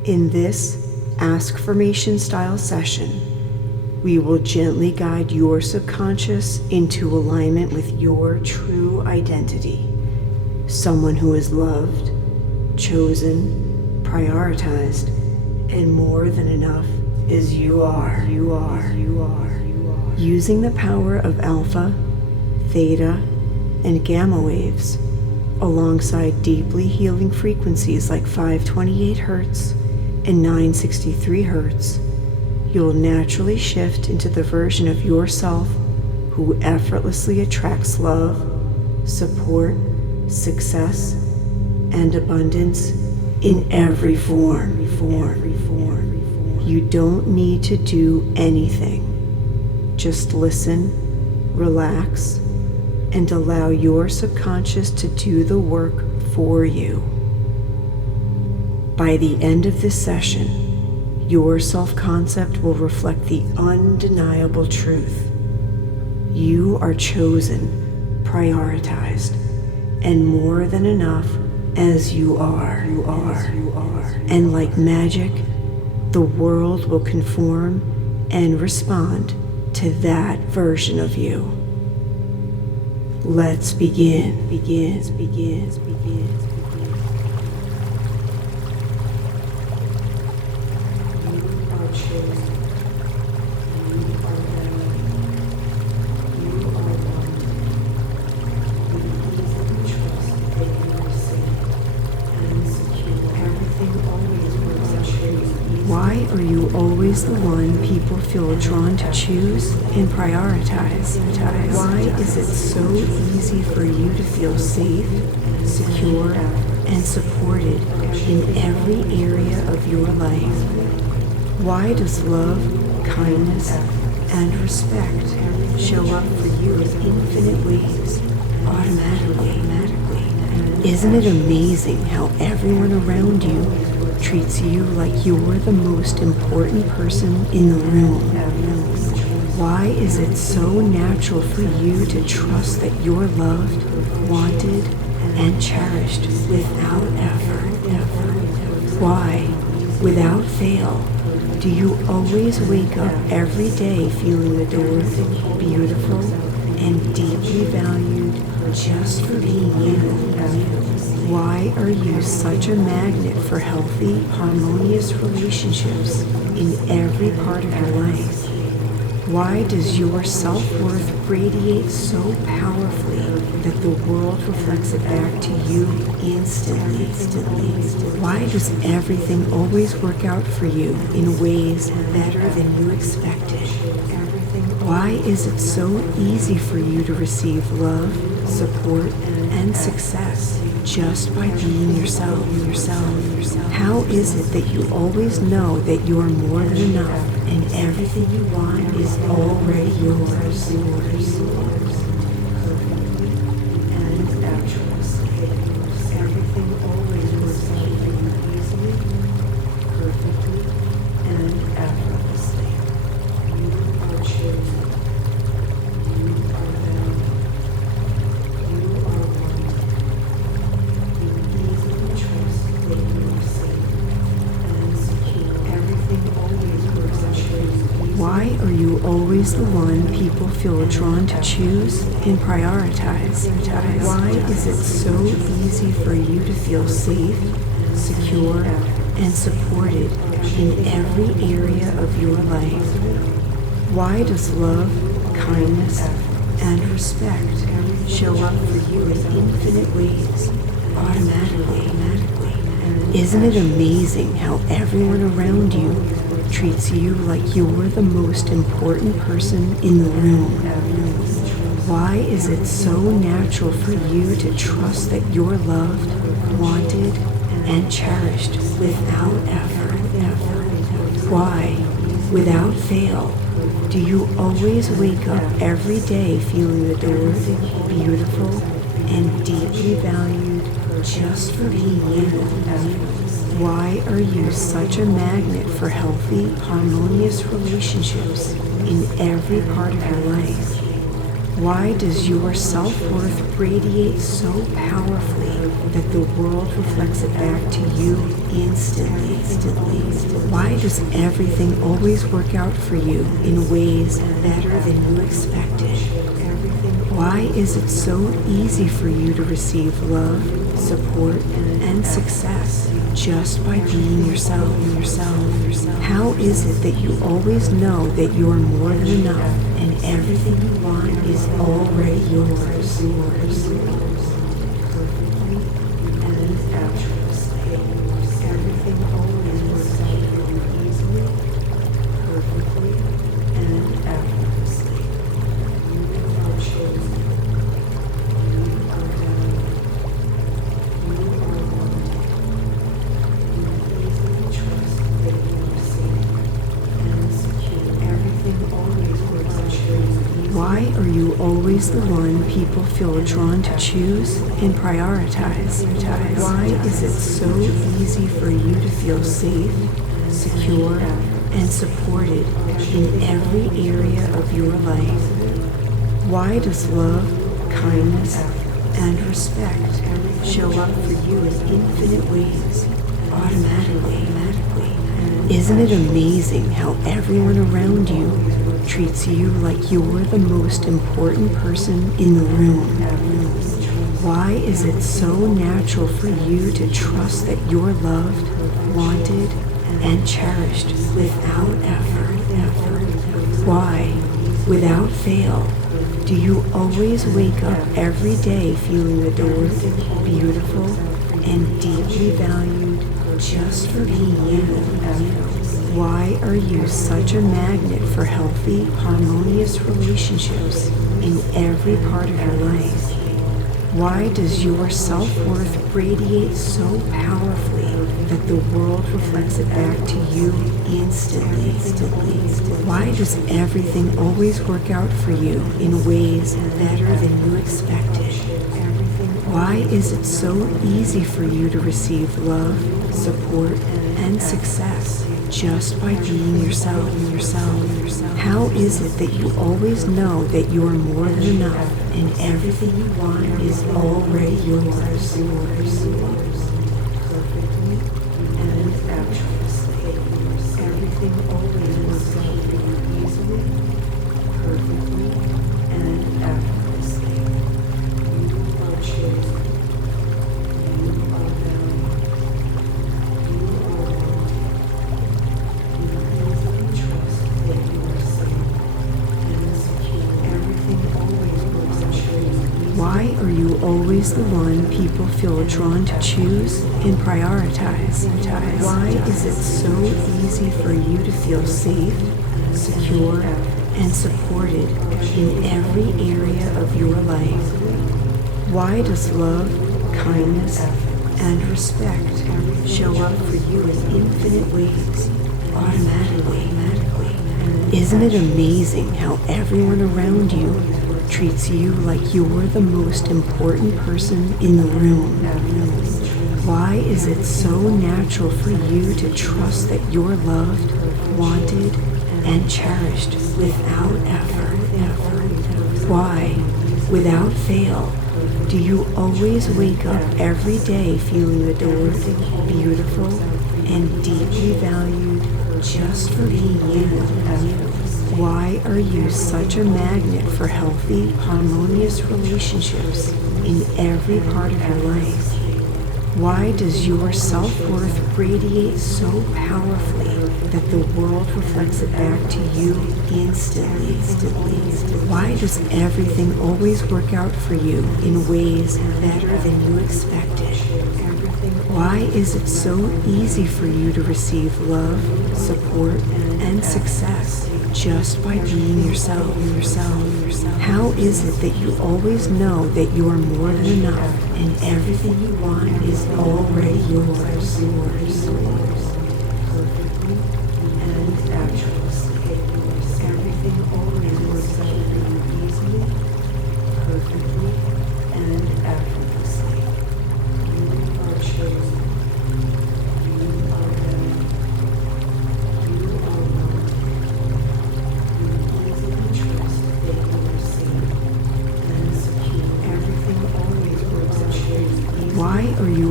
In this Askfirmation style session, we will gently guide your subconscious into alignment with your true identity. Someone who is loved, chosen, prioritized, and more than enough as you are. Using the power of alpha, theta, and gamma waves, alongside deeply healing frequencies like 528 Hz and 963 Hz, you'll naturally shift into the version of yourself who effortlessly attracts love, support, success, and abundance in every form. You don't need to do anything. Just listen, relax, and allow your subconscious to do the work for you. By the end of this session, your self-concept will reflect the undeniable truth. You are chosen, prioritized, and more than enough as you are. And like magic, the world will conform and respond to that version of you. Let's begin. Why are you always the one people feel drawn to choose and prioritize? Why is it so easy for you to feel safe, secure, and supported in every area of your life? Why does love, kindness, and respect show up for you in infinite ways, automatically? Isn't it amazing how everyone around you treats you like you're the most important person in the room? Why is it so natural for you to trust that you're loved, wanted, and cherished without effort? Why, without fail, do you always wake up every day feeling adored, beautiful, and deeply valued just for being you? Why are you such a magnet for healthy, harmonious relationships in every part of your life? Why does your self-worth radiate so powerfully that the world reflects it back to you instantly? Why does everything always work out for you in ways better than you expected? Why is it so easy for you to receive love, support, and success just by being yourself? How is it that you always know that you are more than enough and everything you want is already yours? And effortlessly, everything always works out for you easily, perfectly, and effortlessly. You are chosen. You are valued. You are wanted. You easily trust that you are safe and secure. Everything always works out for you. Why are you always the one people feel drawn to choose and prioritize? Why is it so easy for you to feel safe, secure, and supported in every area of your life? Why does love, kindness, and respect show up for you in infinite ways, automatically? Isn't it amazing how everyone around you treats you like you're the most important person in the room? Why is it so natural for you to trust that you're loved, wanted, and cherished without effort? Why, without fail, do you always wake up every day feeling adored, beautiful, and deeply valued just for being you? Why are you such a magnet for healthy, harmonious relationships in every part of your life? Why does your self-worth radiate so powerfully that the world reflects it back to you instantly? Why does everything always work out for you in ways better than you expected? Why is it so easy for you to receive love, support, and success just by being yourself? How is it that you always know that you are more than enough and everything you want is already yours? Perfectly and effortlessly. Everything always works out for you easily, perfectly, and effortlessly. You are chosen. You are valued. You are wanted. You easily trust that you are safe and secure. Everything always works out for you. Why are you always the one people feel drawn to choose and prioritize? Why is it so easy for you to feel safe, secure, and supported in every area of your life? Why does love, kindness, and respect show up for you in infinite ways, automatically? Isn't it amazing how everyone around you treats you like you're the most important person in the room? Why is it so natural for you to trust that you're loved, wanted, and cherished without effort? Why, without fail, do you always wake up every day feeling adored, beautiful, and deeply valued just for being you? Why are you such a magnet for healthy, harmonious relationships in every part of your life? Why does your self-worth radiate so powerfully that the world reflects it back to you instantly? Why does everything always work out for you in ways better than you expected? Why is it so easy for you to receive love, support, and success just by being yourself? How is it that you always know that you are more than enough and everything you want is already yours? Perfectly and effortlessly. Everything always works out for you easily, perfectly, and effortlessly. You are chosen. You are valued. You are wanted. You easily trust that you are safe and secure. Everything always works out for you. Why are you always the one people feel drawn to choose and prioritize? Why is it so easy for you to feel safe, secure, and supported in every area of your life? Why does love, kindness, and respect show up for you in infinite ways, automatically? Isn't it amazing how everyone around you treats you like you're the most important person in the room? Why is it so natural for you to trust that you're loved, wanted, and cherished without effort? Why, without fail, do you always wake up every day feeling adored, beautiful, and deeply valued just for being you? Why are you such a magnet for healthy, harmonious relationships in every part of your life? Why does your self-worth radiate so powerfully that the world reflects it back to you instantly? Why does everything always work out for you in ways better than you expected? Why is it so easy for you to receive love, support, and success just by being yourself? How is it that you always know that you are more than enough and everything you want is already yours? Perfectly and effortlessly. Everything always works out for you easily, perfectly, and effortlessly. You are chosen. You are valued. You are wanted. You easily trust that you are safe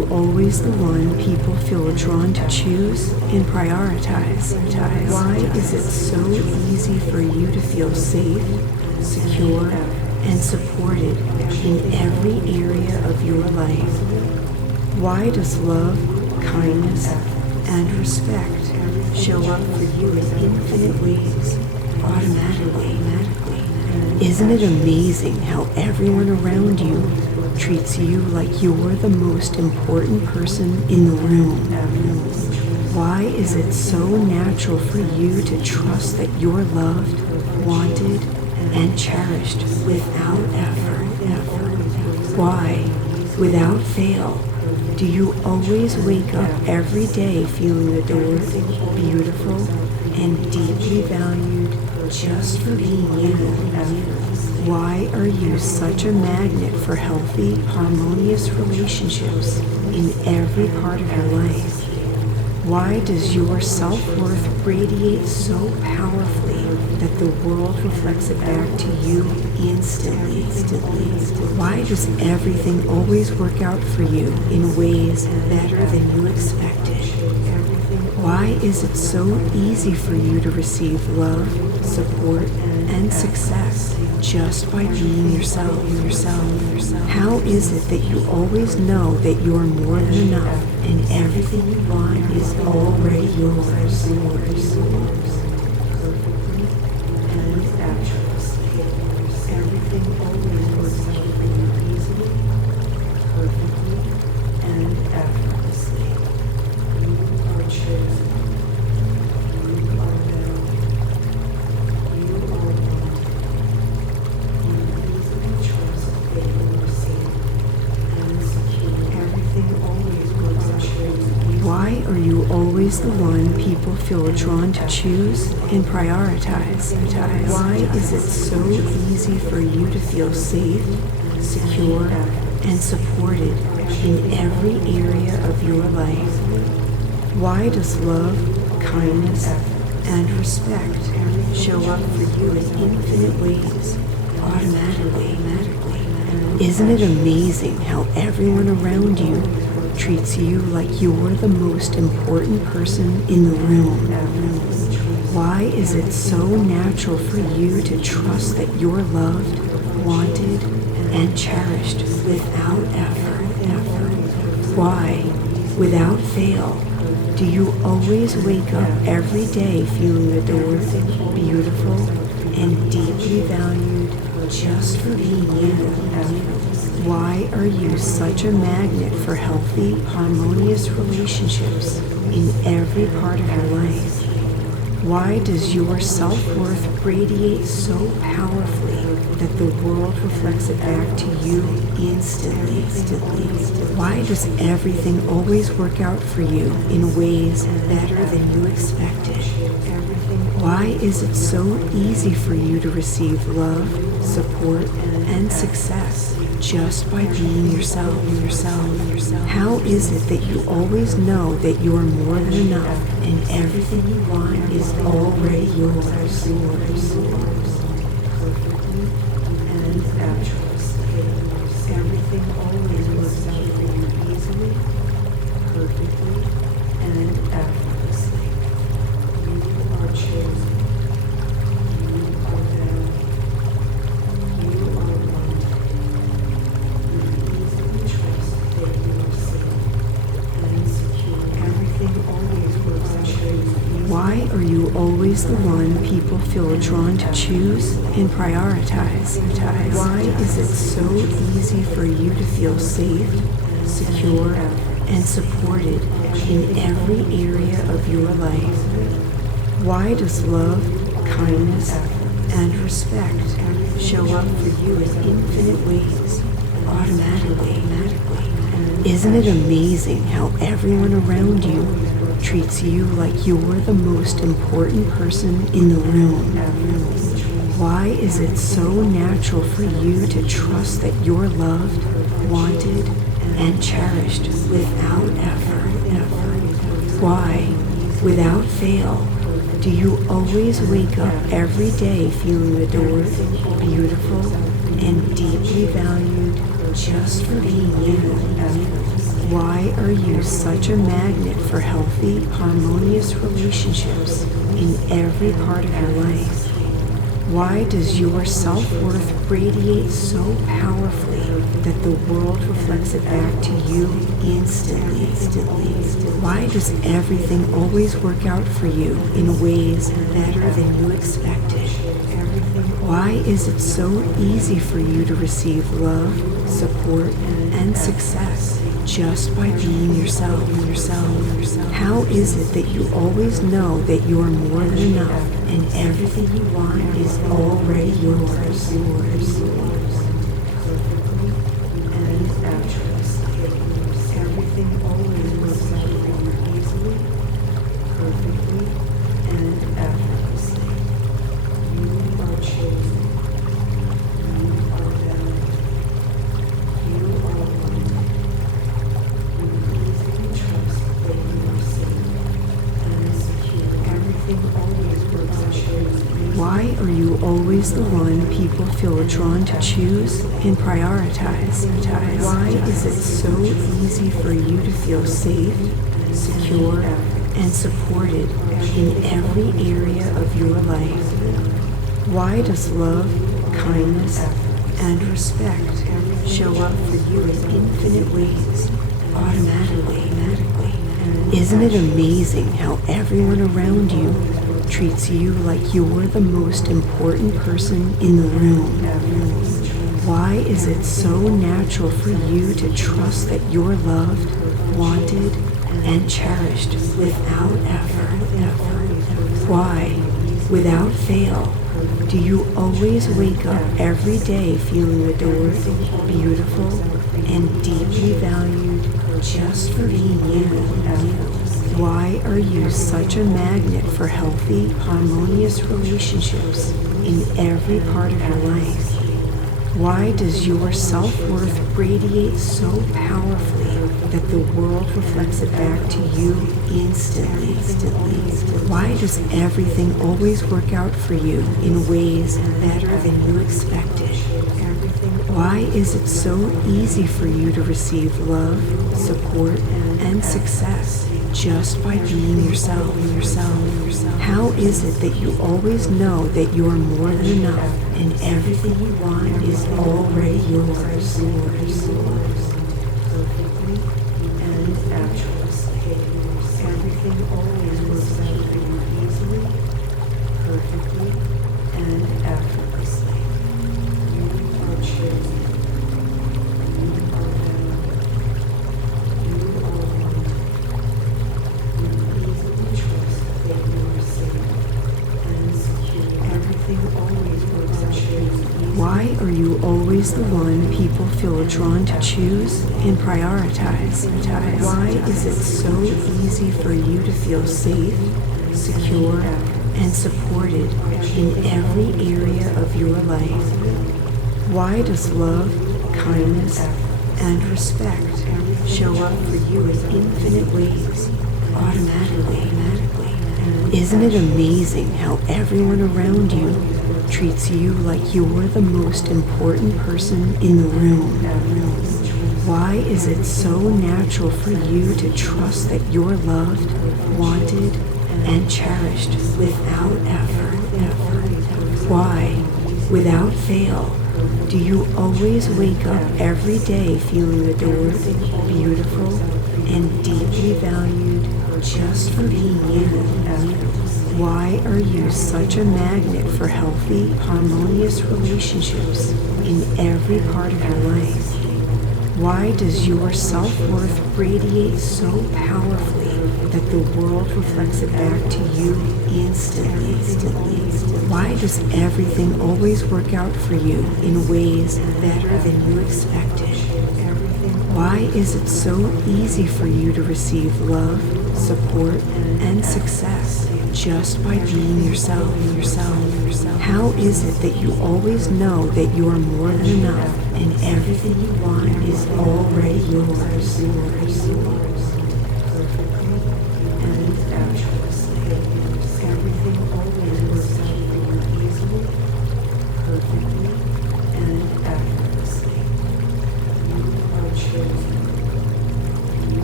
always the one people feel drawn to choose and prioritize? Why is it so easy for you to feel safe, secure, and supported in every area of your life? Why does love, kindness, and respect show up for you in infinite ways, automatically? Isn't it amazing how everyone around you treats you like you're the most important person in the room? Why is it so natural for you to trust that you're loved, wanted, and cherished without effort? Why, without fail, do you always wake up every day feeling adored, beautiful, and deeply valued just for being you? Why are you such a magnet for healthy, harmonious relationships in every part of your life? Why does your self-worth radiate so powerfully that the world reflects it back to you instantly? Why does everything always work out for you in ways better than you expected? Why is it so easy for you to receive love, support, and success just by being yourself? How is it that you always know that you're more than enough and everything you want is already yours? And effortlessly, everything always works out for you easily, perfectly, and effortlessly. You are chosen. You are known. You are wanted. You easily trust that you are safe and secure. Everything always works out for you. Why are you always the one people feel drawn to choose and prioritize? Why is it so easy for you to feel safe, secure, and supported in every area of your life? Why does love, kindness, and respect show up for you in infinite ways, automatically? Isn't it amazing how everyone around you treats you like you're the most important person in the room? Why is it so natural for you to trust that you're loved, wanted, and cherished without effort? Why, without fail, do you always wake up every day feeling adored, beautiful, and deeply valued just for being you? Why are you such a magnet for healthy, harmonious relationships in every part of your life? Why does your self-worth radiate so powerfully that the world reflects it back to you instantly? Why does everything always work out for you in ways better than you expected? Why is it so easy for you to receive love, support, and success just by being yourself? How is it that you always know that you're more than enough and everything you want is already yours? Perfectly and effortlessly, everything always works out for you easily, perfectly, and effortlessly. You are chosen. You are known. You are wanted. You easily trust that you are safe and secure. Everything always works out for you. Why are you always the one people feel drawn to choose and prioritize? Why is it so easy for you to feel safe, secure, and supported in every area of your life? Why does love, kindness, and respect show up for you in infinite ways, automatically? Isn't it amazing how everyone around you treats you like you're the most important person in the room? Why is it so natural for you to trust that you're loved, wanted, and cherished without effort? Why, without fail, do you always wake up every day feeling adored, beautiful, and deeply valued just for being you? Why are you such a magnet for healthy, harmonious relationships in every part of your life? Why does your self-worth radiate so powerfully that the world reflects it back to you instantly? Why does everything always work out for you in ways better than you expected? Why is it so easy for you to receive love, support, and success just by being yourself? How is it that you always know that you are more than enough and everything you want is already yours? And effortlessly. Everything always works out for you easily, perfectly, and effortlessly. You are chosen. You are valued. You are wanted. You easily trust that you are safe and secure. Everything always works out for you. Why are you always the one people feel drawn to choose and prioritize? Why is it so easy for you to feel safe, secure, and supported in every area of your life? Why does love, kindness, and respect show up for you in infinite ways, automatically? Isn't it amazing how everyone around you treats you like you're the most important person in the room? Why is it so natural for you to trust that you're loved, wanted, and cherished without effort? Why, without fail, do you always wake up every day feeling adored, beautiful, and deeply valued just for being you? Why are you such a magnet for healthy, harmonious relationships in every part of your life? Why does your self-worth radiate so powerfully that the world reflects it back to you instantly? Why does everything always work out for you in ways better than you expected? Why is it so easy for you to receive love, support, and success just by being yourself? How is it that you always know that you are more than enough and everything you want is already yours? Perfectly and effortlessly. Everything always works out for you easily, perfectly, and effortlessly. You are chosen. You are valued. You are wanted. You easily trust that you are safe and secure. Everything always works out for you. Why are you always the one people feel drawn to choose and prioritize? Why is it so easy for you to feel safe, secure, and supported in every area of your life? Why does love, kindness, and respect show up for you in infinite ways, automatically? Isn't it amazing how everyone around you treats you like you're the most important person in the room? Why is it so natural for you to trust that you're loved, wanted, and cherished without effort? Why, without fail, do you always wake up every day feeling adored, beautiful, and deeply valued just for being you? Why are you such a magnet for healthy, harmonious relationships in every part of your life? Why does your self-worth radiate so powerfully that the world reflects it back to you instantly? Why does everything always work out for you in ways better than you expected? Why is it so easy for you to receive love, support, and success just by being yourself? How is it that you always know that you are more than enough and everything you want is already yours? Perfectly and effortlessly. Everything always works out for you easily, perfectly, and effortlessly. You are chosen.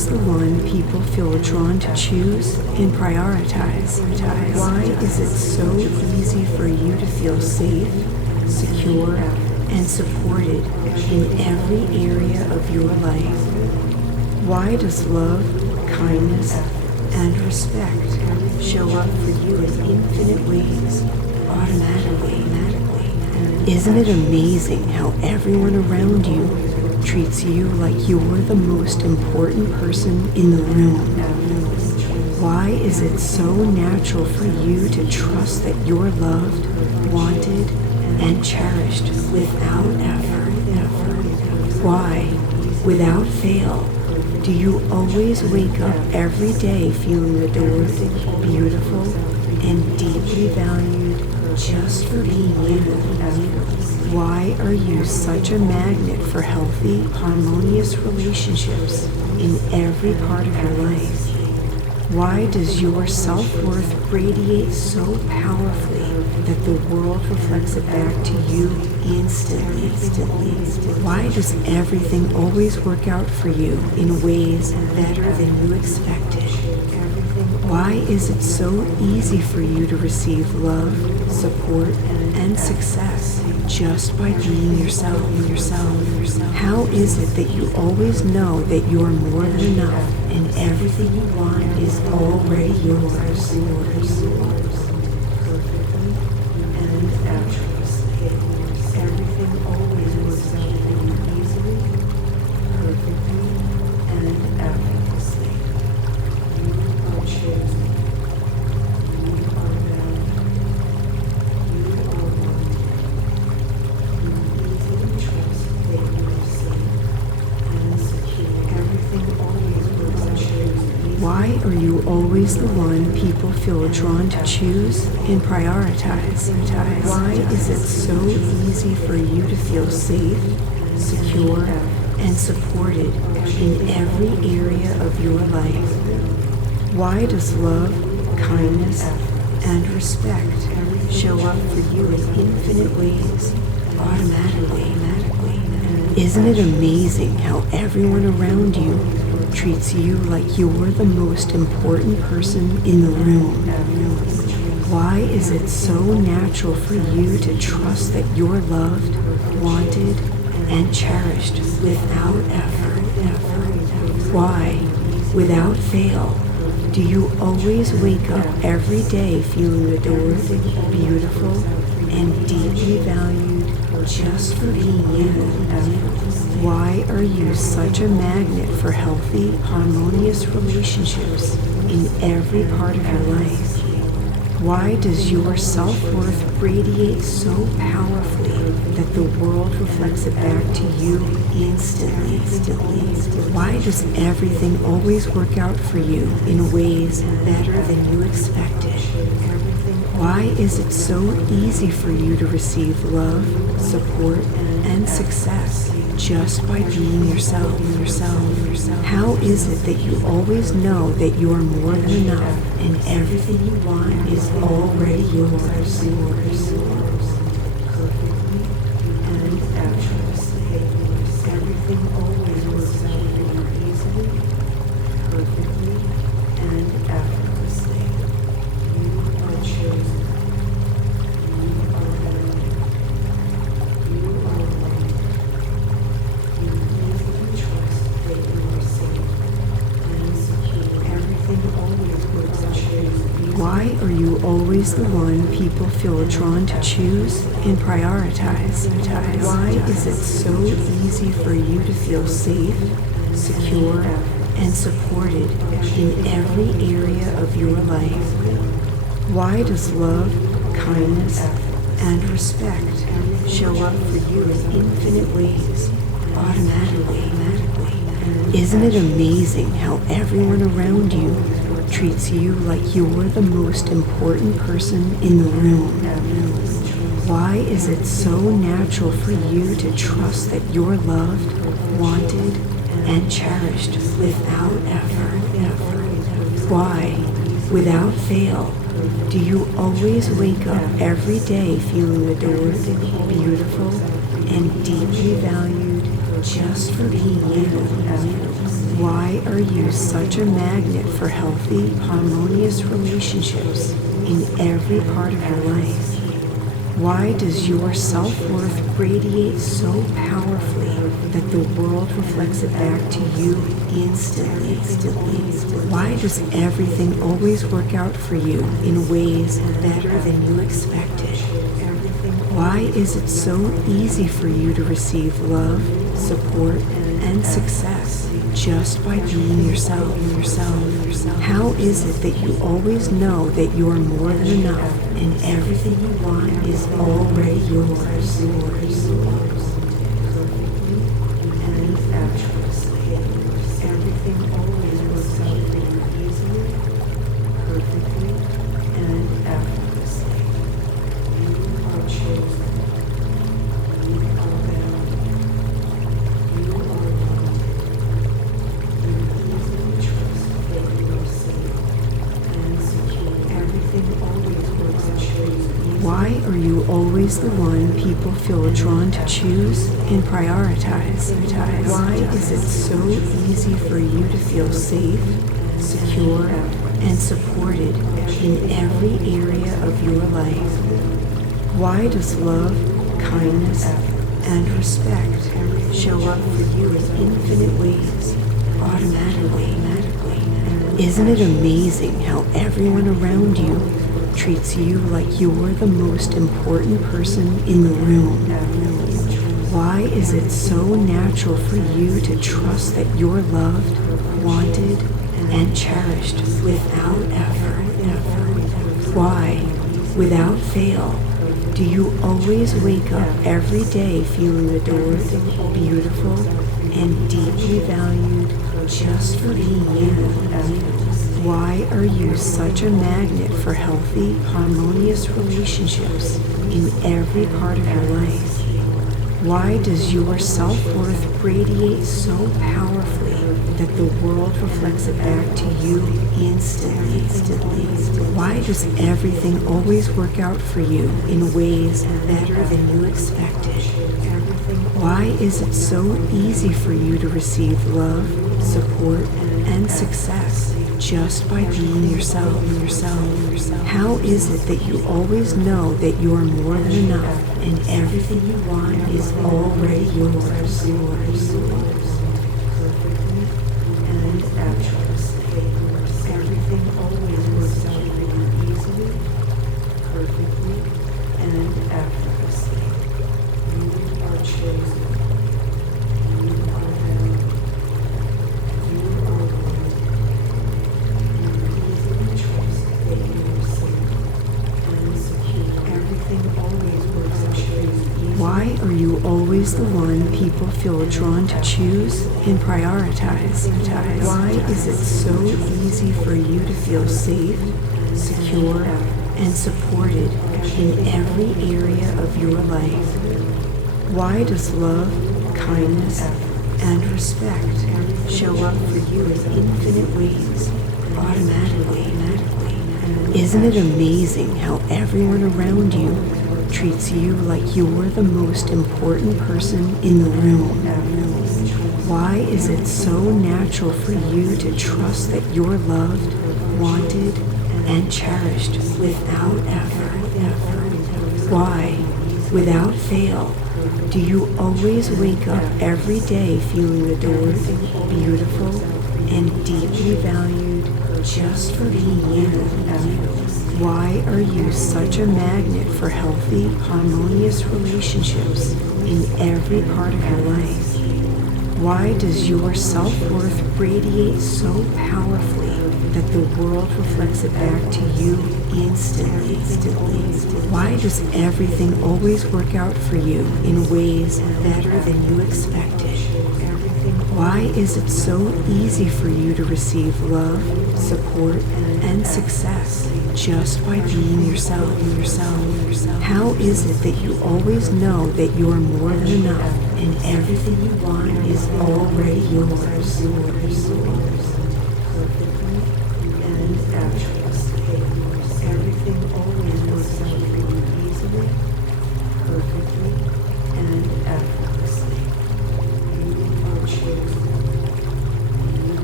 always the one people feel drawn to choose and prioritize? Why is it so easy for you to feel safe, secure, and supported in every area of your life? Why does love, kindness, and respect show up for you in infinite ways, automatically? Isn't it amazing how everyone around you treats you like you're the most important person in the room? Why is it so natural for you to trust that you're loved, wanted, and cherished without effort? Why, without fail, do you always wake up every day feeling adored, beautiful, and deeply valued just for being you? Why are you such a magnet for healthy, harmonious relationships in every part of your life? Why does your self-worth radiate so powerfully that the world reflects it back to you instantly? Why does everything always work out for you in ways better than you expected? Why is it so easy for you to receive love, support, and success just by being yourself? How is it that you always know that you're more than enough and everything you want is already yours? Perfectly and effortlessly. Everything always works out for you easily, perfectly, and effortlessly. You are chosen. You are valued. You are wanted. You easily trust that you are safe and secure. Everything always works out for you. Why are you always the one people feel drawn to choose and prioritize? Why is it so easy for you to feel safe, secure, and supported in every area of your life? Why does love, kindness, and respect show up for you in infinite ways, automatically? Isn't it amazing how everyone around you treats you like you're the most important person in the room? Why is it so natural for you to trust that you're loved, wanted, and cherished without effort? Why, without fail, do you always wake up every day feeling adored, beautiful, and deeply valued just for being you? Why are you such a magnet for healthy, harmonious relationships in every part of your life? Why does your self-worth radiate so powerfully that the world reflects it back to you instantly? Why does everything always work out for you in ways better than you expected? Why is it so easy for you to receive love, support, and success just by being yourself? How is it that you always know that you are more than enough and everything you want is already yours? Perfectly and effortlessly. Everything always works out for you easily, perfectly, and effortlessly. You are chosen. You are valued. You are wanted. You easily trust that you are safe and secure. Everything always works out for you. Why are you always the one people feel drawn to choose and prioritize? Why is it so easy for you to feel safe, secure, and supported in every area of your life? Why does love, kindness, and respect show up for you in infinite ways, automatically? Isn't it amazing how everyone around you treats you like you're the most important person in the room? Why is it so natural for you to trust that you're loved, wanted, and cherished without effort? Why, without fail, do you always wake up every day feeling adored, beautiful, and deeply valued just for being you? Why are you such a magnet for healthy, harmonious relationships in every part of your life? Why does your self-worth radiate so powerfully that the world reflects it back to you instantly? Why does everything always work out for you in ways better than you expected? Why is it so easy for you to receive love, support, and success just by being yourself? How is it that you always know that you are more than enough and everything you want is already yours? And effortlessly, everything always works out for you easily, perfectly, and effortlessly. You are chosen. You are valued. You are wanted. You easily trust that you are safe and secure. Everything always works out for you. Why are you always the one people feel drawn to choose and prioritize? Why is it so easy for you to feel safe, secure, and supported in every area of your life? Why does love, kindness, and respect show up for you in infinite ways, automatically? Isn't it amazing how everyone around you treats you like you're the most important person in the room? Why is it so natural for you to trust that you're loved, wanted, and cherished without effort? Why, without fail, do you always wake up every day feeling adored, beautiful, and deeply valued just for being you? Why are you such a magnet for healthy, harmonious relationships in every part of your life? Why does your self-worth radiate so powerfully that the world reflects it back to you instantly? Why does everything always work out for you in ways better than you expected? Why is it so easy for you to receive love, support, and success just by being yourself? How is it that you always know that you are more than enough and everything you want is already yours? Perfectly and effortlessly. Everything always works out for you easily, perfectly, and effortlessly. You are chosen. You are valued. You are wanted. You easily trust that you are safe and secure. Everything always works out for you. Why are you always the one people feel drawn to choose and prioritize? Why is it so easy for you to feel safe, secure, and supported in every area of your life? Why does love, kindness, and respect show up for you in infinite ways, automatically? Isn't it amazing how everyone around you treats you like you're the most important person in the room? Why is it so natural for you to trust that you're loved, wanted, and cherished without effort? Why, without fail, do you always wake up every day feeling adored, beautiful, and deeply valued just for being you? Why are you such a magnet for healthy, harmonious relationships in every part of your life? Why does your self-worth radiate so powerfully that the world reflects it back to you instantly? Why does everything always work out for you in ways better than you expected? Why is it so easy for you to receive love, support, and success just by being yourself? How is it that you always know that you are more than enough and everything you want is already yours? Perfectly and effortlessly. Everything always works out for you easily, perfectly, and effortlessly. You are chosen. You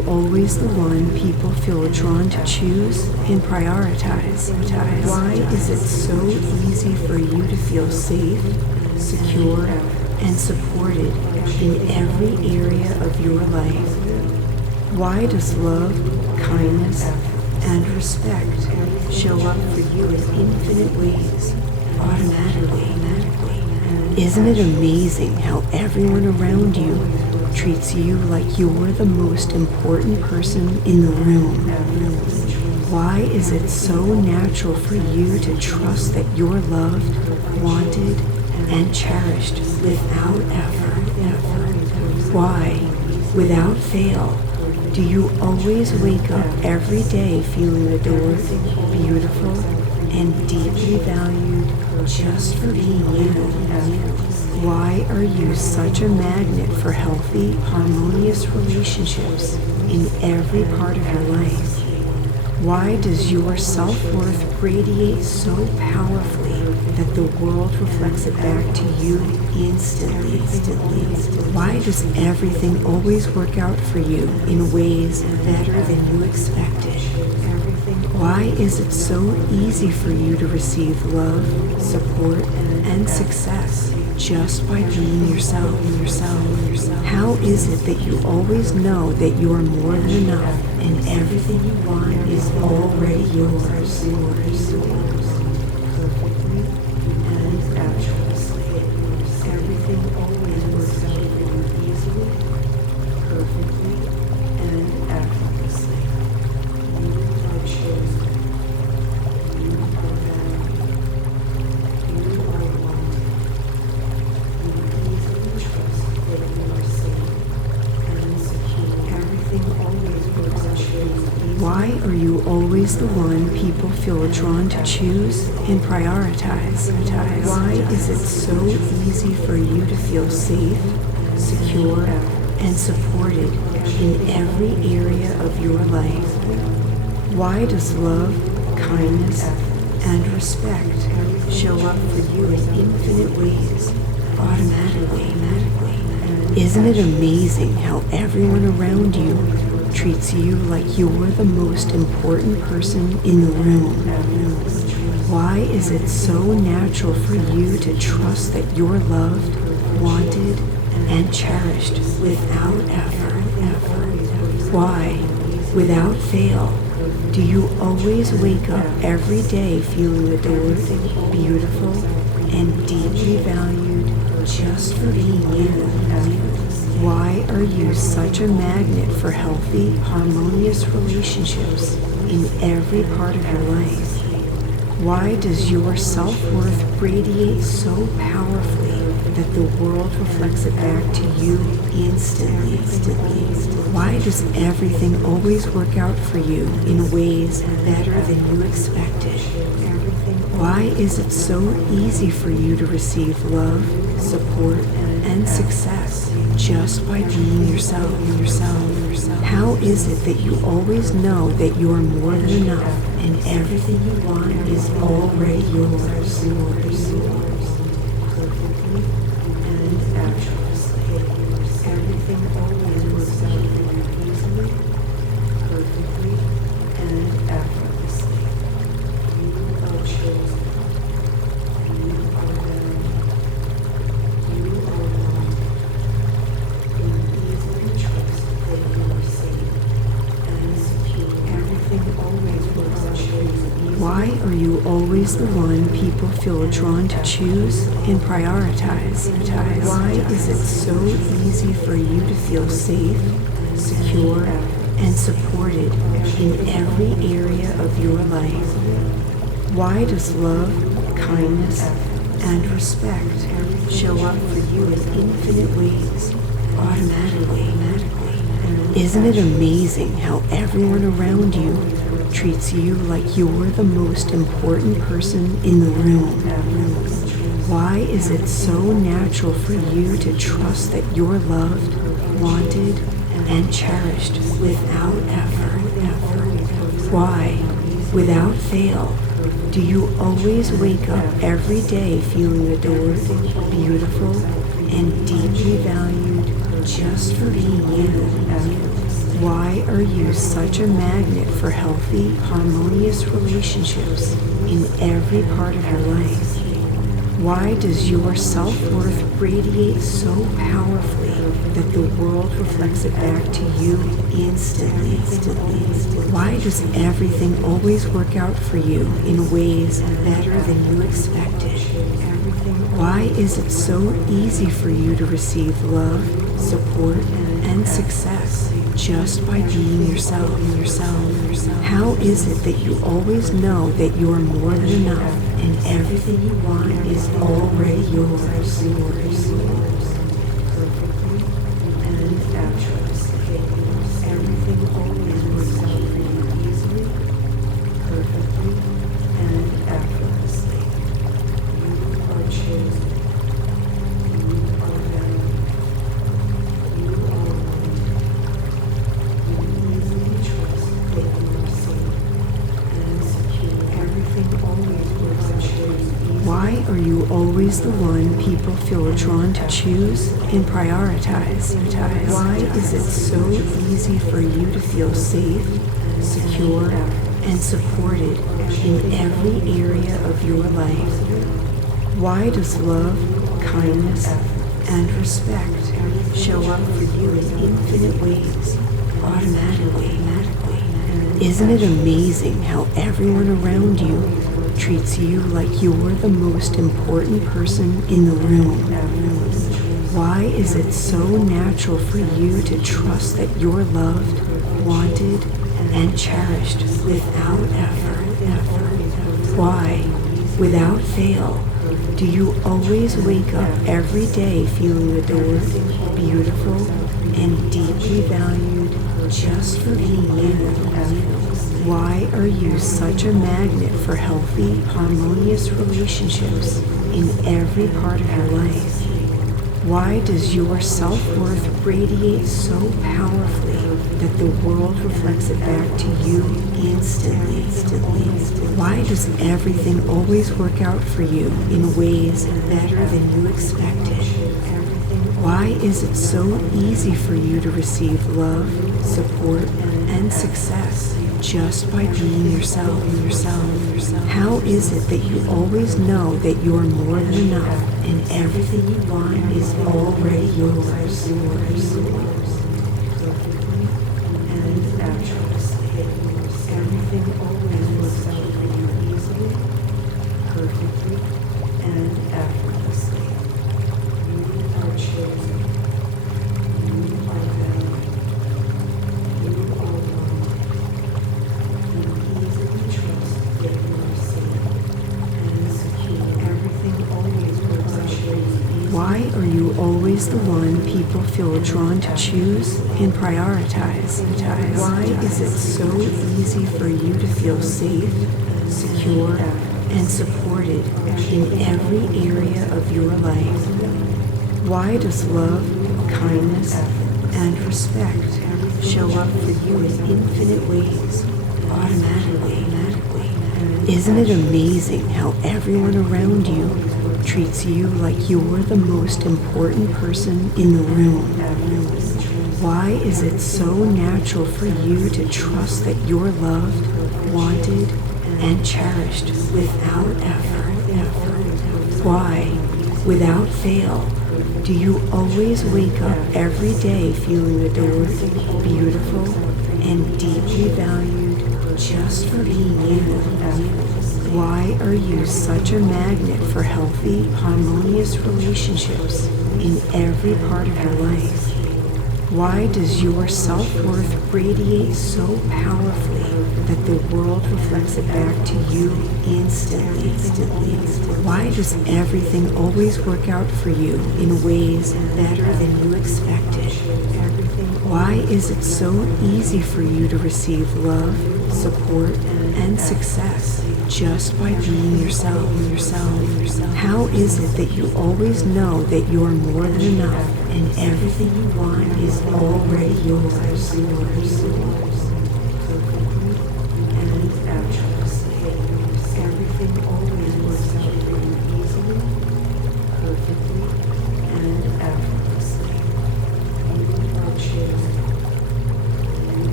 you always the one people feel drawn to choose and prioritize? Why is it so easy for you to feel safe, secure, and supported in every area of your life? Why does love, kindness, and respect show up for you in infinite ways, automatically? Isn't it amazing how everyone around you treats you like you're the most important person in the room? Why is it so natural for you to trust that you're loved, wanted, and cherished without effort? Why, without fail, do you always wake up every day feeling adored, beautiful, and deeply valued just for being you? Why are you such a magnet for healthy, harmonious relationships in every part of your life? Why does your self-worth radiate so powerfully that the world reflects it back to you instantly? Why does everything always work out for you in ways better than you expected? Why is it so easy for you to receive love, support, and success just by being yourself? How is it that you always know that you are more than enough and everything you want is already yours? Perfectly and effortlessly. Everything always works out for you easily, perfectly, and effortlessly. You are chosen. You are valued. You are wanted. You easily trust that you are safe and secure. Everything always works out for you. Why are you always the one people feel drawn to choose and prioritize? Why is it so easy for you to feel safe, secure, and supported in every area of your life? Why does love, kindness, and respect show up for you in infinite ways, automatically? Isn't it amazing how everyone around you treats you like you're the most important person in the room? Why is it so natural for you to trust that you're loved, wanted, and cherished without effort? Why, without fail, do you always wake up every day feeling adored, beautiful, and deeply valued just for being you? Why are you such a magnet for healthy, harmonious relationships in every part of your life? Why does your self-worth radiate so powerfully that the world reflects it back to you instantly? Why does everything always work out for you in ways better than you expected? Why is it so easy for you to receive love, support, and success just by being yourself? How is it that you always know that you are more than enough and everything you want is already yours? Perfectly and effortlessly. Everything always works out for you easily, perfectly, and effortlessly. You are chosen. You are valued. You are wanted. You easily trust that you are safe and secure. Everything always works out for you. Why are you always the one people feel drawn to choose and prioritize? Why is it so easy for you to feel safe, secure, and supported in every area of your life? Why does love, kindness, and respect show up for you in infinite ways, automatically? Isn't it amazing how everyone around you treats you like you're the most important person in the room? Why is it so natural for you to trust that you're loved, wanted, and cherished without effort? Why, without fail, do you always wake up every day feeling adored, beautiful, and deeply valued just for being you? Why are you such a magnet for healthy, harmonious relationships in every part of your life? Why does your self-worth radiate so powerfully that the world reflects it back to you instantly? Why does everything always work out for you in ways better than you expected? Why is it so easy for you to receive love, support, and success just by being yourself? How is it that you always know that you are more than enough and everything you want is already yours? Perfectly and effortlessly. Everything always works out for you easily, perfectly, and effortlessly. You are chosen. You are valued. You are wanted. You easily trust that you are safe and secure. Everything always works out for you. Why are you always the one people feel drawn to choose and prioritize? Why is it so easy for you to feel safe, secure, and supported in every area of your life? Why does love, kindness, and respect show up for you in infinite ways, automatically? Isn't it amazing how everyone around you treats you like you're the most important person in the room? Why is it so natural for you to trust that you're loved, wanted, and cherished without effort? Why, without fail, do you always wake up every day feeling adored, beautiful, and deeply valued just for being you? Why are you such a magnet for healthy, harmonious relationships in every part of your life? Why does your self-worth radiate so powerfully that the world reflects it back to you instantly? Why does everything always work out for you in ways better than you expected? Why is it so easy for you to receive love, support, and success just by being yourself? How is it that you always know that you're more than enough and everything you want is already yours? Perfectly and effortlessly. Everything always works out for you easily, perfectly, and effortlessly. You are chosen. You are valued. You are wanted. You easily trust that you are safe and secure. Everything always works out for you. Why are you always the one people feel drawn to choose and prioritize? Why is it so easy for you to feel safe, secure, and supported in every area of your life? Why does love, kindness, and respect show up for you in infinite ways, automatically? Isn't it amazing how everyone around you treats you like you're the most important person in the room? Why is it so natural for you to trust that you're loved, wanted, and cherished without effort? Why, without fail, do you always wake up every day feeling adored, beautiful, and deeply valued just for being you? Why are you such a magnet for healthy, harmonious relationships in every part of your life? Why does your self-worth radiate so powerfully that the world reflects it back to you instantly? Why does everything always work out for you in ways better than you expected? Why is it so easy for you to receive love, support, and success just by being yourself? How is it that you always know that you're more than enough and everything you want is already yours? Perfectly and effortlessly. Everything always works out for you easily, perfectly, and effortlessly. You are chosen.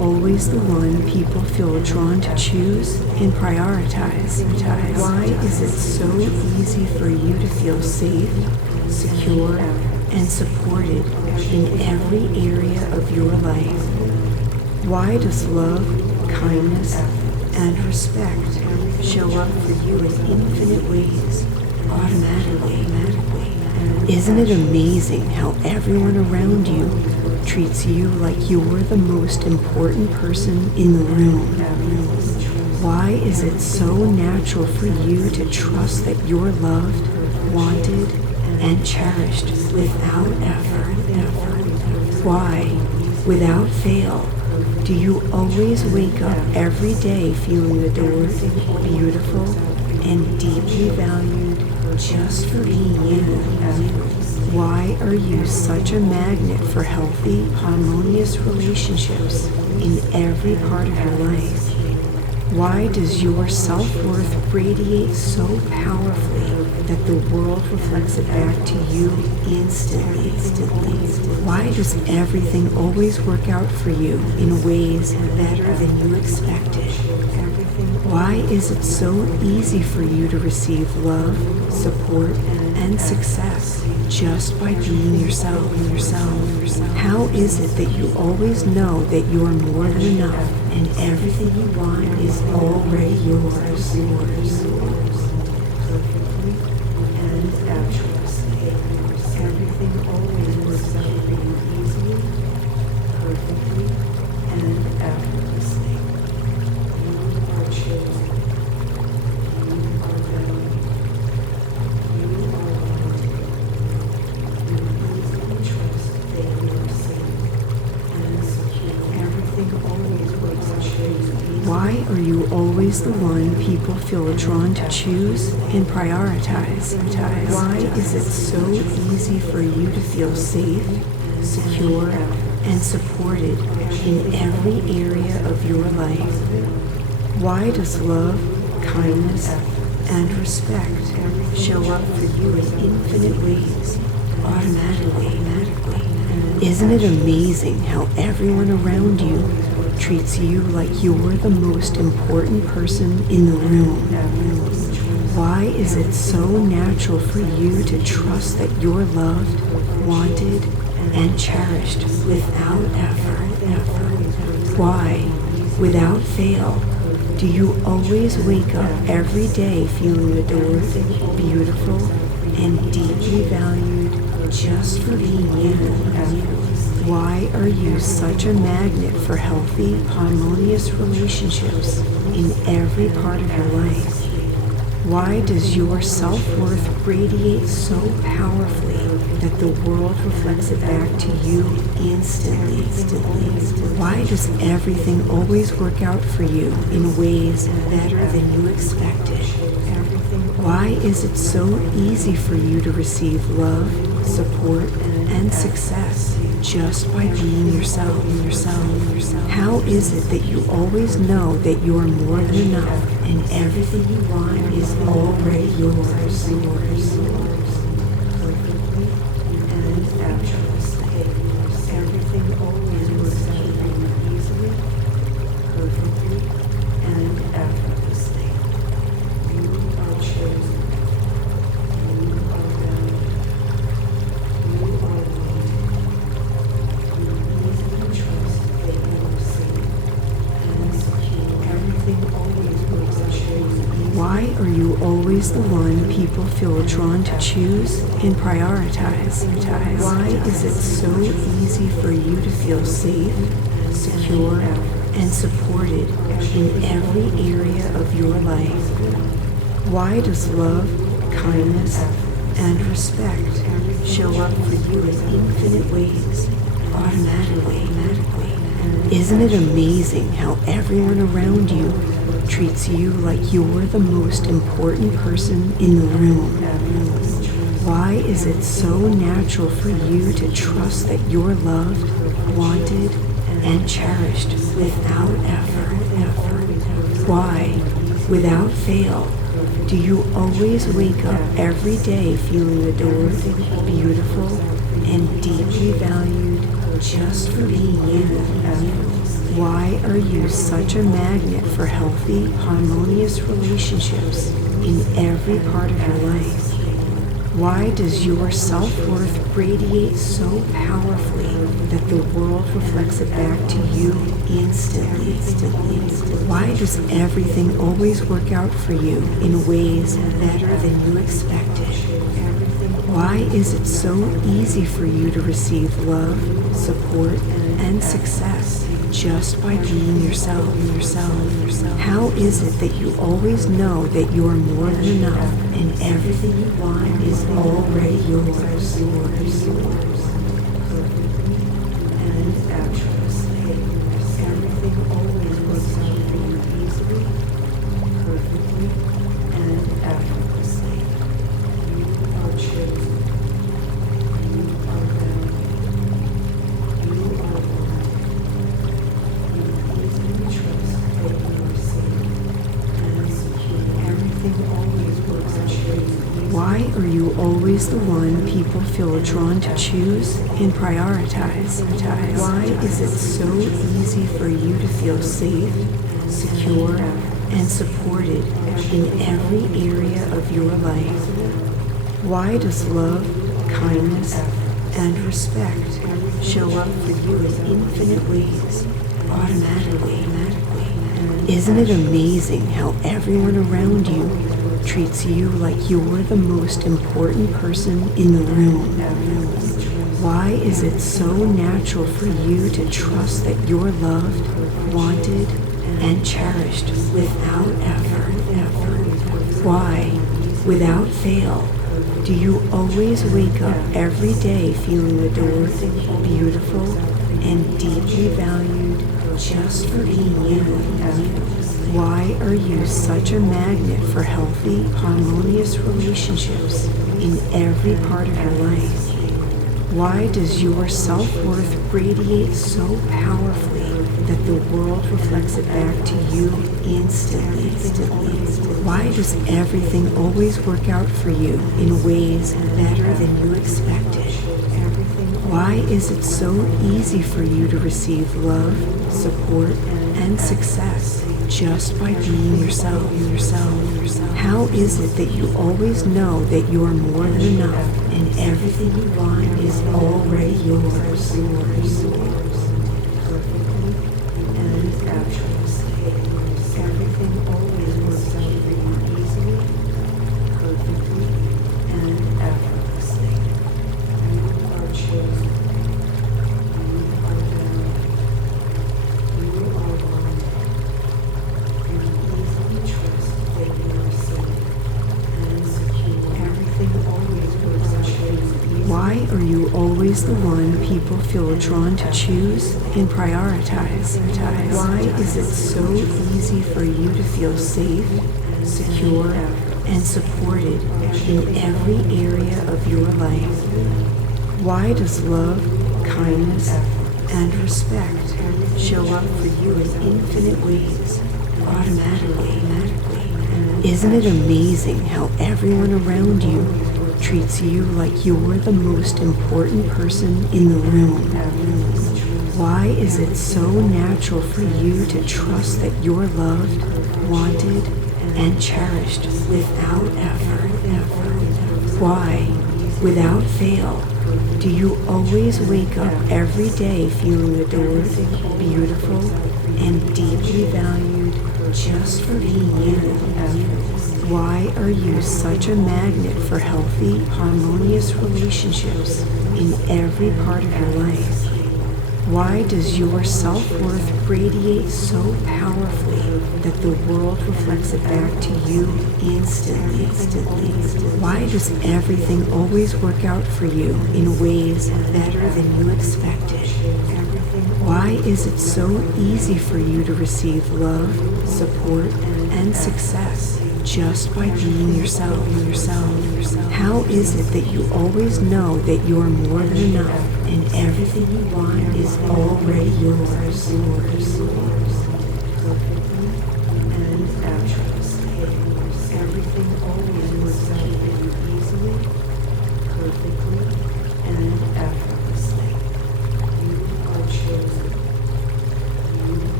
always the one people feel drawn to choose and prioritize? Why is it so easy for you to feel safe, secure, and supported in every area of your life? Why does love, kindness, and respect show up for you in infinite ways, automatically? Isn't it amazing how everyone around you treats you like you're the most important person in the room? Why is it so natural for you to trust that you're loved, wanted, and cherished without effort? Why, without fail, do you always wake up every day feeling adored, beautiful, and deeply valued just for being you? Why are you such a magnet for healthy, harmonious relationships in every part of your life? Why does your self-worth radiate so powerfully that the world reflects it back to you instantly? Why does everything always work out for you in ways better than you expected? Why is it so easy for you to receive love, support, and success just by being yourself? How is it that you always know that you're more than enough and everything you want is already yours? Perfectly and effortlessly. Everything always works out for you easily, perfectly, and effortlessly. You are chosen. You are valued. You are wanted. You easily trust that you are safe and secure. Everything always works out for you. Why are you always the one people feel drawn to choose and prioritize? Why is it so easy for you to feel safe, secure, and supported in every area of your life? Why does love, kindness, and respect show up for you in infinite ways, automatically? Isn't it amazing how everyone around you treats you like you're the most important person in the room? Why is it so natural for you to trust that you're loved, wanted, and cherished without effort? Why, without fail, do you always wake up every day feeling adored, beautiful, and deeply valued just for being you? Why are you such a magnet for healthy, harmonious relationships in every part of your life? Why does your self-worth radiate so powerfully that the world reflects it back to you instantly? Why does everything always work out for you in ways better than you expected? Why is it so easy for you to receive love, support, and success just by being yourself? How is it that you always know that you're more than enough and everything you want is already yours? Perfectly and effortlessly. Everything always works out for you easily, perfectly, and effortlessly. You are chosen. You are valued. You are wanted. You easily trust that you are safe and secure. Everything always works out for you. Why are you always the one people feel drawn to choose and prioritize? Why is it so easy for you to feel safe, secure, and supported in every area of your life? Why does love, kindness, and respect show up for you in infinite ways, automatically? Isn't it amazing how everyone around you treats you like you're the most important person in the room? Why is it so natural for you to trust that you're loved, wanted, and cherished without effort? Why, without fail, do you always wake up every day feeling adored, beautiful, and deeply valued just for being you? Why are you such a magnet for healthy, harmonious relationships in every part of your life? Why does your self-worth radiate so powerfully that the world reflects it back to you instantly? Why does everything always work out for you in ways better than you expected? Why is it so easy for you to receive love, support, and success just by being yourself? How is it that you always know that you are more than enough and everything you want is already yours? And effortlessly, everything always works out for you easily, perfectly, and effortlessly. You are chosen. You are valued. You are wanted. You easily trust that you are safe and secure. Everything always works out for you. Why are you always the one people feel drawn to choose and prioritize? Why is it so easy for you to feel safe, secure, and supported in every area of your life? Why does love, kindness, and respect show up for you in infinite ways, automatically? Isn't it amazing how everyone around you treats you like you're the most important person in the room? Why is it so natural for you to trust that you're loved, wanted, and cherished without effort? Why, without fail, do you always wake up every day feeling adored, beautiful, and deeply valued just for being you? Why are you such a magnet for healthy, harmonious relationships in every part of your life? Why does your self-worth radiate so powerfully that the world reflects it back to you instantly? Why does everything always work out for you in ways better than you expected? Why is it so easy for you to receive love, support, and success just by being yourself? How is it that you always know that you are more than enough and everything you want is already yours? Perfectly and effortlessly, everything always works out for you easily, perfectly, and effortlessly. You are chosen. You are valued. You are wanted. You easily trust that you are safe and secure. Everything always works out for you. Why are you always the one people feel drawn to choose and prioritize? Why is it so easy for you to feel safe, secure, and supported in every area of your life? Why does love, kindness, and respect show up for you in infinite ways, automatically? Isn't it amazing how everyone around you treats you like you're the most important person in the room? Why is it so natural for you to trust that you're loved, wanted, and cherished without effort? Why, without fail, do you always wake up every day feeling adored, beautiful, and deeply valued just for being you? Why are you such a magnet for healthy, harmonious relationships in every part of your life? Why does your self-worth radiate so powerfully that the world reflects it back to you instantly? Why does everything always work out for you in ways better than you expected? Why is it so easy for you to receive love, support, and success just by being yourself? How is it that you always know that you are more than enough and everything you want is already yours? Perfectly and effortlessly, everything always works out for you easily, perfectly, and effortlessly. You are chosen. You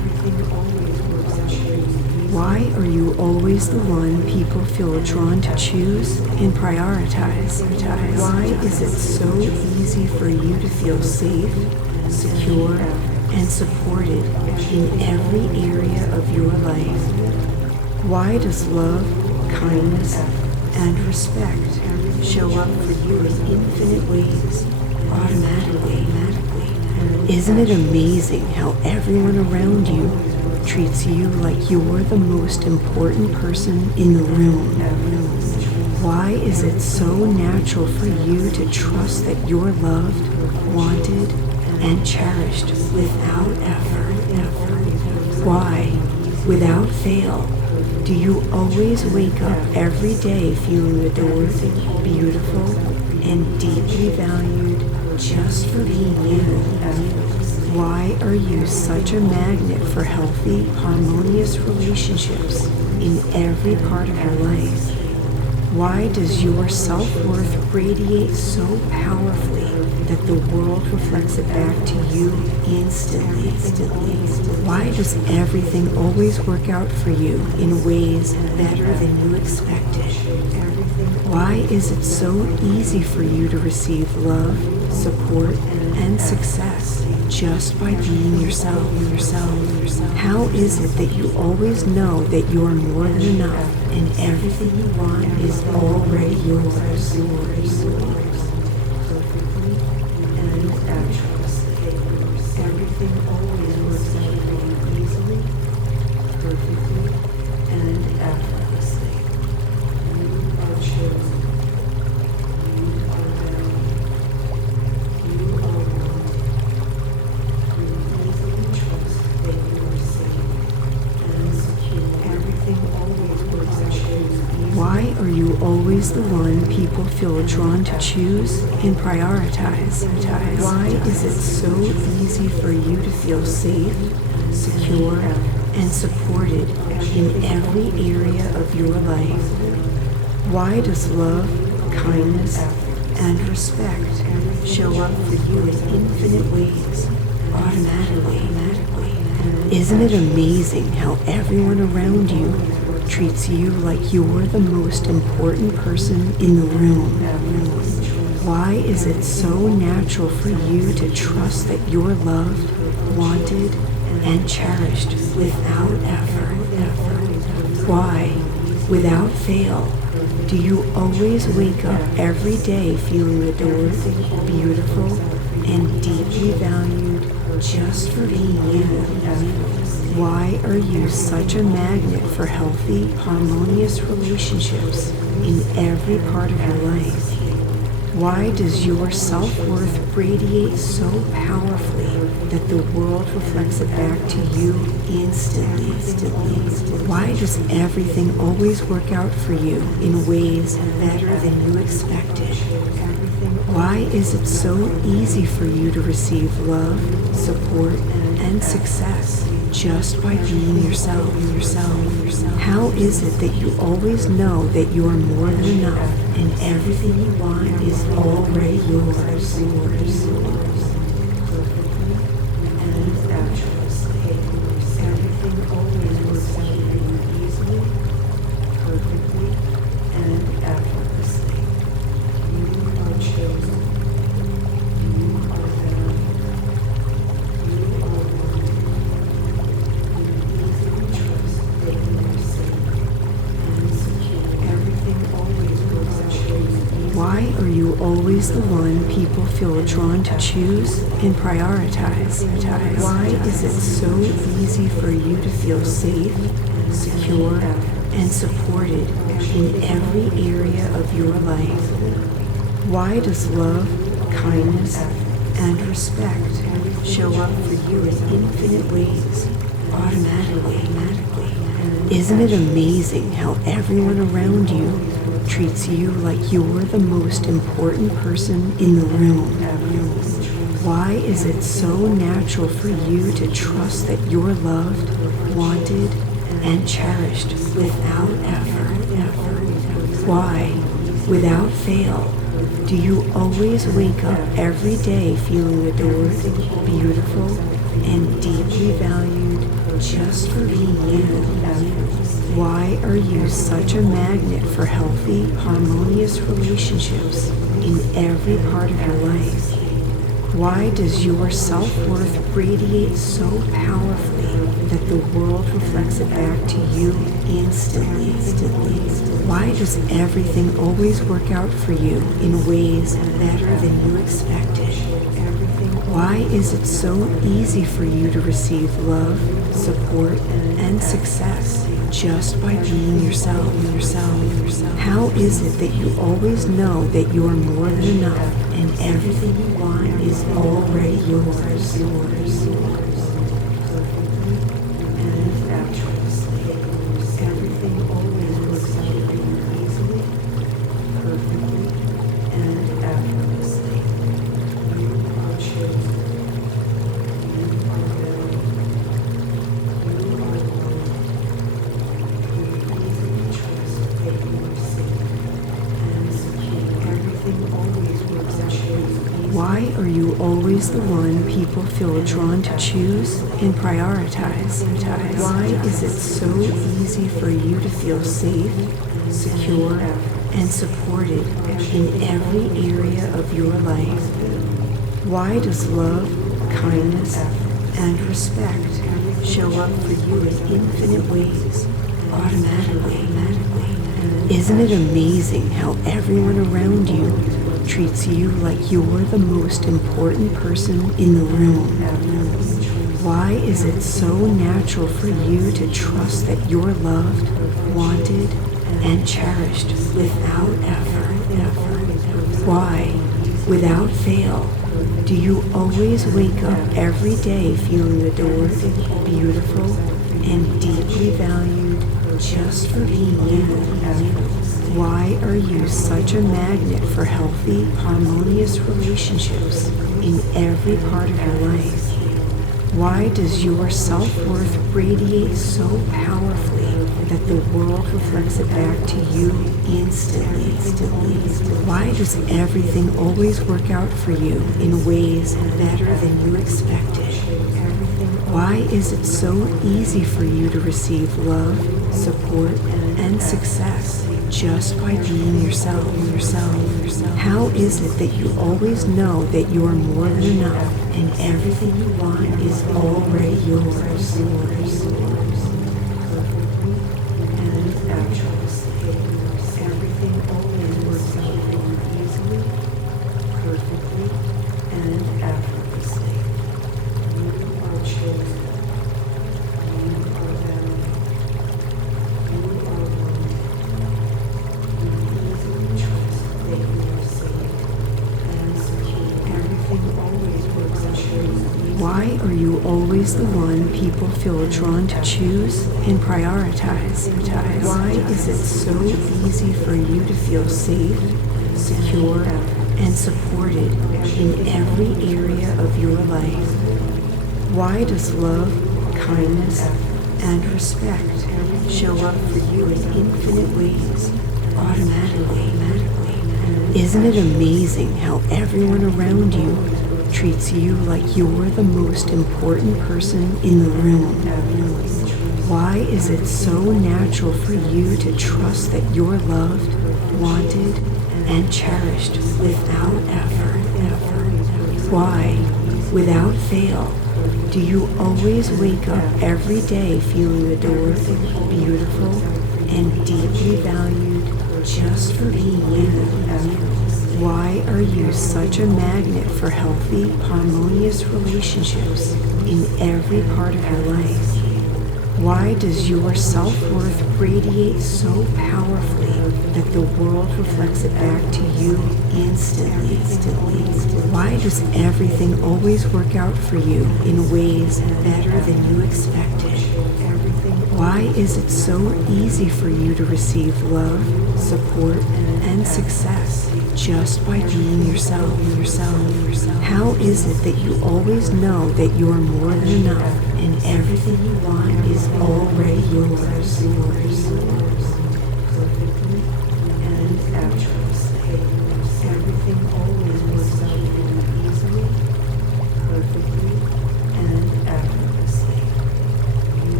Why are you always the one people feel drawn to choose and prioritize? Why is it so easy for you to feel safe, secure, and supported in every area of your life? Why does love, kindness, and respect show up for you in infinite ways, automatically? Isn't it amazing how everyone around you treats you like you're the most important person in the room? Why is it so natural for you to trust that you're loved, wanted, and cherished without effort? Why, without fail, do you always wake up every day feeling adored, beautiful, and deeply valued just for being you? Why are you such a magnet for healthy, harmonious relationships in every part of your life? Why does your self-worth radiate so powerfully that the world reflects it back to you instantly? Why does everything always work out for you in ways better than you expected? Why is it so easy for you to receive love, support, and success just by being yourself? How is it that you always know that you are more than enough and everything you want is already yours? Perfectly and effortlessly. Everything always works out for you easily, perfectly, and effortlessly. You are chosen. You are valued. You are wanted. You easily trust that you are safe and secure. Everything always works out for you. Why are you always the one people feel drawn to choose and prioritize? Why is it so easy for you to feel safe, secure, and supported in every area of your life? Why does love, kindness, and respect show up for you in infinite ways, automatically? Isn't it amazing how everyone around you treats you like you're the most important person in the room? Why is it so natural for you to trust that you're loved, wanted, and cherished without effort? Why, without fail, do you always wake up every day feeling adored, beautiful, and deeply valued just for being you? Why are you such a magnet for healthy, harmonious relationships in every part of your life? Why does your self-worth radiate so powerfully that the world reflects it back to you instantly? Why does everything always work out for you in ways better than you expected? Why is it so easy for you to receive love, support, and success just by being yourself? How is it that you always know that you are more than enough and everything you want is already yours? Perfectly and effortlessly. Everything always works out for you easily, perfectly, and effortlessly. You are chosen. You are valued. You are wanted. You easily trust that you are safe and secure. Everything always works out for you. Why are you always the one people feel drawn to choose and prioritize? Why is it so easy for you to feel safe, secure, and supported in every area of your life? Why does love, kindness, and respect show up for you in infinite ways, automatically? Isn't it amazing how everyone around you treats you like you're the most important person in the room? Why is it so natural for you to trust that you're loved, wanted, and cherished without effort? Why, without fail, do you always wake up every day feeling adored, beautiful, and deeply valued just for being you. Why are you such a magnet for healthy, harmonious relationships in every part of your life? Why does your self-worth radiate so powerfully that the world reflects it back to you instantly? Why does everything always work out for you in ways better than you expected? Why is it so easy for you to receive love, support, and success just by being yourself? How is it that you always know that you are more than enough and everything you want is already yours? And effortlessly, everything always works out for you easily, perfectly, and effortlessly. You are chosen. You are valued. You are loved. You easily trust that you are safe and secure. Everything always works out for you. Why are you always the one people feel drawn to choose and prioritize? Why is it so easy for you to feel safe, secure, and supported in every area of your life? Why does love, kindness, and respect show up for you in infinite ways, automatically? Isn't it amazing how everyone around you treats you like you're the most important person in the room? Why is it so natural for you to trust that you're loved, wanted, and cherished without effort? Why, without fail, do you always wake up every day feeling adored, beautiful, and deeply valued just for being you? Why are you such a magnet for healthy, harmonious relationships in every part of your life? Why does your self-worth radiate so powerfully that the world reflects it back to you instantly? Why does everything always work out for you in ways better than you expected? Why is it so easy for you to receive love, support, and success just by being yourself? How is it that you always know that you are more than enough and everything you want is already yours? And effortlessly, everything always works out for you easily, perfectly, and effortlessly. You are chosen. You are valued. You are loved. You easily trust that you are safe and secure. Everything always works out for you. Why are you always the one people feel drawn to choose and prioritize? Why is it so easy for you to feel safe, secure, and supported in every area of your life? Why does love, kindness, and respect show up for you in infinite ways, automatically? Isn't it amazing how everyone around you treats you like you're the most important person in the room? Why is it so natural for you to trust that you're loved, wanted, and cherished without effort? Why, without fail, do you always wake up every day feeling adored, beautiful, and deeply valued just for being you? Why are you such a magnet for healthy, harmonious relationships in every part of your life? Why does your self-worth radiate so powerfully that the world reflects it back to you instantly? Why does everything always work out for you in ways better than you expected? Why is it so easy for you to receive love, support, and success just by being yourself? How is it that you always know that you are more than enough and everything you want is already yours? Perfectly and effortlessly, everything always works out for you easily, perfectly, and effortlessly. You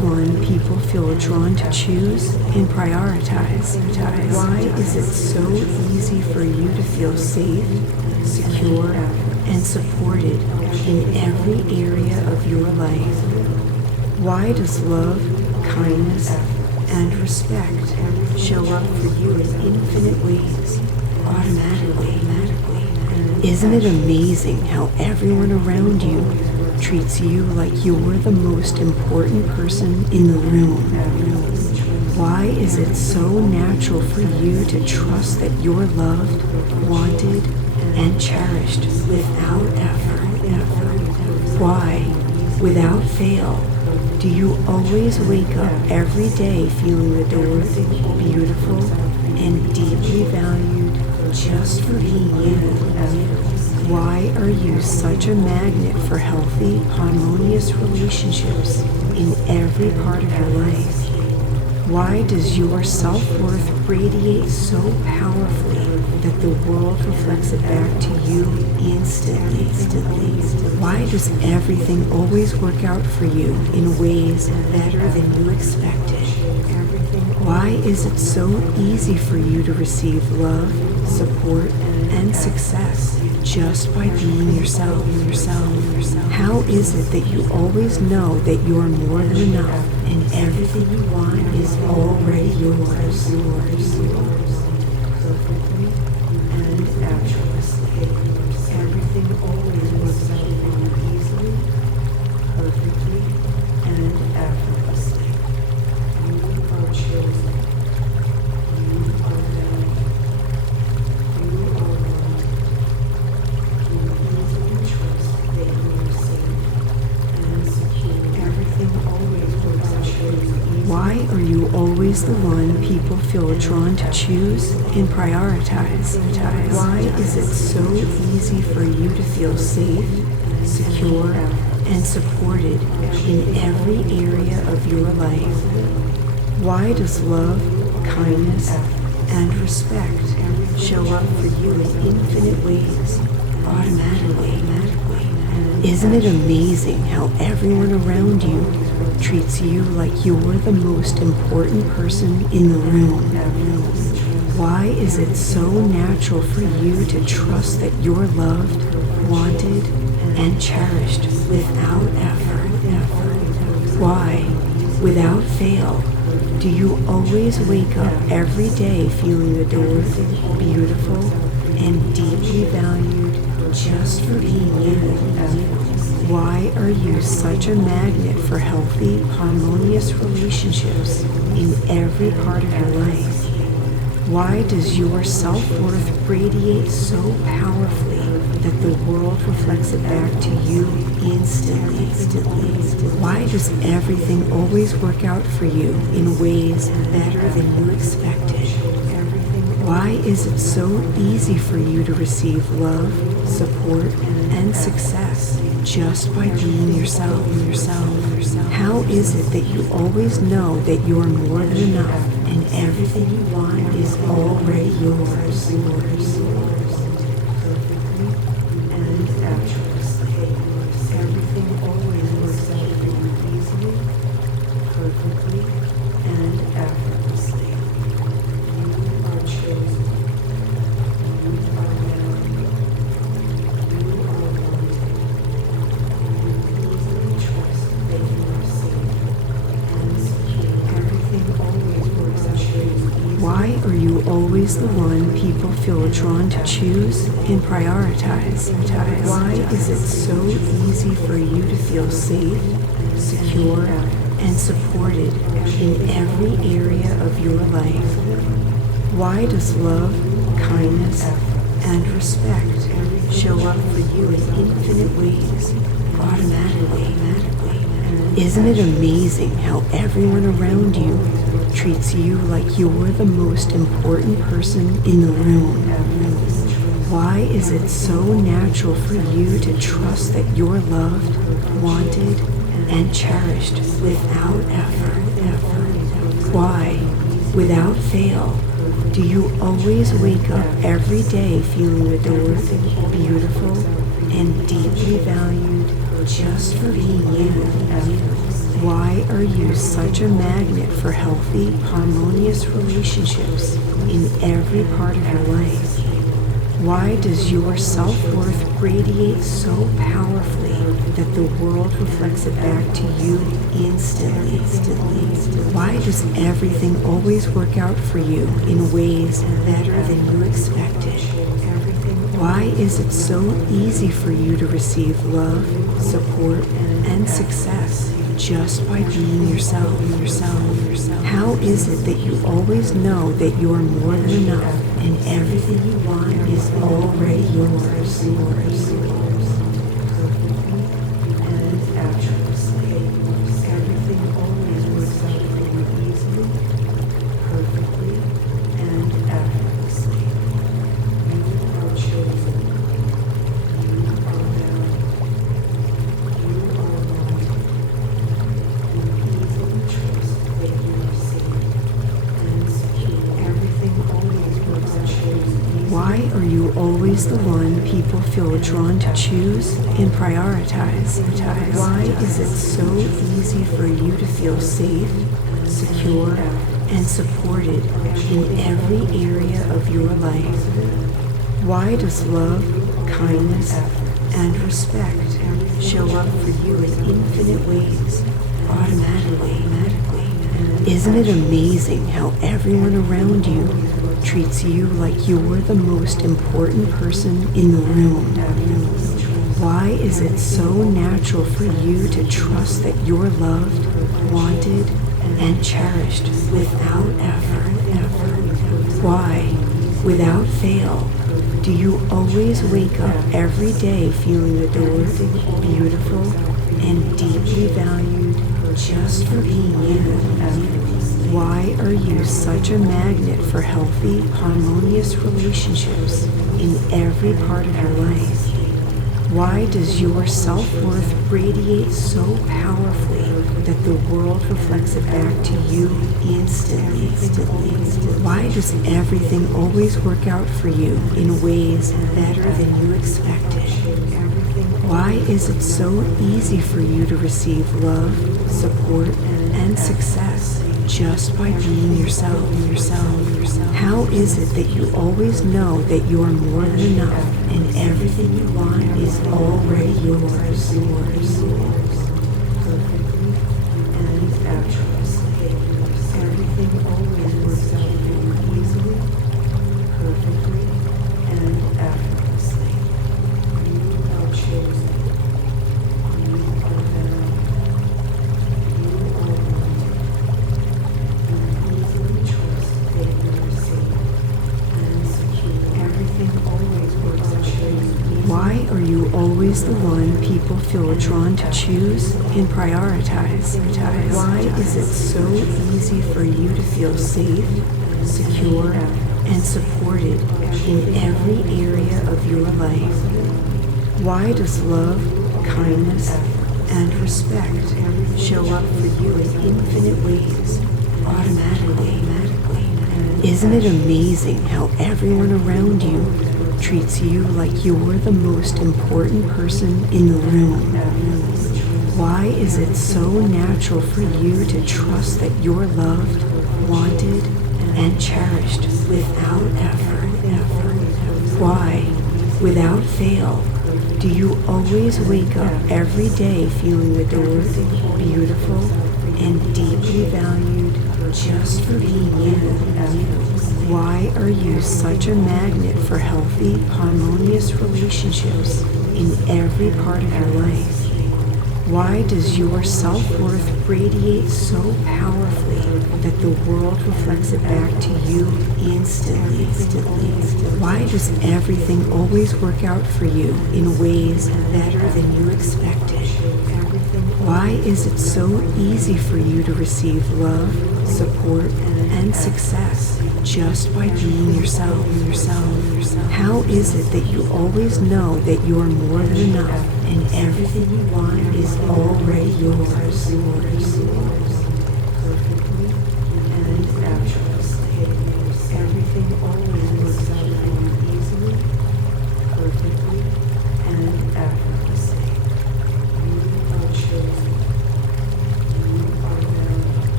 one people feel drawn to choose and prioritize? Why is it so easy for you to feel safe, secure, and supported in every area of your life? Why does love, kindness, and respect show up for you in infinite ways, automatically? Isn't it amazing how everyone around you treats you like you're the most important person in the room? Why is it so natural for you to trust that you're loved, wanted, and cherished without effort? Why, without fail, do you always wake up every day feeling adored, beautiful, and deeply valued just for being you? Why are you such a magnet for healthy, harmonious relationships in every part of your life? Why does your self-worth radiate so powerfully that the world reflects it back to you instantly? Why does everything always work out for you in ways better than you expected? Why is it so easy for you to receive love, support, and success just by being yourself? How is it that you always know that you're more than enough and everything you want is already yours? Perfectly and effortlessly. Everything always works out for you easily, perfectly, and effortlessly. You are chosen. You are valued. You are wanted. You easily trust that you are safe and secure. Everything always works out for you easily. Why are you always the one people feel drawn to choose and prioritize? Why is it so easy for you to feel safe, secure, and supported in every area of your life? Why does love, kindness, and respect show up for you in infinite ways, automatically? Isn't it amazing how everyone around you treats you like you're the most important person in the room? Why is it so natural for you to trust that you're loved, wanted, and cherished without effort? Why, without fail, do you always wake up every day feeling adored, beautiful, and deeply valued just for being you? Why are you such a magnet for healthy, harmonious relationships in every part of your life? Why does your self-worth radiate so powerfully that the world reflects it back to you instantly? Why does everything always work out for you in ways better than you expected? Why is it so easy for you to receive love, support, and success just by being yourself? How is it that you always know that you're more than enough and everything you want is already yours? Perfectly and effortlessly. Everything always works out for you easily, perfectly, and effortlessly. You are chosen. You are valued. You are wanted. You easily trust that you are safe and secure. Everything always works out for you easily. Why are you always the one people feel drawn to choose and prioritize? Why is it so easy for you to feel safe, secure, and supported in every area of your life? Why does love, kindness, and respect show up for you in infinite ways, automatically? Isn't it amazing how everyone around you treats you like you're the most important person in the room? Why is it so natural for you to trust that you're loved, wanted, and cherished without effort? Why, without fail, do you always wake up every day feeling adored, beautiful, and deeply valued just for being you? Why are you such a magnet for healthy, harmonious relationships in every part of your life? Why does your self-worth radiate so powerfully that the world reflects it back to you instantly? Why does everything always work out for you in ways better than you expected? Why is it so easy for you to receive love, support, and success just by being yourself? How is it that you always know that you're more than enough and everything you want is already yours? And effortlessly, everything always works out for you easily, perfectly, and effortlessly. You are chosen. You are valued. You are loved. Easily trust that you are safe and secure. Everything always works out for you. Why are you always the one people feel drawn to choose and prioritize? Why is it so easy for you to feel safe, secure, and supported in every area of your life? Why does love, kindness, and respect show up for you in infinite ways, automatically? Isn't it amazing how everyone around you treats you like you're the most important person in the room? Why is it so natural for you to trust that you're loved, wanted, and cherished without effort? Why, without fail, do you always wake up every day feeling adored, beautiful, and deeply valued just for being you? Why are you such a magnet for healthy, harmonious relationships in every part of your life? Why does your self-worth radiate so powerfully that the world reflects it back to you instantly? Why does everything always work out for you in ways better than you expected? Why is it so easy for you to receive love, support, and success just by being yourself? How is it that you always know that you are more than enough and everything you want is already yours? Perfectly and effortlessly, everything always works out for you easily, perfectly, and effortlessly. You are chosen. You are valued. You are wanted. Easily trust that you are safe and secure. Everything always works out for you. Why are you always the one people feel drawn to choose and prioritize? Why is it so easy for you to feel safe, secure, and supported in every area of your life? Why does love, kindness, and respect show up for you in infinite ways, automatically? Isn't it amazing how everyone around you treats you like you're the most important person in the room? Why is it so natural for you to trust that you're loved, wanted, and cherished without effort? Why, without fail, do you always wake up every day feeling adored, beautiful, and deeply valued just for being you? Why are you such a magnet for healthy, harmonious relationships in every part of your life? Why does your self-worth radiate so powerfully that the world reflects it back to you instantly? Why does everything always work out for you in ways better than you expected? Why is it so easy for you to receive love, support, and success just by being yourself? How is it that you always know that you are more than enough and everything you want is already yours? Perfectly and effortlessly, everything always works out for you easily, perfectly, and effortlessly. You are chosen. You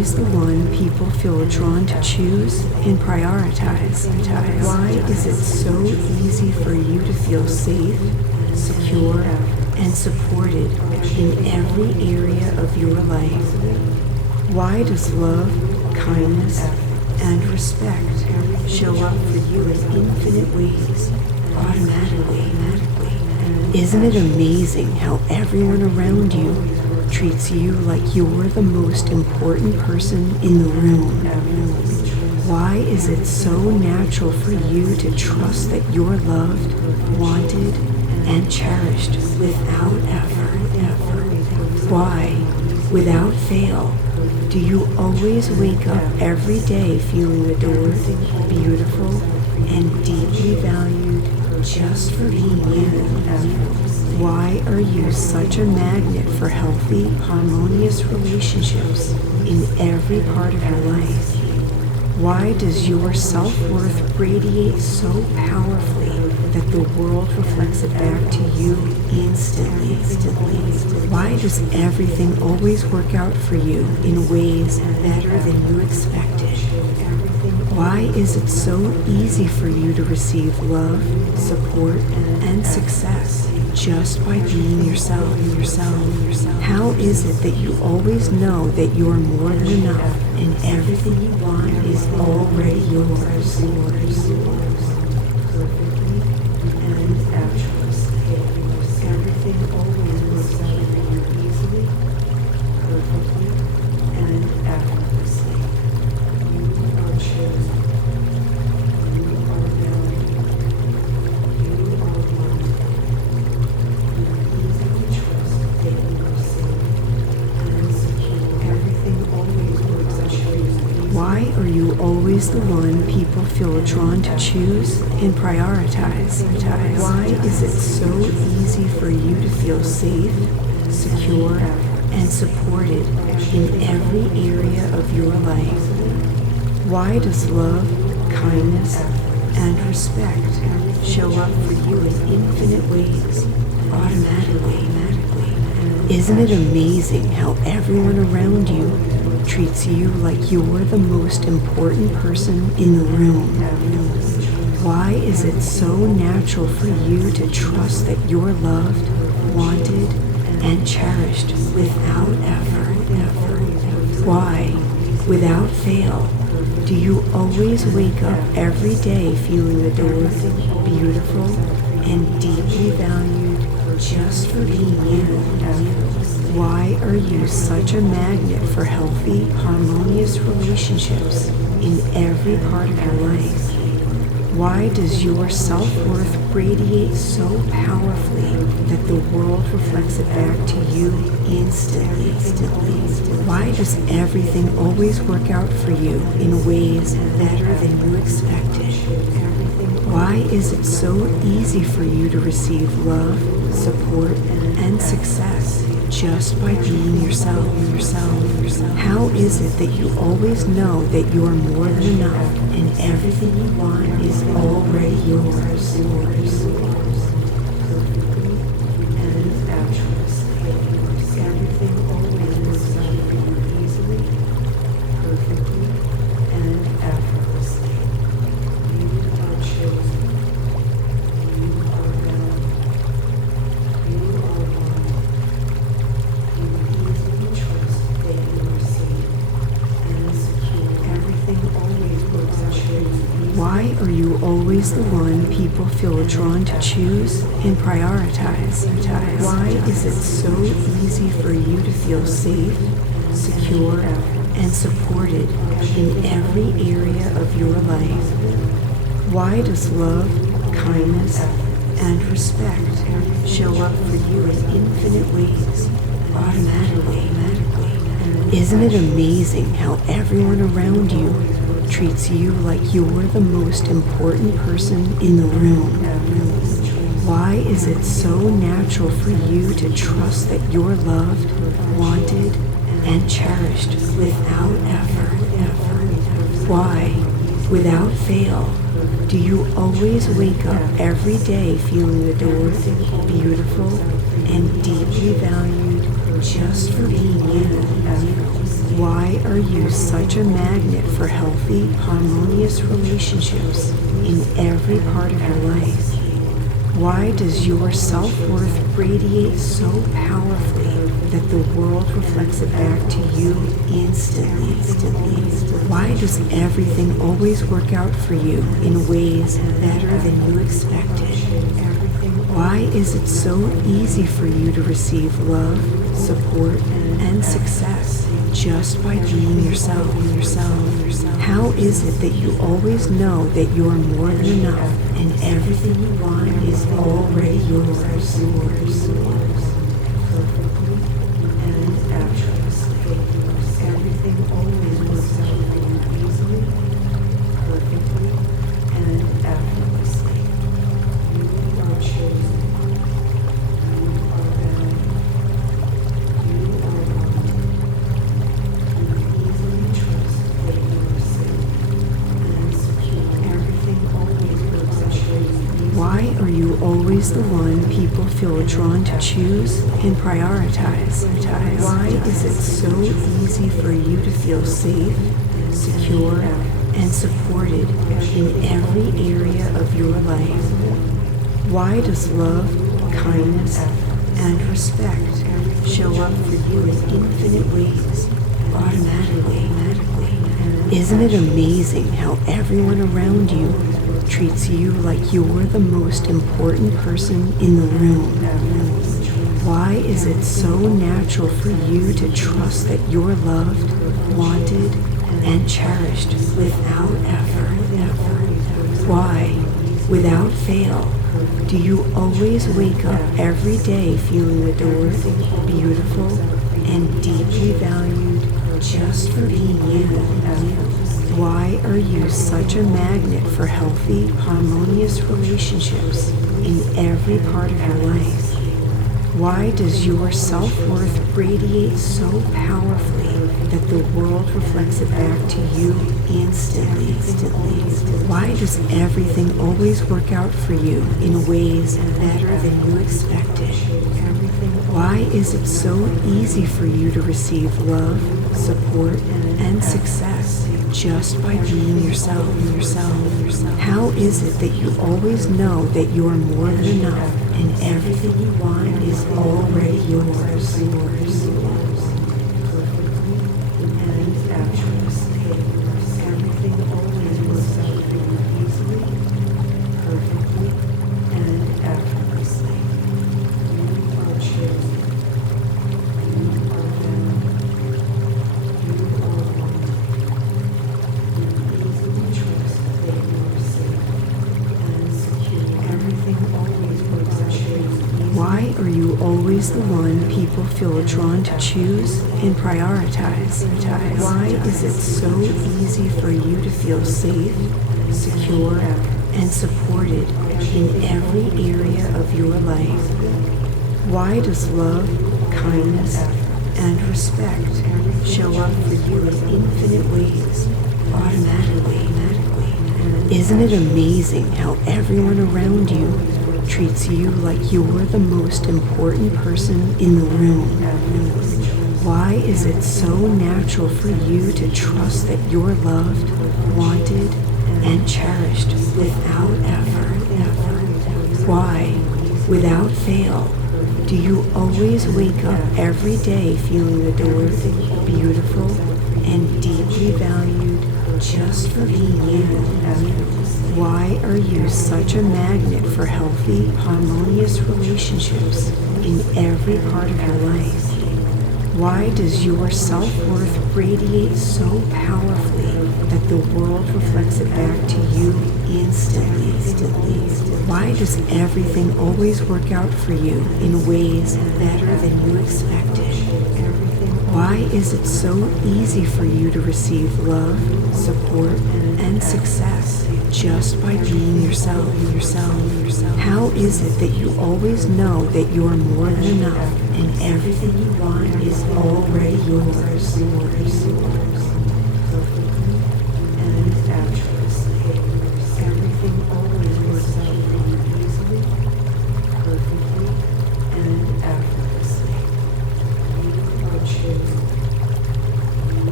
always the one people feel drawn to choose and prioritize? Why is it so easy for you to feel safe, secure, and supported in every area of your life? Why does love, kindness, and respect show up for you in infinite ways, automatically? Isn't it amazing how everyone around you treats you like you're the most important person in the room? Why is it so natural for you to trust that you're loved, wanted, and cherished without effort? Why, without fail, do you always wake up every day feeling adored, beautiful, and deeply valued just for being you? Why are you such a magnet for healthy, harmonious relationships in every part of your life? Why does your self-worth radiate so powerfully that the world reflects it back to you instantly? Why does everything always work out for you in ways better than you expected? Why is it so easy for you to receive love, support, and success just by being yourself? How is it that you always know that you are more than enough and everything you want is already yours? Perfectly and effortlessly. Everything always works out for you easily, perfectly, and effortlessly. You are chosen. You are valued. You are wanted. You easily trust that you are safe and secure. Everything always works out for you. Why are you always the one people feel drawn to choose and prioritize? Why is it so easy for you to feel safe, secure, and supported in every area of your life? Why does love, kindness, and respect show up for you in infinite ways, automatically? Isn't it amazing how everyone around you treats you like you're the most important person in the room? Why is it so natural for you to trust that you're loved, wanted, and cherished without effort? Why, without fail, do you always wake up every day feeling adored, beautiful, and deeply valued just for being you? Why are you such a magnet for healthy, harmonious relationships in every part of your life? Why does your self-worth radiate so powerfully that the world reflects it back to you instantly? Why does everything always work out for you in ways better than you expected? Why is it so easy for you to receive love, support, and success just by being yourself? How is it that you always know that you are more than enough and everything you want is already yours? Perfectly and effortlessly. Everything always works out for you easily, perfectly, and effortlessly. You are chosen. You are valued. You are wanted. You easily trust that you are safe and secure. Everything always works out for you. Why are you always the one people feel drawn to choose and prioritize? Why is it so easy for you to feel safe, secure, and supported in every area of your life? Why does love, kindness, and respect show up for you in infinite ways, automatically? Isn't it amazing how everyone around you treats you like you're the most important person in the room? Why is it so natural for you to trust that you're loved, wanted, and cherished without effort? Why, without fail, do you always wake up every day feeling adored, beautiful, and deeply valued just for being you? Why are you such a magnet for healthy, harmonious relationships in every part of your life? Why does your self-worth radiate so powerfully that the world reflects it back to you instantly? Why does everything always work out for you in ways better than you expected? Why is it so easy for you to receive love, support, and success just by being yourself? How is it that you always know that you are more than enough and everything you want is already yours? Perfectly and effortlessly. Everything always works out for you easily, perfectly, and effortlessly. You are chosen. You are valid. You are wanted. You easily trust that you are safe and secure. Everything always works out for you. Why are you always the one people feel drawn to choose and prioritize? Why is it so easy for you to feel safe, secure, and supported in every area of your life? Why does love, kindness, and respect show up for you in infinite ways, automatically? Isn't it amazing how everyone around you treats you like you're the most important person in the room? Why is it so natural for you to trust that you're loved, wanted, and cherished without effort? Why, without fail, do you always wake up every day feeling adored, beautiful, and deeply valued just for being you? Why are you such a magnet for healthy, harmonious relationships in every part of your life? Why does your self-worth radiate so powerfully that the world reflects it back to you instantly? Why does everything always work out for you in ways better than you expected? Why is it so easy for you to receive love, support, and success just by being yourself? How is it that you always know that you are more than enough and everything you want is already yours? Perfectly and effortlessly. Everything always works out for you easily, perfectly, and effortlessly. You are chosen. You are valid. You are wanted. You easily trust that you are safe and secure. Everything always works out for you. Why are you always the one people feel drawn to choose and prioritize? Why is it so easy for you to feel safe, secure, and supported in every area of your life? Why does love, kindness, and respect show up for you in infinite ways, automatically? Isn't it amazing how everyone around you treats you like you're the most important person in the room? Why is it so natural for you to trust that you're loved, wanted, and cherished without effort? Why, without fail, do you always wake up every day feeling adored, beautiful, and deeply valued just for being you? Why are you such a magnet for healthy, harmonious relationships in every part of your life? Why does your self-worth radiate so powerfully that the world reflects it back to you instantly? Why does everything always work out for you in ways better than you expected? Why is it so easy for you to receive love, support, and success just by being yourself? How is it that you always know that you are more than enough and everything you want is already yours? Perfectly and effortlessly. Everything always works out for you easily, perfectly, and effortlessly. You are chosen. You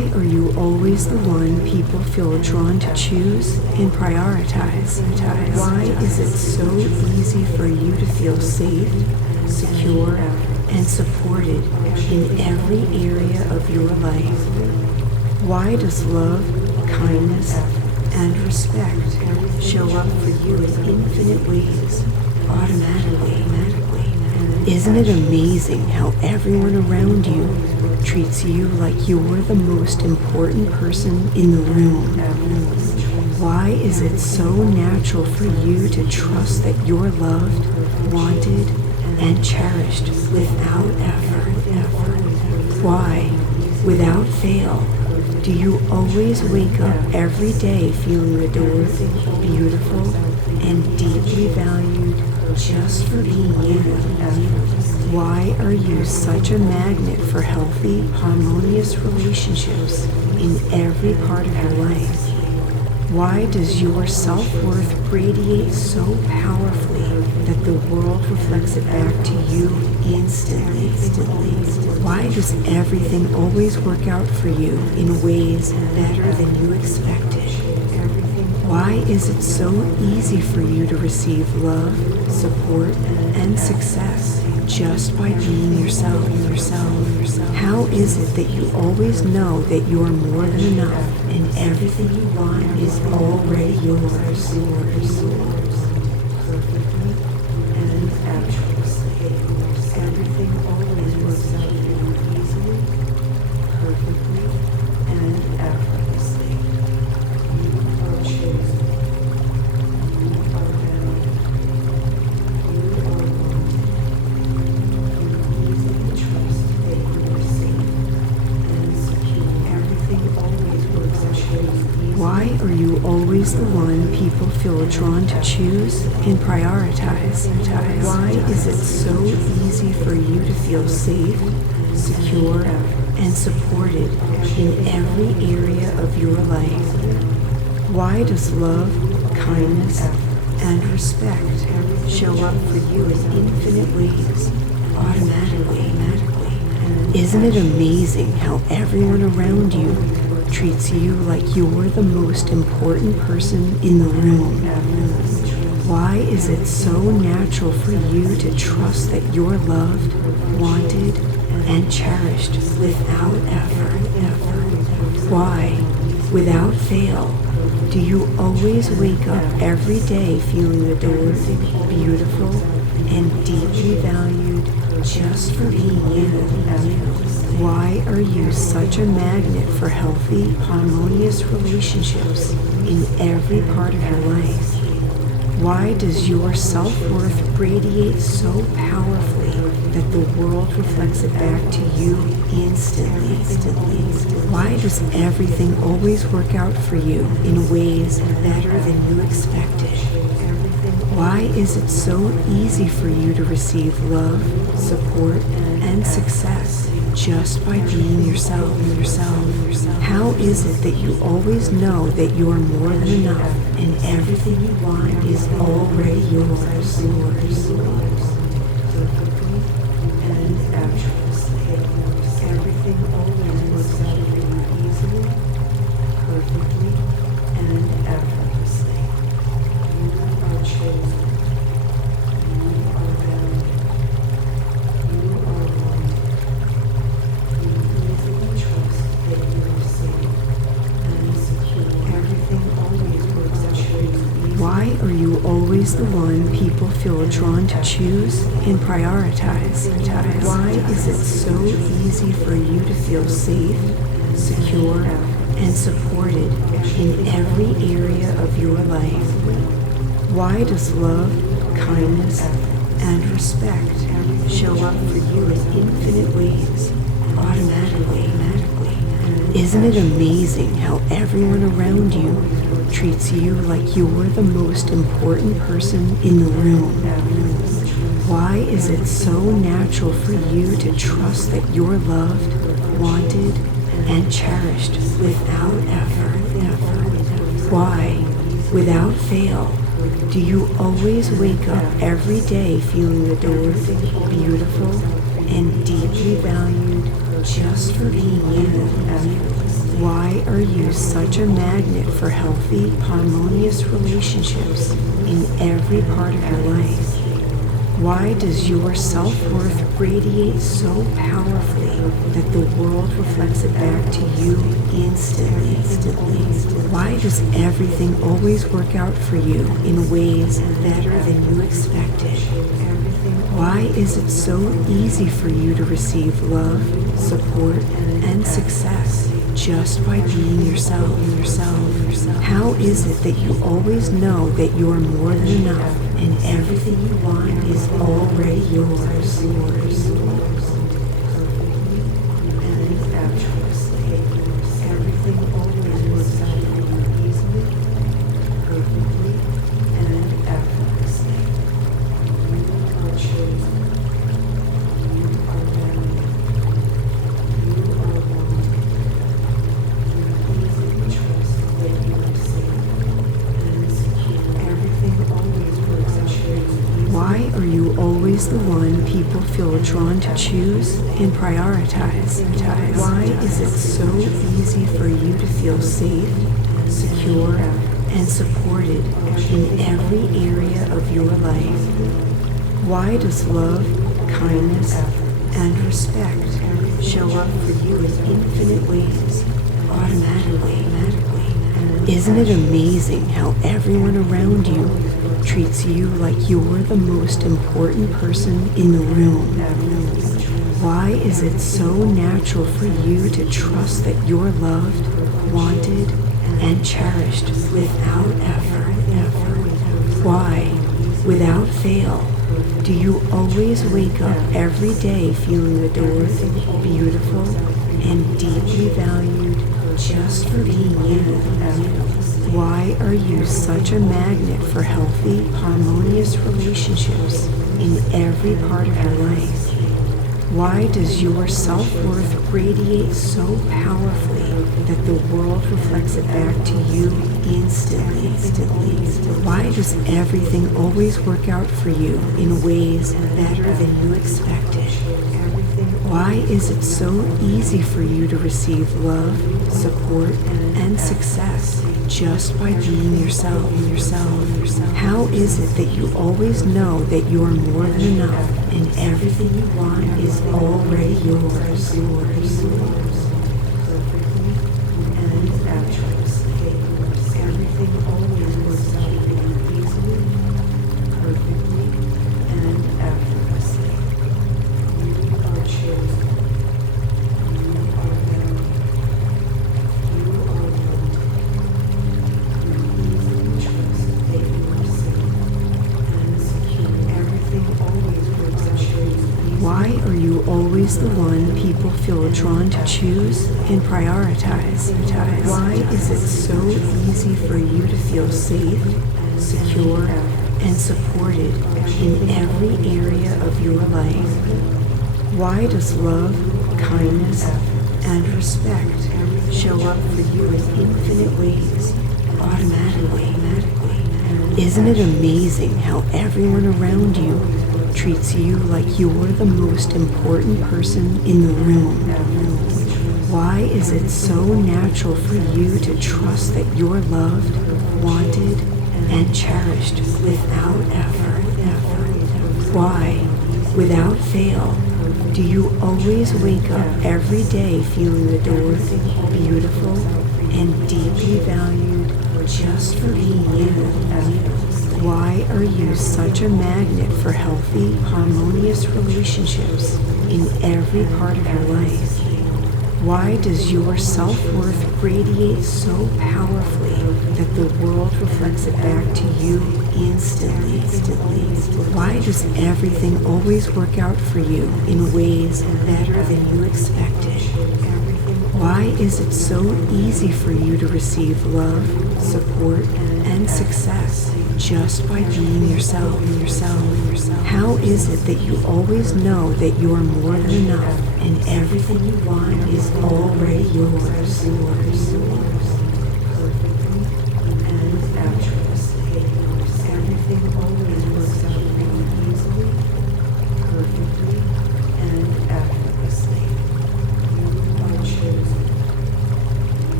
always the one people feel drawn to choose and prioritize? Why is it so easy for you to feel safe, secure, and supported in every area of your life? Why does love, kindness, and respect show up for you in infinite ways, automatically? Isn't it amazing how everyone around you treats you like you're the most important person in the room? Why is it so natural for you to trust that you're loved, wanted, and cherished without effort? Why, without fail, do you always wake up every day feeling adored, beautiful, and deeply valued just for being you? Why are you such a magnet for healthy, harmonious relationships in every part of your life? Why does your self-worth radiate so powerfully that the world reflects it back to you instantly? Why does everything always work out for you in ways better than you expected? Why is it so easy for you to receive love, support, and success just by being yourself? How is it that you always know that you are more than enough and everything you want is already yours? Perfectly and effortlessly. Everything always works out for you easily, perfectly, and effortlessly. You are chosen. You are valued. You are wanted. You easily trust that you are safe and secure. Everything always works out for you. Why are you always the one people feel drawn to choose and prioritize? Why is it so easy for you to feel safe, secure, and supported in every area of your life? Why does love, kindness, and respect show up for you in infinite ways, automatically? Isn't it amazing how everyone around you treats you like you're the most important person in the room? Why is it so natural for you to trust that you're loved, wanted, and cherished without effort? Why, without fail, do you always wake up every day feeling adored, beautiful, and deeply valued just for being you? Why are you such a magnet for healthy, harmonious relationships in every part of your life? Why does your self-worth radiate so powerfully that the world reflects it back to you instantly? Why does everything always work out for you in ways better than you expected? Why is it so easy for you to receive love, support, and success just by being yourself? How is it that you always know that you are more than enough and everything you want is already yours? Perfectly and effortlessly. Everything always works out for you easily, perfectly, and effortlessly. You are chosen. You are valued. You are wanted. You easily trust that you are safe and secure. Everything always works out for you. Why are you always the one people feel drawn to choose and prioritize? Why is it so easy for you to feel safe, secure, and supported in every area of your life? Why does love, kindness, and respect show up for you in infinite ways, automatically? Isn't it amazing how everyone around you treats you like you're the most important person in the room? Why is it so natural for you to trust that you're loved, wanted, and cherished without effort? Why, without fail, do you always wake up every day feeling adored, beautiful, and deeply valued just for being you? Why are you such a magnet for healthy, harmonious relationships in every part of your life? Why does your self-worth radiate so powerfully that the world reflects it back to you instantly? Why does everything always work out for you in ways better than you expected? Why is it so easy for you to receive love, support, and success just by being yourself? How is it that you always know that you are more than enough and everything you want is already yours? And effortlessly, everything always works out for you easily, perfectly, and effortlessly. You are chosen. You are valued. You are wanted. You easily trust that you are safe and secure. Everything always works out for you. Why are you always the one people feel drawn to choose and prioritize? Why is it so easy for you to feel safe, secure, and supported in every area of your life? Why does love, kindness, and respect show up for you in infinite ways, automatically? Isn't it amazing how everyone around you treats you like you're the most important person in the room? Why is it so natural for you to trust that you're loved, wanted, and cherished without effort? Why, without fail, do you always wake up every day feeling adored, beautiful, and deeply valued just for being you? Why are you such a magnet for healthy, harmonious relationships in every part of your life? Why does your self-worth radiate so powerfully that the world reflects it back to you instantly? Why does everything always work out for you in ways better than you expected? Why is it so easy for you to receive love, support, and success just by being yourself? How is it that you always know that you are more than enough and everything you want is already yours? Perfectly and effortlessly, everything always works out for you easily, perfectly, and effortlessly. You are chosen. You are valued. You are wanted. You easily trust that you are safe and secure. Everything always works out for you. Why are you always the one people feel drawn to choose and prioritize? Why is it so easy for you to feel safe, secure, and supported in every area of your life? Why does love, kindness, and respect show up for you in infinite ways, automatically? Isn't it amazing how everyone around you treats you like you're the most important person in the room? Why is it so natural for you to trust that you're loved, wanted, and cherished without effort? Why, without fail, do you always wake up every day feeling adored, beautiful, and deeply valued just for being you? Why are you such a magnet for healthy, harmonious relationships in every part of your life? Why does your self-worth radiate so powerfully that the world reflects it back to you instantly? Why does everything always work out for you in ways better than you expected? Why is it so easy for you to receive love, support, and success just by being yourself? How is it that you always know that you are more than enough and everything you want is already yours? Perfectly and effortlessly, everything always works out for you easily, perfectly, and effortlessly. You are chosen.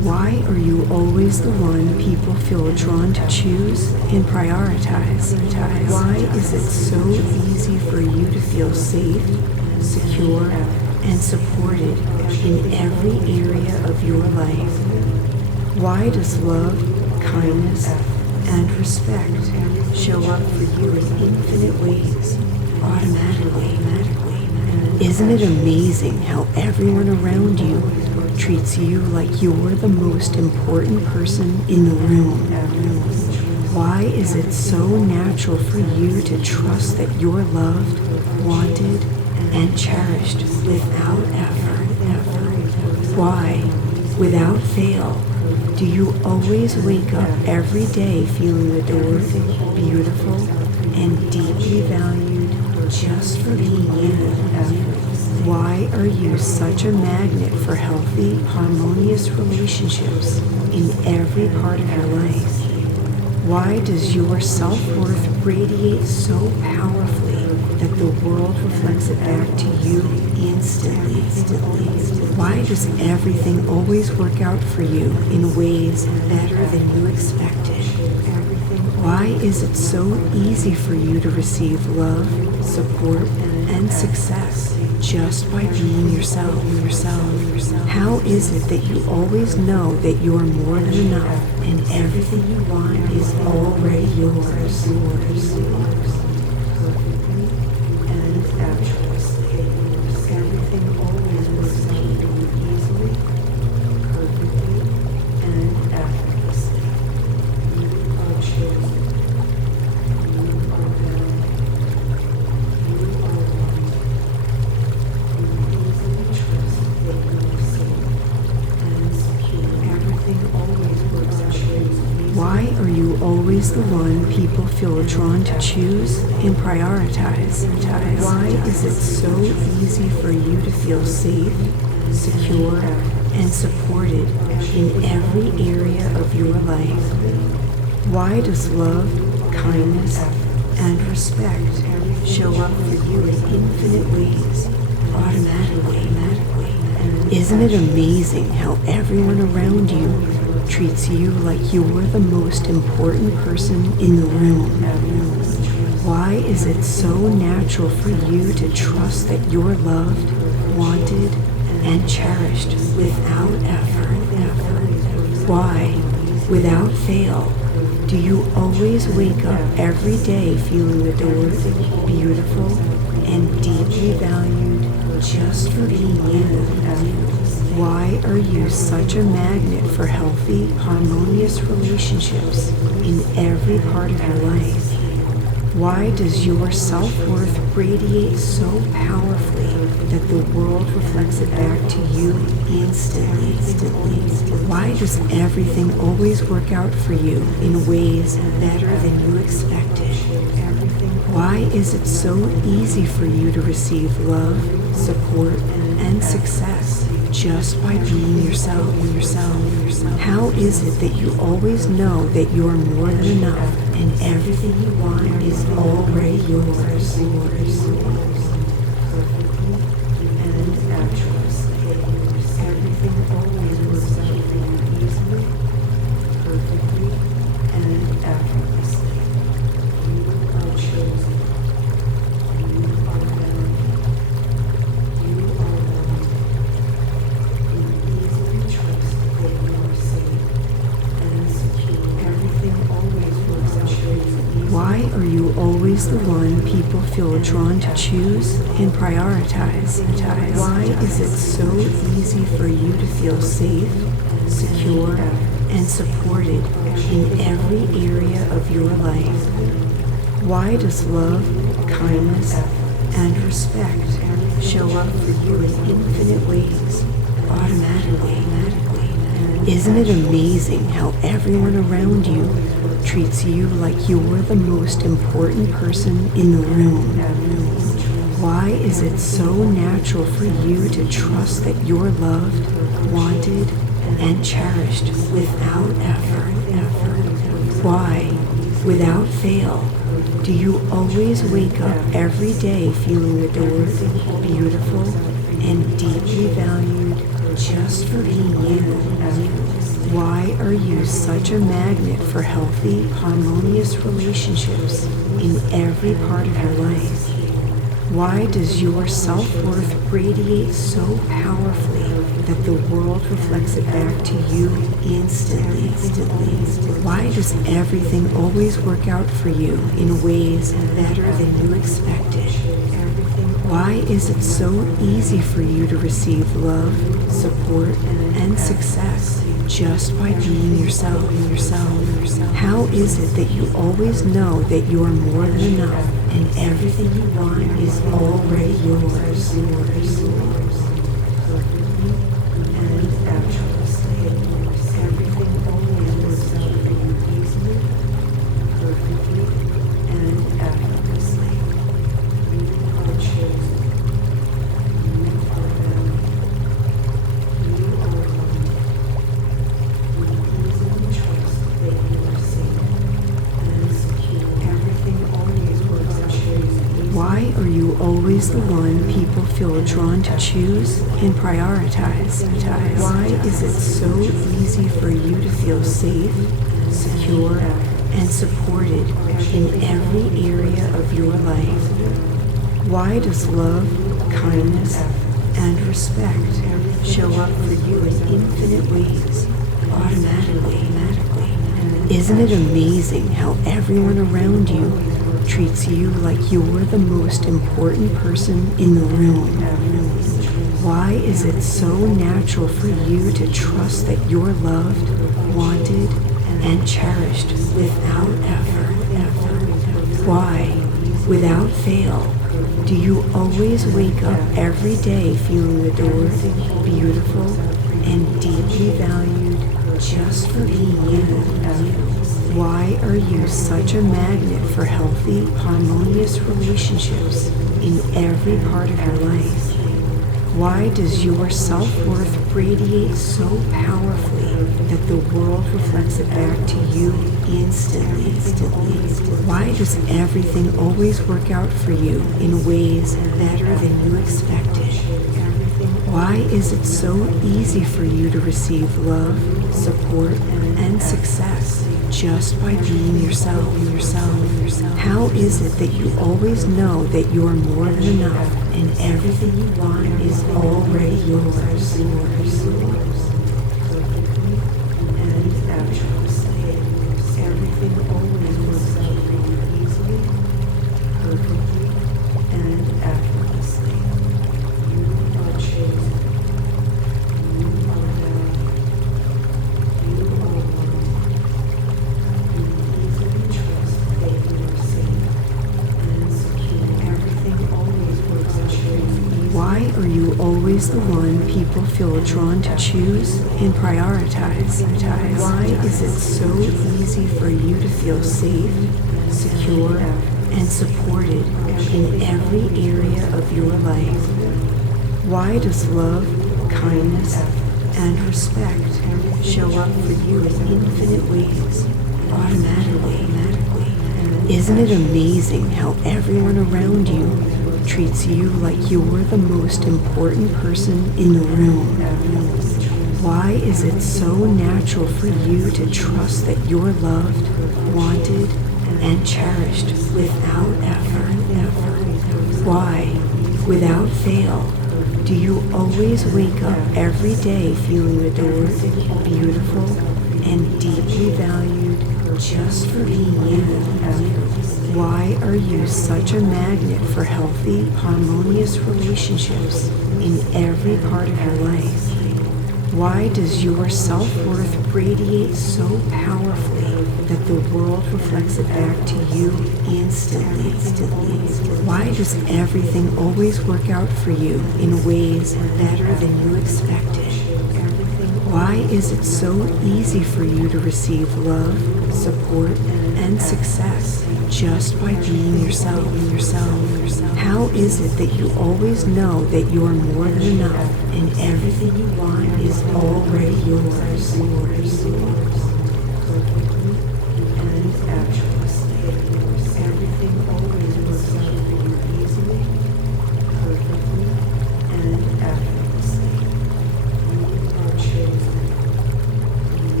always the one people feel drawn to choose and prioritize? Why is it so easy for you to feel safe, secure, and supported in every area of your life? Why does love, kindness, and respect show up for you in infinite ways, automatically? Isn't it amazing how everyone around you treats you like you're the most important person in the room? Why is it so natural for you to trust that you're loved, wanted, and cherished without effort? Why, without fail, do you always wake up every day feeling adored, beautiful, and deeply valued just for being you? Why are you such a magnet for healthy, harmonious relationships in every part of your life? Why does your self-worth radiate so powerfully that the world reflects it back to you instantly? Why does everything always work out for you in ways better than you expected? Why is it so easy for you to receive love, support, and success just by being yourself? How is it that you always know that you are more than enough and everything you want is already yours? Perfectly and effortlessly. Everything always works out easily, perfectly, and effortlessly. You are chosen. You are valued. You are loved. You easily trust that you are safe and secure. Everything always works out easily. Why are you always the one people feel drawn to choose and prioritize? Why is it so easy for you to feel safe, secure, and supported in every area of your life? Why does love, kindness, and respect show up for you in infinite ways, automatically? Isn't it amazing how everyone around you treats you like you're the most important person in the room? Why is it so natural for you to trust that you're loved, wanted, and cherished without effort? Why, without fail, do you always wake up every day feeling adored, beautiful, and deeply valued just for being you? Why are you such a magnet for healthy, harmonious relationships in every part of your life? Why does your self-worth radiate so powerfully that the world reflects it back to you instantly? Why does everything always work out for you in ways better than you expected? Why is it so easy for you to receive love, support, and success just by being yourself? How is it that you always know that you are more than enough and everything you want is already yours? Perfectly and effortlessly. Everything always works out for you easily, perfectly, and effortlessly. You are chosen. You are valued. You are loved. You easily trust that you are safe and secure. Everything always works out for you. Why are you always the one people feel drawn to choose and prioritize? Why is it so easy for you to feel safe, secure, and supported in every area of your life? Why does love, kindness, and respect show up for you in infinite ways, automatically? Isn't it amazing how everyone around you treats you like you're the most important person in the room? Why is it so natural for you to trust that you're loved, wanted, and cherished without effort? Why, without fail, do you always wake up every day feeling adored, beautiful, and deeply valued just for being you? Why are you such a magnet for healthy, harmonious relationships in every part of your life? Why does your self-worth radiate so powerfully that the world reflects it back to you instantly? Why does everything always work out for you in ways better than you expected? Why is it so easy for you to receive love, support, and success just by being yourself? How is it that you always know that you are more than enough and everything you want is already yours? And effortlessly, everything always works out for you easily, perfectly, and effortlessly. You are chosen. You are valued. You are loved. You easily trust that you are safe and secure. Everything always works out for you easily. Why are you always the one people feel drawn to choose and prioritize? Why is it so easy for you to feel safe, secure, and supported in every area of your life? Why does love, kindness, and respect show up for you in infinite ways, automatically? Isn't it amazing how everyone around you treats you like you're the most important person in the room? Why is it so natural for you to trust that you're loved, wanted, and cherished without effort? Why, without fail, do you always wake up every day feeling adored, beautiful, and deeply valued just for being you? Why are you such a magnet for healthy, harmonious relationships in every part of your life? Why does your self-worth radiate so powerfully that the world reflects it back to you instantly? Why does everything always work out for you in ways better than you expected? Why is it so easy for you to receive love, support, and success just by being yourself? How is it that you always know that you are more than enough and everything you want is already yours? And effortlessly, everything always works out for you easily, perfectly, and effortlessly. You are chosen. You are valued. You are loved. You easily trust that you are safe and secure. Everything always works out for you easily. Why are you always the one people feel drawn to choose and prioritize? Why is it so easy for you to feel safe, secure, and supported in every area of your life? Why does love, kindness, and respect show up for you in infinite ways, automatically? Isn't it amazing how everyone around you treats you like you're the most important person in the room? Why is it so natural for you to trust that you're loved, wanted, and cherished without effort? Why, without fail, do you always wake up every day feeling adored, beautiful, and deeply valued just for being you? Why are you such a magnet for healthy, harmonious relationships in every part of your life? Why does your self-worth radiate so powerfully that the world reflects it back to you instantly? Why does everything always work out for you in ways better than you expected? Why is it so easy for you to receive love, support, and success just by being yourself? How is it that you always know that you are more than enough and everything you want is already yours? And effortlessly, everything always works out for you easily, perfectly, and effortlessly. You are chosen. You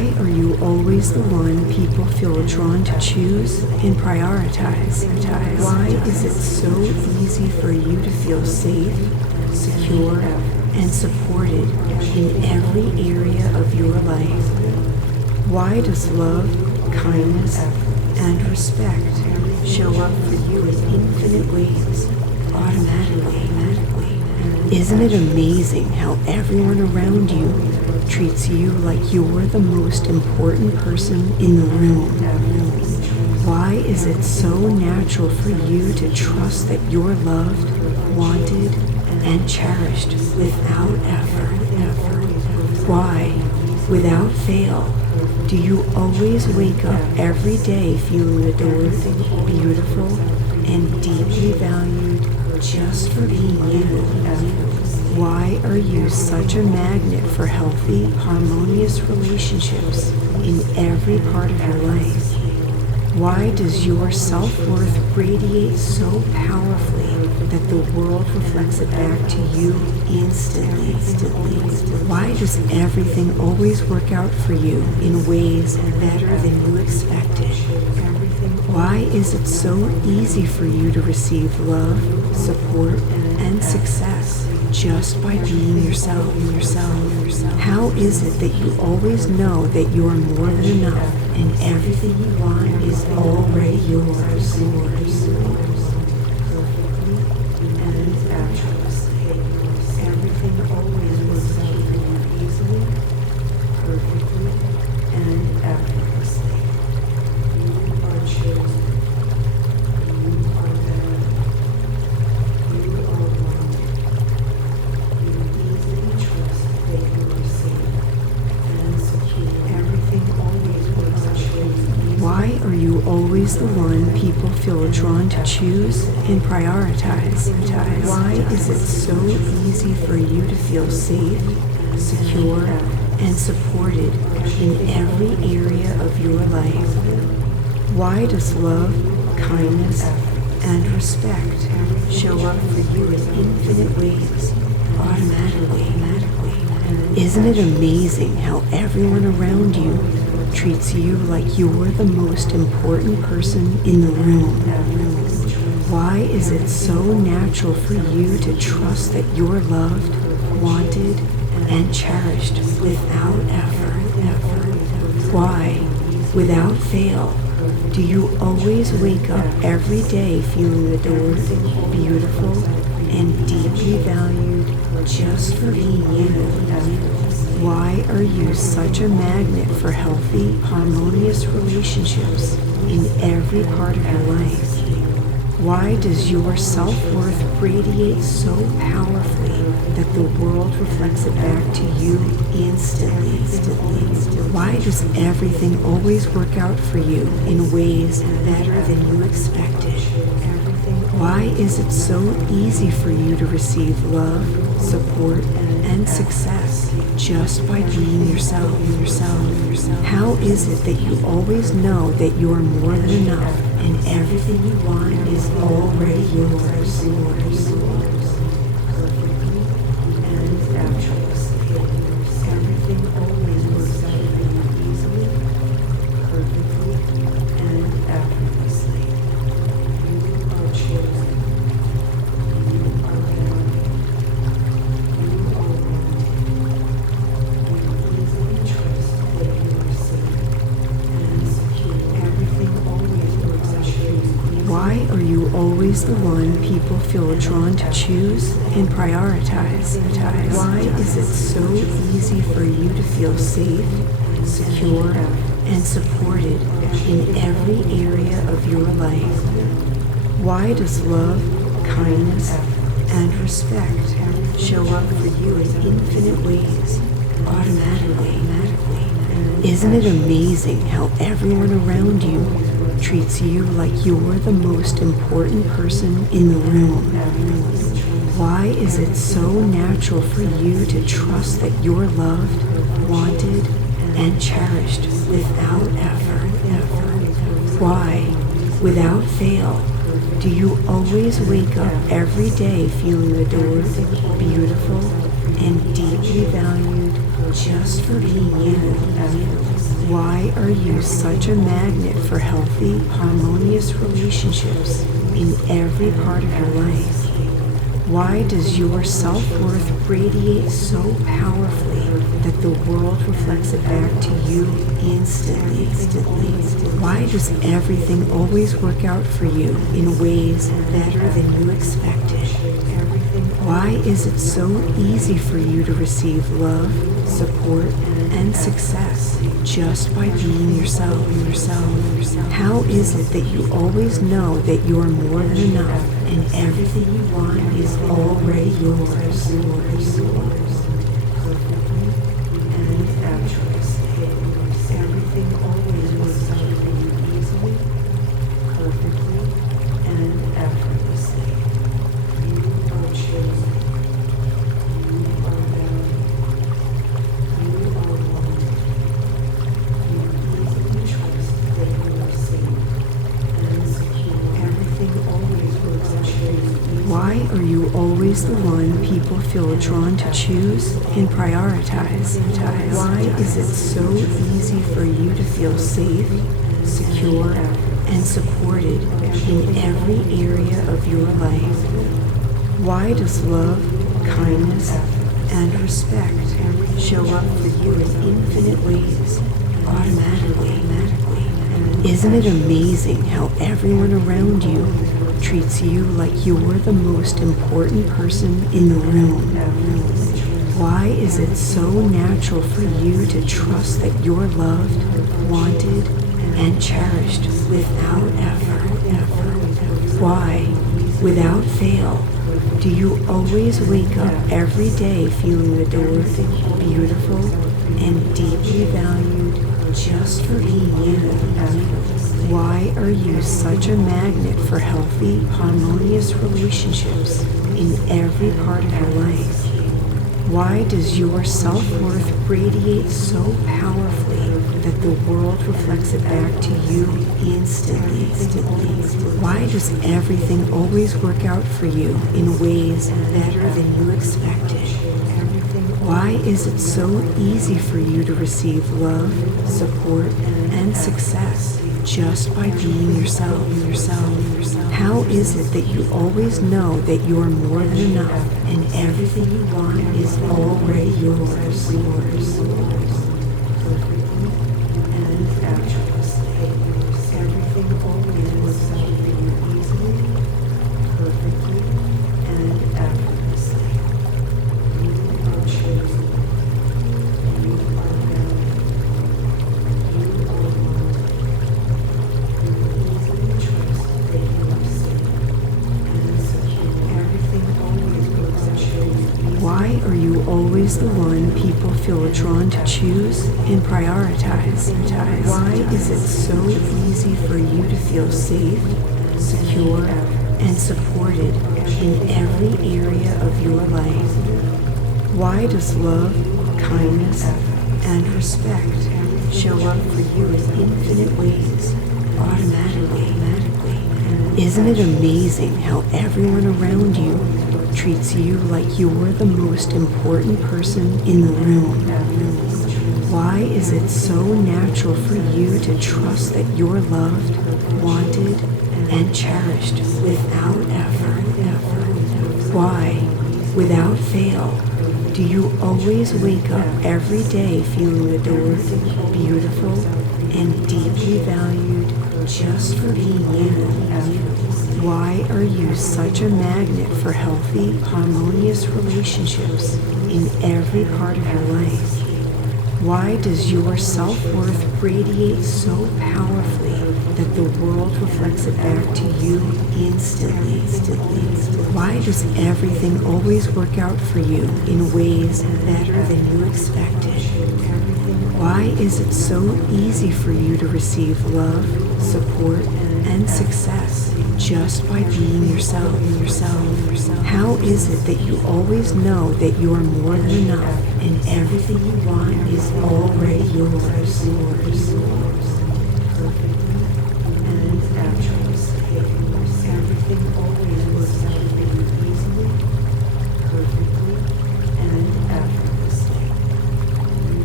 Why are you always the one people feel drawn to choose and prioritize? Why is it so easy for you to feel safe, secure, and supported in every area of your life? Why does love, kindness, and respect show up for you in infinite ways, automatically? Isn't it amazing how everyone around you treats you like you're the most important person in the room? Why is it so natural for you to trust that you're loved, wanted, and cherished without effort? Why, without fail, do you always wake up every day feeling adored, beautiful, and deeply valued just for being you? Why are you such a magnet for healthy, harmonious relationships in every part of your life? Why does your self-worth radiate so powerfully that the world reflects it back to you instantly? Why does everything always work out for you in ways better than you expected? Why is it so easy for you to receive love, support, and success just by being yourself? How is it that you always know that you are more than enough and everything you want is already yours? And effortlessly, everything always works out for you easily, perfectly, and effortlessly. You are chosen. You are better. You are wanted. You easily trust that you are safe and secure. Everything always works out for you. Why are you always the one people feel drawn to choose and prioritize? Why is it so easy for you to feel safe, secure, and supported in every area of your life? Why does love, kindness, and respect show up for you in infinite ways, automatically? Isn't it amazing how everyone around you treats you like you're the most important person in the room? Why is it so natural for you to trust that you're loved, wanted, and cherished without effort? Why, without fail, do you always wake up every day feeling adored, beautiful, and deeply valued just for being you? Why are you such a magnet for healthy, harmonious relationships in every part of your life? Why does your self-worth radiate so powerfully that the world reflects it back to you instantly? Why does everything always work out for you in ways better than you expected? Why is it so easy for you to receive love, support, and success just by being yourself? How is it that you always know that you are more than enough and everything you want is already yours? Perfectly and effortlessly, everything always works out for you easily, perfectly, and effortlessly. You are chosen. You are better. You are wanted. You easily trust that you are safe and secure. Everything always works out for you. Why are you always the one people feel drawn to choose and prioritize? Why is it so easy for you to feel safe, secure, and supported in every area of your life? Why does love, kindness, and respect show up for you in infinite ways, automatically? Isn't it amazing how everyone around you treats you like you're the most important person in the room? Why is it so natural for you to trust that you're loved, wanted, and cherished without effort? Why, without fail, do you always wake up every day feeling adored, beautiful, and deeply valued just for being you. Why are you such a magnet for healthy, harmonious relationships in every part of your life? Why does your self-worth radiate so powerfully that the world reflects it back to you instantly? Why does everything always work out for you in ways better than you expected? Why is it so easy for you to receive love, support, and success just by being yourself? How is it that you always know that you are more than enough and everything you want is already yours? And effortlessly. Everything always works out for you easily, perfectly, and effortlessly. You are chosen. You are valued. You are wanted. You easily trust that you are safe and secure. Everything always works out for you. Why are you always the one people feel drawn to choose and prioritize? Why is it so easy for you to feel safe, secure, and supported in every area of your life? Why does love, kindness, and respect show up for you in infinite ways, automatically? Isn't it amazing how everyone around you treats you like you're the most important person in the room? Why is it so natural for you to trust that you're loved, wanted, and cherished without effort? Why, without fail, do you always wake up every day feeling adored, beautiful, and deeply valued just for being you? Why are you such a magnet for healthy, harmonious relationships in every part of your life? Why does your self-worth radiate so powerfully that the world reflects it back to you instantly? Why does everything always work out for you in ways better than you expected? Why is it so easy for you to receive love, support, and success just by being yourself? How is it that you always know that you are more than enough and everything you want is already yours? Perfectly and effortlessly. Everything always works out for you easily, perfectly, and effortlessly. You are chosen. You are valued. You are wanted. You easily trust that you are safe and secure. Everything always works out for you. Why are you always the one people feel drawn to choose and prioritize? Why is it so easy for you to feel safe, secure, and supported in every area of your life? Why does love, kindness, and respect show up for you in infinite ways, automatically? Isn't it amazing how everyone around you treats you like you're the most important person in the room? Why is it so natural for you to trust that you're loved, wanted, and cherished without effort? Why, without fail, do you always wake up every day feeling adored, beautiful, and deeply valued just for being you? Why are you such a magnet for healthy, harmonious relationships in every part of your life? Why does your self-worth radiate so powerfully that the world reflects it back to you instantly? Why does everything always work out for you in ways better than you expected? Why is it so easy for you to receive love, support, and success just by being yourself? How is it that you always know that you are more than enough and everything you want is already yours? Perfectly and effortlessly. Everything always works out for you easily, perfectly, and effortlessly.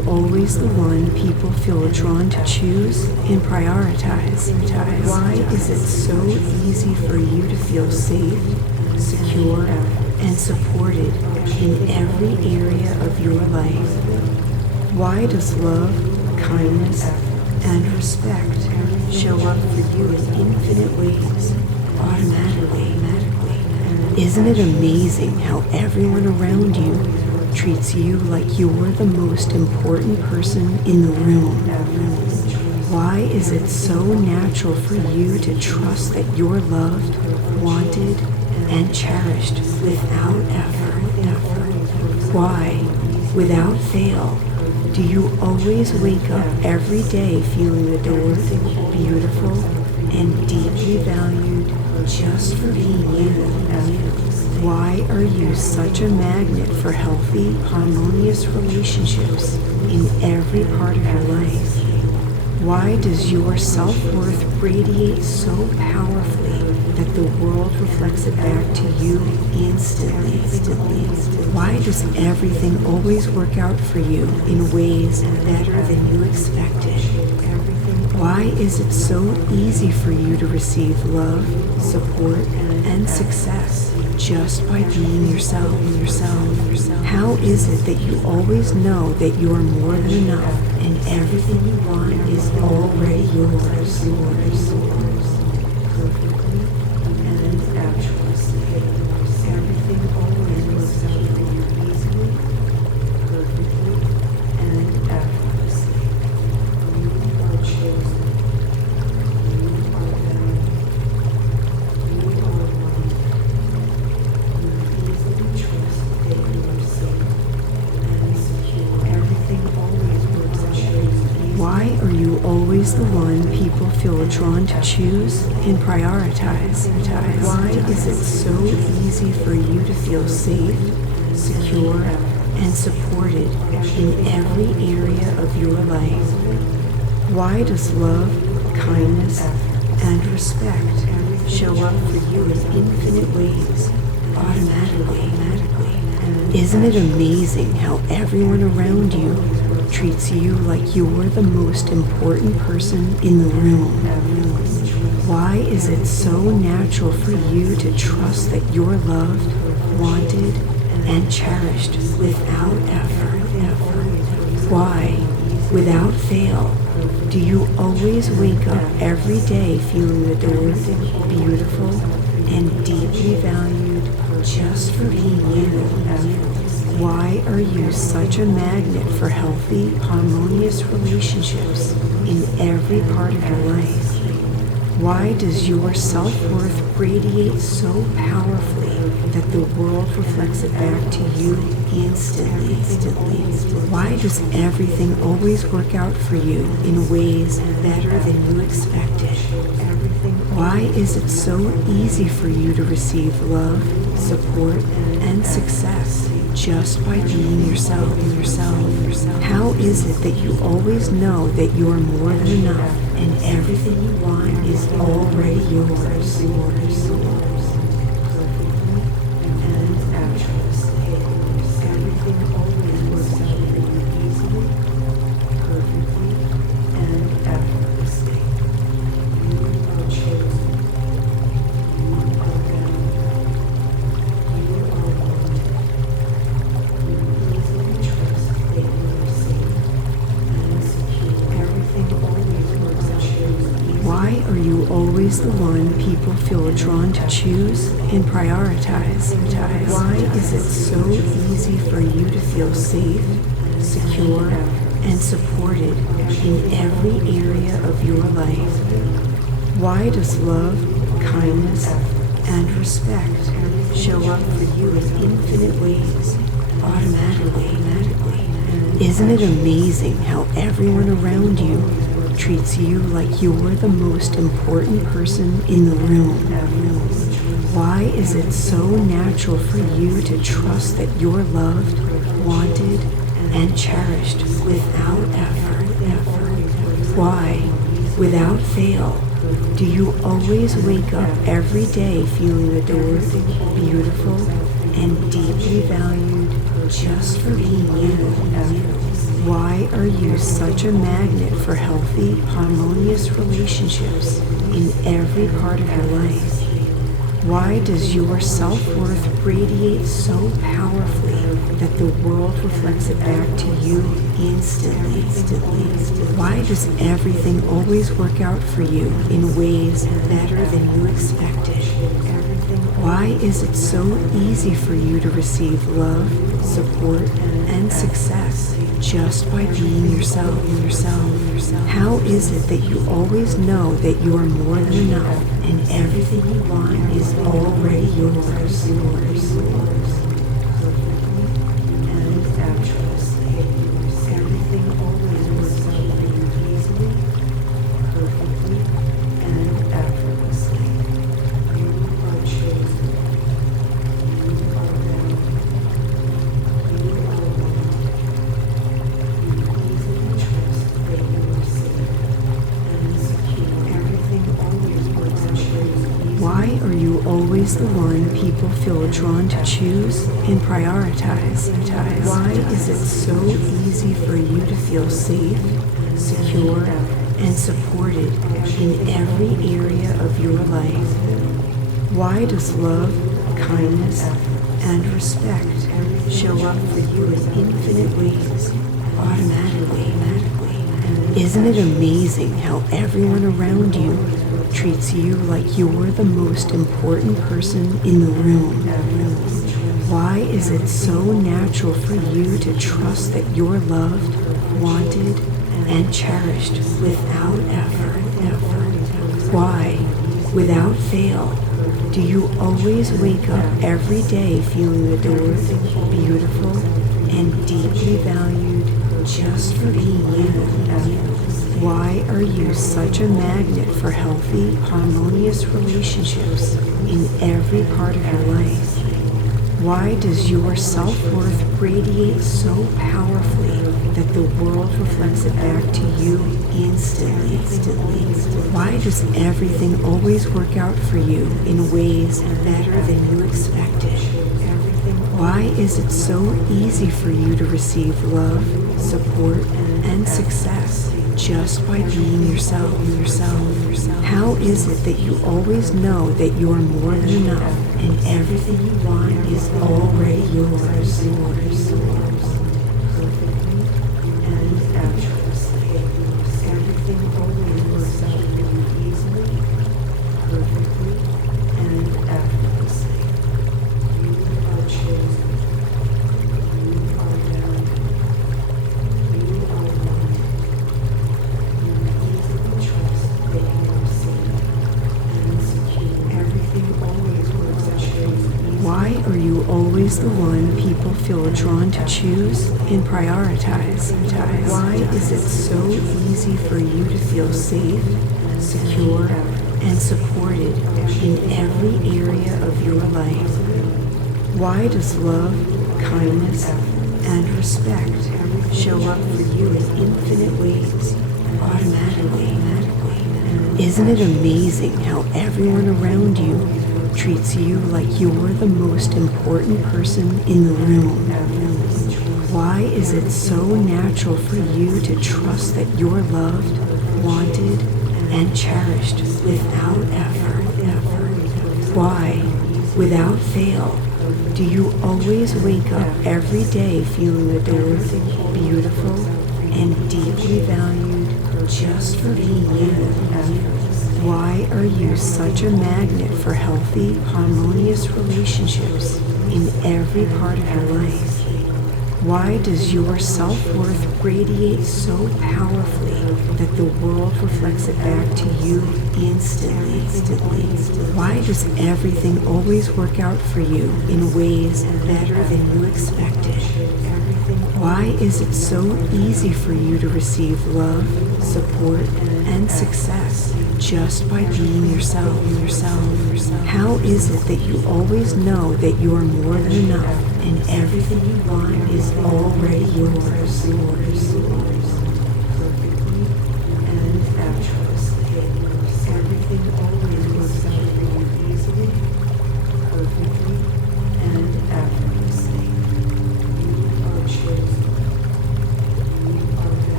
you always the one people feel drawn to choose and prioritize? Why is it so easy for you to feel safe, secure, and supported in every area of your life? Why does love, kindness, and respect show up for you in infinite ways, automatically? Isn't it amazing how everyone around you treats you like you're the most important person in the room? Why is it so natural for you to trust that you're loved, wanted, and cherished without effort? Why, without fail, do you always wake up every day feeling adored, beautiful, and deeply valued just for being you? Why are you such a magnet for healthy, harmonious relationships in every part of your life? Why does your self-worth radiate so powerfully that the world reflects it back to you instantly? Why does everything always work out for you in ways better than you expected? Why is it so easy for you to receive love, support, and success just by being yourself? How is it that you always know that you are more than enough and everything you want is already yours? Perfectly and effortlessly. Everything always works out for you easily, perfectly, and effortlessly. You are chosen. You are valued. You are loved. You easily trust that you are safe and secure. Everything always works out for you. Why are you always the one people feel drawn to choose and prioritize? Why is it so easy for you to feel safe, secure, and supported in every area of your life? Why does love, kindness, and respect show up for you in infinite ways, automatically? Isn't it amazing how everyone around you treats you like you're the most important person in the room? Why is it so natural for you to trust that you're loved, wanted, and cherished without effort? Why, without fail, do you always wake up every day feeling adored, beautiful, and deeply valued just for being you? Why are you such a magnet for healthy, harmonious relationships in every part of your life? Why does your self-worth radiate so powerfully that the world reflects it back to you instantly? Why does everything always work out for you in ways better than you expected? Why is it so easy for you to receive love, support, and success just by being yourself? How is it that you always know that you are more than enough and everything you want is already yours? Perfectly and effortlessly. Everything always works out for you easily, perfectly, and effortlessly. You are chosen. You are valued. You are wanted. You easily trust that you are safe and secure. Everything always works out for you. Why are you always the one people feel drawn to choose and prioritize? Why is it so easy for you to feel safe, secure, and supported in every area of your life? Why does love, kindness, and respect show up for you in infinite ways, automatically? Isn't it amazing how everyone around you treats you like you're the most important person in the room? Why is it so natural for you to trust that you're loved, wanted, and cherished without effort? Why, without fail, do you always wake up every day feeling adored, beautiful, and deeply valued just for being you? Why are you such a magnet for healthy, harmonious relationships in every part of your life? Why does your self-worth radiate so powerfully that the world reflects it back to you instantly? Why does everything always work out for you in ways better than you expected? Why is it so easy for you to receive love, support, and success just by being yourself? How is it that you always know that you are more than enough and everything you want is already yours? And effortlessly, everything always works out for you easily, perfectly, and effortlessly. You are chosen. You are valued. You are loved. You easily trust that you are safe and secure. Everything always works out for you. Why are you always the one people feel drawn to choose and prioritize? Why is it so easy for you to feel safe, secure, and supported in every area of your life? Why does love, kindness, and respect show up for you in infinite ways, automatically? Isn't it amazing how everyone around you treats you like you're the most important person in the room? Why is it so natural for you to trust that you're loved, wanted, and cherished without effort? Why, without fail, do you always wake up every day feeling adored, beautiful, and deeply valued just for being you? Why are you such a magnet for healthy, harmonious relationships in every part of your life? Why does your self-worth radiate so powerfully that the world reflects it back to you instantly? Why does everything always work out for you in ways better than you expected? Why is it so easy for you to receive love, support, and success just by being yourself? How is it that you always know that you are more than enough and everything you want is already yours? Perfectly and effortlessly, everything always works out for you easily, perfectly, and effortlessly. You are chosen. You are valued. You are loved. You easily trust that you are safe and secure. Everything always works out for you. Why are you always the one people feel drawn to choose and prioritize? Why is it so easy for you to feel safe, secure, and supported in every area of your life? Why does love, kindness, and respect show up for you in infinite ways, automatically? Isn't it amazing how everyone around you treats you like you're the most important person in the room? Why is it so natural for you to trust that you're loved, wanted, and cherished without effort? Why, without fail, do you always wake up every day feeling adored, beautiful, and deeply valued just for being you? Why are you such a magnet for healthy, harmonious relationships in every part of your life? Why does your self-worth radiate so powerfully that the world reflects it back to you instantly? Why does everything always work out for you in ways better than you expected? Why is it so easy for you to receive love, support, and success just by being yourself? How is it that you always know that you are more than enough and everything you want is already yours? Perfectly and effortlessly, everything always works out for you easily, perfectly, and effortlessly. You are chosen. You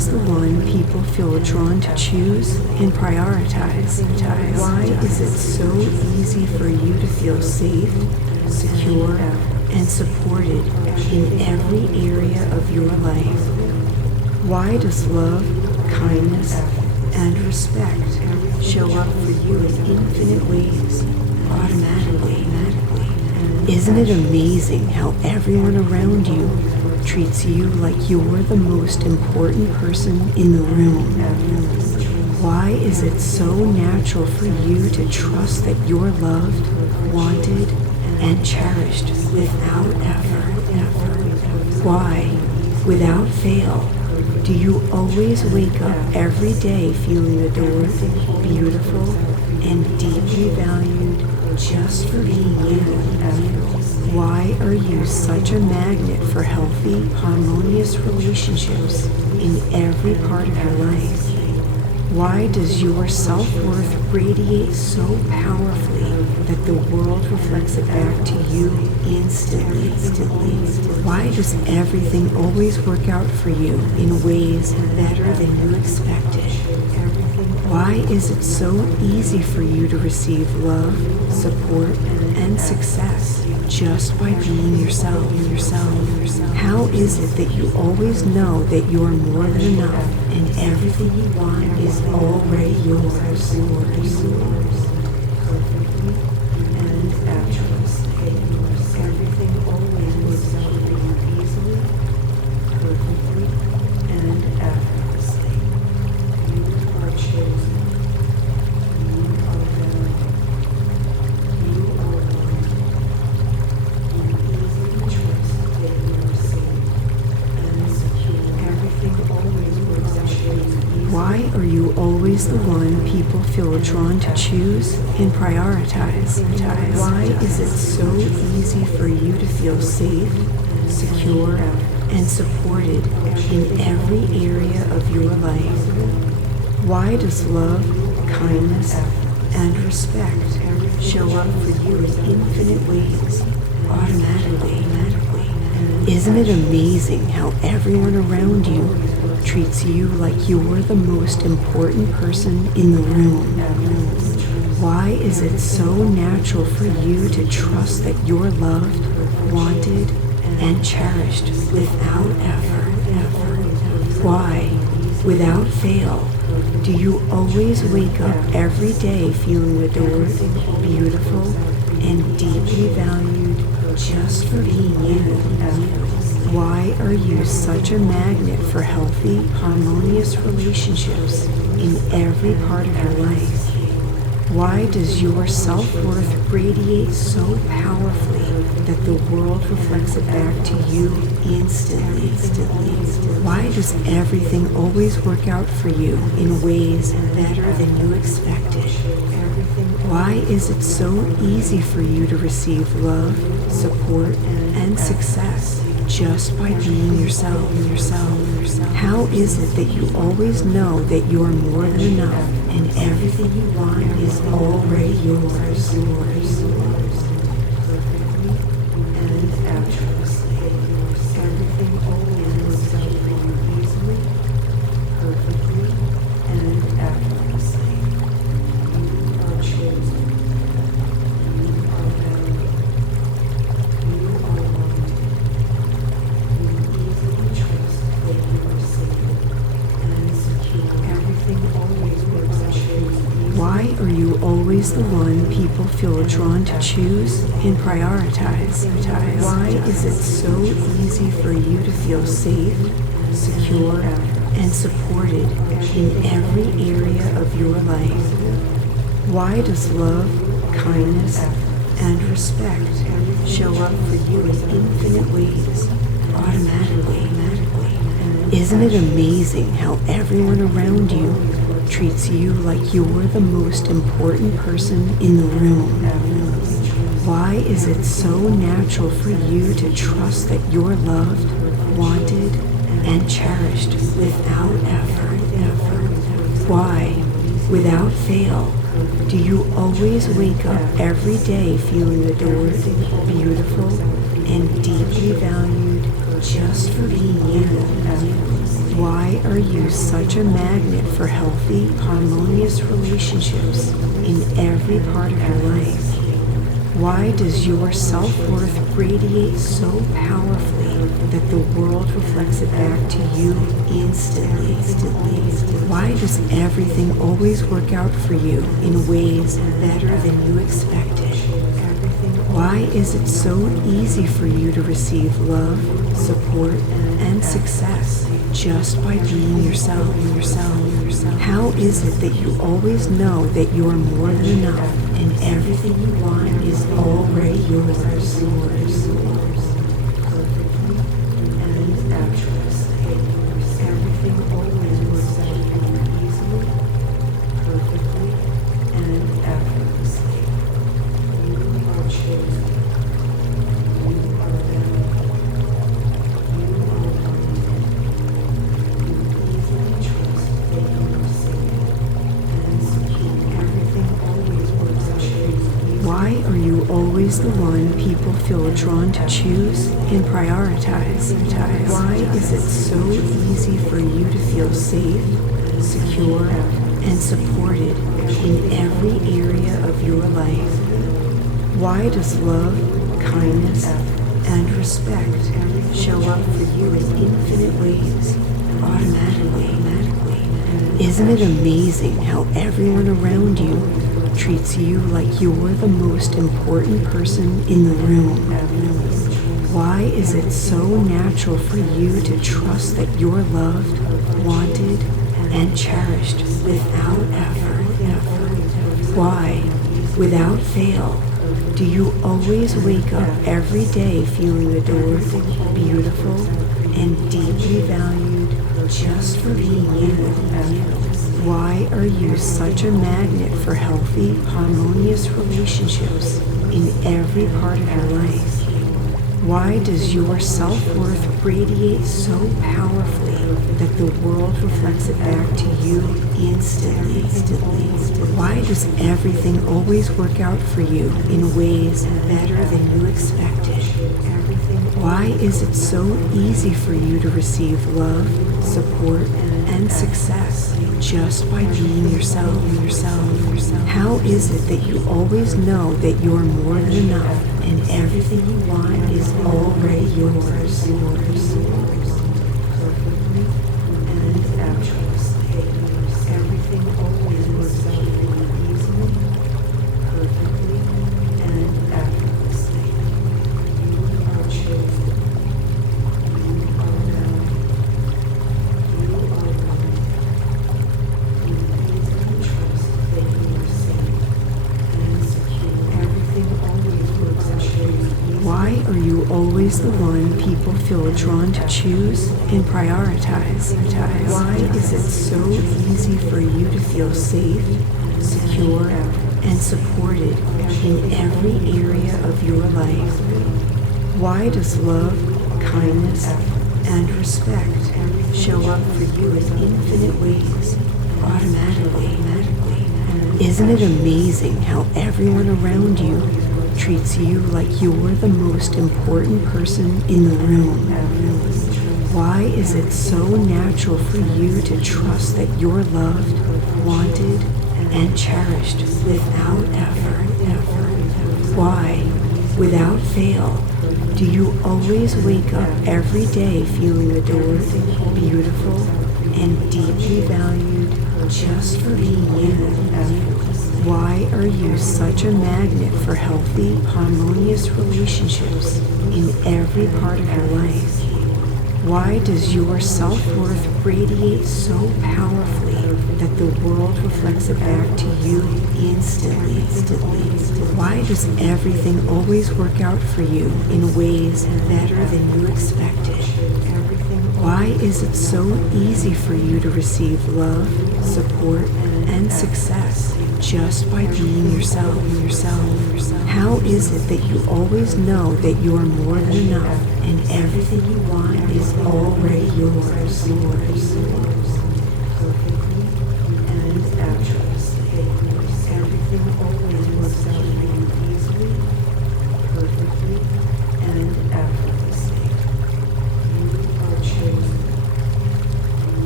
always the one people feel drawn to choose and prioritize? Why is it so easy for you to feel safe, secure, and supported in every area of your life? Why does love, kindness, and respect show up for you in infinite ways, automatically? Isn't it amazing how everyone around you treats you like you're the most important person in the room? Why is it so natural for you to trust that you're loved, wanted, and cherished without effort? Why, without fail, do you always wake up every day feeling adored, beautiful, and deeply valued just for being you? Why are you such a magnet for healthy, harmonious relationships in every part of your life? Why does your self-worth radiate so powerfully that the world reflects it back to you instantly? Why does everything always work out for you in ways better than you expected? Why is it so easy for you to receive love, support, and success just by being yourself? How is it that you always know that you are more than enough and everything you want is already yours? Perfectly and effortlessly. Everything always works out for you easily, perfectly, and effortlessly. You are chosen. You are valuable. You are wanted. You easily trust that you are safe and secure. Everything always works out for you. Why are you always the one people feel drawn to choose and prioritize? Why is it so easy for you to feel safe, secure, and supported in every area of your life? Why does love, kindness, and respect show up for you in infinite ways, automatically? Isn't it amazing how everyone around you treats you like you're the most important person in the room? Why is it so natural for you to trust that you're loved, wanted, and cherished without effort? Why, without fail, do you always wake up every day feeling adored, beautiful, and deeply valued just for being you? Why are you such a magnet for healthy, harmonious relationships in every part of your life? Why does your self-worth radiate so powerfully that the world reflects it back to you instantly? Why does everything always work out for you in ways better than you expected? Why is it so easy for you to receive love, support, and success just by being yourself? How is it that you always know that you are more than enough and everything you want is already yours? Perfectly and effortlessly. Everything always works out for you easily, perfectly, and effortlessly. You are chosen. You are valuable. You are wanted. You easily trust that you are safe and secure. Everything always works out for you. Why are you always the one people feel drawn to choose and prioritize? Why is it so easy for you to feel safe, secure, and supported in every area of your life? Why does love, kindness, and respect show up for you in infinite ways, automatically? Isn't it amazing how everyone around you treats you like you're the most important person in the room? Why is it so natural for you to trust that you're loved, wanted, and cherished without effort? Why, without fail, do you always wake up every day feeling adored, beautiful, and deeply valued just for being you? Why are you such a magnet for healthy, harmonious relationships in every part of your life? Why does your self-worth radiate so powerfully that the world reflects it back to you instantly? Why does everything always work out for you in ways better than you expected? Why is it so easy for you to receive love, support, and success just by being yourself? How is it that you always know that you are more than enough and everything you want is already yours? Perfectly and effortlessly. Everything always works out for you easily, perfectly, and effortlessly. You are chosen. You are valued. You are wanted. You easily trust that you are safe and secure. Everything always works out for you. Why are you always the one people feel drawn to choose and prioritize? Why is it so easy for you to feel safe, secure, and supported in every area of your life? Why does love, kindness, and respect show up for you in infinite ways, automatically? Isn't it amazing how everyone around you treats you like you're the most important person in the room? Why is it so natural for you to trust that you're loved, wanted, and cherished without effort? Why, without fail, do you always wake up every day feeling adored, beautiful, and deeply valued just for being you? Why are you such a magnet for healthy, harmonious relationships in every part of your life? Why does your self-worth radiate so powerfully that the world reflects it back to you instantly? Why does everything always work out for you in ways better than you expected? Why is it so easy for you to receive love, support, and success just by being yourself? How is it that you always know that you're more than enough and everything you want is already yours? Perfectly and effortlessly. Everything always works out for you easily, perfectly, and effortlessly. You are chosen. You are valued. You are wanted. You easily trust that you are safe and secure. Everything always works out for you. Why are you always the one people feel drawn to choose and prioritize? Why is it so easy for you to feel safe, secure, and supported in every area of your life? Why does love, kindness, and respect show up for you in infinite ways, automatically? Isn't it amazing how everyone around you treats you like you're the most important person in the room? Why is it so natural for you to trust that you're loved, wanted, and cherished without effort? Why, without fail, do you always wake up every day feeling adored, beautiful, and deeply valued just for being you? Why are you such a magnet for healthy, harmonious relationships in every part of your life? Why does your self-worth radiate so powerfully that the world reflects it back to you instantly? Why does everything always work out for you in ways better than you expected? Why is it so easy for you to receive love, support, and success just by being yourself? How is it that you always know that you are more than enough and everything you want is already yours? Perfectly and effortlessly. Everything always works out for you easily, perfectly, and effortlessly. You are chosen.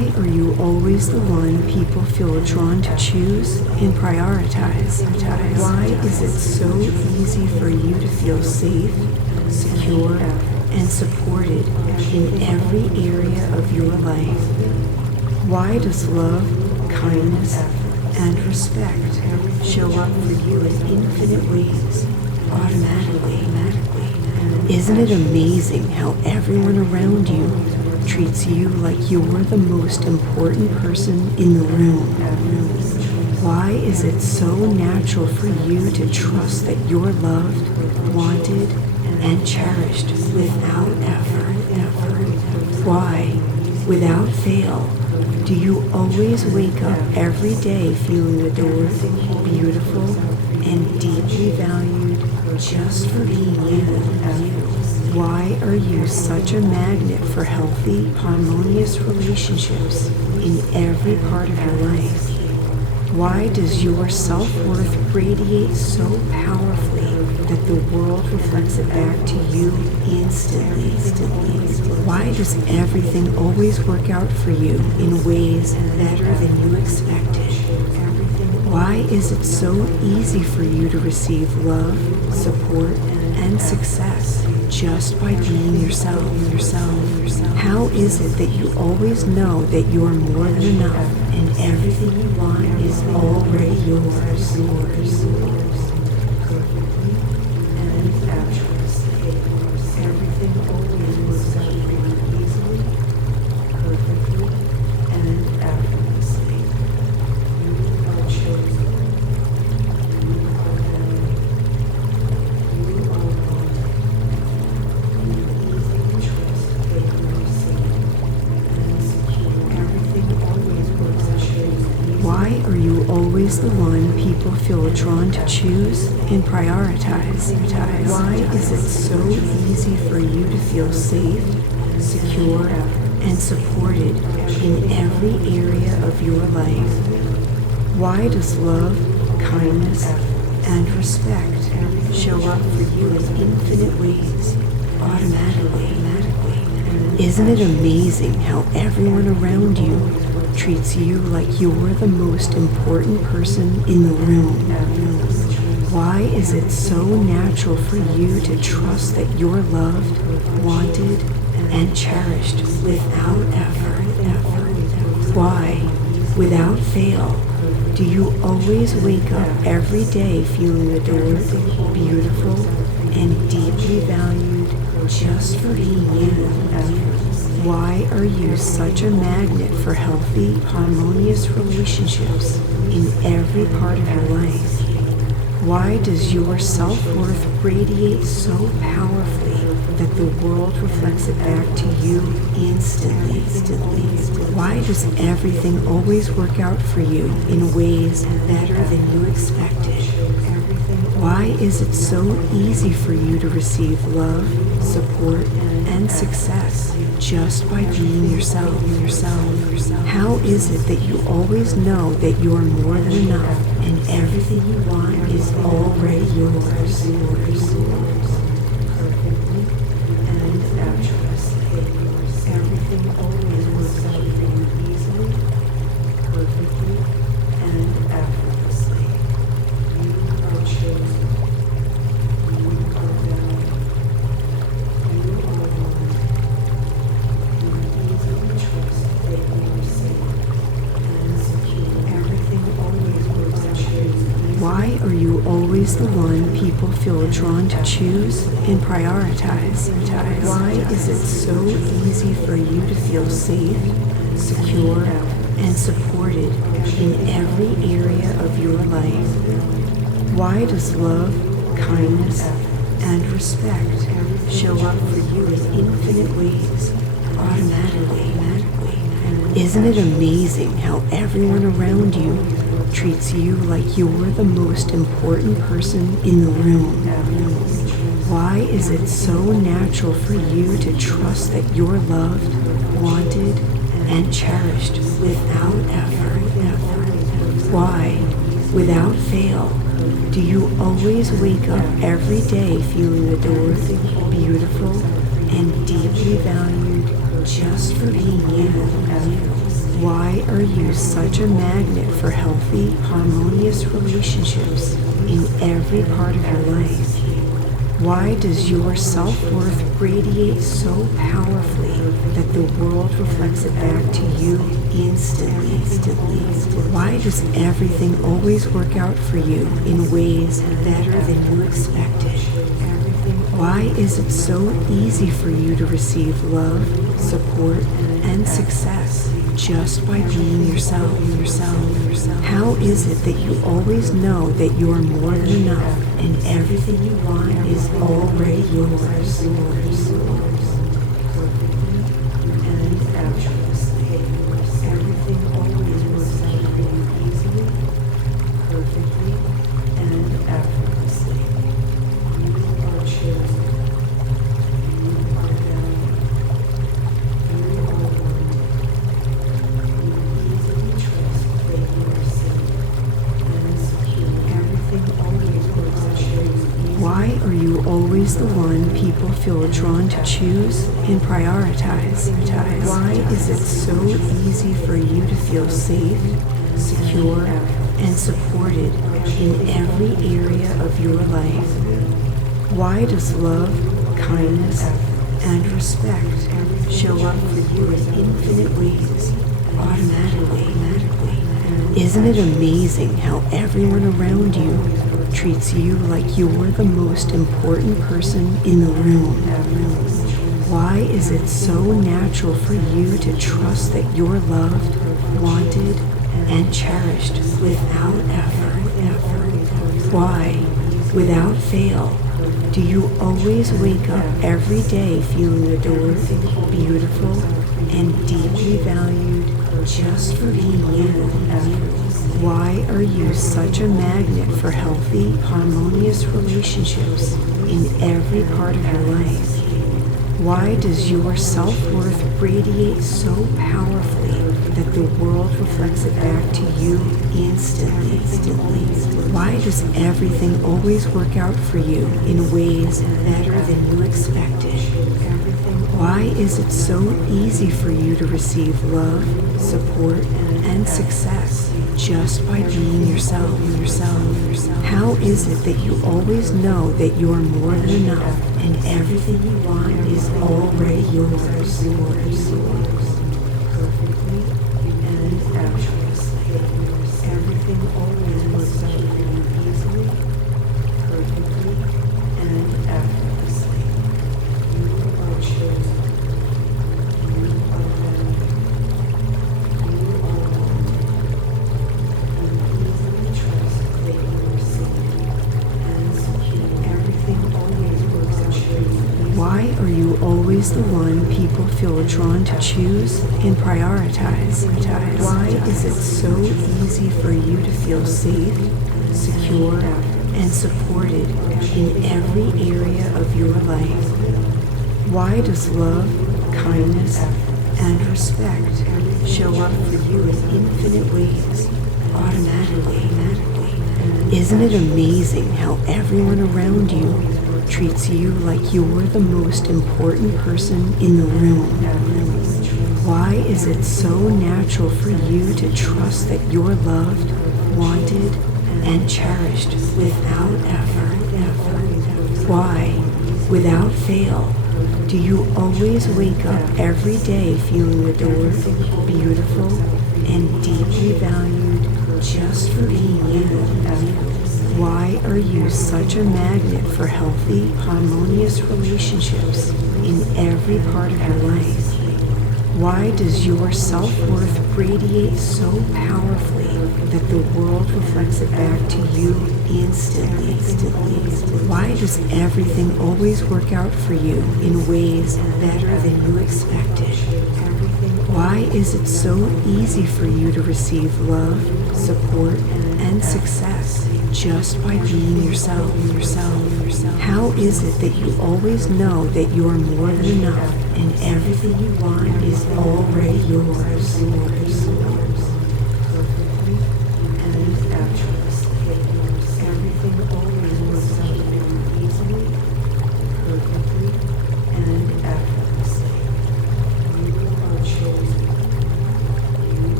always the one people feel drawn to choose and prioritize? Why is it so easy for you to feel safe, secure, and supported in every area of your life? Why does love, kindness, and respect show up for you in infinite ways, automatically? Isn't it amazing how everyone around you treats you like you're the most important person in the room? Why is it so natural for you to trust that you're loved, wanted, and cherished without effort? Why, without fail, do you always wake up every day feeling adored, beautiful, and deeply valued just for being you? Why are you such a magnet for healthy, harmonious relationships in every part of your life? Why does your self-worth radiate so powerfully that the world reflects it back to you instantly? Why does everything always work out for you in ways better than you expected? Why is it so easy for you to receive love, support, and success just by being yourself? How is it that you always know that you are more than enough and everything you want is already yours? Perfectly and effortlessly. Everything always works out for you easily, perfectly, and effortlessly. You are chosen. You are valued. You are wanted. You easily trust that you are safe and secure. Everything always works out for you. Why are you always the one people feel drawn to choose and prioritize? Why is it so easy for you to feel safe, secure, and supported in every area of your life? Why does love, kindness, and respect show up for you in infinite ways, automatically? Isn't it amazing how everyone around you treats you like you're the most important person in the room? Why is it so natural for you to trust that you're loved, wanted, and cherished without effort? Why, without fail, do you always wake up every day feeling adored, beautiful, and deeply valued just for being you? Why are you such a magnet for healthy, harmonious relationships in every part of your life? Why does your self-worth radiate so powerfully that the world reflects it back to you instantly? Why does everything always work out for you in ways better than you expected? Why is it so easy for you to receive love, support, and success just by being yourself? How is it that you always know that you are more than enough and everything you want is already yours? Perfectly and effortlessly. Everything always works out for you easily, perfectly, and effortlessly. You are chosen. You are valued. You are wanted. You easily trust that you are safe and secure. Everything always works out for you. Why are you always the one people feel drawn to choose and prioritize? Why is it so easy for you to feel safe, secure, and supported in every area of your life? Why does love, kindness, and respect show up for you in infinite ways, automatically? Isn't it amazing how everyone around you treats you like you're the most important person in the room? Why is it so natural for you to trust that you're loved, wanted, and cherished without effort? Why, without fail, do you always wake up every day feeling adored, beautiful, and deeply valued just for being you? Why are you such a magnet for healthy, harmonious relationships in every part of your life? Why does your self-worth radiate so powerfully that the world reflects it back to you instantly? Why does everything always work out for you in ways better than you expected? Why is it so easy for you to receive love, support, and success just by being yourself? How is it that you always know that you are more than enough and everything you want is already yours? And effortlessly, everything always works out for you easily, perfectly, and effortlessly. You are chosen. You are valued. You are loved. You easily trust that you are safe and secure. Everything always works out for you. Why are you always the one people feel drawn to choose and prioritize? Why is it so easy for you to feel safe, secure, and supported in every area of your life? Why does love, kindness, and respect show up for you in infinite ways, automatically? Isn't it amazing how everyone around you treats you like you're the most important person in the room? Why is it so natural for you to trust that you're loved, wanted, and cherished without effort? Why, without fail, do you always wake up every day feeling adored, beautiful, and deeply valued just for being you? Why are you such a magnet for healthy, harmonious relationships in every part of your life? Why does your self-worth radiate so powerfully that the world reflects it back to you instantly? Why does everything always work out for you in ways better than you expected? Why is it so easy for you to receive love, support, and success just by being yourself? How is it that you always know that you're more than enough and everything you want is already yours? Perfectly and effortlessly, everything always works out for you easily, perfectly, and effortlessly. You are chosen. You are valued. You are loved. You easily trust that you are safe and secure. Everything always works out for you. Why are you always the one people feel drawn to choose and prioritize? Why is it so easy for you to feel safe, secure, and supported in every area of your life? Why does love, kindness, and respect show up for you in infinite ways, automatically? Isn't it amazing how everyone around you treats you like you're the most important person in the room? Why is it so natural for you to trust that you're loved, wanted, and cherished without effort? Why, without fail, do you always wake up every day feeling adored, beautiful, and deeply valued just for being you? Why are you such a magnet for healthy, harmonious relationships in every part of your life? Why does your self-worth radiate so powerfully that the world reflects it back to you instantly? Why does everything always work out for you in ways better than you expected? Why is it so easy for you to receive love, support, and success just by being yourself? How is it that you always know that you are more than enough and everything you want is already yours? Perfectly and effortlessly, everything always works out for you easily, perfectly, and effortlessly. You are chosen. You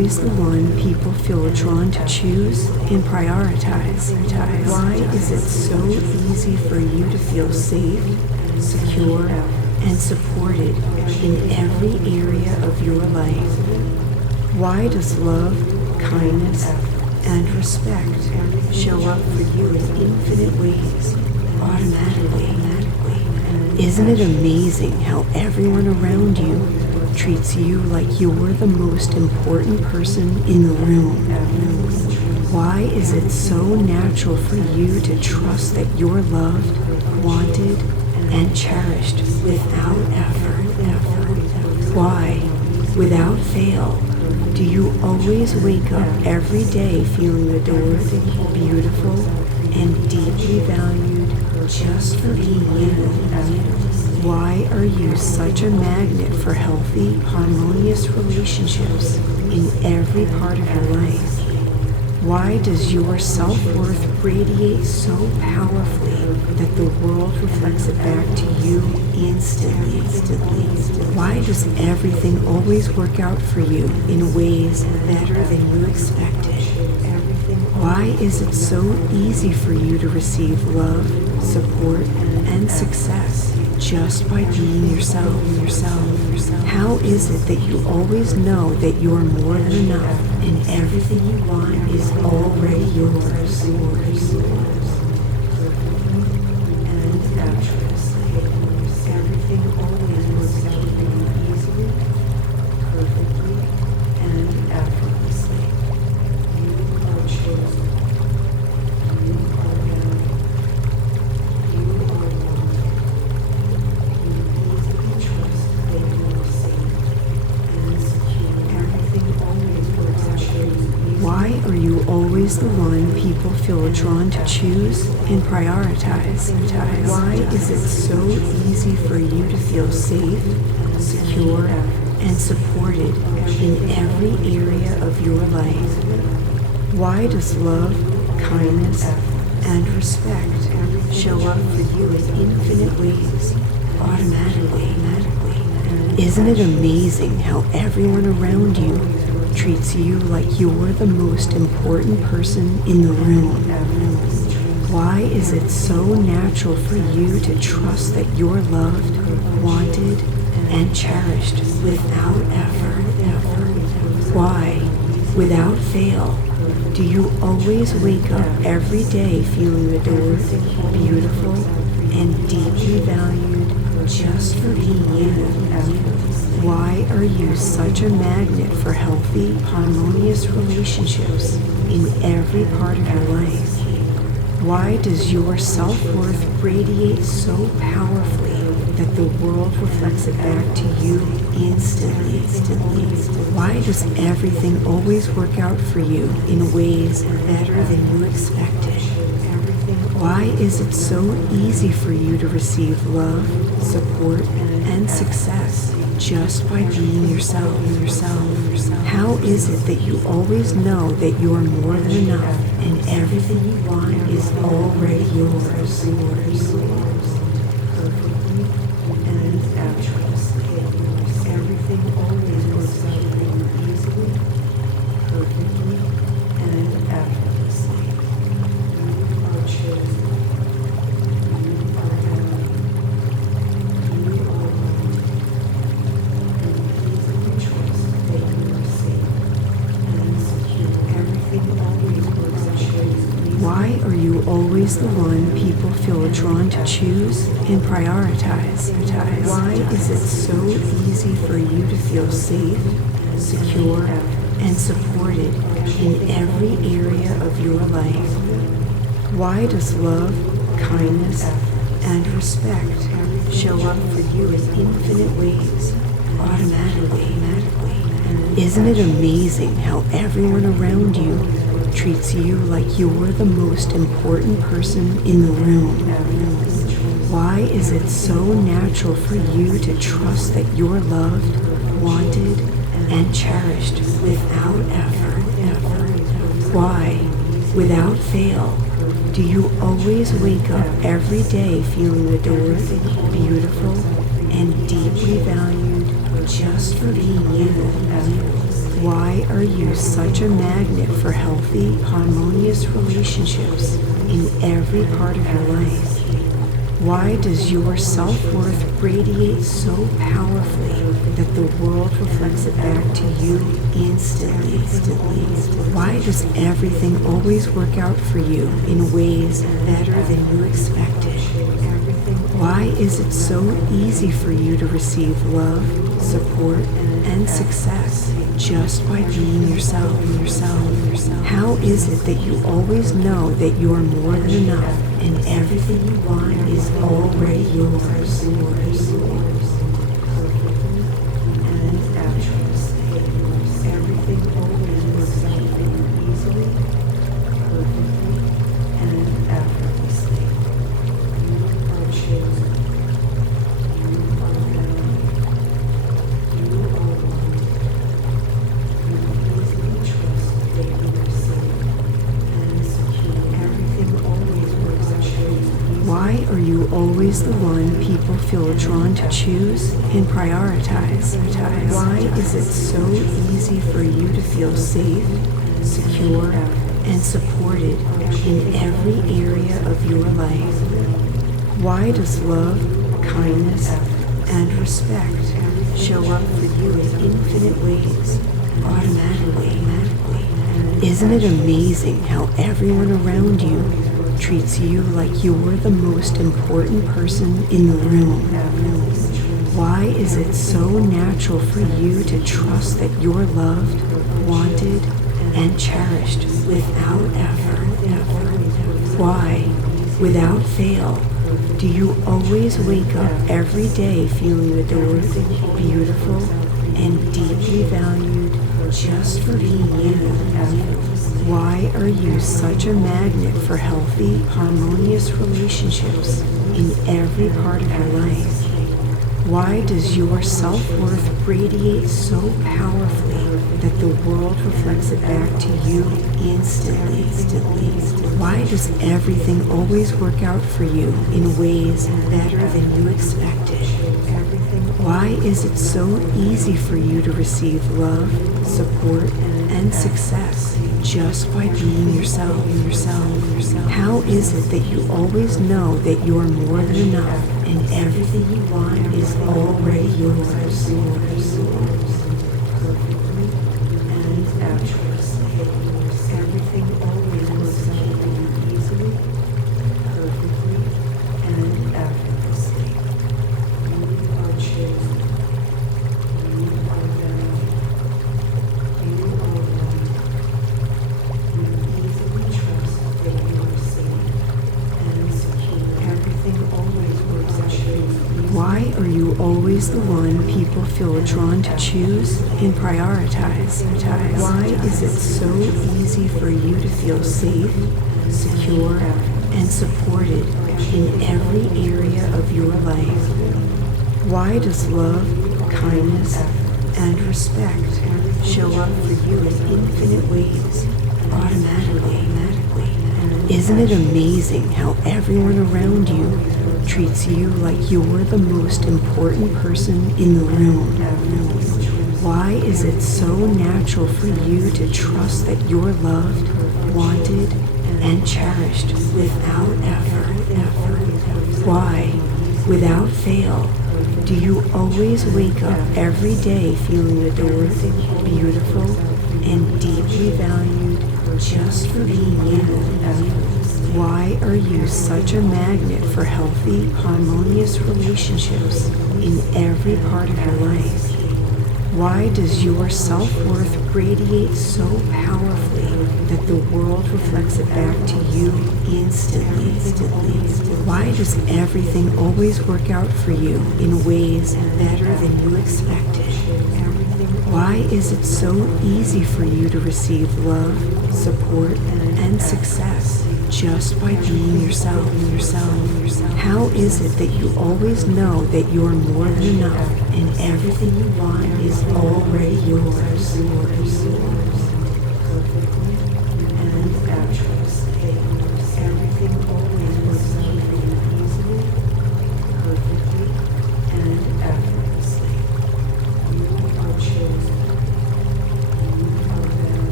always the one people feel drawn to choose and prioritize? Why is it so easy for you to feel safe, secure, and supported in every area of your life? Why does love, kindness, and respect show up for you in infinite ways, automatically? Isn't it amazing how everyone around you treats you like you're the most important person in the room? Why is it so natural for you to trust that you're loved, wanted, and cherished without effort? Why, without fail, do you always wake up every day feeling adored, beautiful, and deeply valued just for being you? Why are you such a magnet for healthy, harmonious relationships in every part of your life? Why does your self-worth radiate so powerfully that the world reflects it back to you instantly? Why does everything always work out for you in ways better than you expected? Why is it so easy for you to receive love, support, and success just by being yourself? How is it that you always know that you're more than enough and everything you want is already yours? And effortlessly, everything always works out for you easily, perfectly, and effortlessly. You are chosen. You are valued. You are wanted. You easily trust that you are safe and secure. Everything always works out for you. Why are you always the one people feel drawn to choose and prioritize? Why is it so easy for you to feel safe, secure, and supported in every area of your life? Why does love, kindness, and respect show up for you in infinite ways, automatically? Isn't it amazing how everyone around you treats you like you're the most important person in the room? Why is it so natural for you to trust that you're loved, wanted, and cherished without effort? Why, without fail, do you always wake up every day feeling adored, beautiful, and deeply valued just for being you? Why are you such a magnet for healthy, harmonious relationships in every part of your life? Why does your self-worth radiate so powerfully that the world reflects it back to you instantly? Why does everything always work out for you in ways better than you expected? Why is it so easy for you to receive love, support, and success just by being yourself? How is it that you always know that you are more than enough and everything you want is already yours? Perfectly and effortlessly, everything always works out for you easily, perfectly, and effortlessly. You are chosen. You are valued. You are wanted. And easily trust that you are safe and secure. Everything always works out for you. Why are you always the one people feel drawn to choose and prioritize? Why is it so easy for you to feel safe, secure, and supported in every area of your life? Why does love, kindness, and respect show up for you in infinite ways, automatically? Isn't it amazing how everyone around you treats you like you're the most important person in the room? Why is it so natural for you to trust that you're loved, wanted, and cherished without effort? Why, without fail, do you always wake up every day feeling adored, beautiful, and deeply valued just for being you? Why are you such a magnet for healthy, harmonious relationships in every part of your life? Why does your self-worth radiate so powerfully that the world reflects it back to you instantly? Why does everything always work out for you in ways better than you expected? Why is it so easy for you to receive love, support, and success just by being yourself? How is it that you always know that you are more than enough and everything you want is already yours? And effortlessly, everything always works out for you easily, perfectly, and effortlessly. You are chosen. You are valued. You are wanted. You easily trust that you are safe and secure. Everything always works out for you. Why are you always the one people feel drawn to choose and prioritize? Why is it so easy for you to feel safe, secure, and supported in every area of your life? Why does love, kindness, and respect show up for you in infinite ways, automatically? Isn't it amazing how everyone around you treats you like you're the most important person in the room? Why is it so natural for you to trust that you're loved, wanted, and cherished without effort? Why, without fail, do you always wake up every day feeling adored, beautiful, and deeply valued just for being you? Why are you such a magnet for healthy, harmonious relationships in every part of your life? Why does your self-worth radiate so powerfully that the world reflects it back to you instantly? Why does everything always work out for you in ways better than you expected? Why is it so easy for you to receive love, support, and success just by being yourself? How is it that you always know that you are more than enough and everything you want is already yours? Perfectly and effortlessly, everything always works out for you easily, perfectly, and effortlessly. You are chosen. You are valued. You are wanted. You easily trust that you are safe and secure. Everything always works out for you. Why are you always the one people feel drawn to choose and prioritize? Why is it so easy for you to feel safe, secure, and supported in every area of your life? Why does love, kindness, and respect show up for you in infinite ways, automatically? Isn't it amazing how everyone around you treats you like you're the most important person in the room? Why is it so natural for you to trust that you're loved, wanted, and cherished without effort? Why, without fail, do you always wake up every day feeling adored, beautiful, and deeply valued just for being you? Why are you such a magnet for healthy, harmonious relationships in every part of your life? Why does your self-worth radiate so powerfully that the world reflects it back to you instantly? Why does everything always work out for you in ways better than you expected? Why is it so easy for you to receive love, support, and success just by being yourself? How is it that you always know that you're more than enough and everything you want is already yours? Perfectly and effortlessly, everything always works out for you easily, perfectly, and effortlessly. You are chosen.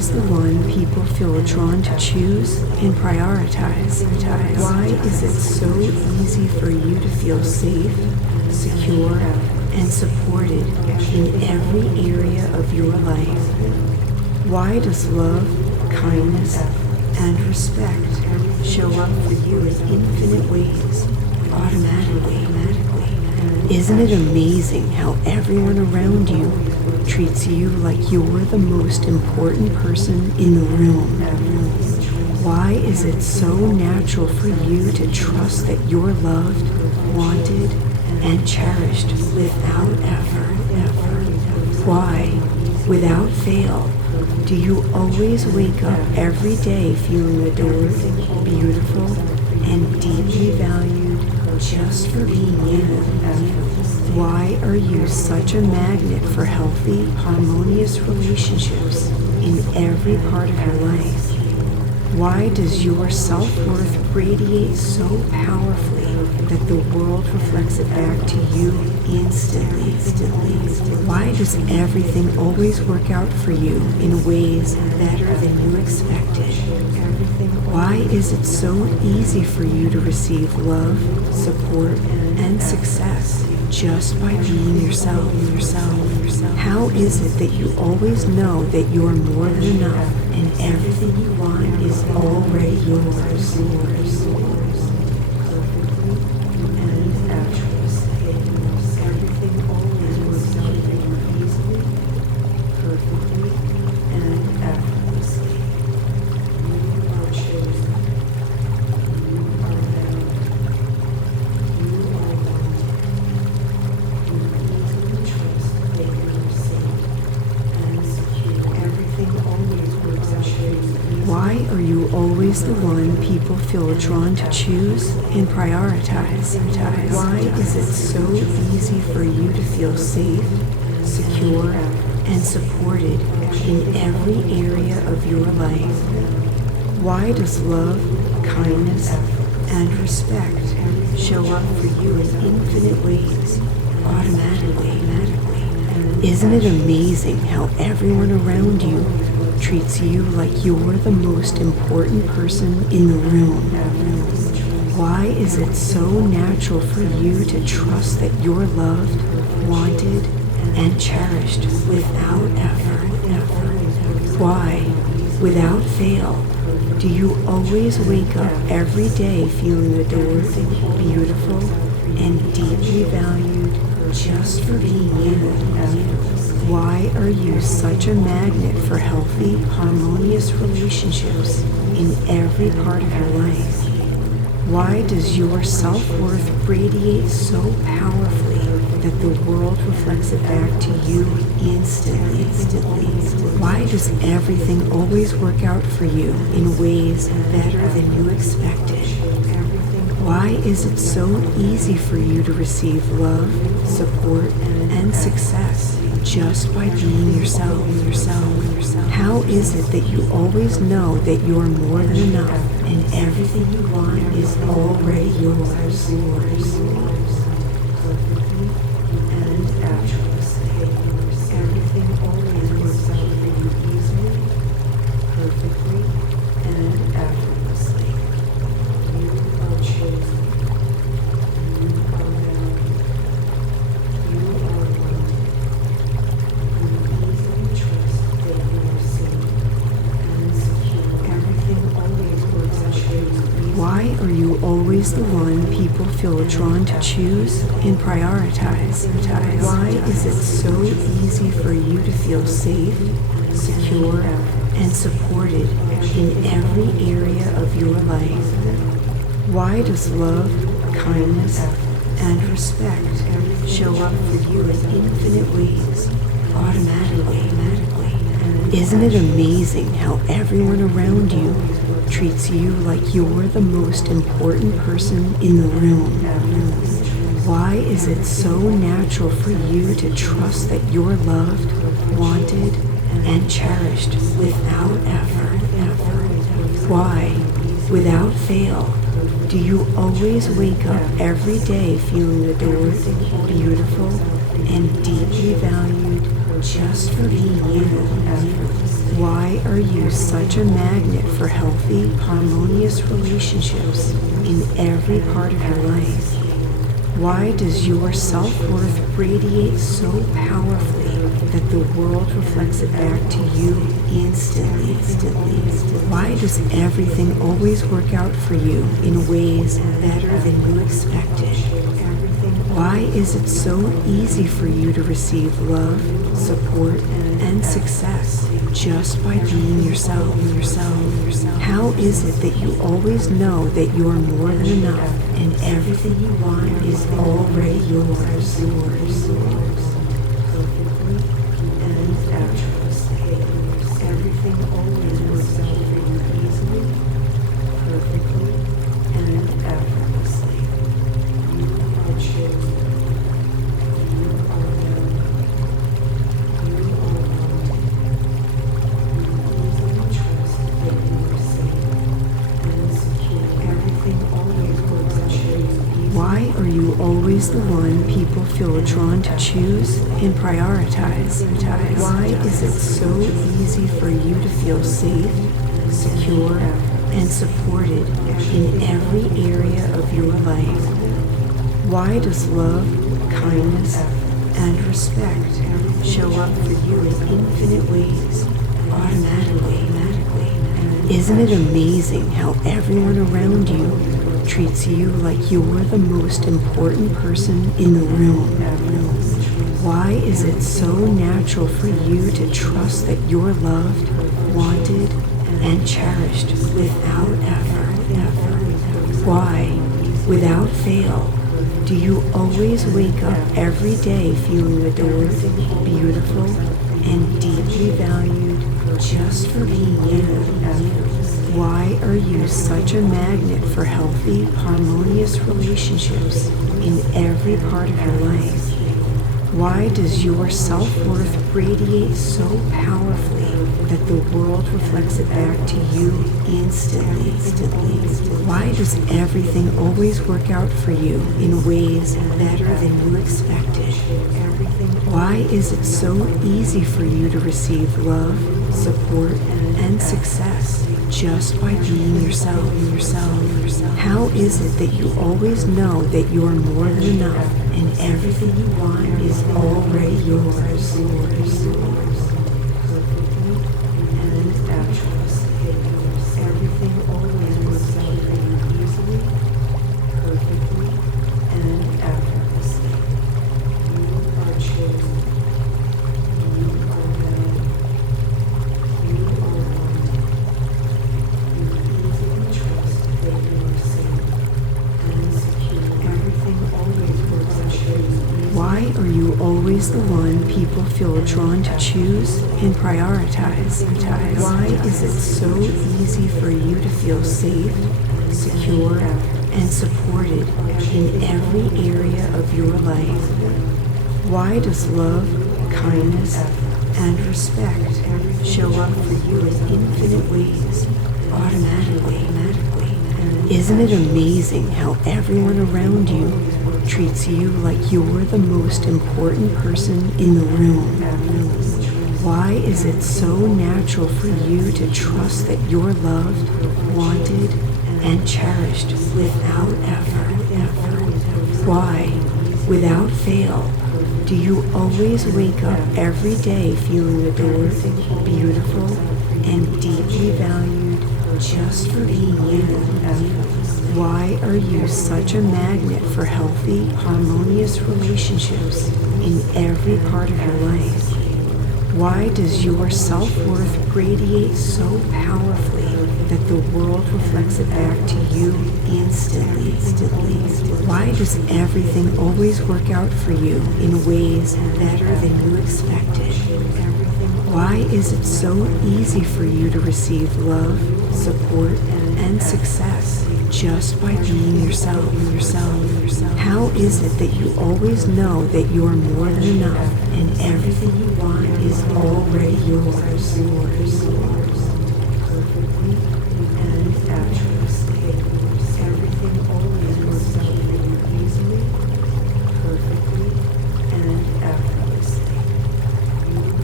always the one people feel drawn to choose and prioritize? Why is it so easy for you to feel safe, secure, and supported in every area of your life? Why does love, kindness, and respect show up for you in infinite ways, automatically? Isn't it amazing how everyone around you treats you like you're the most important person in the room? Why is it so natural for you to trust that you're loved, wanted, and cherished without effort? Why, without fail, do you always wake up every day feeling adored, beautiful, and deeply valued just for being you? Why are you such a magnet for healthy, harmonious relationships in every part of your life? Why does your self-worth radiate so powerfully that the world reflects it back to you instantly? Why does everything always work out for you in ways better than you expected? Why is it so easy for you to receive love, support, and success just by being yourself? How is it that you always know that you're more than enough and everything you want is already yours? And effortlessly, everything always works out for you easily, perfectly, and effortlessly. You are chosen. You are valued. You are wanted. You easily trust that you are safe and secure. Everything always works out for you. Why are you always the one people feel drawn to choose and prioritize? Why is it so easy for you to feel safe, secure, and supported in every area of your life? Why does love, kindness, and respect show up for you in infinite ways, automatically? Isn't it amazing how everyone around you treats you like you're the most important person in the room? Why is it so natural for you to trust that you're loved, wanted, and cherished without effort? Why, without fail, do you always wake up every day feeling adored, beautiful, and deeply valued just for being you? Why are you such a magnet for healthy, harmonious relationships in every part of your life? Why does your self-worth radiate so powerfully that the world reflects it back to you instantly? Why does everything always work out for you in ways better than you expected? Why is it so easy for you to receive love, support, and success just by being yourself? How is it that you always know that you're more than enough and everything you want is already yours? Perfectly and effortlessly, everything always works out for you easily, perfectly, and effortlessly. You are chosen. You are valued. You are wanted. You easily trust that you are safe and secure. Everything always works out for you. Why are you always the one people feel drawn to choose and prioritize? Why is it so easy for you to feel safe, secure, and supported in every area of your life? Why does love, kindness, and respect show up for you in infinite ways, automatically? Isn't it amazing how everyone around you treats you like you're the most important person in the room? Why is it so natural for you to trust that you're loved, wanted, and cherished without effort? Why, without fail, do you always wake up every day feeling adored, beautiful, and deeply valued just for being you. Why are you such a magnet for healthy, harmonious relationships in every part of your life? Why does your self-worth radiate so powerfully that the world reflects it back to you instantly? Why does everything always work out for you in ways better than you expected? Why is it so easy for you to receive love, support, and success just by being yourself? How is it that you always know that you are more than enough and everything you want is already yours? Perfectly and effortlessly. Everything always works out for you easily, perfectly, and effortlessly. You are chosen. You are loved. You are wanted. You easily trust that you are safe and secure. Everything always works out for you. Why are you always the one people feel drawn to choose and prioritize? Why is it so easy for you to feel safe, secure, and supported in every area of your life? Why does love, kindness, and respect show up for you in infinite ways, automatically? Isn't it amazing how everyone around you treats you like you're the most important person in the room? Why is it so natural for you to trust that you're loved, wanted, and cherished without effort? Why, without fail, do you always wake up every day feeling adored, beautiful, and deeply valued just for being you? Why are you such a magnet for healthy, harmonious relationships in every part of your life? Why does your self-worth radiate so powerfully that the world reflects it back to you instantly? Why does everything always work out for you in ways better than you expected? Why is it so easy for you to receive love, support, and success just by being yourself? How is it that you always know that you are more than enough and everything you want is already yours? Perfectly and effortlessly. Everything always works out for you easily, perfectly, and effortlessly. You are chosen. You are loved. You are wanted. You easily trust that you are safe and secure. Everything always works out for you. Why are you always the one people feel drawn to choose and prioritize? Why is it so easy for you to feel safe, secure, and supported in every area of your life? Why does love, kindness, and respect show up for you in infinite ways, automatically? Isn't it amazing how everyone around you treats you like you're the most important person in the room? Why is it so natural for you to trust that you're loved, wanted, and cherished without effort? Why, without fail, do you always wake up every day feeling adored, beautiful, and deeply valued just for being you? Why are you such a magnet for healthy, harmonious relationships in every part of your life? Why does your self-worth radiate so powerfully that the world reflects it back to you instantly? Why does everything always work out for you in ways better than you expected? Why is it so easy for you to receive love, support, and success just by being yourself? How is it that you always know that you are more than enough and everything you want is already yours? Perfectly and effortlessly. Everything always works out for you easily, perfectly, and effortlessly. You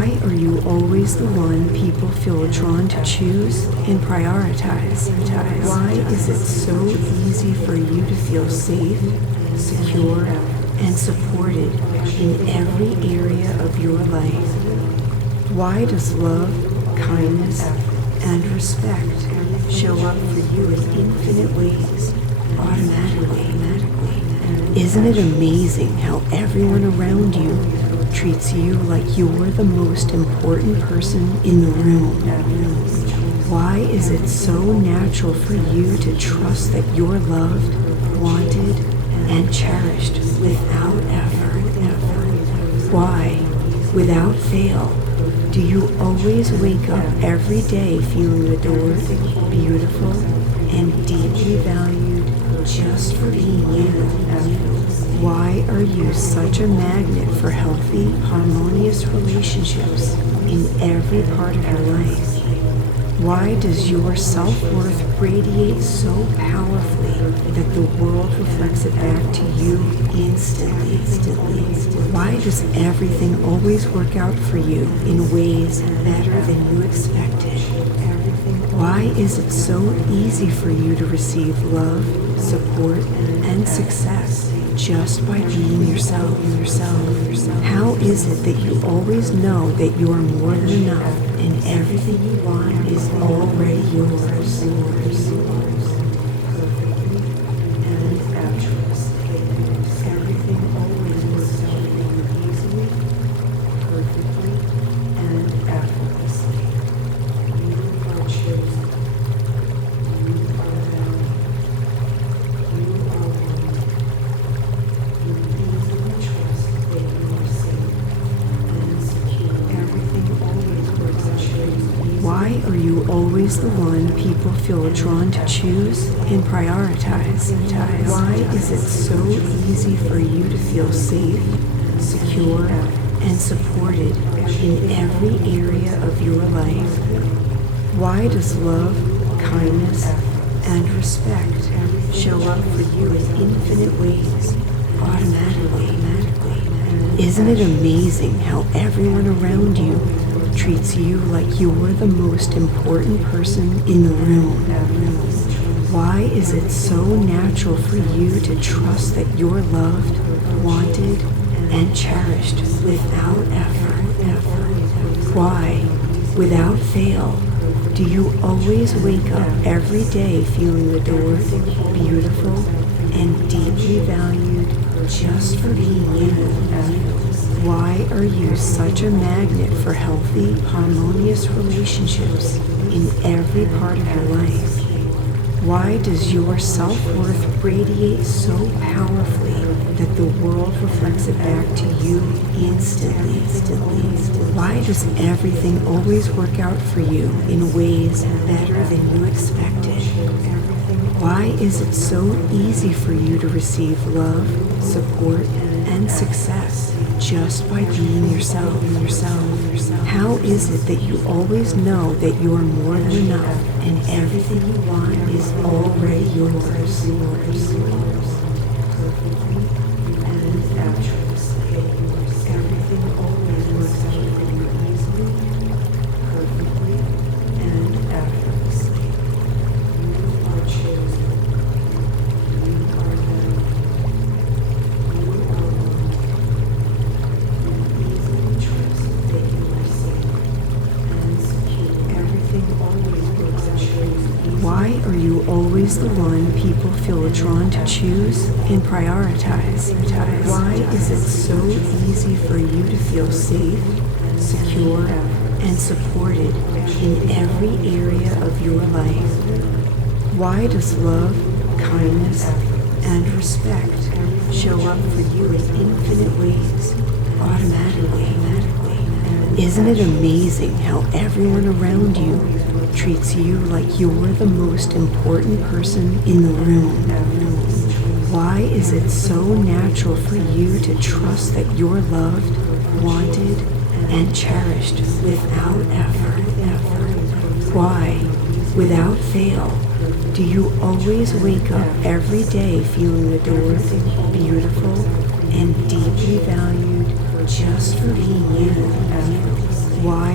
Why are you always the one people feel drawn to choose and prioritize? Why is it so easy for you to feel safe, secure, and supported in every area of your life? Why does love, kindness, and respect show up for you in infinite ways, automatically? Isn't it amazing how everyone around you treats you like you're the most important person in the room? Why is it so natural for you to trust that you're loved, wanted, and cherished without effort? Why, without fail, do you always wake up every day feeling adored, beautiful, and deeply valued just for being you? Why are you such a magnet for healthy, harmonious relationships in every part of your life? Why does your self-worth radiate so powerfully that the world reflects it back to you instantly? Why does everything always work out for you in ways better than you expected? Why is it so easy for you to receive love, support, and success just by being yourself? How is it that you always know that you are more than enough and everything you want is already yours? Perfectly and effortlessly. Everything always works out for you easily, perfectly, and effortlessly. You are chosen. You are valued. You are wanted. You easily trust that you are safe and secure. Everything always works out for you. Why are you always the one people feel drawn to choose and prioritize? Why is it so easy for you to feel safe, secure, and supported in every area of your life? Why does love, kindness, and respect show up for you in infinite ways, automatically? Isn't it amazing how everyone around you treats you like you're the most important person in the room? Why is it so natural for you to trust that you're loved, wanted, and cherished without effort? Why, without fail, do you always wake up every day feeling adored, beautiful, and deeply valued just for being you? Why are you such a magnet for healthy, harmonious relationships in every part of your life? Why does your self-worth radiate so powerfully that the world reflects it back to you instantly? Why does everything always work out for you in ways better than you expected? Why is it so easy for you to receive love, support, and success just by being yourself? How is it that you always know that you are more than enough and everything you want is already yours? Perfectly and effortlessly. Everything always works out for you easily, perfectly, and effortlessly. You are chosen. You are valued. You are wanted. You easily trust that you are safe and secure. Everything always works out for you. Why are you always the one people feel drawn to choose and prioritize? Why is it so easy for you to feel safe, secure, and supported in every area of your life? Why does love, kindness, and respect show up for you in infinite ways, automatically? Isn't it amazing how everyone around you treats you like you're the most important person in the room? Why is it so natural for you to trust that you're loved, wanted, and cherished without effort? Why, without fail, do you always wake up every day feeling adored, beautiful, and deeply valued just for being you?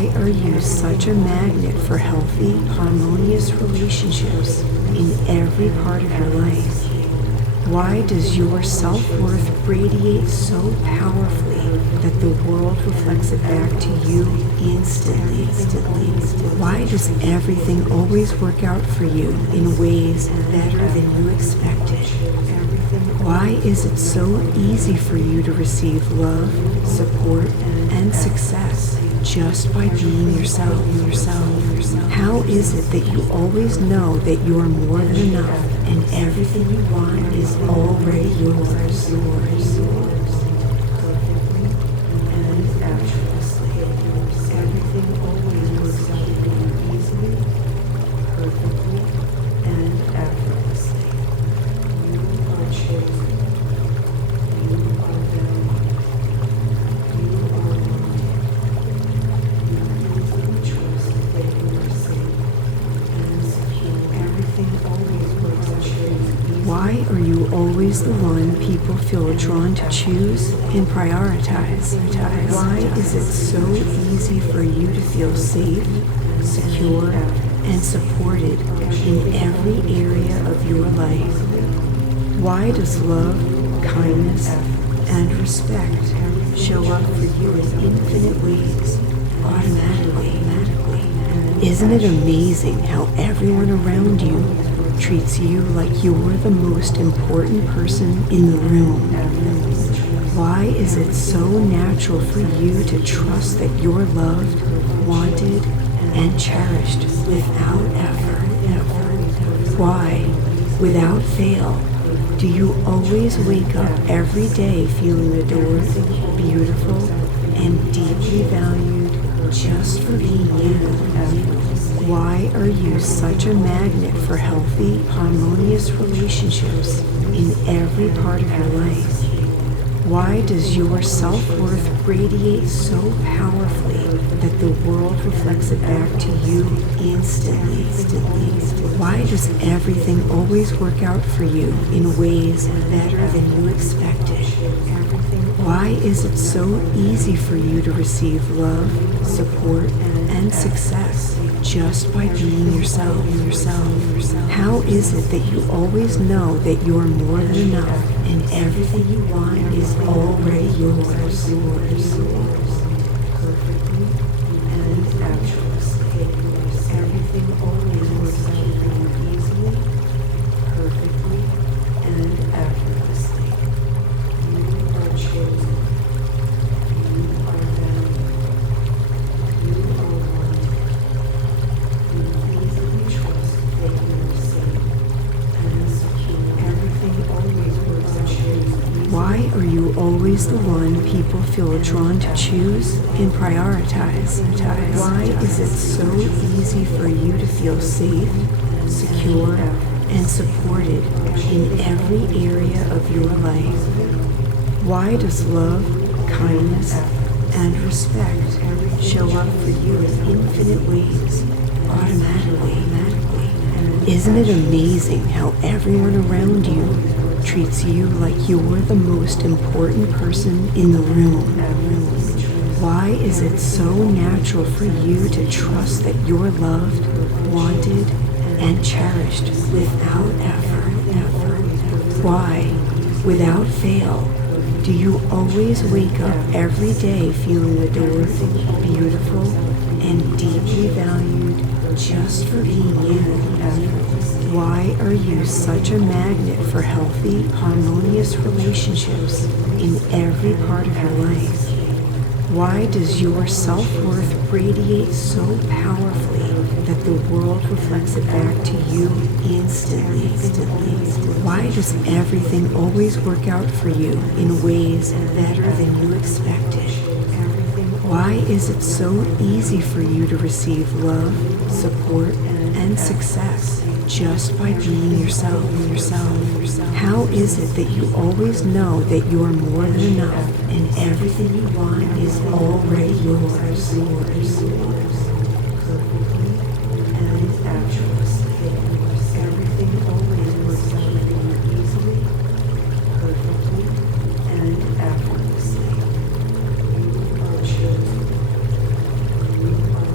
Why are you such a magnet for healthy, harmonious relationships in every part of your life? Why does your self-worth radiate so powerfully that the world reflects it back to you instantly? Why does everything always work out for you in ways better than you expected? Why is it so easy for you to receive love, support, and success just by being yourself? How is it that you always know that you are more than enough and everything you want is already yours? Perfectly and effortlessly. Everything always works out for you easily, perfectly, and effortlessly. You are chosen. You are valued. You are wanted. You easily trust that you are safe and secure. Everything always works out for you. Why are you always the one people feel drawn to choose and prioritize? Why is it so easy for you to feel safe, secure, and supported in every area of your life? Why does love, kindness, and respect show up for you in infinite ways, automatically? Isn't it amazing how everyone around you treats you like you're the most important person in the room? Why is it so natural for you to trust that you're loved, wanted, and cherished without effort? Why, without fail, do you always wake up every day feeling adored, beautiful, and deeply valued just for being you? Why are you such a magnet for healthy, harmonious relationships in every part of your life? Why does your self-worth radiate so powerfully that the world reflects it back to you instantly? Why does everything always work out for you in ways better than you expected? Why is it so easy for you to receive love, support, and success just by being yourself? How is it that you always know that you are more than enough and everything you want is already yours? Perfectly and effortlessly. Everything always works out for you easily, perfectly, and effortlessly. You are chosen. You are valued. You are wanted. You easily trust that you are safe and secure. Everything always works out for you. Why are you always the one people feel drawn to choose and prioritize? Why is it so easy for you to feel safe, secure, and supported in every area of your life? Why does love, kindness, and respect show up for you in infinite ways, automatically? Isn't it amazing how everyone around you treats you like you're the most important person in the room? Why is it so natural for you to trust that you're loved, wanted, and cherished without effort? Why, without fail, do you always wake up every day feeling adored, beautiful, and deeply valued just for being you? Why are you such a magnet for healthy, harmonious relationships in every part of your life? Why does your self-worth radiate so powerfully that the world reflects it back to you instantly? Why does everything always work out for you in ways better than you expected? Why is it so easy for you to receive love, support, and success just by being yourself? How is it that you always know that you are more than enough and everything you want is already yours? Perfectly and effortlessly. Everything always works out for you easily, perfectly, and effortlessly. You are chosen. You are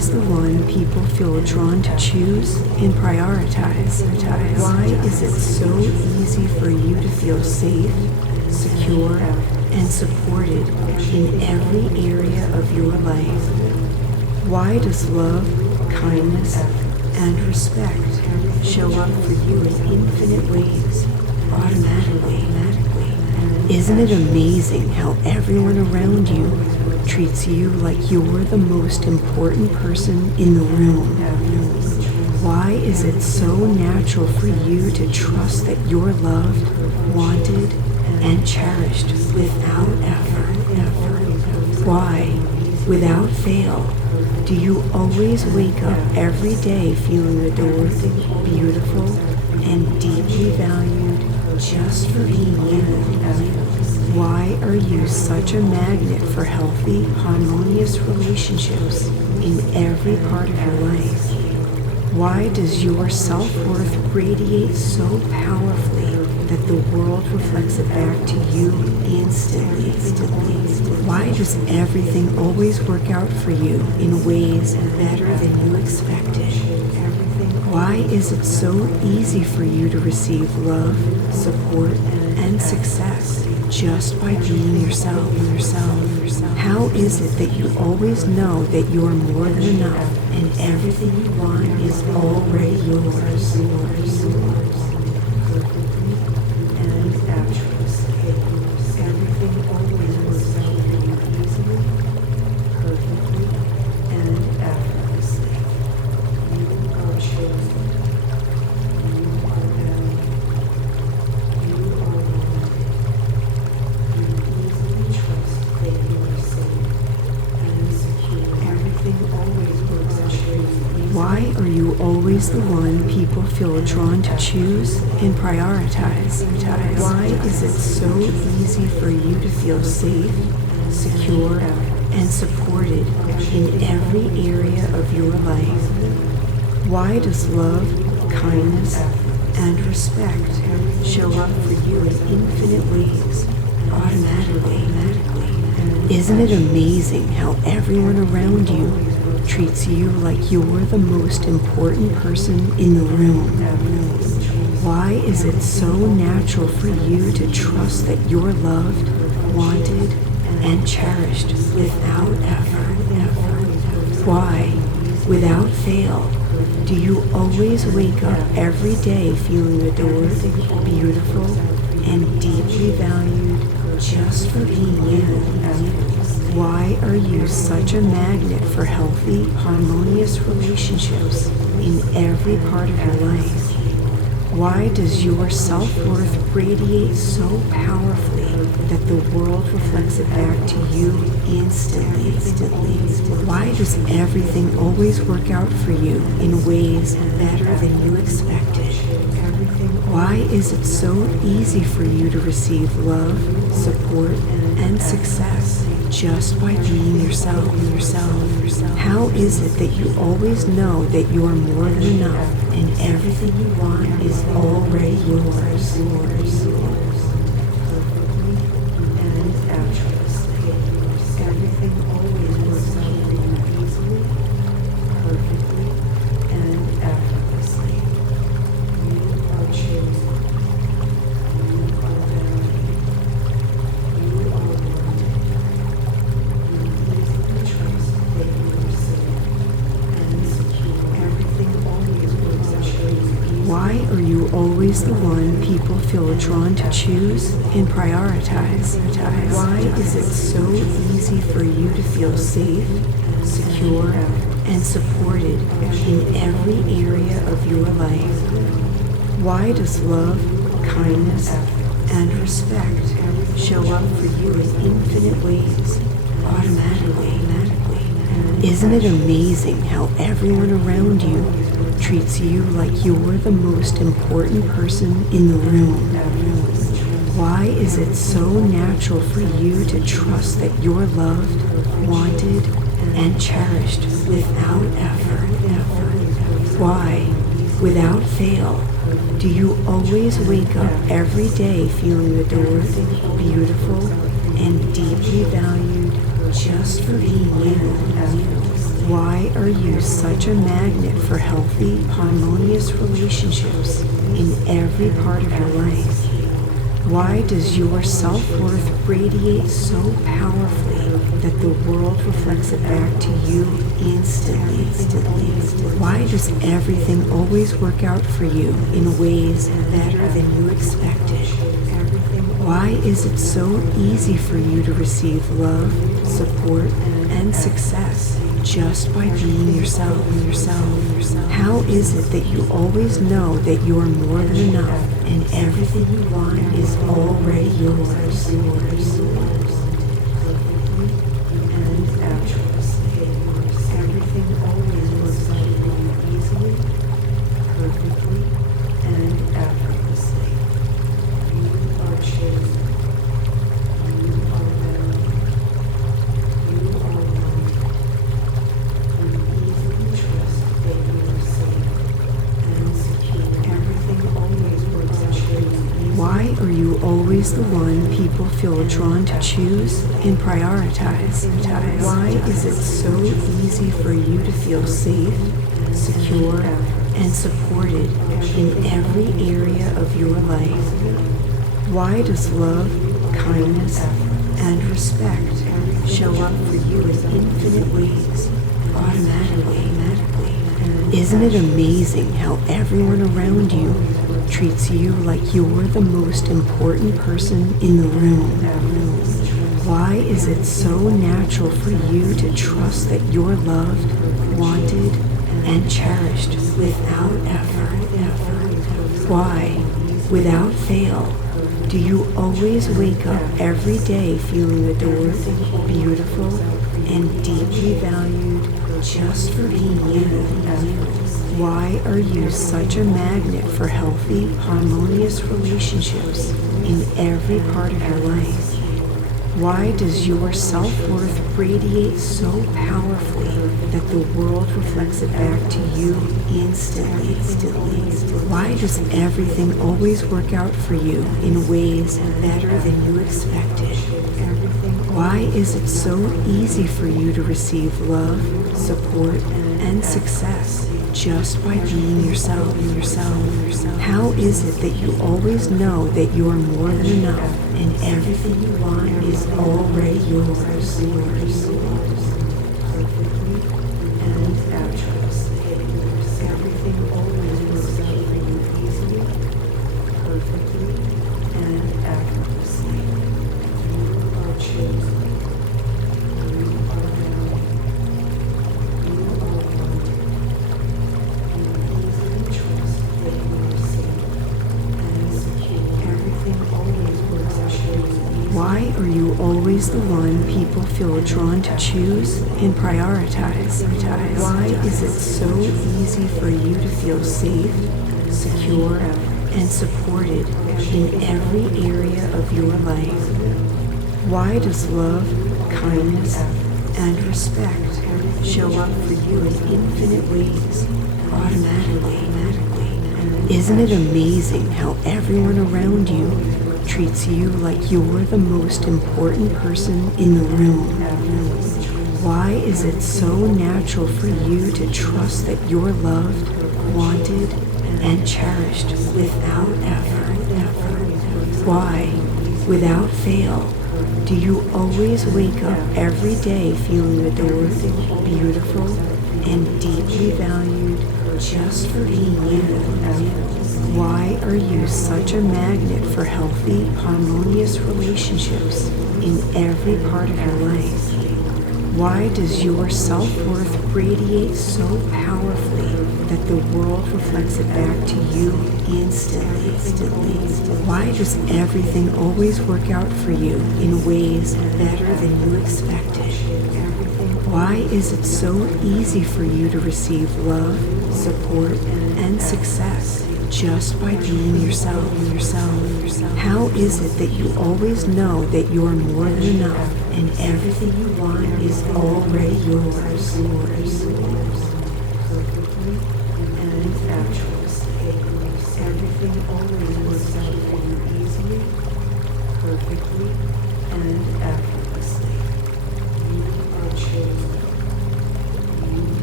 always the one people feel drawn to choose and prioritize? Why is it so easy for you to feel safe, secure, and supported in every area of your life? Why does love, kindness, and respect show up for you in infinite ways, automatically? Isn't it amazing how everyone around you treats you like you're the most important person in the room? Why is it so natural for you to trust that you're loved, wanted, and cherished without effort? Why, without fail, do you always wake up every day feeling adored, beautiful, and deeply valued just for being you? Why are you such a magnet for healthy, harmonious relationships in every part of your life? Why does your self-worth radiate so powerfully that the world reflects it back to you instantly? Why does everything always work out for you in ways better than you expected? Why is it so easy for you to receive love, support, and success just by being yourself? How is it that you always know that you're more than enough and everything you want is already yours? And effortlessly, everything always works out for you easily, perfectly, and effortlessly. You are chosen. You are valued. You are wanted. You easily trust that you are safe and secure. Everything always works out for you. Why are you always the one people feel drawn to choose and prioritize? Why is it so easy for you to feel safe, secure, and supported in every area of your life? Why does love, kindness, and respect show up for you in infinite ways, automatically? Isn't it amazing how everyone around you treats you like you're the most important person in the room? Why is it so natural for you to trust that you're loved, wanted, and cherished without effort? Why, without fail, do you always wake up every day feeling adored, beautiful, and deeply valued just for being you? Why are you such a magnet for healthy, harmonious relationships in every part of your life? Why does your self-worth radiate so powerfully that the world reflects it back to you instantly? Why does everything always work out for you in ways better than you expected? Why is it so easy for you to receive love, support, and success just by being yourself? How is it that you always know that you are more than enough and everything you want is already yours? And effortlessly, everything always works out for you easily, perfectly, and effortlessly. You are chosen. You are valued. You are wanted. You easily trust that you are safe and secure. Everything always works out for you. Why are you always the one people feel drawn to choose and prioritize? Why is it so easy for you to feel safe, secure, and supported in every area of your life? Why does love, kindness, and respect show up for you in infinite ways, automatically? Isn't it amazing how everyone around you treats you like you're the most important person in the room? Why is it so natural for you to trust that you're loved, wanted, and cherished without effort? Why, without fail, do you always wake up every day feeling adored, beautiful, and deeply valued just for being you? Why are you such a magnet for healthy, harmonious relationships in every part of your life? Why does your self-worth radiate so powerfully that the world reflects it back to you instantly? Why does everything always work out for you in ways better than you expected? Why is it so easy for you to receive love, support, and success just by being yourself? How is it that you always know that you are more than enough and everything you want is already yours? And effortlessly, everything always works out for you easily, perfectly, and effortlessly. You are chosen. You are valued. You are loved. You easily trust that you are safe and secure. Everything always works out for you. Why are you always the one people feel drawn to choose and prioritize? Why is it so easy for you to feel safe, secure, and supported in every area of your life? Why does love, kindness, and respect show up for you in infinite ways, automatically? Isn't it amazing how everyone around you treats you like you're the most important person in the room? Why is it so natural for you to trust that you're loved, wanted, and cherished without effort? Why, without fail, do you always wake up every day feeling adored, beautiful, and deeply valued just for being you? Why are you such a magnet for healthy, harmonious relationships in every part of your life? Why does your self-worth radiate so powerfully that the world reflects it back to you instantly? Why does everything always work out for you in ways better than you expected? Why is it so easy for you to receive love, support, and success just by being yourself? How is it that you always know that you are more than enough and everything you want is already yours? Perfectly and effortlessly, everything always works out for you easily, perfectly, and effortlessly. You are chosen. You are valued. You are loved. You easily trust that you are safe and secure. Everything always works out for you. Why are you always the one people feel drawn to choose and prioritize? Why is it so easy for you to feel safe, secure, and supported in every area of your life? Why does love, kindness, and respect show up for you in infinite ways, automatically? Isn't it amazing how everyone around you treats you like you're the most important person in the room? Why is it so natural for you to trust that you're loved, wanted, and cherished without effort? Why, without fail, do you always wake up every day feeling adored, beautiful, and deeply valued just for being you? Why are you such a magnet for healthy, harmonious relationships in every part of your life? Why does your self-worth radiate so powerfully that the world reflects it back to you instantly? Why does everything always work out for you in ways better than you expected? Why is it so easy for you to receive love, support, and success just by being yourself? How is it that you always know that you are more than enough and everything you want is already yours? Perfectly and effortlessly, everything always works out for you easily, perfectly, and effortlessly. You are chosen. You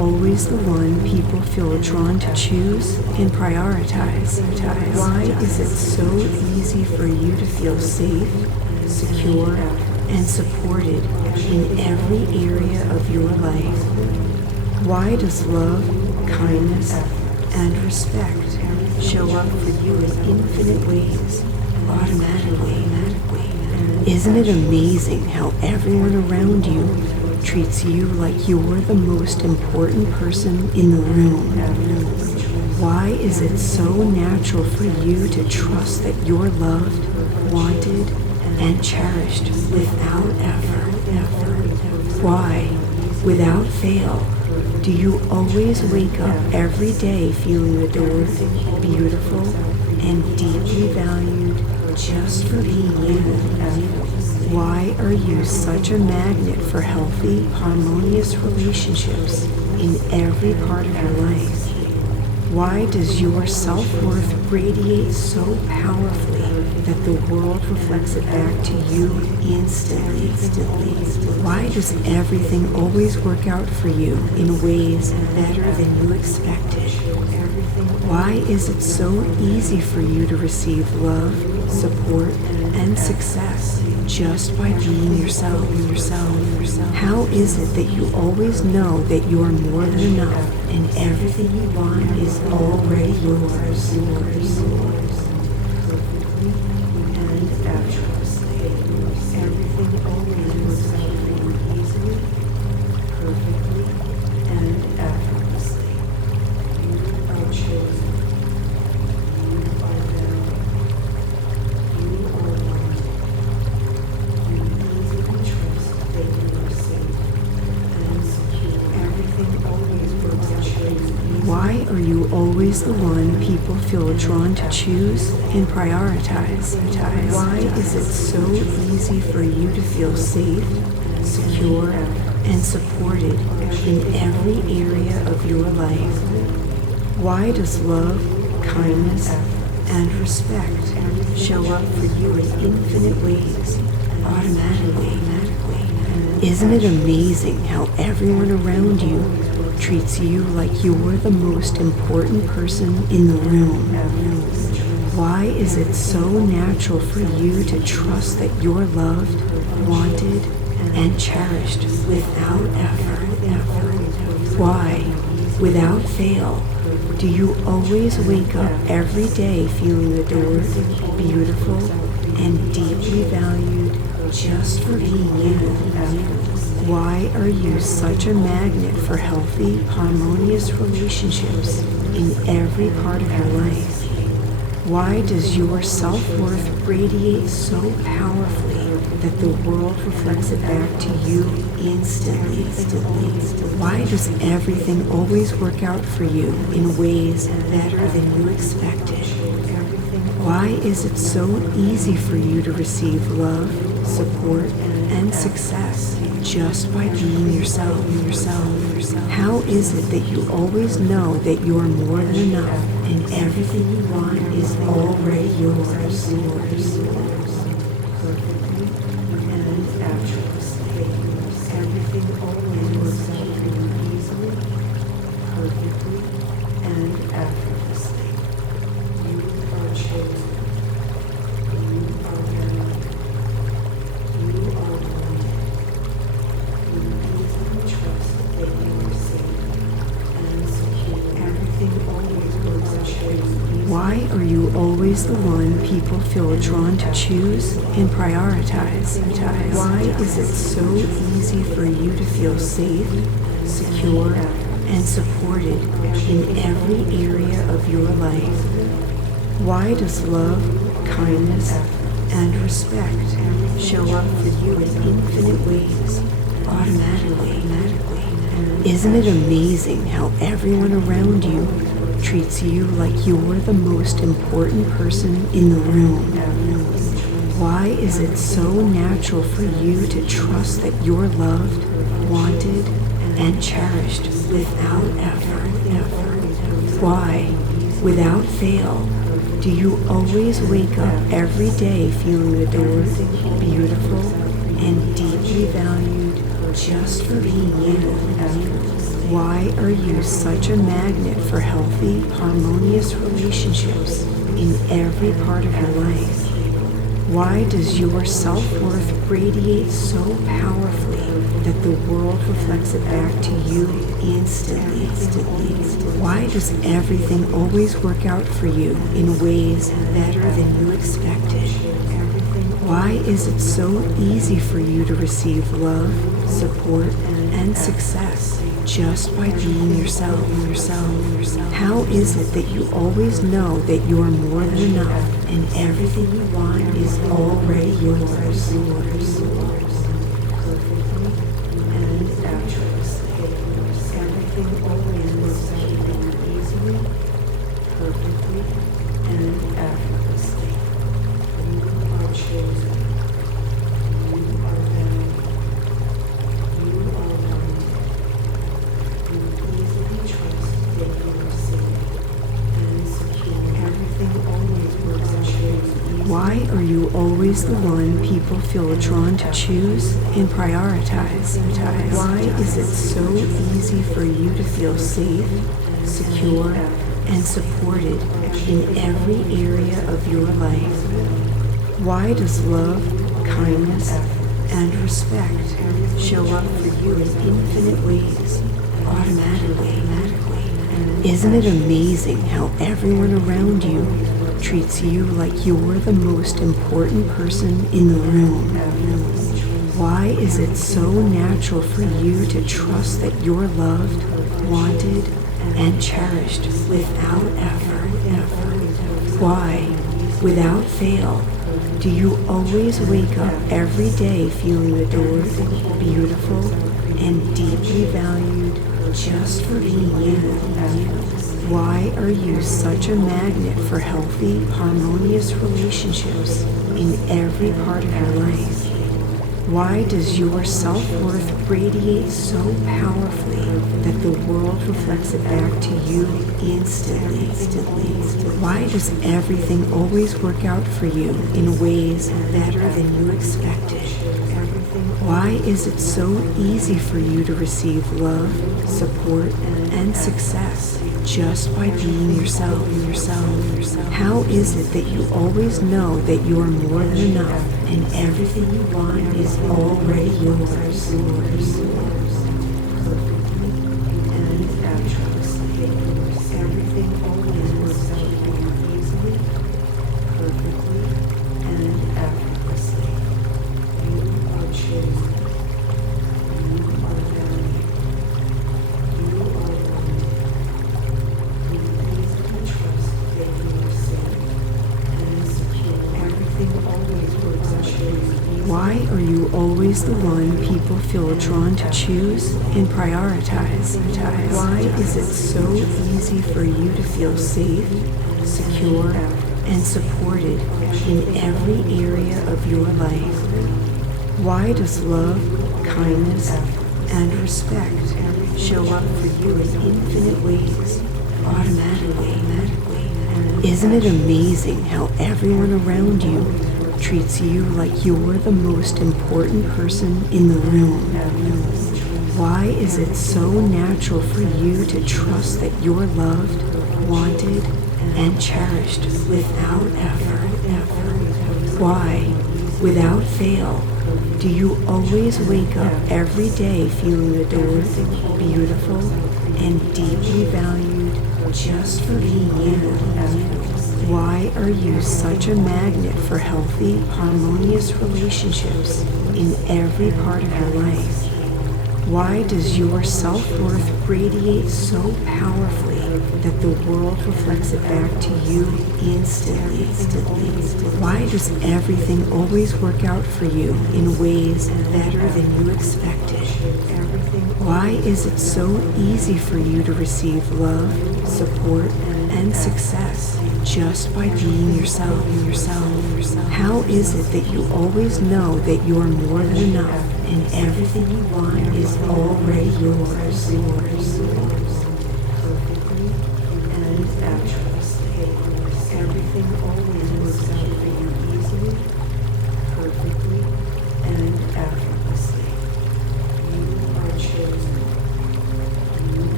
always the one people feel drawn to choose and prioritize? Why is it so easy for you to feel safe, secure, and supported in every area of your life? Why does love, kindness, and respect show up for you in infinite ways, automatically? Isn't it amazing how everyone around you treats you like you're the most important person in the room? Why is it so natural for you to trust that you're loved, wanted, and cherished without effort? Why, without fail, do you always wake up every day feeling adored, beautiful, and deeply valued just for being you? Why are you such a magnet for healthy, harmonious relationships in every part of your life? Why does your self-worth radiate so powerfully that the world reflects it back to you instantly? Why does everything always work out for you in ways better than you expected? Why is it so easy for you to receive love, support, and success just by being yourself? How is it that you always know that you are more than enough and everything you want is already yours? And effortlessly, everything always works out for you easily, perfectly, and effortlessly. You are chosen. You are valued. You are wanted. You easily trust that you are safe and secure. Everything always works out for you. Why are you always the one people feel drawn to choose and prioritize? Why is it so easy for you to feel safe, secure, and supported in every area of your life? Why does love, kindness, and respect show up for you in infinite ways, automatically? Isn't it amazing how everyone around you treats you like you're the most important person in the room? Why is it so natural for you to trust that you're loved, wanted, and cherished without effort? Why, without fail, do you always wake up every day feeling adored, beautiful, and deeply valued just for being you? Why are you such a magnet for healthy, harmonious relationships in every part of your life? Why does your self-worth radiate so powerfully that the world reflects it back to you instantly? Why does everything always work out for you in ways better than you expected? Why is it so easy for you to receive love, support, and success just by being yourself? How is it that you always know that you are more than enough and everything you want is already yours? Perfectly and effortlessly, everything always works out for you easily, perfectly, and effortlessly. You are chosen. You are valued. You are wanted. You easily trust that you are safe and secure. Everything always works out for you. Why are you always the one people feel drawn to choose and prioritize? Why is it so easy for you to feel safe, secure, and supported in every area of your life? Why does love, kindness, and respect show up for you in infinite ways, automatically? Isn't it amazing how everyone around you treats you like you're the most important person in the room? Why is it so natural for you to trust that you're loved, wanted, and cherished without effort? Why, without fail, do you always wake up every day feeling adored, beautiful, and deeply valued just for being you? Why are you such a magnet for healthy, harmonious relationships in every part of your life? Why does your self-worth radiate so powerfully that the world reflects it back to you instantly? Why does everything always work out for you in ways better than you expected? Why is it so easy for you to receive love, support, and success just by being yourself? How is it that you always know that you are more than enough and everything you want is already yours? And effortlessly, everything always works out for you easily, perfectly, and effortlessly. You are chosen. You are valued. You are wanted. You easily trust that you are safe and secure. Everything always works out for you. Why are you always the one people feel drawn to choose and prioritize? Why is it so easy for you to feel safe, secure, and supported in every area of your life? Why does love, kindness, and respect show up for you in infinite ways, automatically? Isn't it amazing how everyone around you treats you like you're the most important person in the room? Why is it so natural for you to trust that you're loved, wanted, and cherished without effort? Why, without fail, do you always wake up every day feeling adored, beautiful, and deeply valued just for being you? Why are you such a magnet for healthy, harmonious relationships in every part of your life? Why does your self-worth radiate so powerfully that the world reflects it back to you instantly? Why does everything always work out for you in ways better than you expected? Why is it so easy for you to receive love, support, and success just by being yourself? How is it that you always know that you are more than enough and everything you want is already yours? Perfectly and effortlessly, everything always works out for you easily, perfectly, and effortlessly. You are chosen. You are valued. You are wanted. You easily trust that you are safe and secure. Everything always works out for you. Why are you always the one people feel drawn to choose and prioritize? Why is it so easy for you to feel safe, secure, and supported in every area of your life? Why does love, kindness, and respect show up for you in infinite ways, automatically? Isn't it amazing how everyone around you treats you like you're the most important person in the room? Why is it so natural for you to trust that you're loved, wanted, and cherished without effort? Why, without fail, do you always wake up every day feeling adored, beautiful, and deeply valued just for being you? Why are you such a magnet for healthy, harmonious relationships in every part of your life? Why does your self-worth radiate so powerfully that the world reflects it back to you instantly? Why does everything always work out for you in ways better than you expected? Why is it so easy for you to receive love, support, and success just by being yourself? How is it that you always know that you are more than enough and everything you want is already yours? Perfectly and effortlessly, everything always works out for you easily, perfectly, and effortlessly. You are chosen. You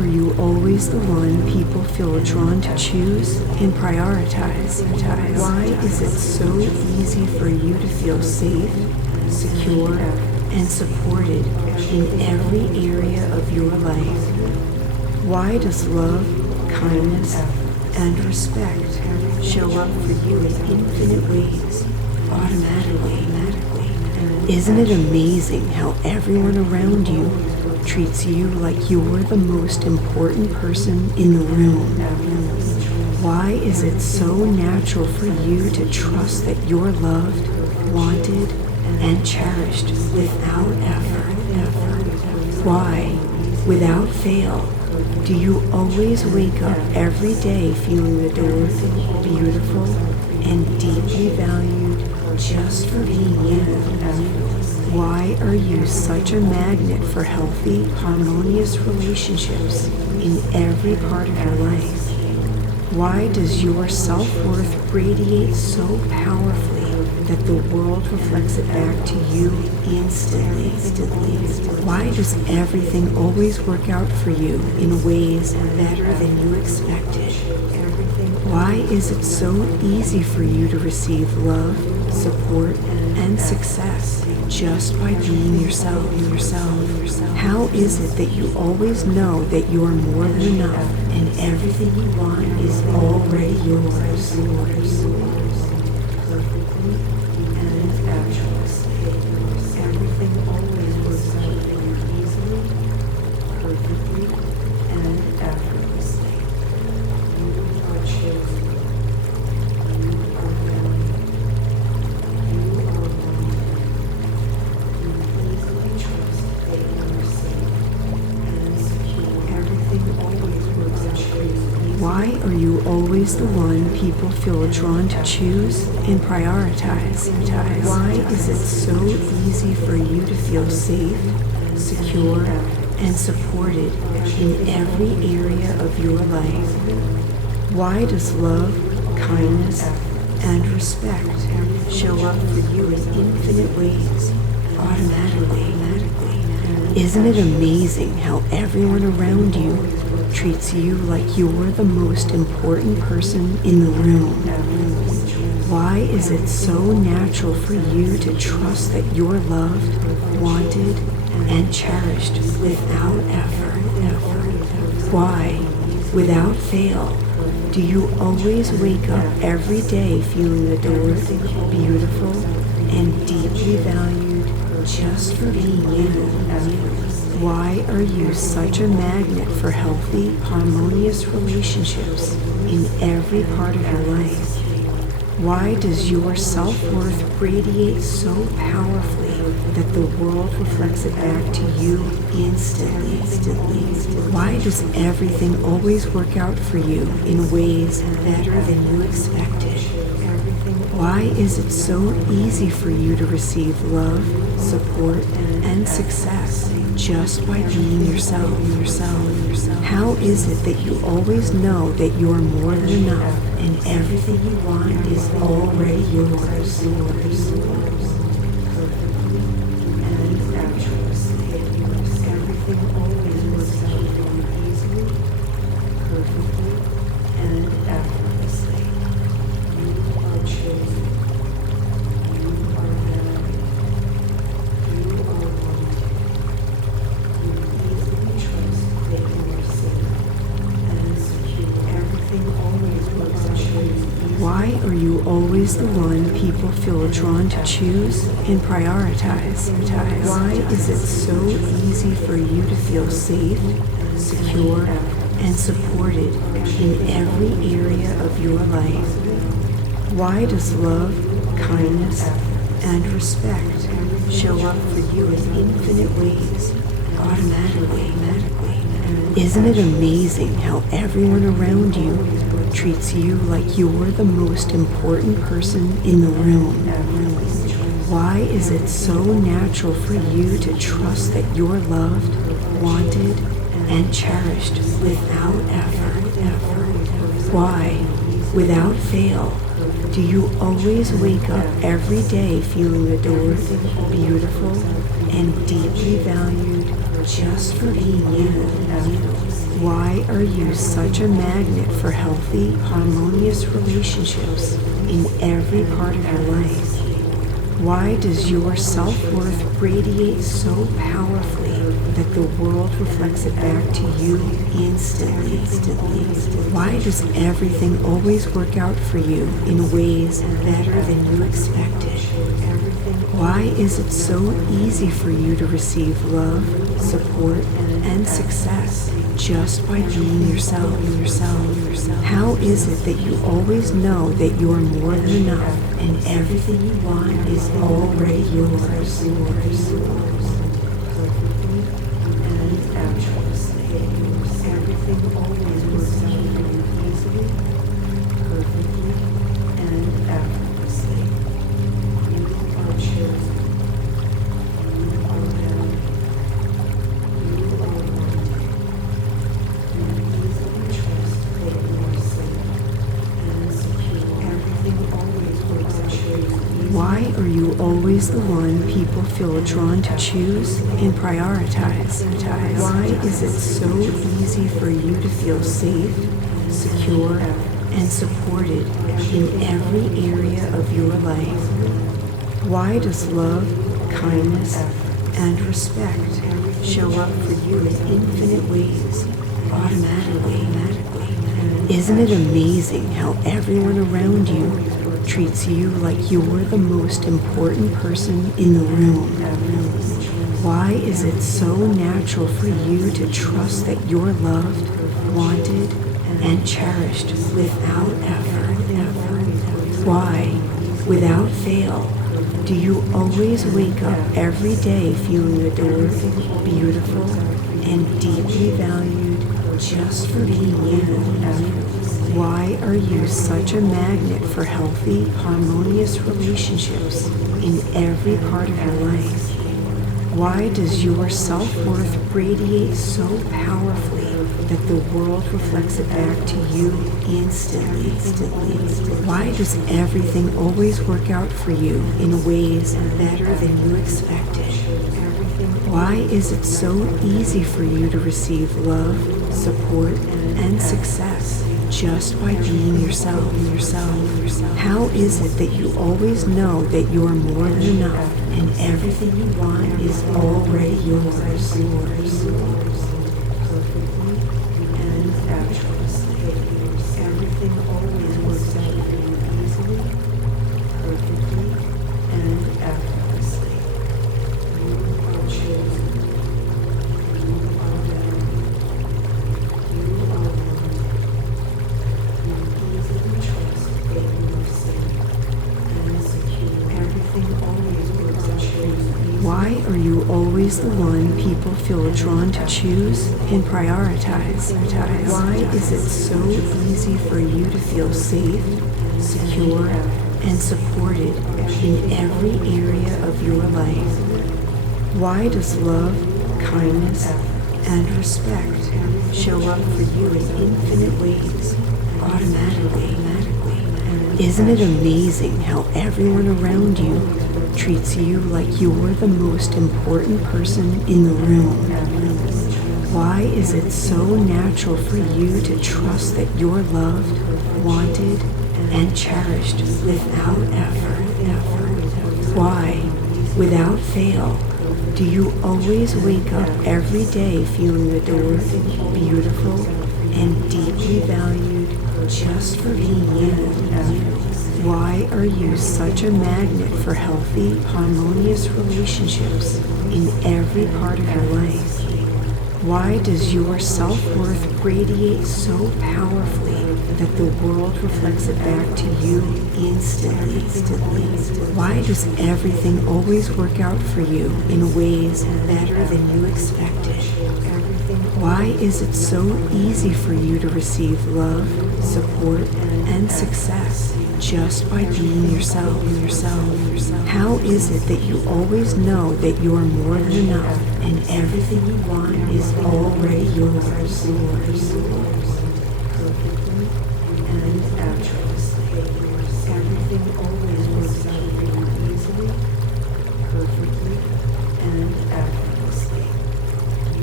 are you always the one people feel drawn to choose and prioritize? Why is it so easy for you to feel safe, secure, and supported in every area of your life? Why does love, kindness, and respect show up for you in infinite ways, automatically? Isn't it amazing how everyone around you treats you like you're the most important person in the room? Why is it so natural for you to trust that you're loved, wanted, and cherished without effort? Why, without fail, do you always wake up every day feeling adored, beautiful, and deeply valued just for being you? Why are you such a magnet for healthy, harmonious relationships in every part of your life? Why does your self-worth radiate so powerfully that the world reflects it back to you instantly? Why does everything always work out for you in ways better than you expected? Why is it so easy for you to receive love, support, and success just by being yourself? How is it that you always know that you are more than enough and everything you want is already yours? Perfectly and effortlessly. Everything always works out for you easily, perfectly, and effortlessly. You are chosen. You are valued. You are wanted. You easily trust that you are safe and secure. Everything always works out for you. Why are you always the one people feel drawn to choose and prioritize? Why is it so easy for you to feel safe, secure, and supported in every area of your life? Why does love, kindness, and respect show up for you in infinite ways, automatically? Isn't it amazing how everyone around you treats you like you're the most important person in the room? Why is it so natural for you to trust that you're loved, wanted, and cherished without effort? Why, without fail, do you always wake up every day feeling adored, beautiful, and deeply valued just for being you? Why are you such a magnet for healthy, harmonious relationships in every part of your life? Why does your self-worth radiate so powerfully that the world reflects it back to you instantly? Why does everything always work out for you in ways better than you expected? Why is it so easy for you to receive love, support, and success just by being yourself? How is it that you always know that you are more than enough and everything you want is already yours? Perfectly and effortlessly. Everything always works out for you easily, perfectly, and effortlessly. You are chosen. You are valued. You are wanted. You easily trust that you are safe and secure. Everything always works out for you. Why are you always the one people feel drawn to choose and prioritize? Why is it so easy for you to feel safe, secure, and supported in every area of your life? Why does love, kindness, and respect show up for you in infinite ways, automatically? Isn't it amazing how everyone around you treats you like you're the most important person in the room? Why is it so natural for you to trust that you're loved, wanted, and cherished without effort? Why, without fail, do you always wake up every day feeling adored, beautiful, and deeply valued just for being you. Why are you such a magnet for healthy, harmonious relationships in every part of your life? Why does your self-worth radiate so powerfully that the world reflects it back to you instantly? Why does everything always work out for you in ways better than you expected? Why is it so easy for you to receive love, support, and success just by being yourself? How is it that you always know that you are more than enough and everything you want is already yours? And effortlessly, everything always works out for you easily, perfectly, and effortlessly. You are chosen. You are valued. You are wanted. You easily trust that you are safe and secure. Everything always works out for you. Why are you always the one people feel drawn to choose and prioritize? Why is it so easy for you to feel safe, secure, and supported in every area of your life? Why does love, kindness, and respect show up for you in infinite ways, automatically? Isn't it amazing how everyone around you treats you like you're the most important person in the room? Why is it so natural for you to trust that you're loved, wanted, and cherished without effort? Why, without fail, do you always wake up every day feeling adored, beautiful, and deeply valued just for being you? Why are you such a magnet for healthy, harmonious relationships in every part of your life? Why does your self-worth radiate so powerfully that the world reflects it back to you instantly? Why does everything always work out for you in ways better than you expected? Why is it so easy for you to receive love, support, and success just by being yourself? How is it that you always know that you are more than enough and everything you want is already yours? Perfectly and effortlessly, everything always works out for you easily, perfectly, and effortlessly. You are chosen. You are valued. You are wanted. You easily trust that you are safe and secure. Everything always works out for you. Why are you always the one people feel drawn to choose and prioritize? Why is it so easy for you to feel safe, secure, and supported in every area of your life? Why does love, kindness, and respect show up for you in infinite ways, automatically? Isn't it amazing how everyone around you treats you like you're the most important person in the room? Why is it so natural for you to trust that you're loved, wanted, and cherished without effort? Why, without fail, do you always wake up every day feeling adored, beautiful, and deeply valued just for being you? Why are you such a magnet for healthy, harmonious relationships in every part of your life? Why does your self-worth radiate so powerfully that the world reflects it back to you instantly? Why does everything always work out for you in ways better than you expected? Why is it so easy for you to receive love, support, and success just by being yourself? How is it that you always know that you are more than enough and everything you want is already yours? Perfectly and effortlessly, everything always works out for you easily, perfectly, and effortlessly.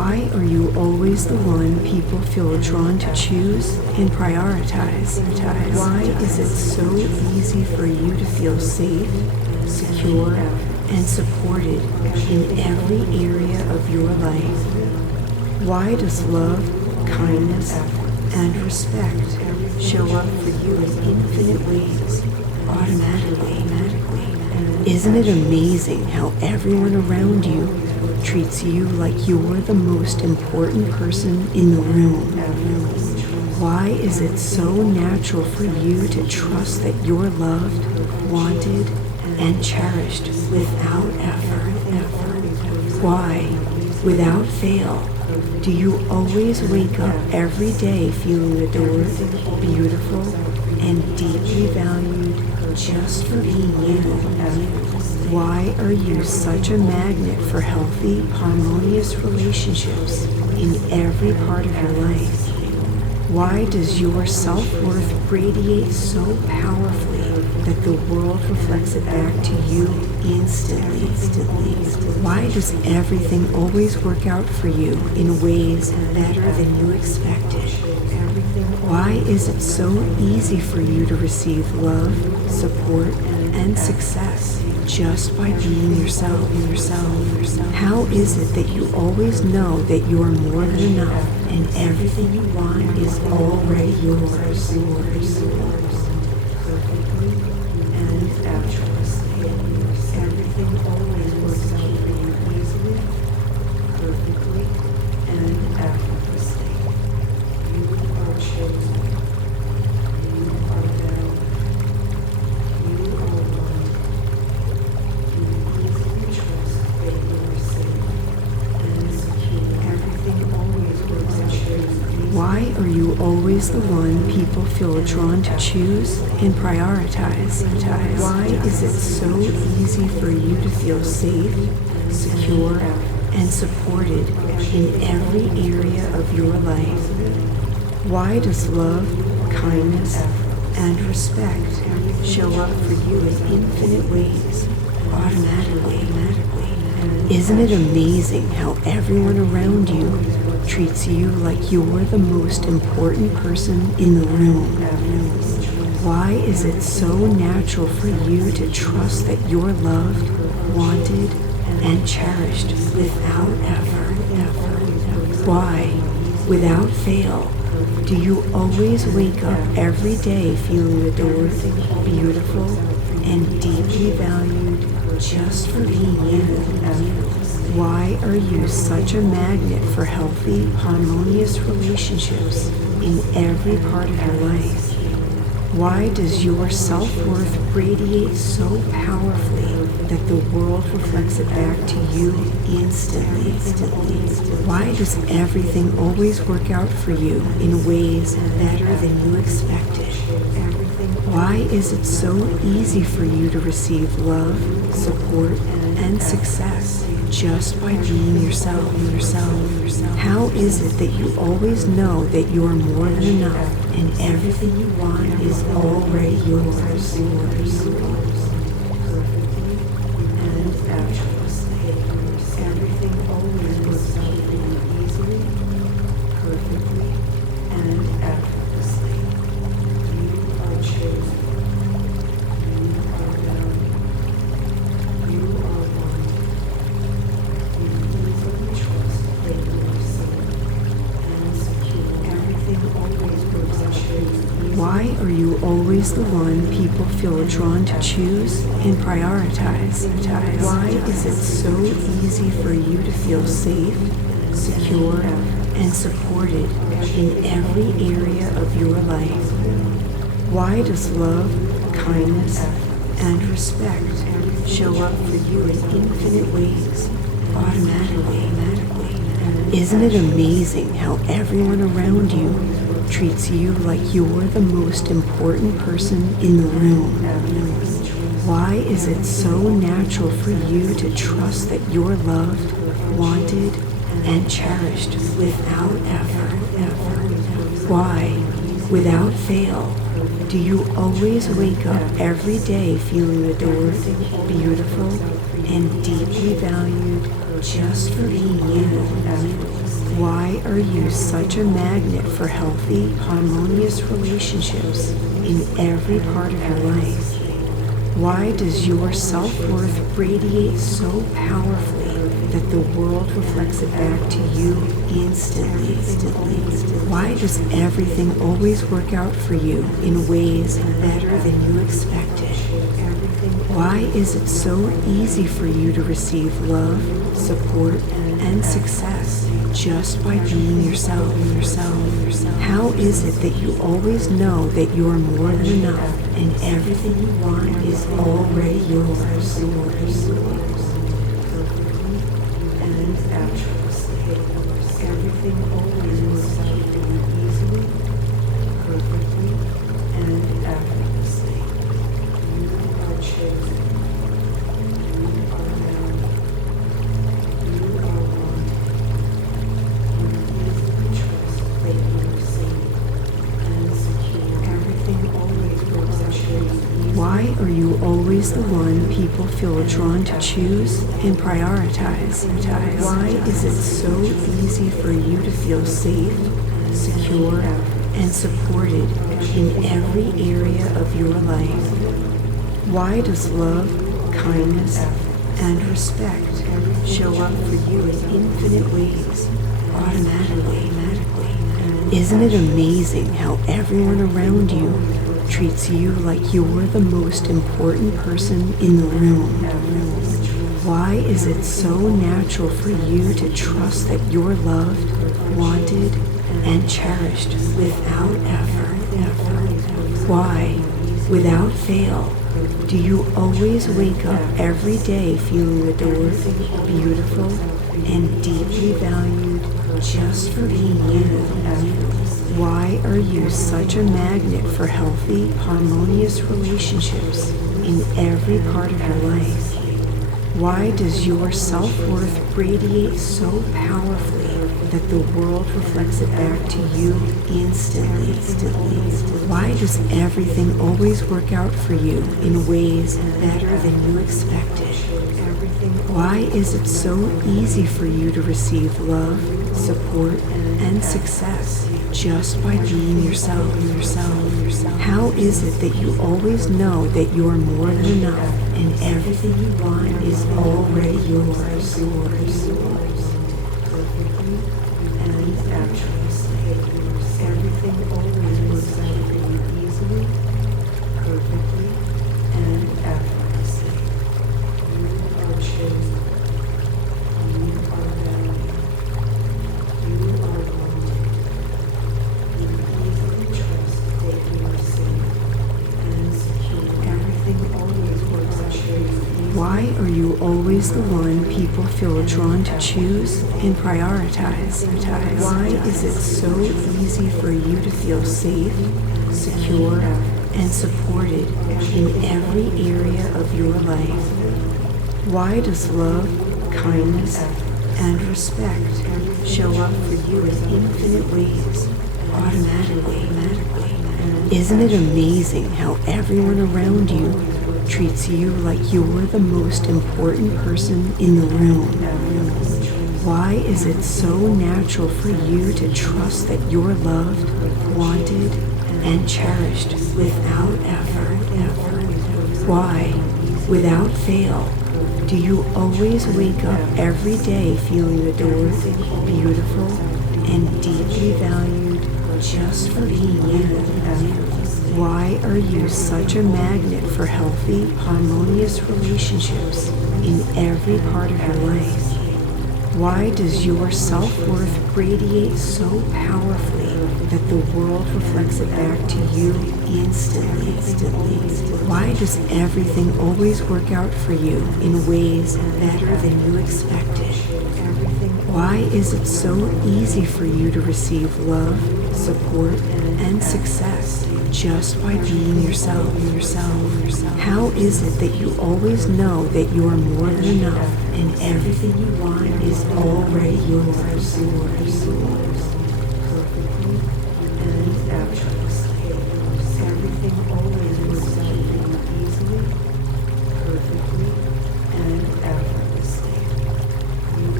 Why are you always the one people feel drawn to choose and prioritize? Why is it so easy for you to feel safe, secure, and supported in every area of your life? Why does love, kindness, and respect show up for you in infinite ways, automatically? Isn't it amazing how everyone around you treats you like you're the most important person in the room? Why is it so natural for you to trust that you're loved, wanted, and cherished without effort? Why, without fail, do you always wake up every day feeling adored, beautiful, and deeply valued just for being you? Why are you such a magnet for healthy, harmonious relationships in every part of your life? Why does your self-worth radiate so powerfully that the world reflects it back to you instantly? Why does everything always work out for you in ways better than you expected? Why is it so easy for you to receive love, support, and success just by being yourself? How is it that you always know that you are more than enough and everything you want is already yours? Perfectly and effortlessly. Everything always works out for you easily, perfectly, and effortlessly. You are chosen. You are valued. You are loved. You easily trust that you are safe and secure. Everything always works out for you. Why are you always the one people feel drawn to choose and prioritize? Why is it so easy for you to feel safe, secure, and supported in every area of your life? Why does love, kindness, and respect show up for you in infinite ways, automatically? Isn't it amazing how everyone around you treats you like you're the most important person in the room? Why is it so natural for you to trust that you're loved, wanted, and cherished without effort? Why, without fail, do you always wake up every day feeling adored, beautiful, and deeply valued just for being you? Why are you such a magnet for healthy, harmonious relationships in every part of your life? Why does your self-worth radiate so powerfully that the world reflects it back to you instantly? Why does everything always work out for you in ways better than you expected? Why is it so easy for you to receive love, support, and success just by being yourself? How is it that you always know that you are more than enough and everything you want is already yours? Perfectly and effortlessly. Everything always works out for you easily, perfectly, and effortlessly. You are chosen. You are valued. You are wanted. You easily trust that you are safe and secure. Everything always works out for you. Why are you always the one people feel drawn to choose and prioritize? Why is it so easy for you to feel safe, secure, and supported in every area of your life? Why does love, kindness, and respect show up for you in infinite ways, automatically? Isn't it amazing how everyone around you treats you like you're the most important person in the room? Why is it so natural for you to trust that you're loved, wanted, and cherished without effort? Why, without fail, do you always wake up every day feeling adored, beautiful, and deeply valued just for being you. Why are you such a magnet for healthy, harmonious relationships in every part of your life? Why does your self-worth radiate so powerfully that the world reflects it back to you instantly? Why does everything always work out for you in ways better than you expected? Why is it so easy for you to receive love, support, and success just by being yourself? How is it that you always know that you are more than enough and everything you want is already yours? And effortlessly, everything always works out for you easily, perfectly, and effortlessly. You are chosen. You are valued. You are wanted. You easily trust that you are safe and secure. Everything always works out for you. Why are you always the one people feel drawn to choose and prioritize? Why is it so easy for you to feel safe, secure, and supported in every area of your life? Why does love, kindness, and respect show up for you in infinite ways, automatically? Isn't it amazing how everyone around you treats you like you're the most important person in the room? Why is it so natural for you to trust that you're loved, wanted, and cherished without effort? Why, without fail, do you always wake up every day feeling adored, beautiful, and deeply valued just for being you? Why are you such a magnet for healthy, harmonious relationships in every part of your life? Why does your self-worth radiate so powerfully that the world reflects it back to you instantly? Why does everything always work out for you in ways better than you expected? Why is it so easy for you to receive love, support, and success just by being yourself? How is it that you always know that you are more than enough and everything you want is already yours? Perfectly and effortlessly. Everything always works out for you easily, perfectly, and effortlessly. You are chosen. You are valued. You are wanted. You easily trust that you are safe and secure. Everything always works out for you. Why are you always the one people feel drawn to choose and prioritize? Why is it so easy for you to feel safe, secure, and supported in every area of your life? Why does love, kindness, and respect show up for you in infinite ways, automatically? Isn't it amazing how everyone around you treats you like you're the most important person in the room? Why is it so natural for you to trust that you're loved, wanted, and cherished without effort? Why, without fail, do you always wake up every day feeling adored, beautiful, and deeply valued just for being you? Why are you such a magnet for healthy, harmonious relationships in every part of your life? Why does your self-worth radiate so powerfully that the world reflects it back to you instantly? Why does everything always work out for you in ways better than you expected? Why is it so easy for you to receive love, support, and success just by being yourself? How is it that you always know that you are more than enough and everything you want is already yours? Perfectly and effortlessly. Everything always works out for you easily, perfectly, and effortlessly. You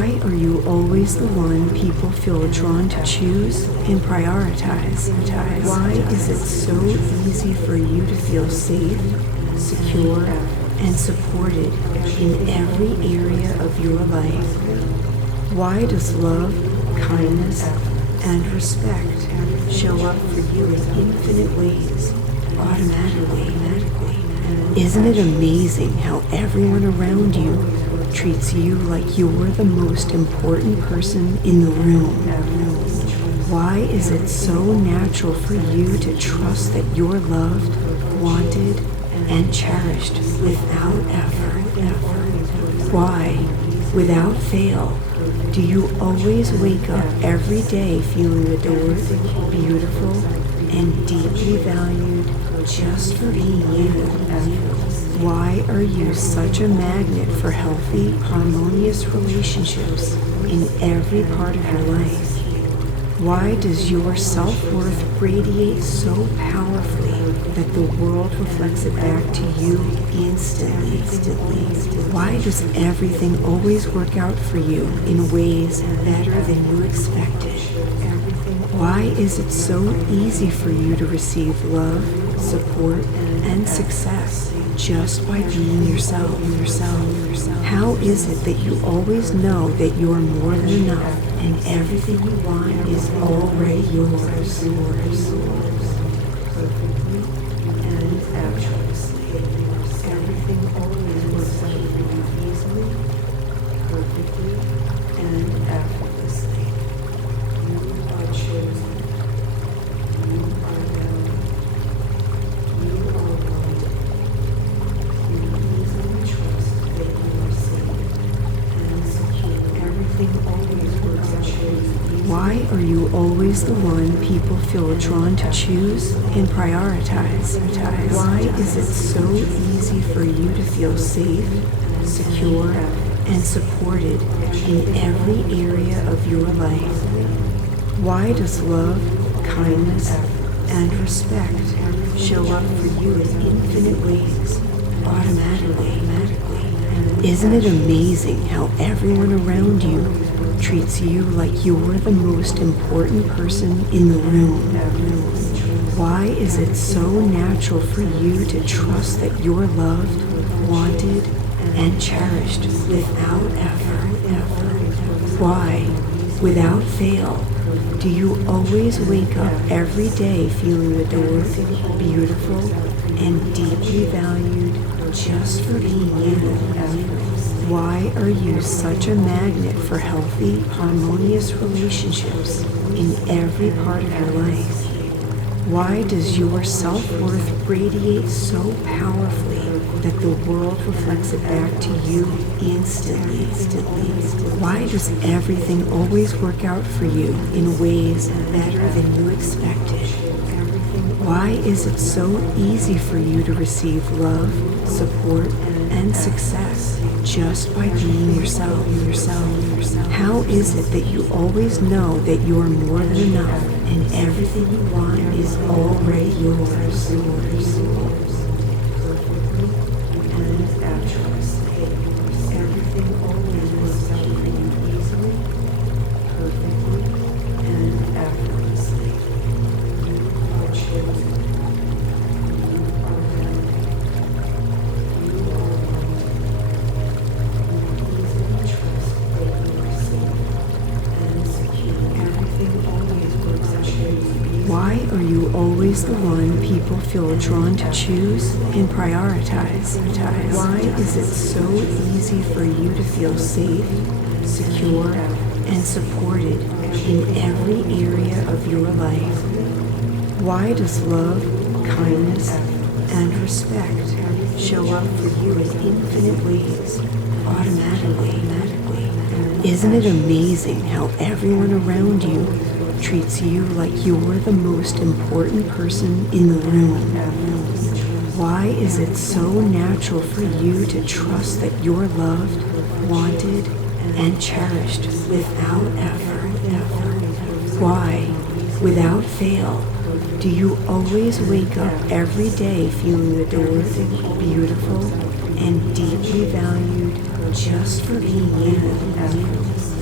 Why are you always the one people feel drawn to choose and prioritize? Why is it so easy for you to feel safe, secure, and supported in every area of your life? Why does love, kindness, and respect show up for you in infinite ways, automatically? Isn't it amazing how everyone around you treats you like you're the most important person in the room? Why is it so natural for you to trust that you're loved, wanted, and cherished without effort? Why, without fail, do you always wake up every day feeling adored, beautiful, and deeply valued just for being you? Why are you such a magnet for healthy, harmonious relationships in every part of your life? Why does your self-worth radiate so powerfully that the world reflects it back to you instantly? Why does everything always work out for you in ways better than you expected? Why is it so easy for you to receive love, support, and success just by being yourself? How is it that you always know that you're more than enough and everything you want is already yours? Perfectly and effortlessly. Everything always works out for you easily, perfectly, and effortlessly. You are chosen. You are known. You are wanted. You easily trust that you are safe and secure. Everything always works out for you. Why are you always the one people feel drawn to choose and prioritize? Why is it so easy for you to feel safe, secure, and supported in every area of your life? Why does love, kindness, and respect show up for you in infinite ways, automatically? Isn't it amazing how everyone around you treats you like you're the most important person in the room? Why is it so natural for you to trust that you're loved, wanted, and cherished without effort? Why, without fail, do you always wake up every day feeling adored, beautiful, and deeply valued just for being you? Why are you such a magnet for healthy, harmonious relationships in every part of your life? Why does your self-worth radiate so powerfully that the world reflects it back to you instantly? Why does everything always work out for you in ways better than you expected? Why is it so easy for you to receive love, support, and success just by being yourself? How is it that you always know that you are more than enough and everything you want is already yours? Perfectly and effortlessly. Everything always works out for you easily, perfectly, and effortlessly. You are chosen. You are known. You are wanted. You easily trust that you are safe and secure. Everything always works out for you. Why are you always the one people feel drawn to choose and prioritize? Why is it so easy for you to feel safe, secure, and supported in every area of your life? Why does love, kindness, and respect show up for you in infinite ways, automatically? Isn't it amazing how everyone around you treats you like you're the most important person in the room? Why is it so natural for you to trust that you're loved, wanted, and cherished without effort? Why, without fail, do you always wake up every day feeling adored, beautiful, and deeply valued just for being you?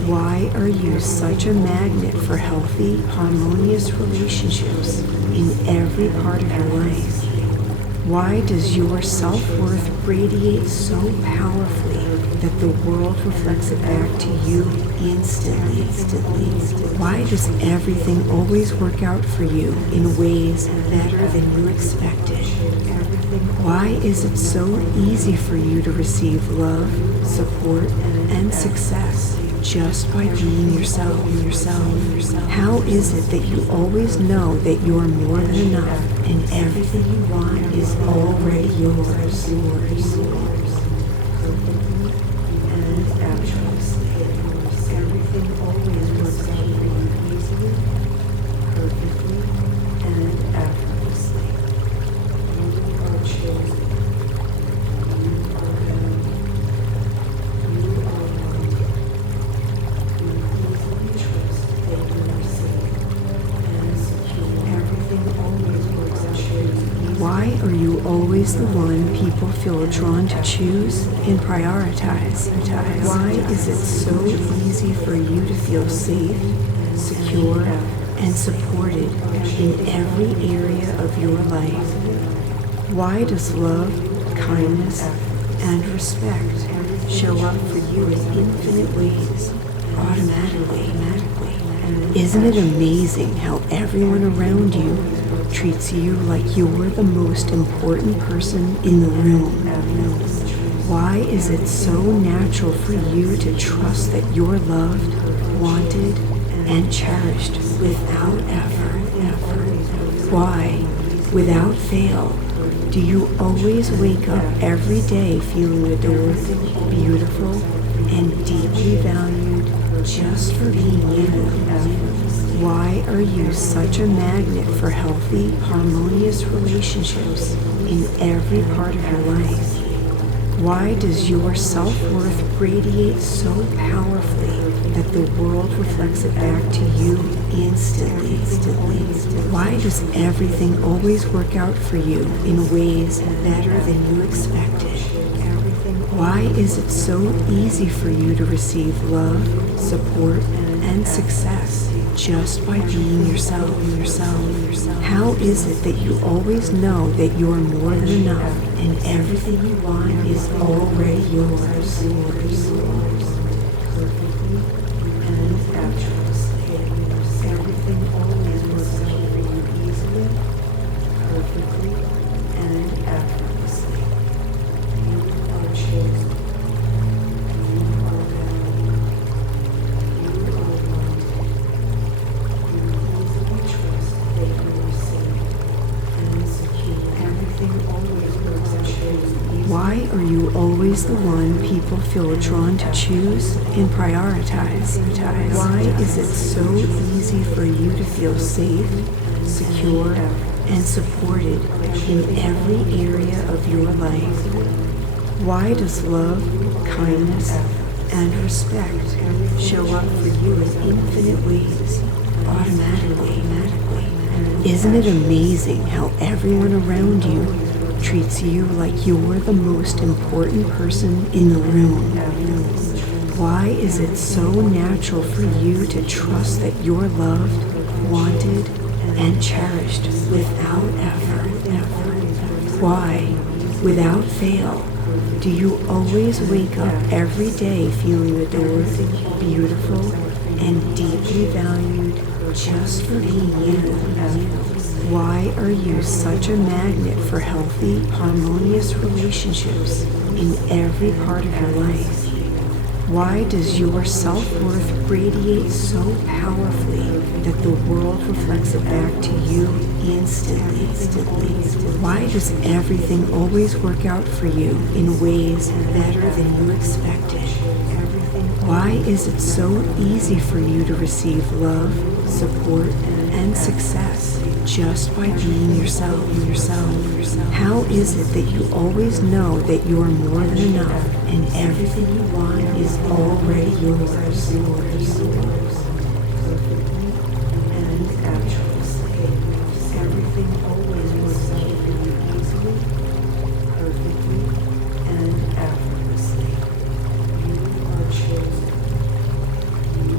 Why are you such a magnet for healthy, harmonious relationships in every part of your life? Why does your self-worth radiate so powerfully that the world reflects it back to you instantly? Why does everything always work out for you in ways better than you expected? Why is it so easy for you to receive love, support, and success just by being yourself? How is it that you always know that you're more than enough and everything you want is already yours? And effortlessly, everything always works out for you easily, perfectly, and effortlessly. You are chosen. You are held. You are wanted. You easily trust that you are safe and secure. Everything always works out for you. Why are you always the one people feel drawn to choose and prioritize? Why is it so easy for you to feel safe, secure, and supported in every area of your life? Why does love, kindness, and respect show up for you in infinite ways, automatically? Isn't it amazing how everyone around you treats you like you're the most important person in the room? Why is it so natural for you to trust that you're loved, wanted, and cherished without effort? Why, without fail, do you always wake up every day feeling adored, beautiful, and deeply valued just for being you? Why are you such a magnet for healthy, harmonious relationships in every part of your life? Why does your self-worth radiate so powerfully that the world reflects it back to you instantly? Why does everything always work out for you in ways better than you expected? Why is it so easy for you to receive love, support, and success just by being yourself? How is it that you always know that you're more than enough and everything you want is already yours? Perfectly and effortlessly, everything always works out for you easily, perfectly, and effortlessly. You are chosen. You are valued. You are wanted. You easily trust that you are safe and secure. Everything always works out for you. Why are you always the one people feel drawn to choose and prioritize? Why is it so easy for you to feel safe, secure, and supported in every area of your life? Why does love, kindness, and respect show up for you in infinite ways, automatically? Isn't it amazing how everyone around you treats you like you're the most important person in the room? Why is it so natural for you to trust that you're loved, wanted, and cherished without effort? Why, without fail, do you always wake up every day feeling adored, beautiful, and deeply valued just for being you? Why are you such a magnet for healthy, harmonious relationships in every part of your life? Why does your self-worth radiate so powerfully that the world reflects it back to you instantly? Why does everything always work out for you in ways better than you expected? Why is it so easy for you to receive love, support, and success just by being yourself? How is it that you always know that you're more than enough and everything you want is already yours? Perfectly and effortlessly, everything always works out for you easily, perfectly, and effortlessly. You are chosen. You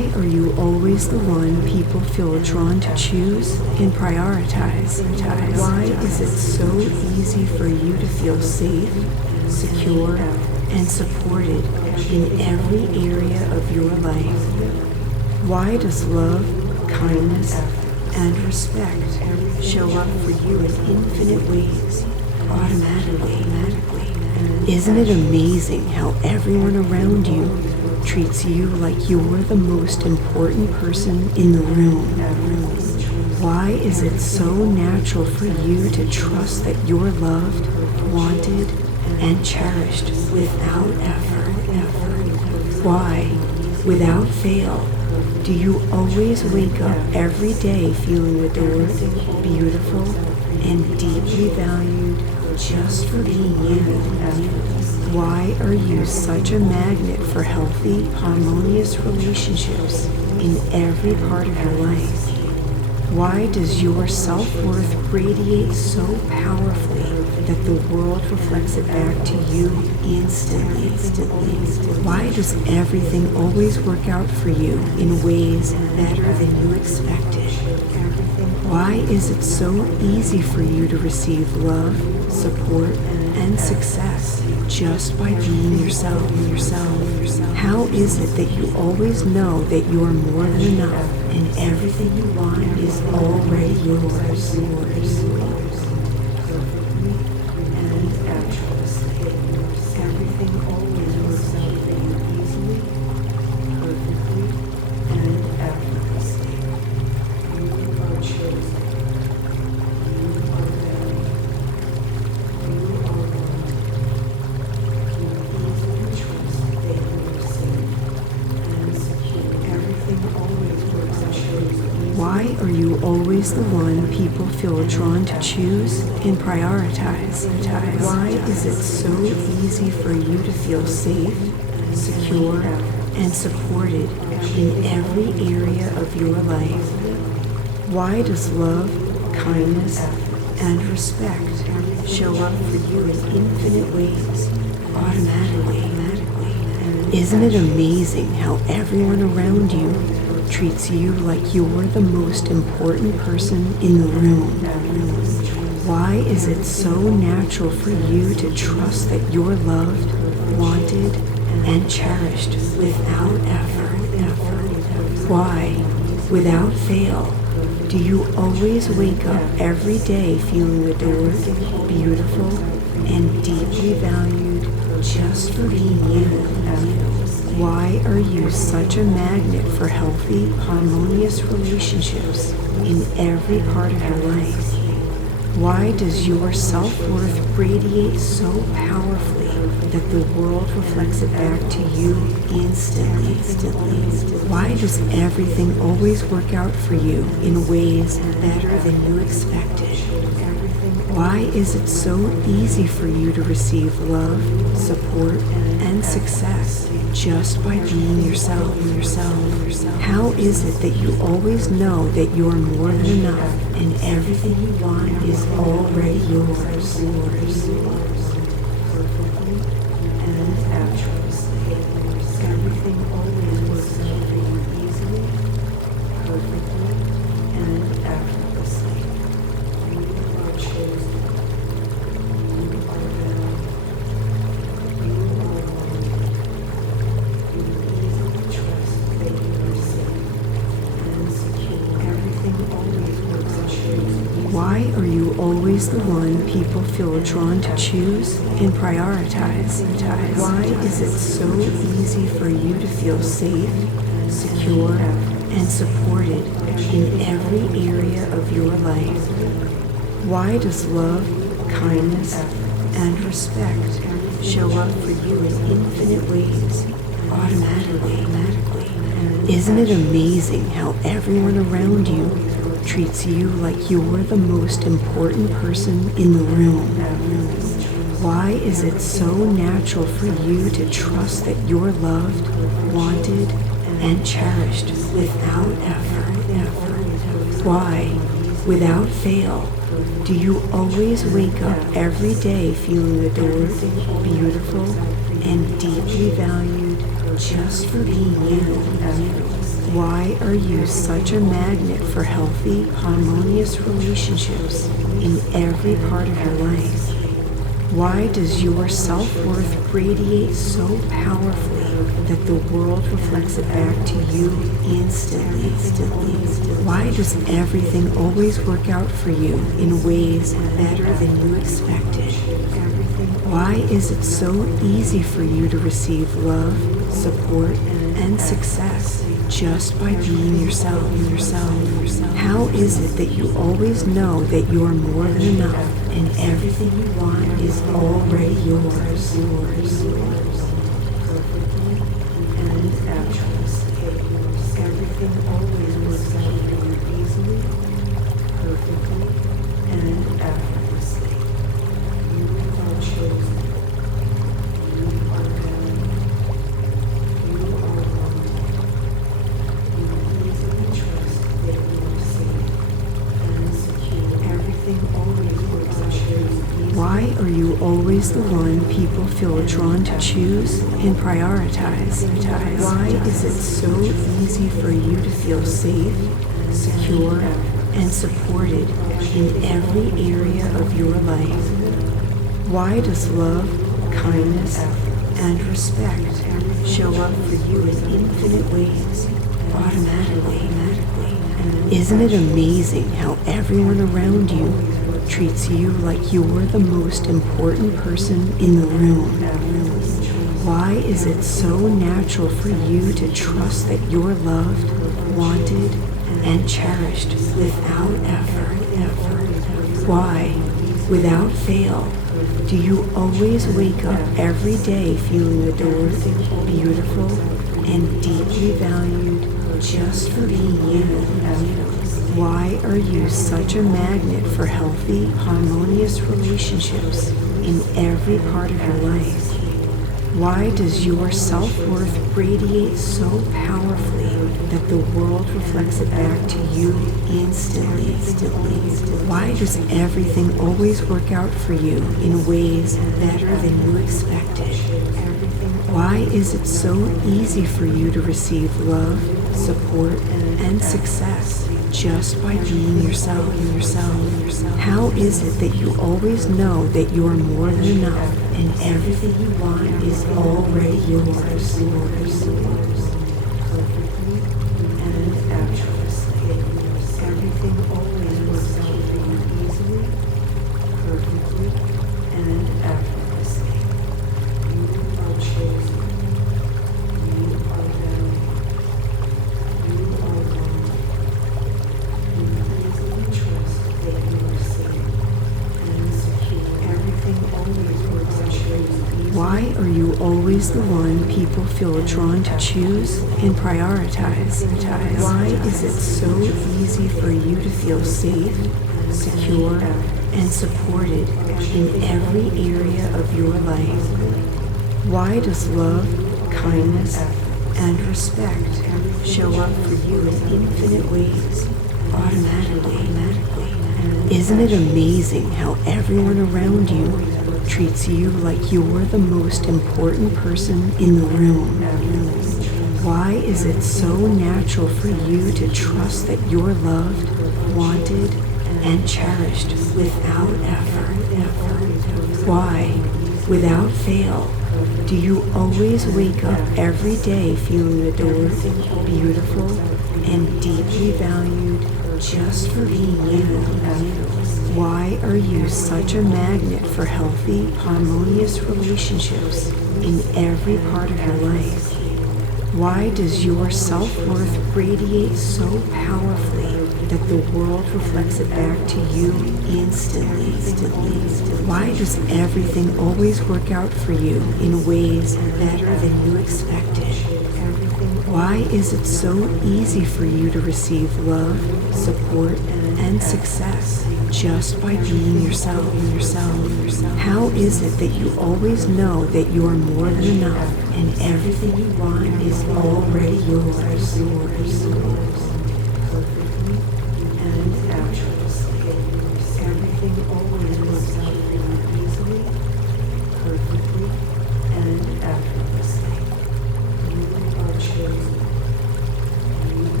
always the one people feel drawn to choose and prioritize? Why is it so easy for you to feel safe, secure, and supported in every area of your life? Why does love, kindness, and respect show up for you in infinite ways, automatically? Isn't it amazing how everyone around you treats you like you're the most important person in the room? Why is it so natural for you to trust that you're loved, wanted, and cherished without effort? Why, without fail, do you always wake up every day feeling adored, beautiful, and deeply valued just for being you? Why are you such a magnet for healthy, harmonious relationships in every part of your life? Why does your self-worth radiate so powerfully that the world reflects it back to you instantly? Why does everything always work out for you in ways better than you expected? Why is it so easy for you to receive love, support, and success just by being yourself? How is it that you always know that you are more than enough and everything you want is already yours? And effortlessly, everything always works out for you easily, perfectly, and effortlessly. You are chosen. You are valued. You are loved. You easily trust that you are safe and secure. Everything always works out for you. Why are you always the one people feel drawn to choose and prioritize? Why is it so easy for you to feel safe, secure, and supported in every area of your life? Why does love, kindness, and respect show up for you in infinite ways, automatically? Isn't it amazing how everyone around you treats you like you're the most important person in the room? Why is it so natural for you to trust that you're loved, wanted, and cherished without effort? Why, without fail, do you always wake up every day feeling adored, beautiful, and deeply valued just for being you? Why are you such a magnet for healthy, harmonious relationships in every part of your life? Why does your self-worth radiate so powerfully that the world reflects it back to you instantly? Why does everything always work out for you in ways better than you expected? Why is it so easy for you to receive love, support, and success just by being yourself? How is it that you always know that you are more than enough and everything you want is already yours? Perfectly and effortlessly, everything always works out for you easily, perfectly, and effortlessly. You are chosen. You are valued. You are loved. You easily trust that you are safe and secure. Everything always works out for you. Why are you always the one people feel drawn to choose and prioritize? Why is it so easy for you to feel safe, secure, and supported in every area of your life? Why does love, kindness, and respect show up for you in infinite ways, automatically? Isn't it amazing how everyone around you treats you like you're the most important person in the room? Why is it so natural for you to trust that you're loved, wanted, and cherished without effort? Why, without fail, do you always wake up every day feeling adored, beautiful, and deeply valued just for being you? Why are you such a magnet for healthy, harmonious relationships in every part of your life? Why does your self-worth radiate so powerfully that the world reflects it back to you instantly? Why does everything always work out for you in ways better than you expected? Why is it so easy for you to receive love, support, and success just by being yourself? How is it that you always know that you are more than enough and everything you want is already yours? Perfectly and effortlessly. Everything always works out for you easily, perfectly, and effortlessly. You are chosen. You are valued. You are wanted. You can easily trust that you are safe and secure. Everything always works out for you easily. Why are you always the one people feel drawn to choose and prioritize? Why is it so easy for you to feel safe, secure, and supported in every area of your life? Why does love, kindness, and respect show up for you in infinite ways, automatically? Isn't it amazing how everyone around you treats you like you're the most important person in the room? Why is it so natural for you to trust that you're loved, wanted, and cherished without effort? Why, without fail, do you always wake up every day feeling adored, beautiful, and deeply valued just for being you? Why are you such a magnet for healthy, harmonious relationships in every part of your life? Why does your self-worth radiate so powerfully that the world reflects it back to you instantly? Why does everything always work out for you in ways better than you expected? Why is it so easy for you to receive love, support, and success just by being yourself? How is it that you always know that you are more than enough and everything you want is already yours? Perfectly and effortlessly. Everything always works out for you easily, perfectly, and effortlessly. You are chosen. You are valued. You are wanted. You can easily trust that you are safe and secure. Everything always works out for you. Why are you always the one people feel drawn to choose and prioritize? Why is it so easy for you to feel safe, secure, and supported in every area of your life? Why does love, kindness, and respect show up for you in infinite ways, automatically? Isn't it amazing how everyone around you treats you like you're the most important person in the room? Why is it so natural for you to trust that you're loved, wanted, and cherished without effort? Why, without fail, do you always wake up every day feeling adored, beautiful, and deeply valued just for being you? Why are you such a magnet for healthy, harmonious relationships in every part of your life? Why does your self-worth radiate so powerfully that the world reflects it back to you instantly? Why does everything always work out for you in ways better than you expected? Why is it so easy for you to receive love, support, and success just by being yourself? How is it that you always know that you are more than enough and everything you want is already yours? Perfectly and effortlessly. Everything always works out for you easily, perfectly, and effortlessly. You are chosen. You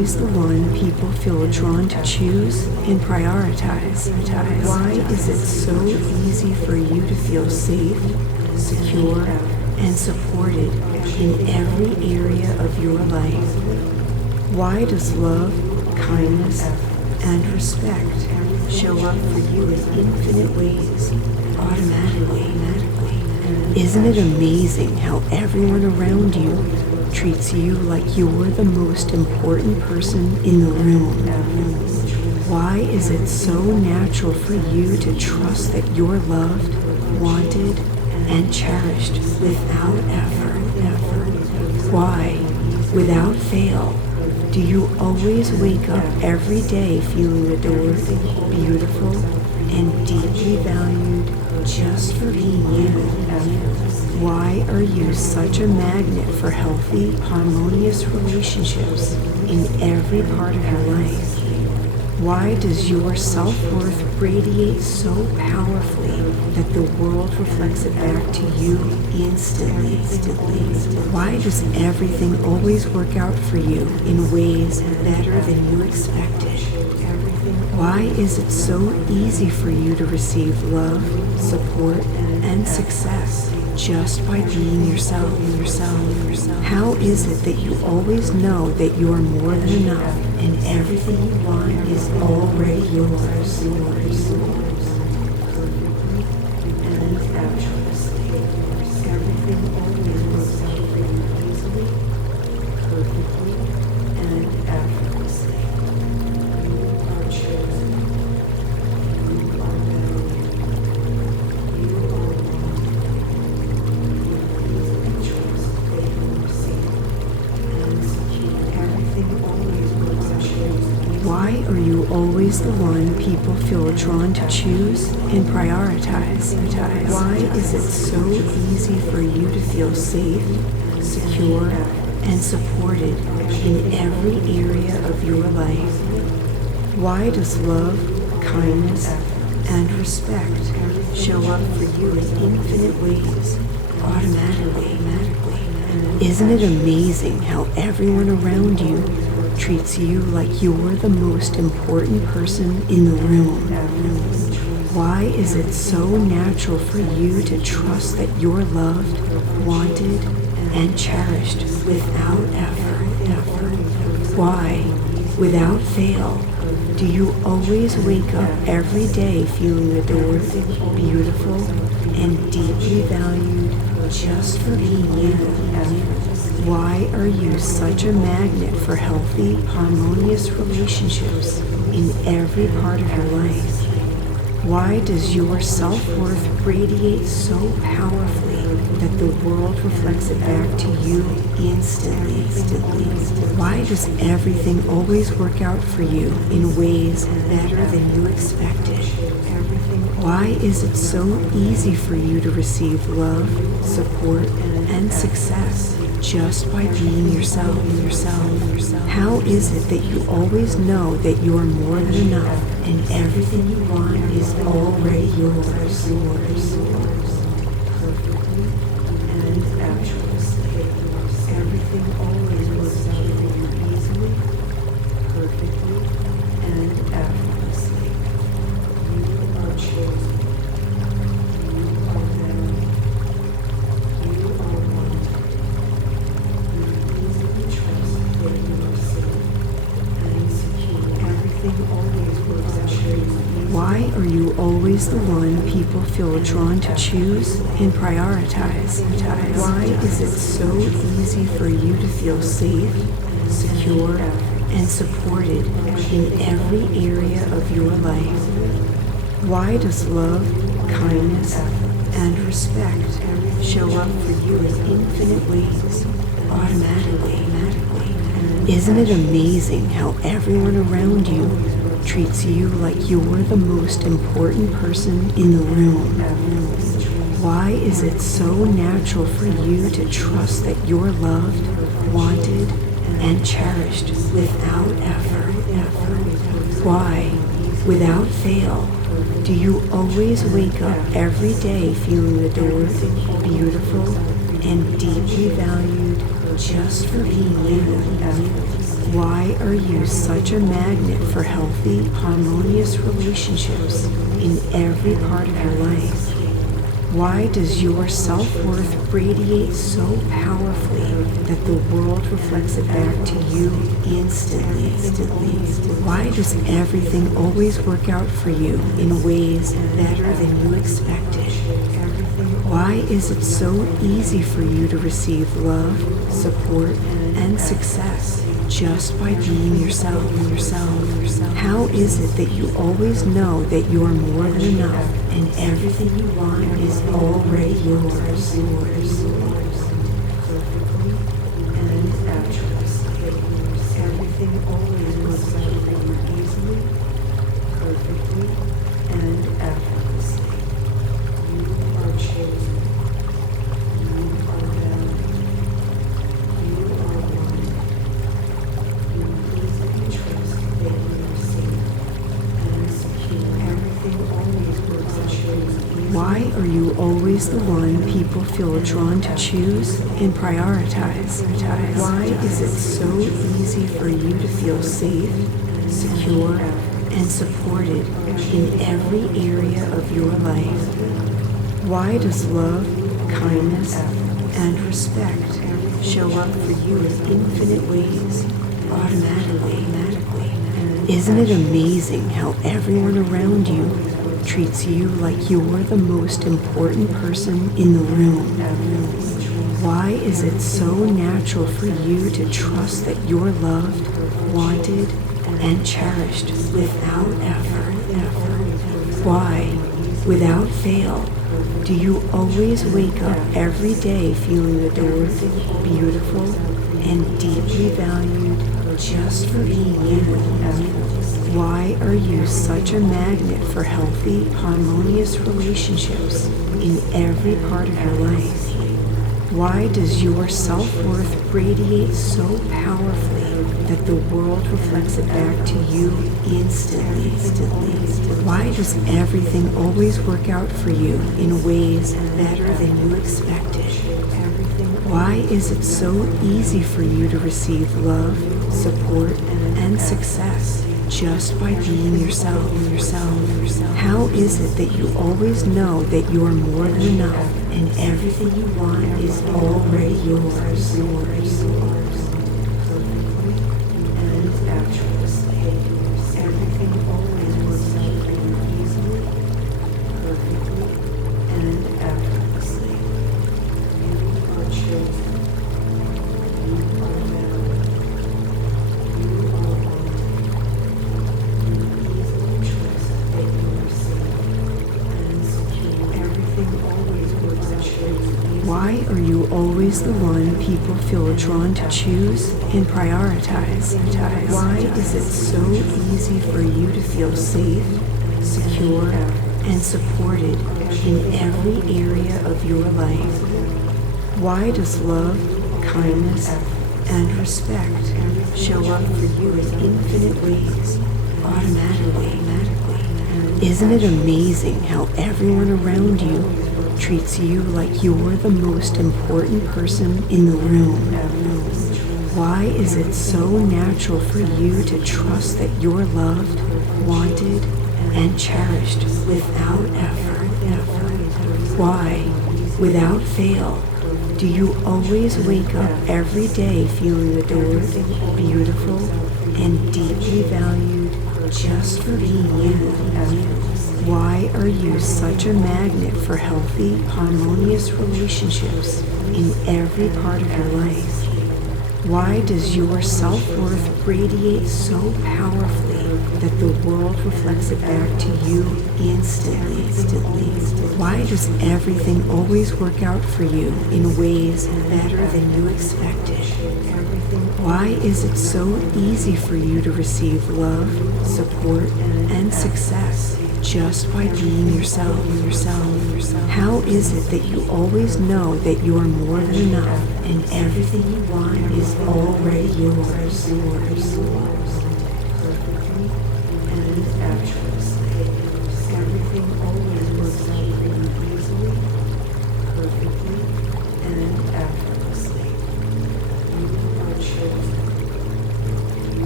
always the one people feel drawn to choose and prioritize? Why is it so easy for you to feel safe, secure, and supported in every area of your life? Why does love, kindness, and respect show up for you in infinite ways, automatically? Isn't it amazing how everyone around you treats you like you're the most important person in the room? Why is it so natural for you to trust that you're loved, wanted, and cherished without effort? Why, without fail, do you always wake up every day feeling adored, beautiful, and deeply valued just for being you? Why are you such a magnet for healthy, harmonious relationships in every part of your life? Why does your self-worth radiate so powerfully that the world reflects it back to you instantly? Why does everything always work out for you in ways better than you expected? Why is it so easy for you to receive love, support, and success just by being yourself? How is it that you always know that you are more than enough and everything you want is already yours? And effortlessly, everything always works out for you easily, perfectly, and effortlessly. You are chosen. You are valued. You are wanted. Please trust that you are safe and secure. Everything always works out for you. Why are you always the one people feel drawn to choose and prioritize? Why is it so easy for you to feel safe, secure, and supported in every area of your life? Why does love, kindness, and respect show up for you in infinite ways, automatically? Isn't it amazing how everyone around you treats you like you're the most important person in the room? Why is it so natural for you to trust that you're loved, wanted, and cherished without effort? Why, without fail, do you always wake up every day feeling adored, beautiful, and deeply valued just for being you? Why are you such a magnet for healthy, harmonious relationships in every part of your life? Why does your self-worth radiate so powerfully that the world reflects it back to you instantly? Why does everything always work out for you in ways better than you expected? Why is it so easy for you to receive love, support, and success just by being yourself? How is it that you always know that you are more than enough and everything you want is already yours? Perfectly and effortlessly, everything always works out for you easily, perfectly, and effortlessly. You are chosen. You are valued. You are wanted. Easily trust that you are safe and secure. Everything always works out for you. Why are you always the one people feel drawn to choose and prioritize? Why is it so easy for you to feel safe, secure, and supported in every area of your life? Why does love, kindness, and respect show up for you in infinite ways, automatically? Isn't it amazing how everyone around you treats you like you're the most important person in the room? Why is it so natural for you to trust that you're loved, wanted, and cherished without effort? Why, without fail, do you always wake up every day feeling adored, beautiful, and deeply valued just for being you? Why are you such a magnet for healthy, harmonious relationships in every part of your life? Why does your self-worth radiate so powerfully that the world reflects it back to you instantly? Why does everything always work out for you in ways better than you expected? Why is it so easy for you to receive love, support, and success just by being yourself? How is it that you always know that you're more than enough and everything you want is already yours? Perfectly and effortlessly. Everything always works out for you easily, perfectly, and effortlessly. You are chosen. You are valued. You are one. You easily trust that you are safe and secure. Everything always works out for you easily. Why are you always the one people feel drawn to choose and prioritize? Why is it so easy for you to feel safe, secure, and supported in every area of your life? Why does love, kindness, and respect show up for you in infinite ways, automatically? Isn't it amazing how everyone around you treats you like you're the most important person in the room? Why is it so natural for you to trust that you're loved, wanted, and cherished without effort? Why, without fail, do you always wake up every day feeling adored, beautiful, and deeply valued just for being you? Why are you such a magnet for healthy, harmonious relationships in every part of your life? Why does your self-worth radiate so powerfully that the world reflects it back to you instantly? Why does everything always work out for you in ways better than you expected? Why is it so easy for you to receive love, support, and success just by being yourself? How is it that you always know that you're more than enough and everything you want is already yours? Perfectly and effortlessly. Everything always works out for you easily, perfectly, and effortlessly. You are chosen. You are valued. You are wanted. You easily trust that you are safe and secure. Everything always works out for you easily. Why are you always the one people feel drawn to choose and prioritize? Why is it so easy for you to feel safe, secure, and supported in every area of your life? Why does love, kindness, and respect show up for you in infinite ways, automatically? Isn't it amazing how everyone around you treats you like you're the most important person in the room? Why is it so natural for you to trust that you're loved, wanted, and cherished without effort? Why, without fail, do you always wake up every day feeling adored, beautiful, and deeply valued just for being you? Why are you such a magnet for healthy, harmonious relationships in every part of your life? Why does your self-worth radiate so powerfully that the world reflects it back to you instantly? Why does everything always work out for you in ways better than you expected? Why is it so easy for you to receive love, support, and success just by being yourself? How is it that you always know that you're more than enough and everything you want is already yours? Perfectly and effortlessly. Everything always works out for you easily, perfectly, and effortlessly. You are chosen.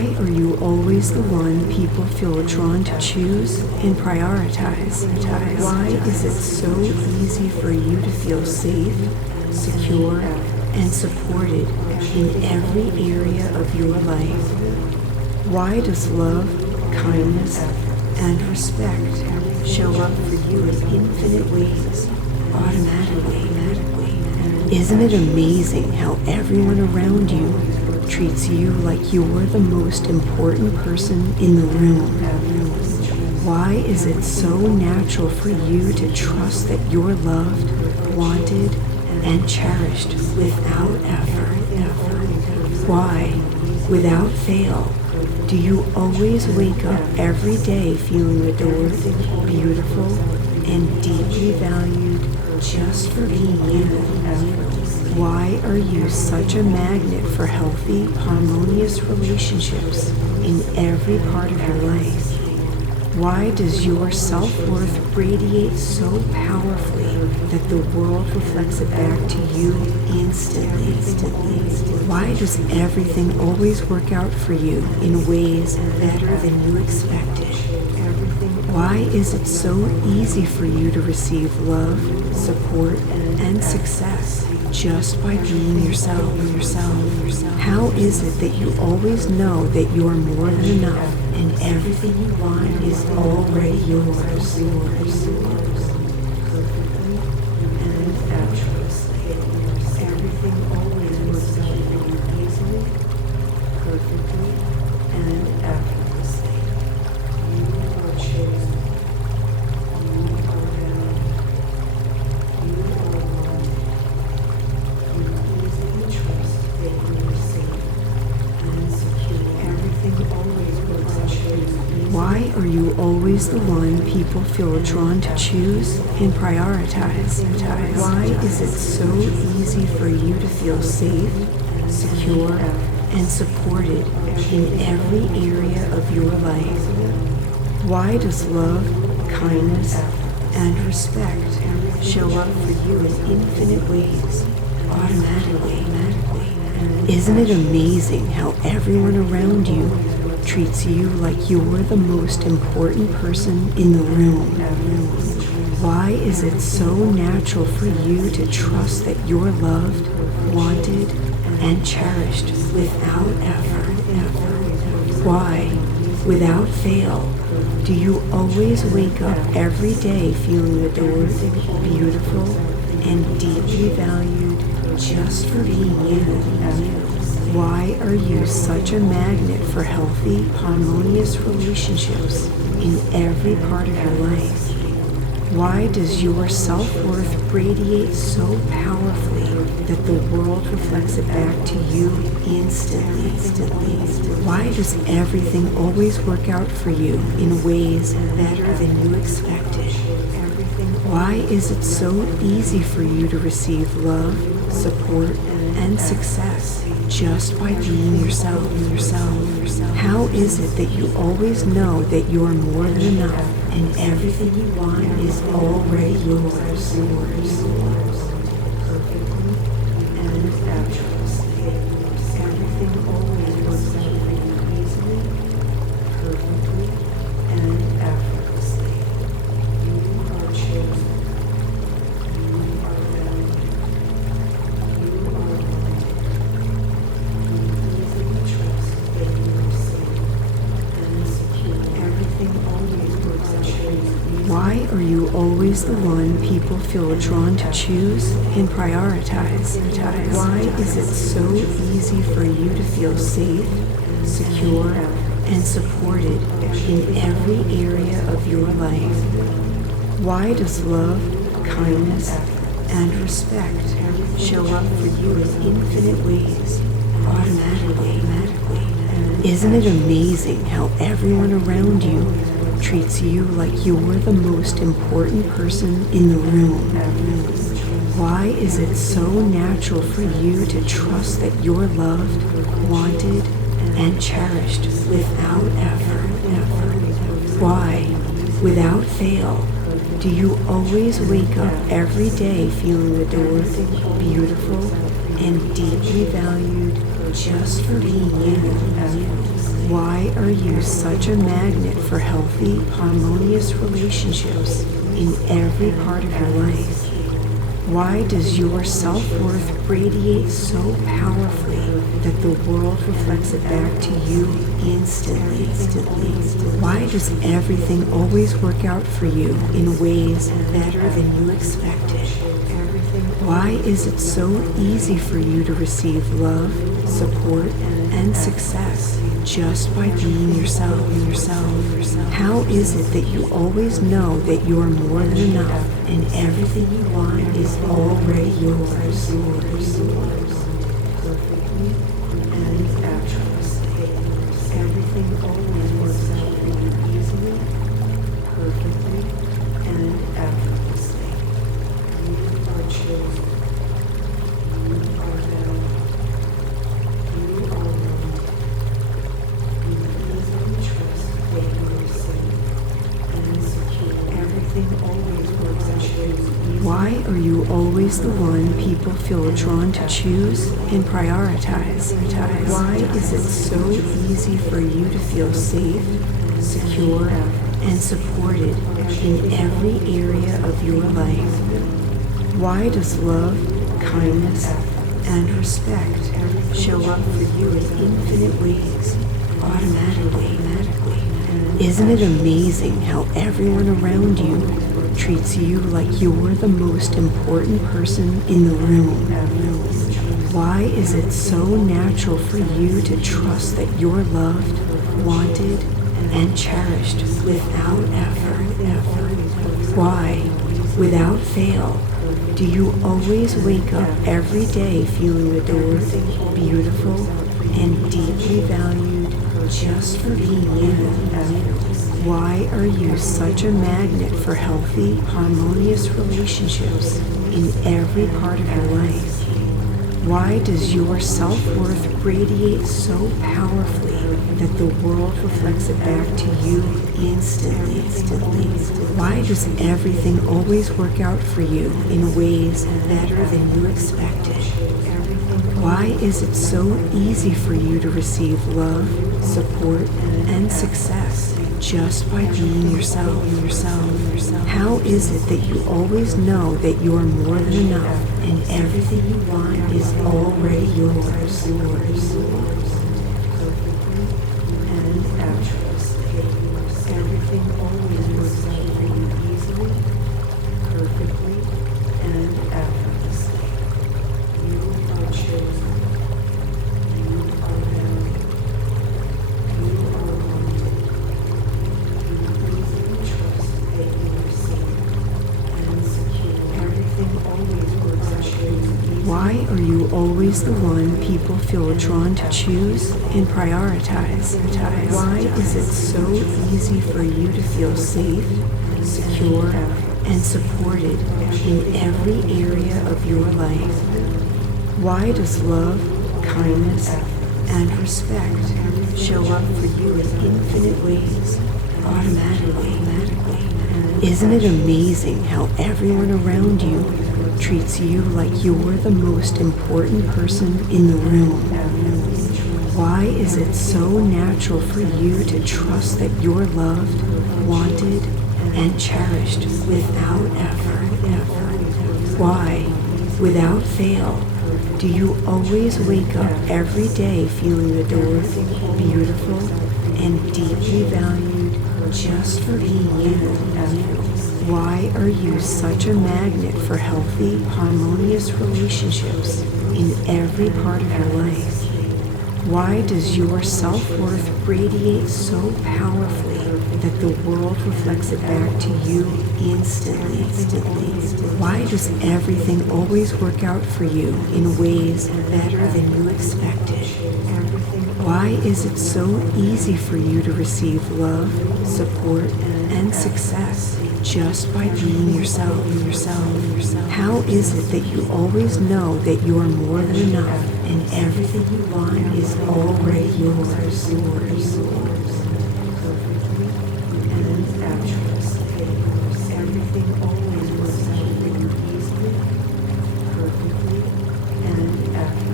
Why are you always the one people feel drawn to choose and prioritize? Why is it so easy for you to feel safe, secure, and supported in every area of your life? Why does love, kindness, and respect show up for you in infinite ways, automatically? Isn't it amazing how everyone around you treats you like you're the most important person in the room? Why is it so natural for you to trust that you're loved, wanted, and cherished without effort? Why, without fail, do you always wake up every day feeling adored, beautiful, and deeply valued just for being you? Why are you such a magnet for healthy, harmonious relationships in every part of your life? Why does your self-worth radiate so powerfully that the world reflects it back to you instantly? Why does everything always work out for you in ways better than you expected? Why is it so easy for you to receive love, support, and success just by being yourself? How is it that you always know that you are more than enough and everything you want is already yours? Perfectly and effortlessly. Everything always works out for you easily, perfectly, and effortlessly. You are chosen. You are valued. You are wanted. You easily trust that you are safe and secure. Everything always works out for you. Why are you always the one people feel drawn to choose and prioritize? Why is it so easy for you to feel safe, secure, and supported in every area of your life? Why does love, kindness, and respect show up for you in infinite ways, automatically? Isn't it amazing how everyone around you treats you like you're the most important person in the room? Why is it so natural for you to trust that you're loved, wanted, and cherished without effort? Why, without fail, do you always wake up every day feeling adored, beautiful, and deeply valued just for being you? Why are you such a magnet for healthy, harmonious relationships in every part of your life? Why does your self-worth radiate so powerfully that the world reflects it back to you instantly? Why does everything always work out for you in ways better than you expected? Why is it so easy for you to receive love, support, and success just by being yourself? How is it that you always know that you are more than enough and everything you want is already yours? Perfectly and effortlessly. Everything always works out for you easily, perfectly, and effortlessly. You are chosen. You are valued. You are wanted. You easily trust that you are safe and secure. Everything always works out for you. Why are you always the one people feel drawn to choose and prioritize? Why is it so easy for you to feel safe, secure, and supported in every area of your life? Why does love, kindness, and respect show up for you in infinite ways, automatically? Isn't it amazing how everyone around you treats you like you're the most important person in the room? Why is it so natural for you to trust that you're loved, wanted, and cherished without effort? Why, without fail, do you always wake up every day feeling adored, beautiful, and deeply valued just for being you. Why are you such a magnet for healthy, harmonious relationships in every part of your life? Why does your self-worth radiate so powerfully that the world reflects it back to you instantly? Why does everything always work out for you in ways better than you expected? Why is it so easy for you to receive love, support, and success just by being yourself? How is it that you always know that you are more than enough and everything you want is already yours? Perfectly and effortlessly. Everything always works out for you easily, perfectly, and effortlessly. You are chosen. You are valued. You are loved. You easily trust that you are safe and secure. Everything always works out for you. Why are you always the one people feel drawn to choose and prioritize? Why is it so easy for you to feel safe, secure, and supported in every area of your life? Why does love, kindness, and respect show up for you in infinite ways, automatically? Isn't it amazing how everyone around you treats you like you're the most important person in the room? Why is it so natural for you to trust that you're loved, wanted, and cherished without effort? Why, without fail, do you always wake up every day feeling adored, beautiful, and deeply valued just for being you? Why are you such a magnet for healthy, harmonious relationships in every part of your life? Why does your self-worth radiate so powerfully that the world reflects it back to you instantly? Why does everything always work out for you in ways better than you expected? Why is it so easy for you to receive love, support, and success just by being yourself? How is it that you always know that you are more than enough and everything you want is already yours? Perfectly and effortlessly. Everything always works out for you easily, perfectly, and effortlessly. You are chosen. You are valued. You are wanted. You easily trust that you are safe and secure. Everything always works out for you. Why are you always the one people feel drawn to choose and prioritize? Why is it so easy for you to feel safe, secure, and supported in every area of your life? Why does love, kindness, and respect show up for you in infinite ways, automatically? Isn't it amazing how everyone around you treats you like you're the most important person in the room? Why is it so natural for you to trust that you're loved, wanted, and cherished without effort? Why, without fail, do you always wake up every day feeling adored, beautiful, and deeply valued just for being you? Why are you such a magnet for healthy, harmonious relationships in every part of your life? Why does your self-worth radiate so powerfully that the world reflects it back to you instantly? Why does everything always work out for you in ways better than you expected? Why is it so easy for you to receive love, support, and success just by being yourself? How is it that you always know that you are more than enough and everything you want is already yours? Perfectly and effortlessly. Everything always works out for you easily, perfectly, and effortlessly.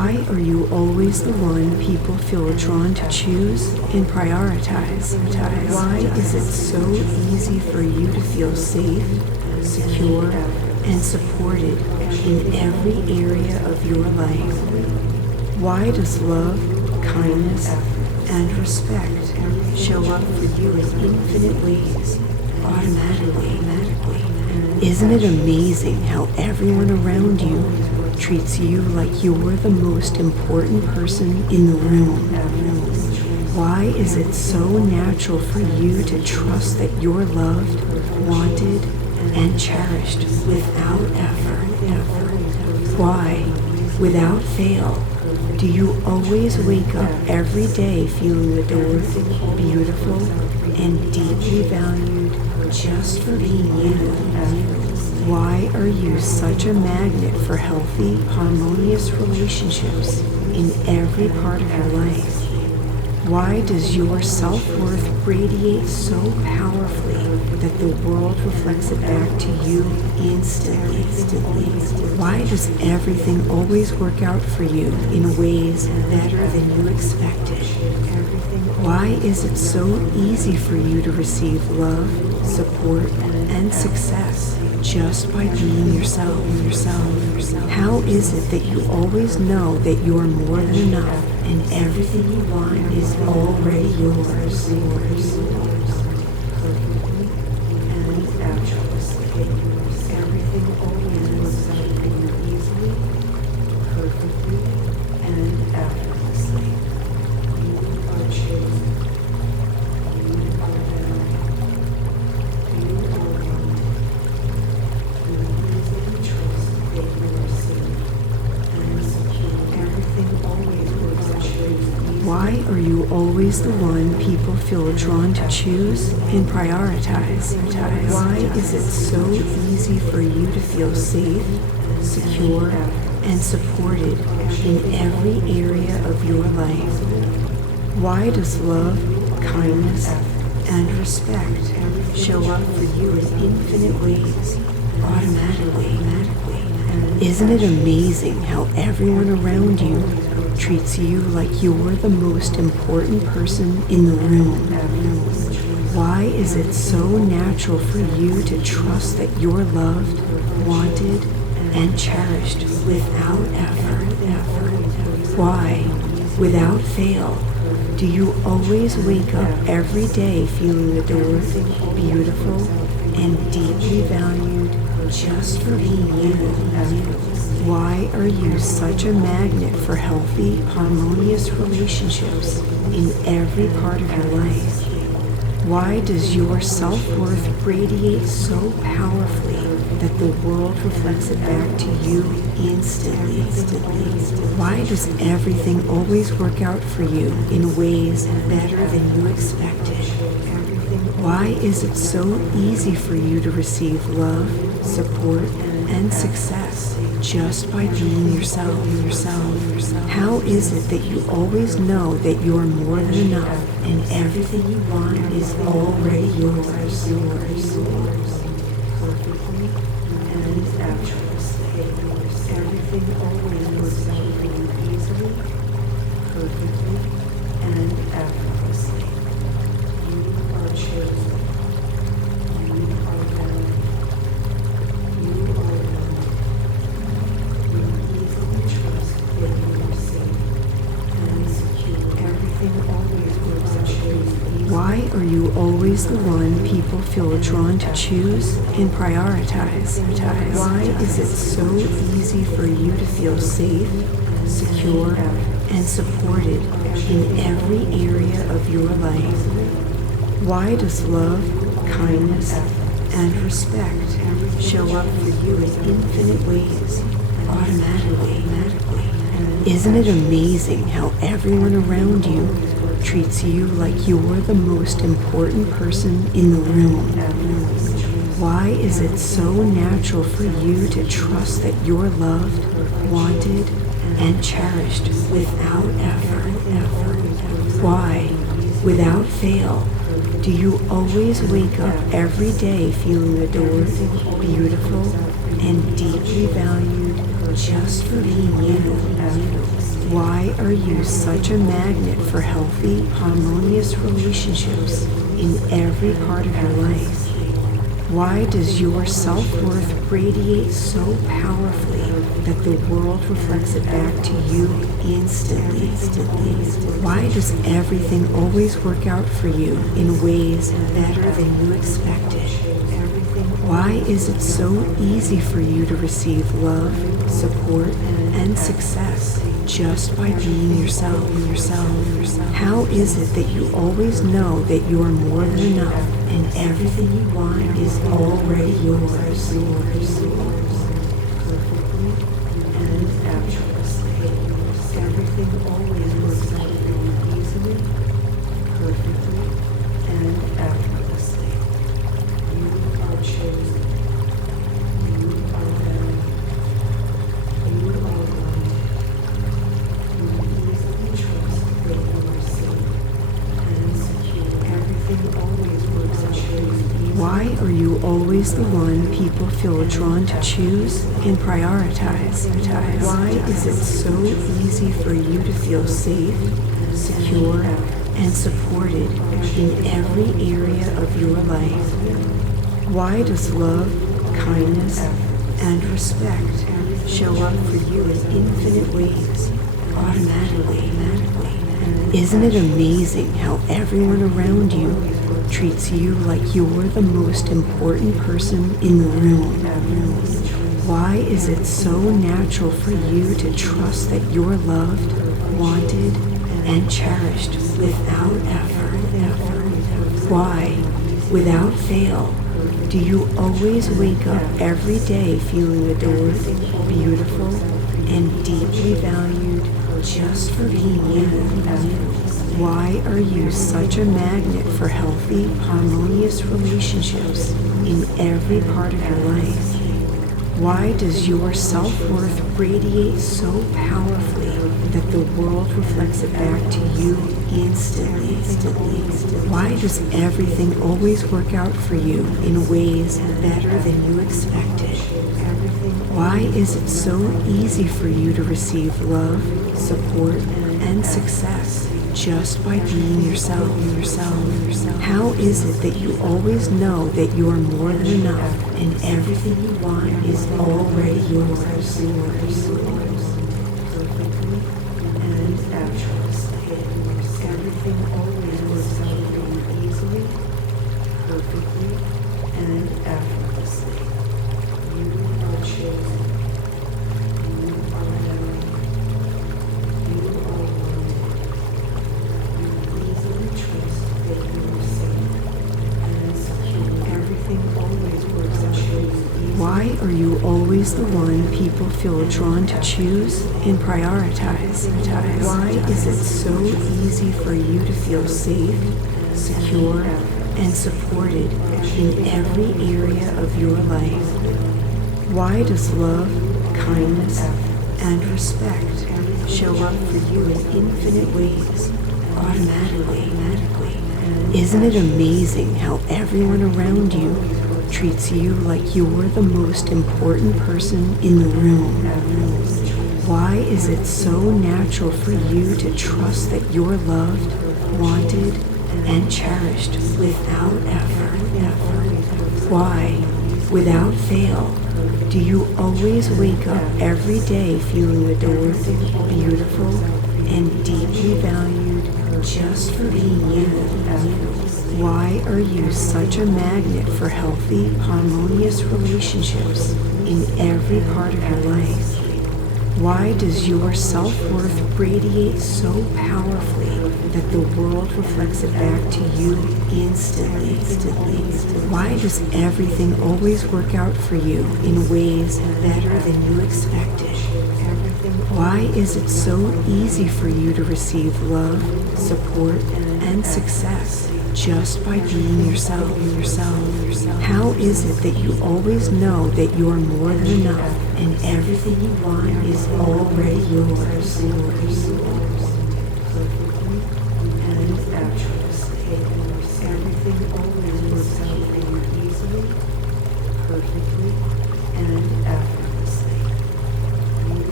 Why are you always the one people feel drawn to choose and prioritize? Why is it so easy for you to feel safe, secure, and supported in every area of your life? Why does love, kindness, and respect show up for you in infinite ways, automatically? Isn't it amazing how everyone around you treats you like you're the most important person in the room? Why is it so natural for you to trust that you're loved, wanted, and cherished without effort? Why, without fail, do you always wake up every day feeling adored, beautiful, and deeply valued just for being you? Why are you such a magnet for healthy, harmonious relationships in every part of your life? Why does your self-worth radiate so powerfully that the world reflects it back to you instantly? Why does everything always work out for you in ways better than you expected? Why is it so easy for you to receive love, support, and success just by being yourself? How is it that you always know that you're more than enough and everything you want is already yours? Perfectly and effortlessly. Everything always looks like you easily, perfectly, and effortlessly. You are chosen. You are valued. You are wanted. You easily trust that you are safe and secure. Everything always works out for you. Why are you always the one people feel drawn to choose and prioritize? Why is it so easy for you to feel safe, secure, and supported in every area of your life? Why does love, kindness, and respect show up for you in infinite ways, automatically? Isn't it amazing how everyone around you treats you like you're the most important person in the room? Why is it so natural for you to trust that you're loved, wanted, and cherished without effort? Why, without fail, do you always wake up every day feeling adored, beautiful, and deeply valued just for being you? Why are you such a magnet for healthy, harmonious relationships in every part of your life? Why does your self-worth radiate so powerfully that the world reflects it back to you instantly? Why does everything always work out for you in ways better than you expected? Why is it so easy for you to receive love, support, and success just by being yourself? How is it that you always know that you're more than enough and everything you want is already yours? Perfectly and effortlessly. Everything always works out for you easily, perfectly, and effortlessly. You are chosen. You are valued. You are wanted. You easily trust that you are safe and secure. Everything always works out for you. Why are you always the one people feel drawn to choose and prioritize? Why is it so easy for you to feel safe, secure, and supported in every area of your life? Why does love, kindness, and respect show up for you in infinite ways, automatically? Isn't it amazing how everyone around you treats you like you're the most important person in the room? Why is it so natural for you to trust that you're loved, wanted, and cherished without effort? Why, without fail, do you always wake up every day feeling adored, beautiful, and deeply valued just for being you. Why are you such a magnet for healthy, harmonious relationships in every part of your life? Why does your self-worth radiate so powerfully that the world reflects it back to you instantly? Why does everything always work out for you in ways better than you expected? Why is it so easy for you to receive love, support, and success just by being yourself? How is it that you always know that you are more than enough and everything you want is already yours? Perfectly and effortlessly. Everything always works out for you easily, perfectly, and effortlessly. You are chosen. You are better. You are loved. You easily trust that you are safe and secure. Everything always works out for you. Why are you always the one people feel drawn to choose and prioritize? Why is it so easy for you to feel safe, secure, and supported in every area of your life? Why does love, kindness, and respect show up for you in infinite ways, automatically? Isn't it amazing how everyone around you treats you like you're the most important person in the room? Why is it so natural for you to trust that you're loved, wanted, and cherished without effort? Why, without fail, do you always wake up every day feeling adored, beautiful, and deeply valued just for being you? Why are you such a magnet for healthy, harmonious relationships in every part of your life? Why does your self-worth radiate so powerfully that the world reflects it back to you instantly? Why does everything always work out for you in ways better than you expected? Why is it so easy for you to receive love, support, and success just by being yourself? How is it that you always know that you are more than enough and everything you want is already yours? Perfectly and effortlessly. Everything always works out for you easily, perfectly, and effortlessly. You are chosen. You are better. You are wanted. You easily trust that you are safe and secure. Everything always works out for you. Why are you always the one people feel drawn to choose and prioritize? Why is it so easy for you to feel safe, secure, and supported in every area of your life? Why does love, kindness, and respect show up for you in infinite ways, automatically? Isn't it amazing how everyone around you treats you like you're the most important person in the room? Why is it so natural for you to trust that you're loved, wanted, and cherished without effort? Why, without fail, do you always wake up every day feeling adored, beautiful, and deeply valued just for being you? Why are you such a magnet for healthy, harmonious relationships in every part of your life? Why does your self-worth radiate so powerfully that the world reflects it back to you instantly? Why does everything always work out for you in ways better than you expected? Why is it so easy for you to receive love, support, and success just by being yourself? How is it that you always know that you are more than enough and everything you want is already yours? Perfectly and effortlessly. Everything always works out for you easily, perfectly, and effortlessly. You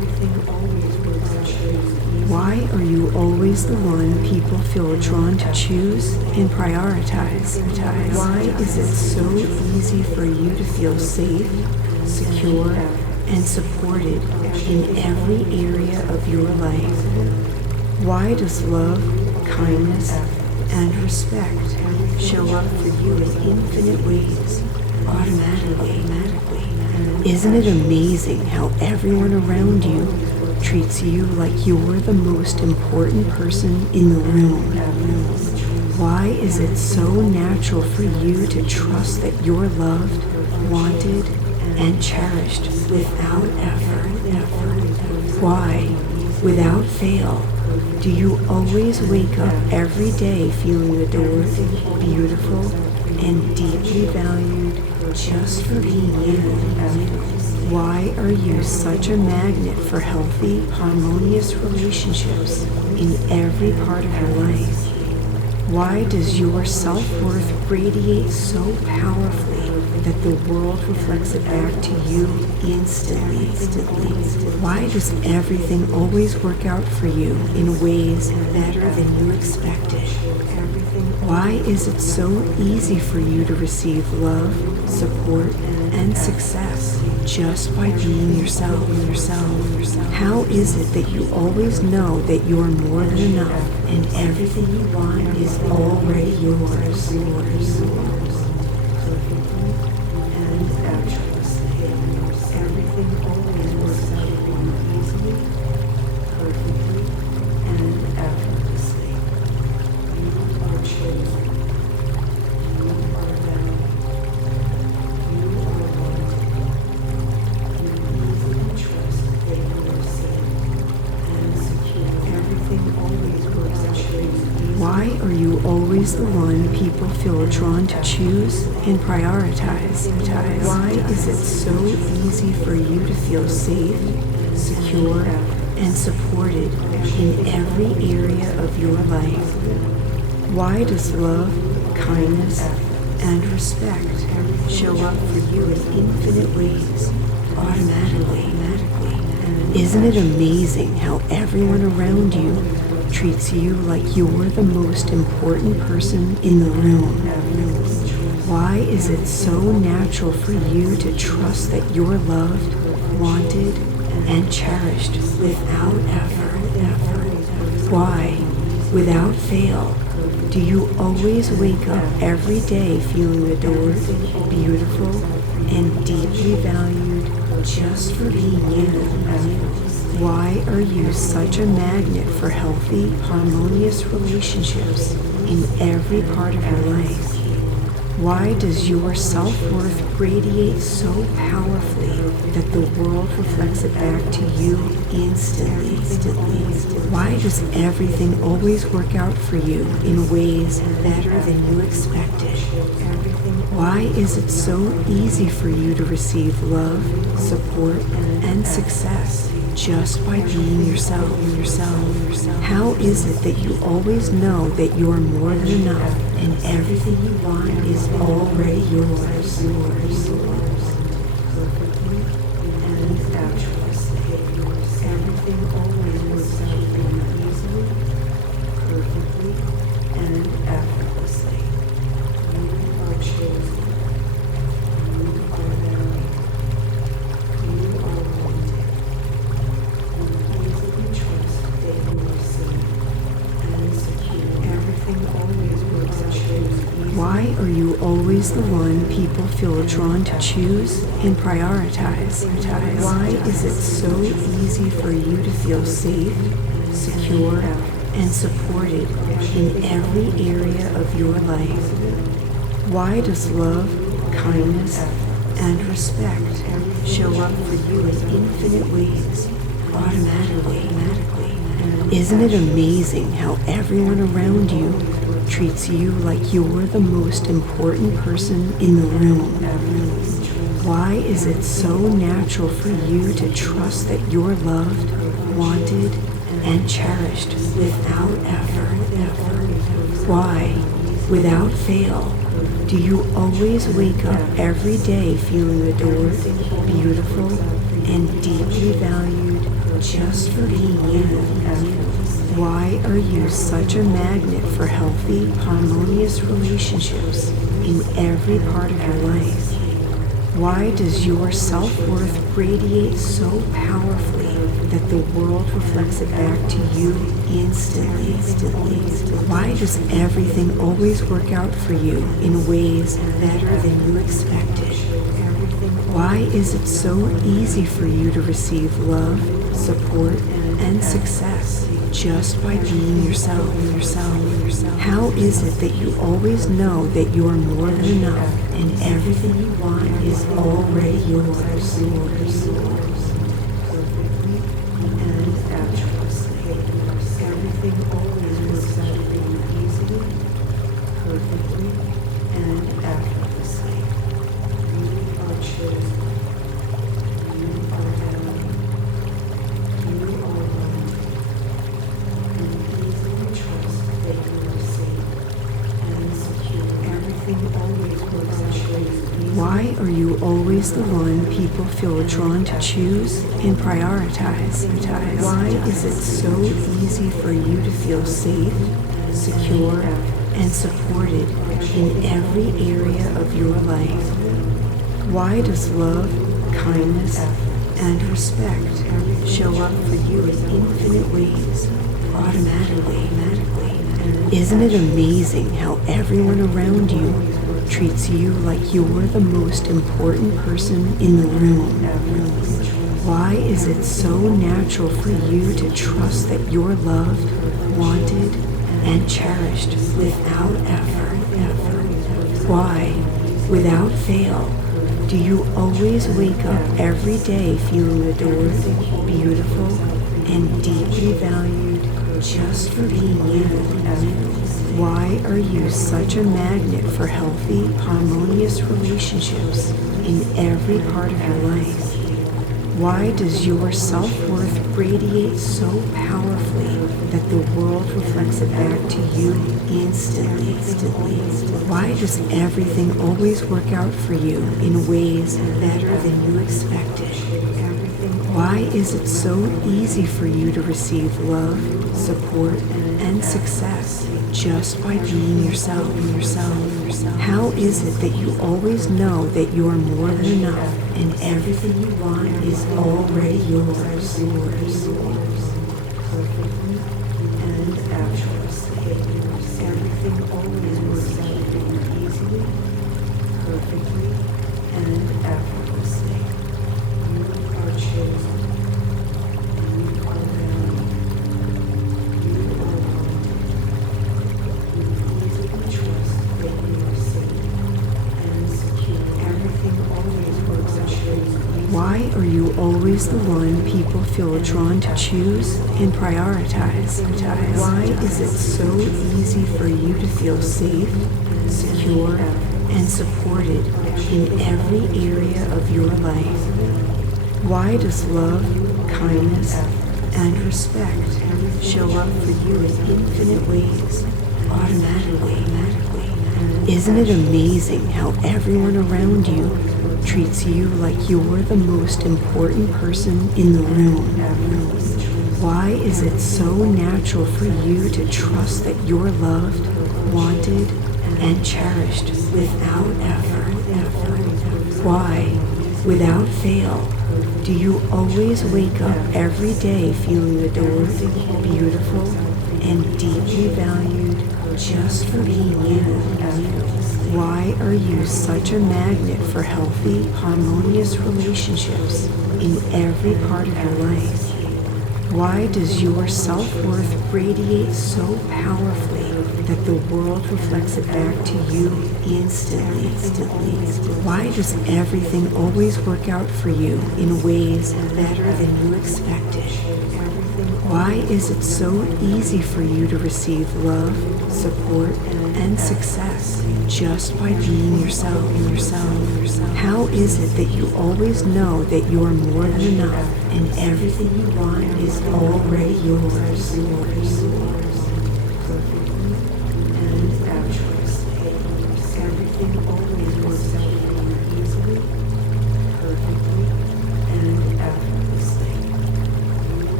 Why are you always the one people feel drawn to choose and prioritize? Why is it so easy for you to feel safe, secure, and supported in every area of your life? Why does love, kindness, and respect show up for you in infinite ways, automatically? Isn't it amazing how everyone around you treats you like you're the most important person in the room? Why is it so natural for you to trust that you're loved, wanted, and cherished without effort? Why, without fail, do you always wake up every day feeling adored, beautiful, and deeply valued just for being you? Why are you such a magnet for healthy, harmonious relationships in every part of your life? Why does your self-worth radiate so powerfully that the world reflects it back to you instantly? Why does everything always work out for you in ways better than you expected? Why is it so easy for you to receive love, support, and success just by being yourself? How is it that you always know that you're more than enough and everything you want is already yours? And effortlessly, everything always works out for you easily, perfectly, and effortlessly. You are chosen. You are valued. You are wanted. You easily trust that you are safe and secure. Everything always works out for you. Why are you always the one people feel drawn to choose and prioritize? Why is it so easy for you to feel safe, secure, and supported in every area of your life? Why does love, kindness, and respect show up for you in infinite ways, automatically? Isn't it amazing how everyone around you treats you like you're the most important person in the room? Why is it so natural for you to trust that you're loved, wanted, and cherished without effort? Why, without fail, do you always wake up every day feeling adored, beautiful, and deeply valued just for being you? Why are you such a magnet for healthy, harmonious relationships in every part of your life? Why does your self-worth radiate so powerfully that the world reflects it back to you instantly? Why does everything always work out for you in ways better than you expected? Why is it so easy for you to receive love, support, and success just by being yourself? How is it that you always know that you're more than enough and everything you want is already yours? Perfectly and effortlessly, everything always works out for you easily, perfectly, and effortlessly. You are chosen. You are valued. You are wanted. You easily trust that you are safe and secure. Everything always works out for you easily. Why are you always the one people feel drawn to choose and prioritize? Why is it so easy for you to feel safe, secure, and supported in every area of your life? Why does love, kindness, and respect show up for you in infinite ways, automatically? Isn't it amazing how everyone around you treats you like you're the most important person in the room? Why is it so natural for you to trust that you're loved, wanted, and cherished without effort? Why, without fail, do you always wake up every day feeling adored, beautiful, and deeply valued just for being you. Why are you such a magnet for healthy, harmonious relationships in every part of your life? Why does your self-worth radiate so powerfully that the world reflects it back to you instantly? Why does everything always work out for you in ways better than you expected? Why is it so easy for you to receive love, support, and success just by being yourself? How is it that you always know that you are more than enough and everything you want is already yours? Perfectly and effortlessly. Everything always works out for you easily, perfectly, and effortlessly. You are chosen. You are held. You are loved. And easily trust that you are safe and secure. Everything always works out for you. Why are you always the one people feel drawn to choose and prioritize? Why is it so easy for you to feel safe, secure, and supported in every area of your life? Why does love, kindness, and respect show up for you in infinite ways, automatically? Isn't it amazing how everyone around you treats you like you're the most important person in the room? Why is it so natural for you to trust that you're loved, wanted, and cherished without effort? Why, without fail, do you always wake up every day feeling adored, beautiful, and deeply valued just for being you? Why are you such a magnet for healthy, harmonious relationships in every part of your life? Why does your self-worth radiate so powerfully that the world reflects it back to you instantly? Why does everything always work out for you in ways better than you expected? Why is it so easy for you to receive love, support, and success just by being yourself? How is it that you always know that you are more than enough and everything you want is already yours? Perfectly and effortlessly. Everything always works out for you easily, perfectly, and effortlessly. You are chosen. You are valued. You are loved. You easily trust that you are safe and secure. Everything always works out for you. Why are you always the one people feel drawn to choose and prioritize? Why is it so easy for you to feel safe, secure, and supported in every area of your life? Why does love, kindness, and respect show up for you in infinite ways, automatically? Isn't it amazing how everyone around you treats you like you're the most important person in the room? Why is it so natural for you to trust that you're loved, wanted, and cherished without effort? Why, without fail, do you always wake up every day feeling adored, beautiful, and deeply valued just for being you? Why are you such a magnet for healthy, harmonious relationships in every part of your life? Why does your self-worth radiate so powerfully that the world reflects it back to you instantly? Why does everything always work out for you in ways better than you expected? Why is it so easy for you to receive love, support, and success just by being yourself? How is it that you always know that you are more than enough and everything you want is already yours? Perfectly and effortlessly. Everything always works out for you easily, perfectly, and effortlessly. You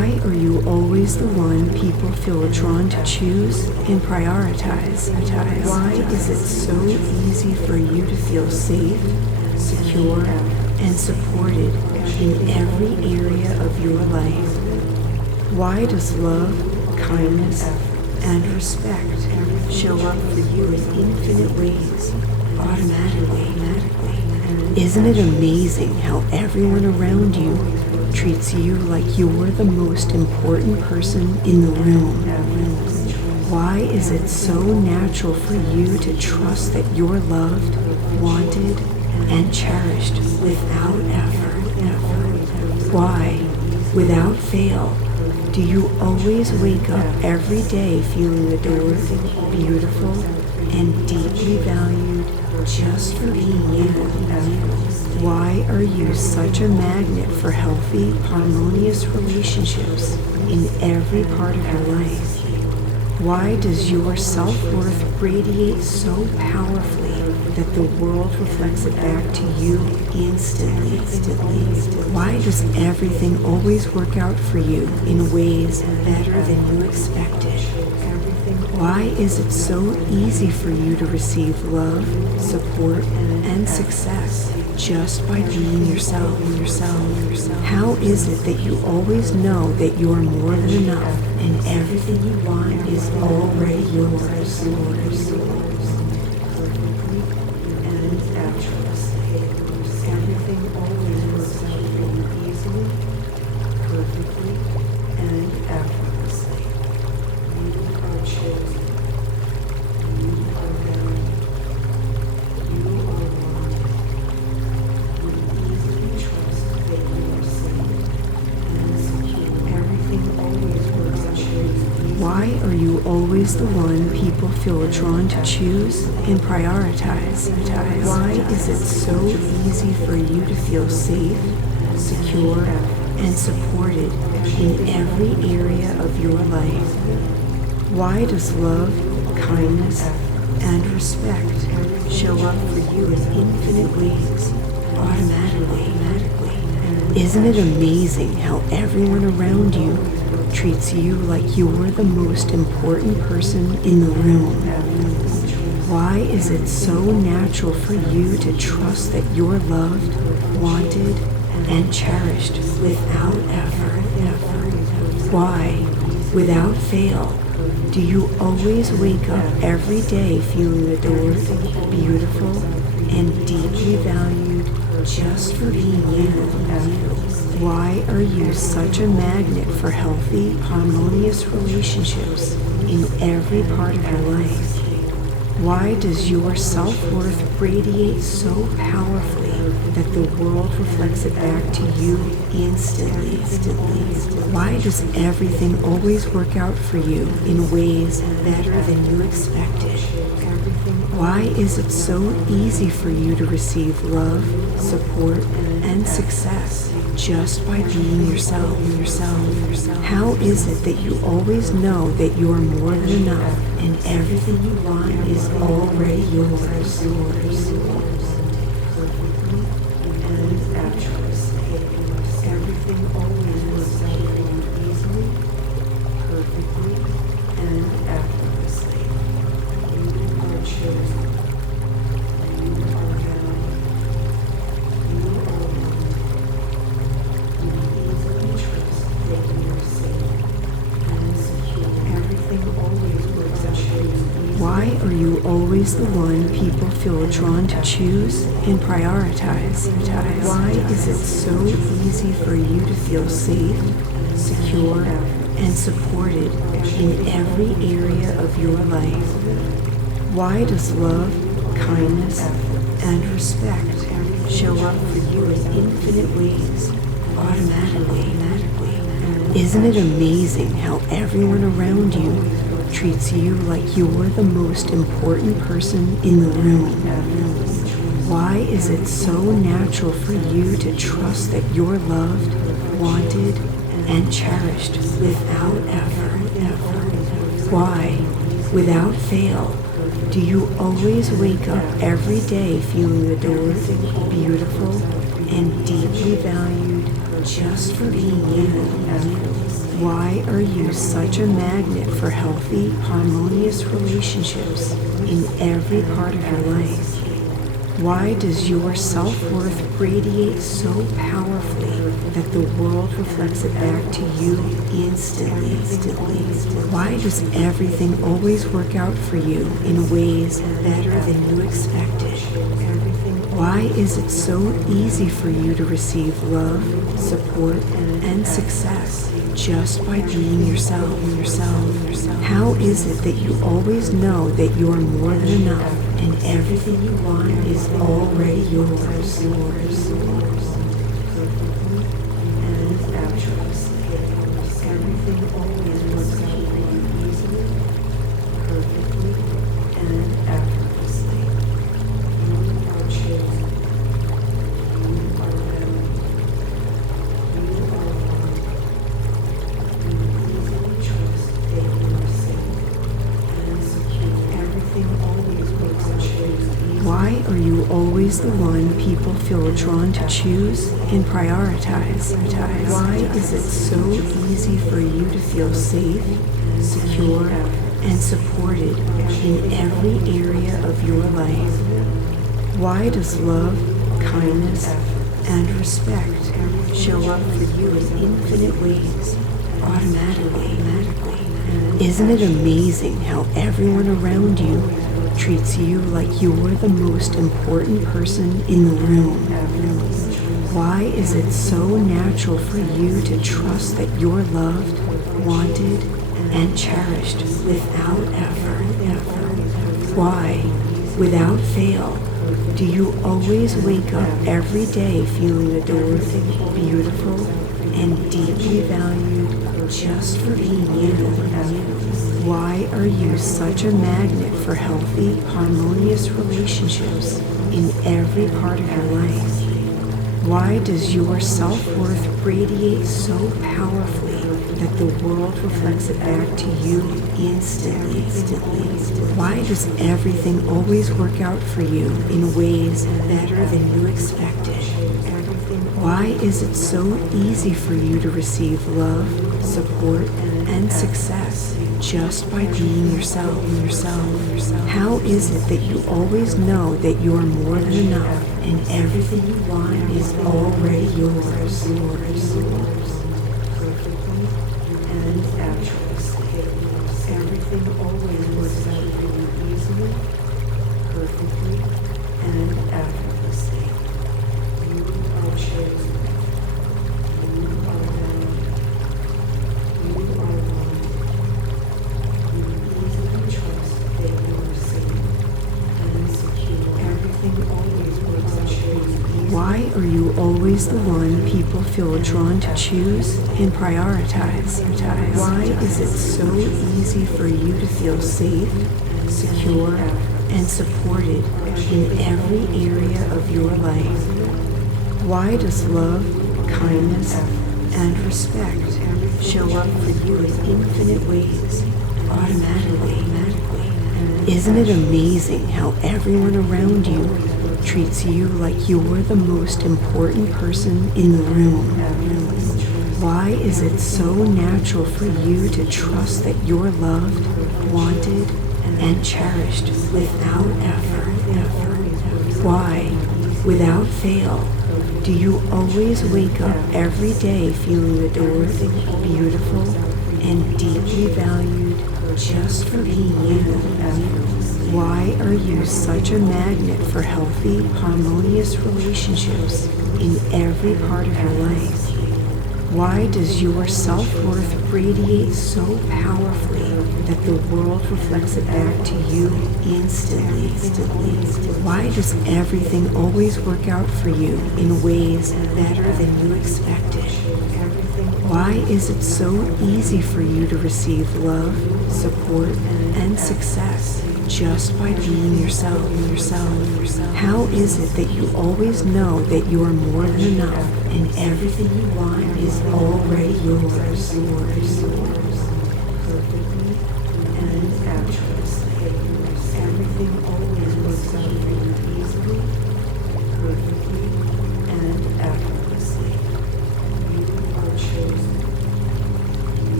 always the one people feel drawn to choose and prioritize? Why is it so easy for you to feel safe, secure, and supported in every area of your life? Why does love, kindness, and respect show up for you in infinite ways, automatically? Isn't it amazing how everyone around you treats you like you're the most important person in the room? Why is it so natural for you to trust that you're loved, wanted, and cherished without effort? Why, without fail, do you always wake up every day feeling adored, beautiful, and deeply valued just for being you? Why are you such a magnet for healthy, harmonious relationships in every part of your life? Why does your self-worth radiate so powerfully that the world reflects it back to you instantly? Why does everything always work out for you in ways better than you expected? Why is it so easy for you to receive love, support, and success just by being yourself? How is it that you always know that you are more than enough and everything you want is already yours? And effortlessly. Everything always works out for you easily, perfectly, and effortlessly. You are chosen. You are valued. You are wanted. You easily trust that you are safe and secure. Everything always works out for you. Why are you always the one people feel drawn to choose and prioritize? Why is it so easy for you to feel safe, secure, and supported in every area of your life? Why does love, kindness, and respect show up for you in infinite ways, automatically? Isn't it amazing how everyone around you treats you like you're the most important person in the room? Why is it so natural for you to trust that you're loved, wanted, and cherished without effort? Why, without fail, do you always wake up every day feeling adored, beautiful, and deeply valued just for being you? Why are you such a magnet for healthy, harmonious relationships in every part of your life? Why does your self-worth radiate so powerfully that the world reflects it back to you instantly? Why does everything always work out for you in ways better than you expected? Why is it so easy for you to receive love, support, and success just by being yourself? How is it that you always know that you are more than enough and everything you want is already yours? And effortlessly. Everything always works out for you easily, perfectly, and effortlessly. You are chosen. You are valued. You are wanted. You easily trust that you are safe and secure. Everything always works out for you. Why are you always the one people feel drawn to choose and prioritize? Why is it so easy for you to feel safe, secure, and supported in every area of your life? Why does love, kindness, and respect show up for you in infinite ways, automatically? Isn't it amazing how everyone around you treats you like you're the most important person in the room? Why is it so natural for you to trust that you're loved, wanted, and cherished without effort? Why, without fail, do you always wake up every day feeling adored, beautiful, and deeply valued just for being you? Why are you such a magnet for healthy, harmonious relationships in every part of your life? Why does your self-worth radiate so powerfully that the world reflects it back to you instantly? Why does everything always work out for you in ways better than you expected? Why is it so easy for you to receive love, support, and success just by being yourself? How is it that you always know that you are more than enough and everything you want is already yours? And effortlessly, everything always works out for you easily, perfectly, and effortlessly. You are chosen. You are loved. You are loved. You easily trust that you are safe and secure. Everything always works out for you. Why are you always the one people feel drawn to choose and prioritize? Why is it so easy for you to feel safe, secure, and supported in every area of your life? Why does love, kindness, and respect show up for you in infinite ways, automatically? Isn't it amazing how everyone around you treats you like you're the most important person in the room? Why is it so natural for you to trust that you're loved, wanted, and cherished without effort? Why, without fail, do you always wake up every day feeling adored, beautiful, and deeply valued just for being you? Why are you such a magnet for healthy, harmonious relationships in every part of your life? Why does your self-worth radiate so powerfully that the world reflects it back to you instantly? Why does everything always work out for you in ways better than you expected? Why is it so easy for you to receive love, support, and success just by being yourself? How is it that you always know that you are more than enough and everything you want is already yours? Perfectly and effortlessly. Everything always works out for you easily, perfectly, and effortlessly. You are chosen. You are loved. You are loved. You easily trust that you are safe and secure. Everything always works out for you. Why are you always the one people feel drawn to choose and prioritize? Why is it so easy for you to feel safe, secure, and supported in every area of your life? Why does love, kindness, and respect show up for you in infinite ways, automatically? Isn't it amazing how everyone around you treats you like you're the most important person in the room? Why is it so natural for you to trust that you're loved, wanted, and cherished without effort? Why, without fail, do you always wake up every day feeling adored, beautiful, and deeply valued just for being you? Why are you such a magnet for healthy, harmonious relationships in every part of your life? Why does your self-worth radiate so powerfully that the world reflects it back to you instantly? Why does everything always work out for you in ways better than you expected? Why is it so easy for you to receive love, support, and success just by being yourself? How is it that you always know that you are more than enough and everything you want is already yours? Perfectly and effortlessly. Everything always works out for you easily, perfectly, and effortlessly. You are chosen. You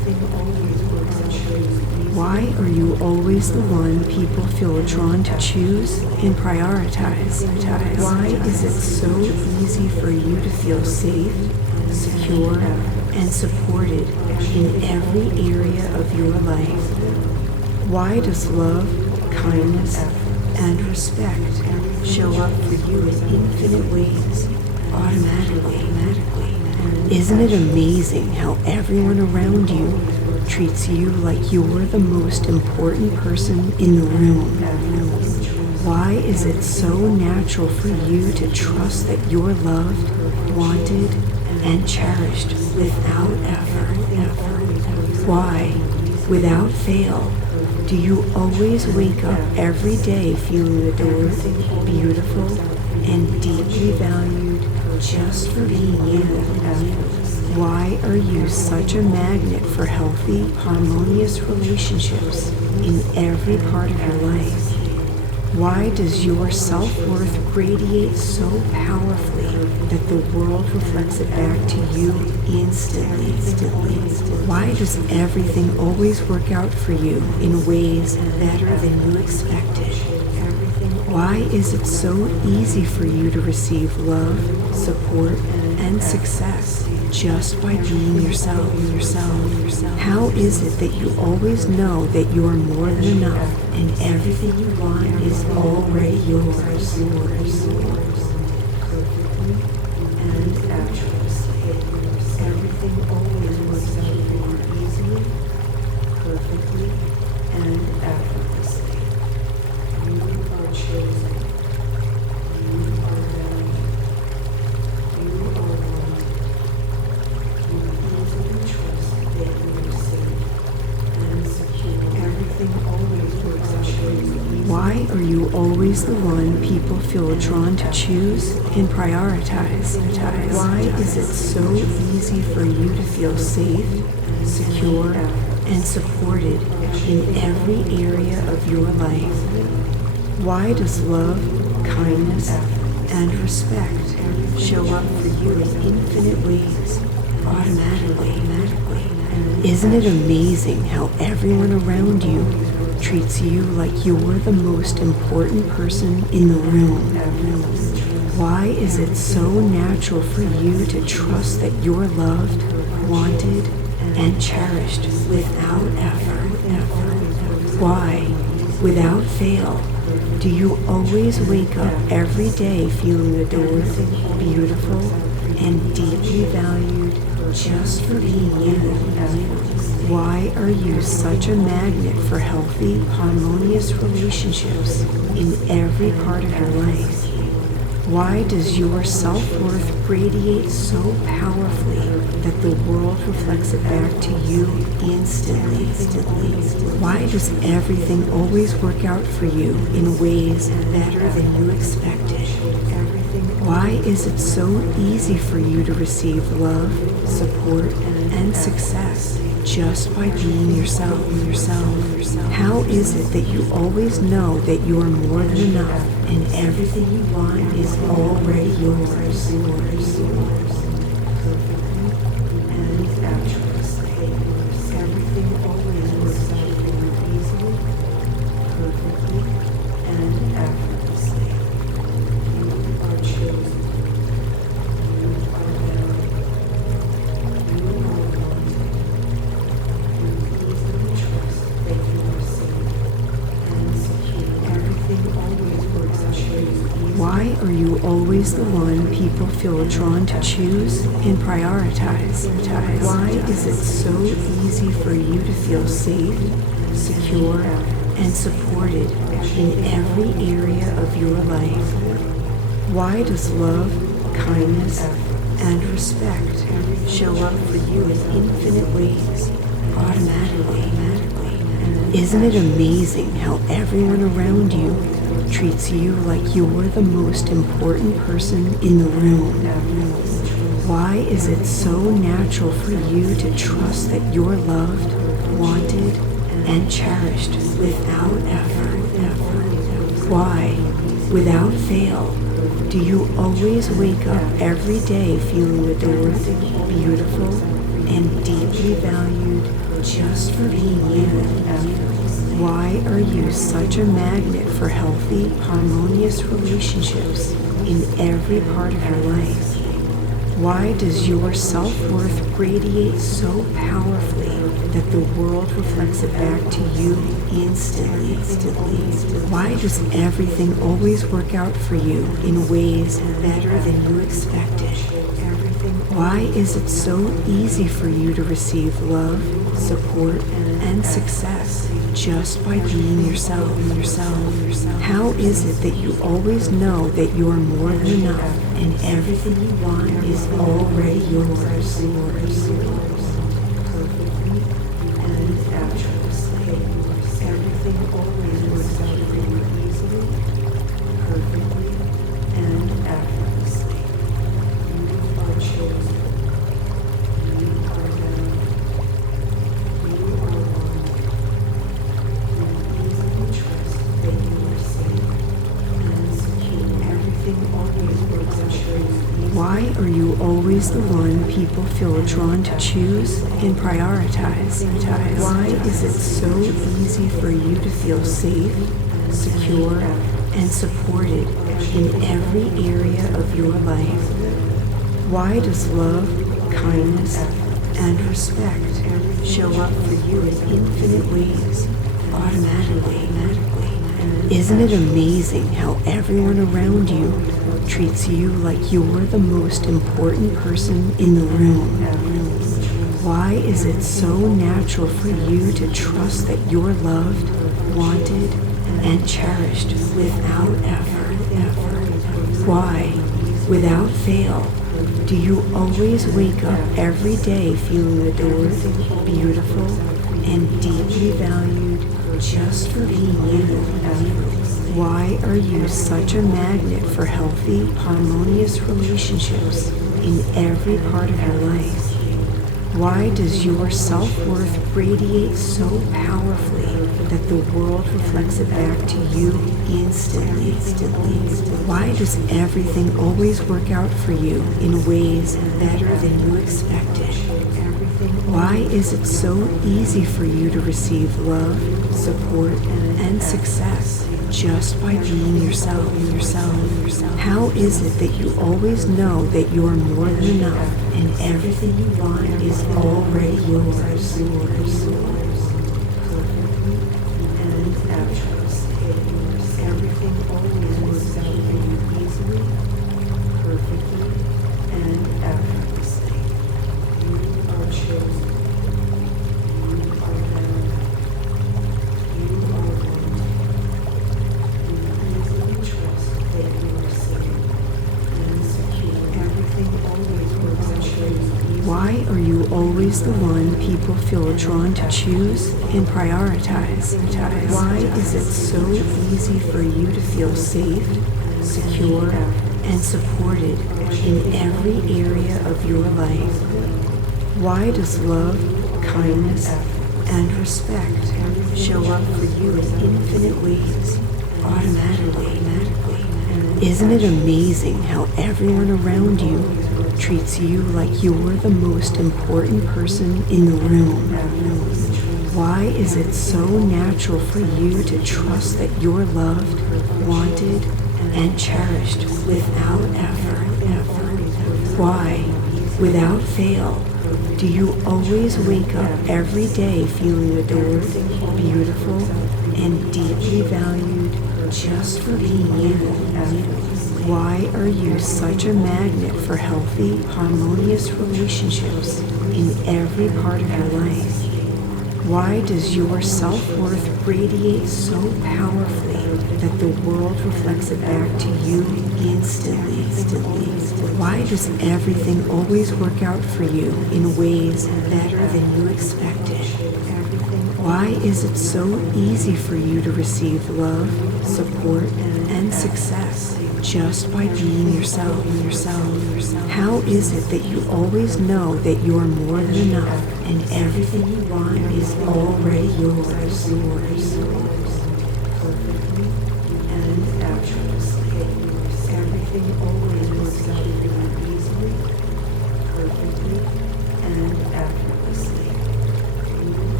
always the one people feel drawn to choose and prioritize? Why is it so easy for you to feel safe, secure, and supported in every area of your life? Why does love, kindness, and respect show up for you in infinite ways, automatically? Isn't it amazing how everyone around you treats you like you're the most important person in the room? Why is it so natural for you to trust that you're loved, wanted, and cherished without effort? Why, without fail, do you always wake up every day feeling adored, beautiful, and deeply valued just for being you? Why are you such a magnet for healthy, harmonious relationships in every part of your life? Why does your self-worth radiate so powerfully that the world reflects it back to you instantly? Why does everything always work out for you in ways better than you expected? Why is it so easy for you to receive love, support, and success just by being yourself? How is it that you always know that you are more than enough and everything you want is already yours? Perfectly and effortlessly. Everything always works out for you easily, perfectly, and effortlessly. You are chosen. You are valued. You are wanted. You easily trust that you are safe and secure. Everything always works out for you. Why are you always the one people feel drawn to choose and prioritize? Why is it so easy for you to feel safe, secure, and supported in every area of your life? Why does love, kindness, and respect show up for you in infinite ways, automatically? Isn't it amazing how everyone around you treats you like you're the most important person in the room? Why is it so natural for you to trust that you're loved, wanted, and cherished without effort? Why, without fail, do you always wake up every day feeling adored, beautiful, and deeply valued just for being you? Why are you such a magnet for healthy, harmonious relationships in every part of your life? Why does your self-worth radiate so powerfully that the world reflects it back to you instantly? Why does everything always work out for you in ways better than you expected? Why is it so easy for you to receive love, support, and success just by being yourself? How is it that you always know that you are more than enough and everything you want is already yours? Perfectly and effortlessly. Everything always works out for you easily, perfectly, and effortlessly. You are chosen. You are valued. You are wanted. You easily trust that you are safe and secure. Everything always works out for you. Why are you always the one people feel drawn to choose and prioritize? Why is it so easy for you to feel safe, secure, and supported in every area of your life? Why does love, kindness, and respect show up for you in infinite ways, automatically? Isn't it amazing how everyone around you treats you like you're the most important person in the room? Why is it so natural for you to trust that you're loved, wanted, and cherished without effort? Why, without fail, do you always wake up every day feeling adored, beautiful, and deeply valued just for being you. Why are you such a magnet for healthy, harmonious relationships in every part of your life? Why does your self-worth radiate so powerfully that the world reflects it back to you instantly? Why does everything always work out for you in ways better than you expected? Why is it so easy for you to receive love, support, and success just by being yourself? How is it that you always know that you are more than enough and everything you want is already yours? Perfectly and effortlessly. Everything always works out for you easily, perfectly, and effortlessly. You are chosen. You are loved. You are wanted. You easily trust that you are safe and secure. Everything always works out for you. Why are you always the one people feel drawn to choose and prioritize? Why is it so easy for you to feel safe, secure, and supported in every area of your life? Why does love, kindness, and respect show up for you in infinite ways, automatically? Isn't it amazing how everyone around you treats you like you're the most important person in the room? Why is it so natural for you to trust that you're loved, wanted, and cherished without effort? Why, without fail, do you always wake up every day feeling adored, beautiful, and deeply valued just for being you? Why are you such a magnet for healthy, harmonious relationships in every part of your life? Why does your self-worth radiate so powerfully that the world reflects it back to you instantly? Why does everything always work out for you in ways better than you expected? Why is it so easy for you to receive love, support, and success just by being yourself? How is it that you always know that you are more than enough and everything you want is already yours? Perfectly and effortlessly. Everything always works out for you easily, perfectly, and effortlessly. You are chosen. You are loved. You are wanted. You easily trust that you are safe and secure. Everything always works out for you. Why are you always the one people feel drawn to choose and prioritize? Why is it so easy for you to feel safe, secure, and supported in every area of your life? Why does love, kindness, and respect show up for you in infinite ways, automatically? Isn't it amazing how everyone around you treats you like you're the most important person in the room? Why is it so natural for you to trust that you're loved, wanted, and cherished without effort? Why, without fail, do you always wake up every day feeling adored, beautiful, and deeply valued just for being you? Why are you such a magnet for healthy, harmonious relationships in every part of your life? Why does your self-worth radiate so powerfully that the world reflects it back to you instantly? Why does everything always work out for you in ways better than you expected? Why is it so easy for you to receive love, support, and success just by being yourself? How is it that you always know that you are more than enough and everything you want is already yours? Perfectly and effortlessly. Everything always works out for you easily, perfectly, and effortlessly. You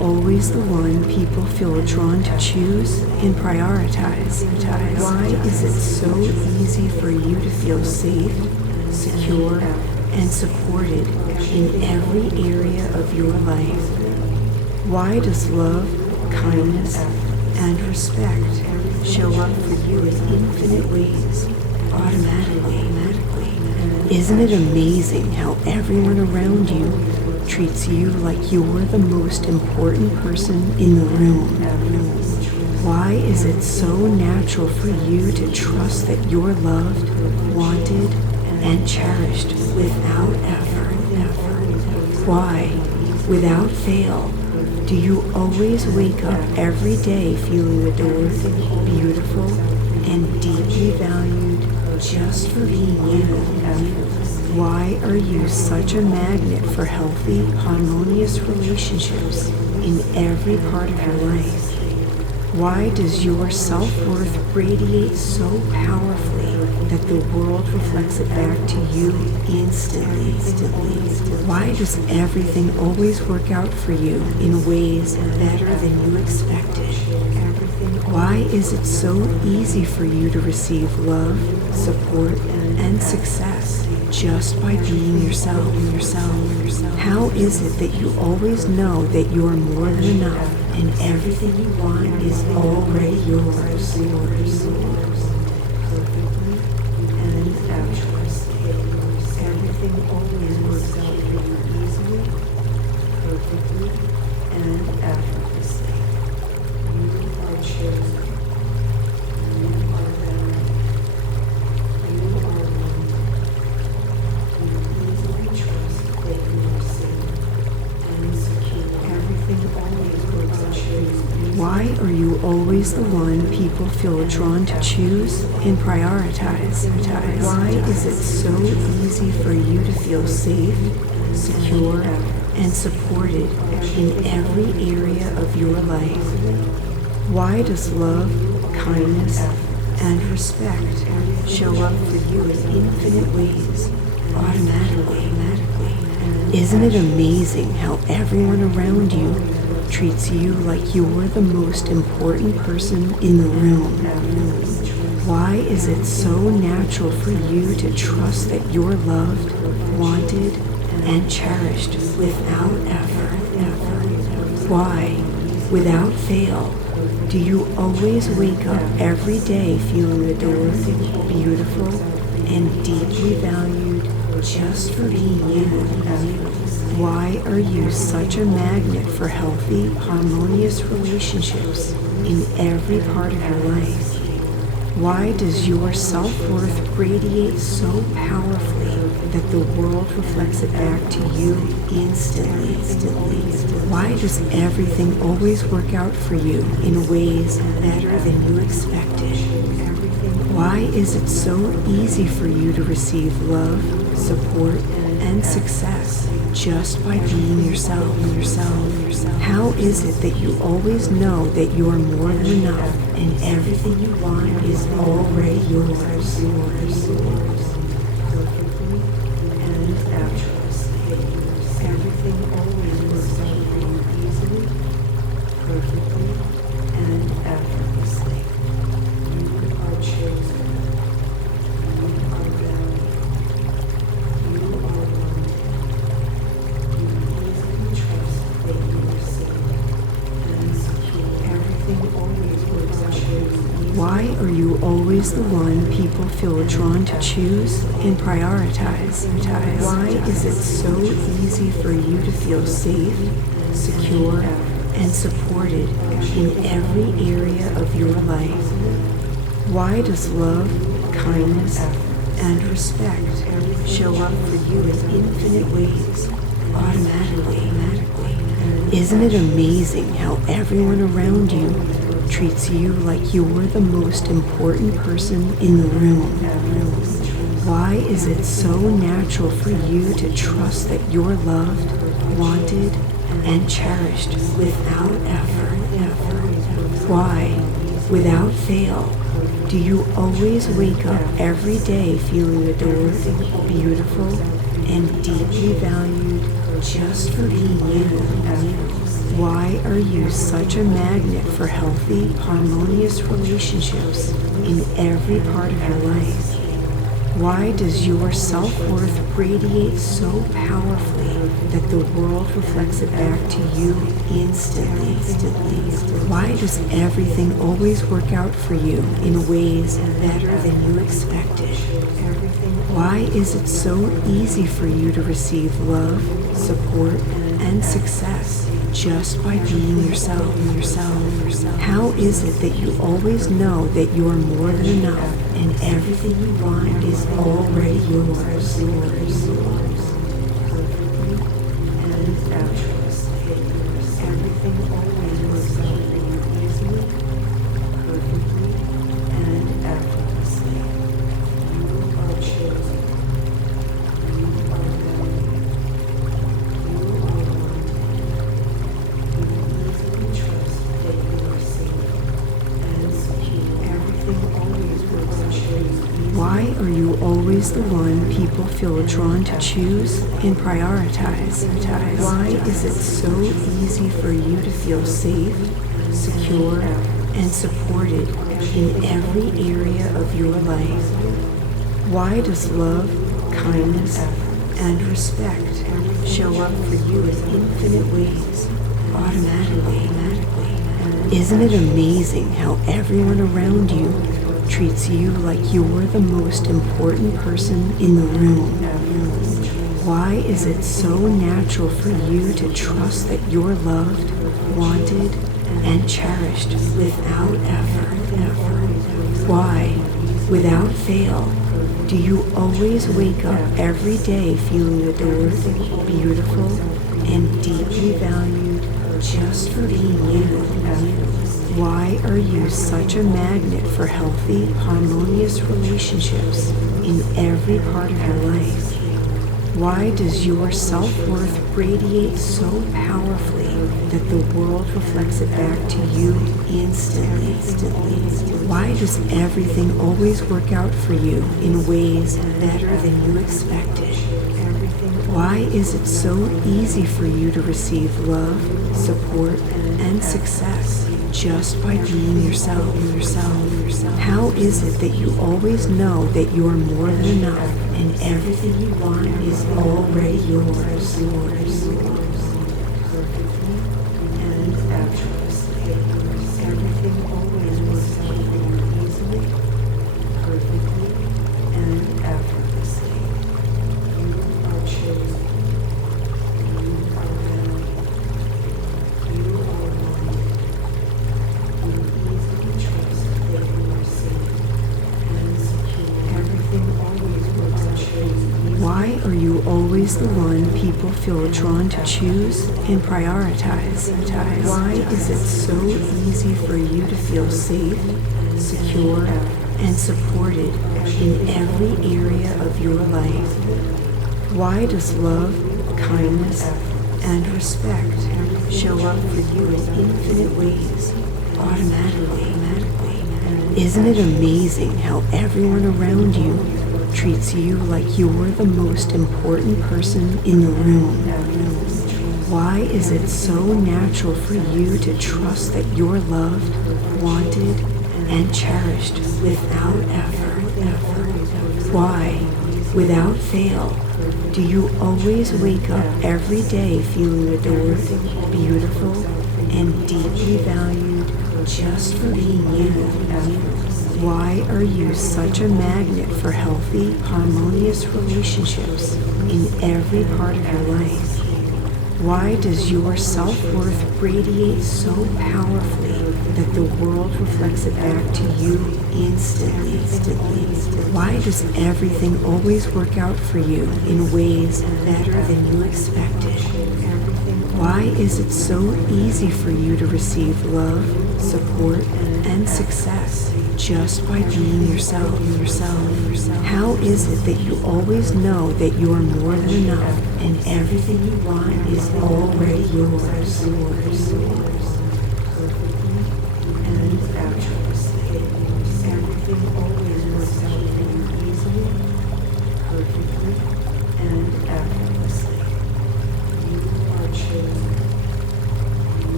always the one people feel drawn to choose and prioritize? Why is it so easy for you to feel safe, secure, and supported in every area of your life? Why does love, kindness, and respect show up for you in infinite ways, automatically? Isn't it amazing how everyone around you treats you like you're the most important person in the room? Why is it so natural for you to trust that you're loved, wanted, and cherished without effort? Why, without fail, do you always wake up every day feeling adored, beautiful, and deeply valued just for being you? Why are you such a magnet for healthy, harmonious relationships in every part of your life? Why does your self-worth radiate so powerfully that the world reflects it back to you instantly? Why does everything always work out for you in ways better than you expected? Why is it so easy for you to receive love, support, and success just by being yourself? How is it that you always know that you are more than enough and everything you want is already yours? Perfectly and effortlessly. Everything always works out for you easily, perfectly, and effortlessly. You are chosen. You are better. You are loved. You easily trust that you are safe and secure. Everything always works out for you. Why are you always the one people feel drawn to choose and prioritize? Why is it so easy for you to feel safe, secure, and supported in every area of your life? Why does love, kindness, and respect show up for you in infinite ways, automatically? Isn't it amazing how everyone around you treats you like you're the most important person in the room? Why is it so natural for you to trust that you're loved, wanted, and cherished without effort? Why, without fail, do you always wake up every day feeling adored, beautiful, and deeply valued just for being you? Why are you such a magnet for healthy, harmonious relationships in every part of your life? Why does your self-worth radiate so powerfully that the world reflects it back to you instantly? Why does everything always work out for you in ways better than you expected? Why is it so easy for you to receive love, support, and success just by being yourself? How is it that you always know that you are more than enough and everything you want is already yours? Perfectly and effortlessly. Everything always works out for you easily, perfectly, and effortlessly. You are chosen. You are valued. You are loved. You easily trust that you are safe and secure. Everything always works out for you. Why are you always the one people feel drawn to choose and prioritize? Why is it so easy for you to feel safe, secure, and supported in every area of your life? Why does love, kindness, and respect show up for you in infinite ways, automatically? Isn't it amazing how everyone around you treats you like you're the most important person in the room? Why is it so natural for you to trust that you're loved, wanted, and cherished without effort? Why, without fail, do you always wake up every day feeling adored, beautiful, and deeply valued just for being you? Why are you such a magnet for healthy, harmonious relationships in every part of your life? Why does your self-worth radiate so powerfully that the world reflects it back to you instantly? Why does everything always work out for you in ways better than you expected? Why is it so easy for you to receive love, support, and success just by being yourself? How is it that you always know that you are more than enough and everything you want is already yours? And effortlessly, everything always works out for you easily, perfectly, and effortlessly. You are chosen. You are valued. You are wanted. You easily trust that you are safe and secure. Everything always works out for you. Why are you always the one people feel drawn to choose and prioritize? Why is it so easy for you to feel safe, secure, and supported in every area of your life? Why does love, kindness, and respect show up for you in infinite ways, automatically? Isn't it amazing how everyone around you treats you like you're the most important person in the room? Why is it so natural for you to trust that you're loved, wanted, and cherished without effort? Why, without fail, do you always wake up every day feeling adored, beautiful, and deeply valued just for being you? Why are you such a magnet for healthy, harmonious relationships in every part of your life? Why does your self-worth radiate so powerfully that the world reflects it back to you instantly? Why does everything always work out for you in ways better than you expected? Why is it so easy for you to receive love, support, and success just by being yourself? How is it that you always know that you are more than enough and everything you want is already yours? Perfectly and effortlessly, everything always works out for you easily, perfectly, and effortlessly. You are chosen. You are valued. You are wanted. You easily trust that you are safe and secure. Everything always works out for you. Why are you always the one people feel drawn to choose and prioritize? Why is it so easy for you to feel safe, secure, and supported in every area of your life? Why does love, kindness, and respect show up for you in infinite ways, automatically? Isn't it amazing how everyone around you treats you like you're the most important person in the room? Why is it so natural for you to trust that you're loved, wanted, and cherished without effort? Why, without fail, do you always wake up every day feeling adored, beautiful, and deeply valued just for being you? Why are you such a magnet for healthy, harmonious relationships in every part of your life? Why does your self-worth radiate so powerfully that the world reflects it back to you instantly? Why does everything always work out for you in ways better than you expected? Why is it so easy for you to receive love, support, and success just by being yourself? How is it that you always know that you are more than enough and everything you want is already yours? Perfectly and effortlessly, everything always works out for you easily, perfectly, and effortlessly. You are chosen. You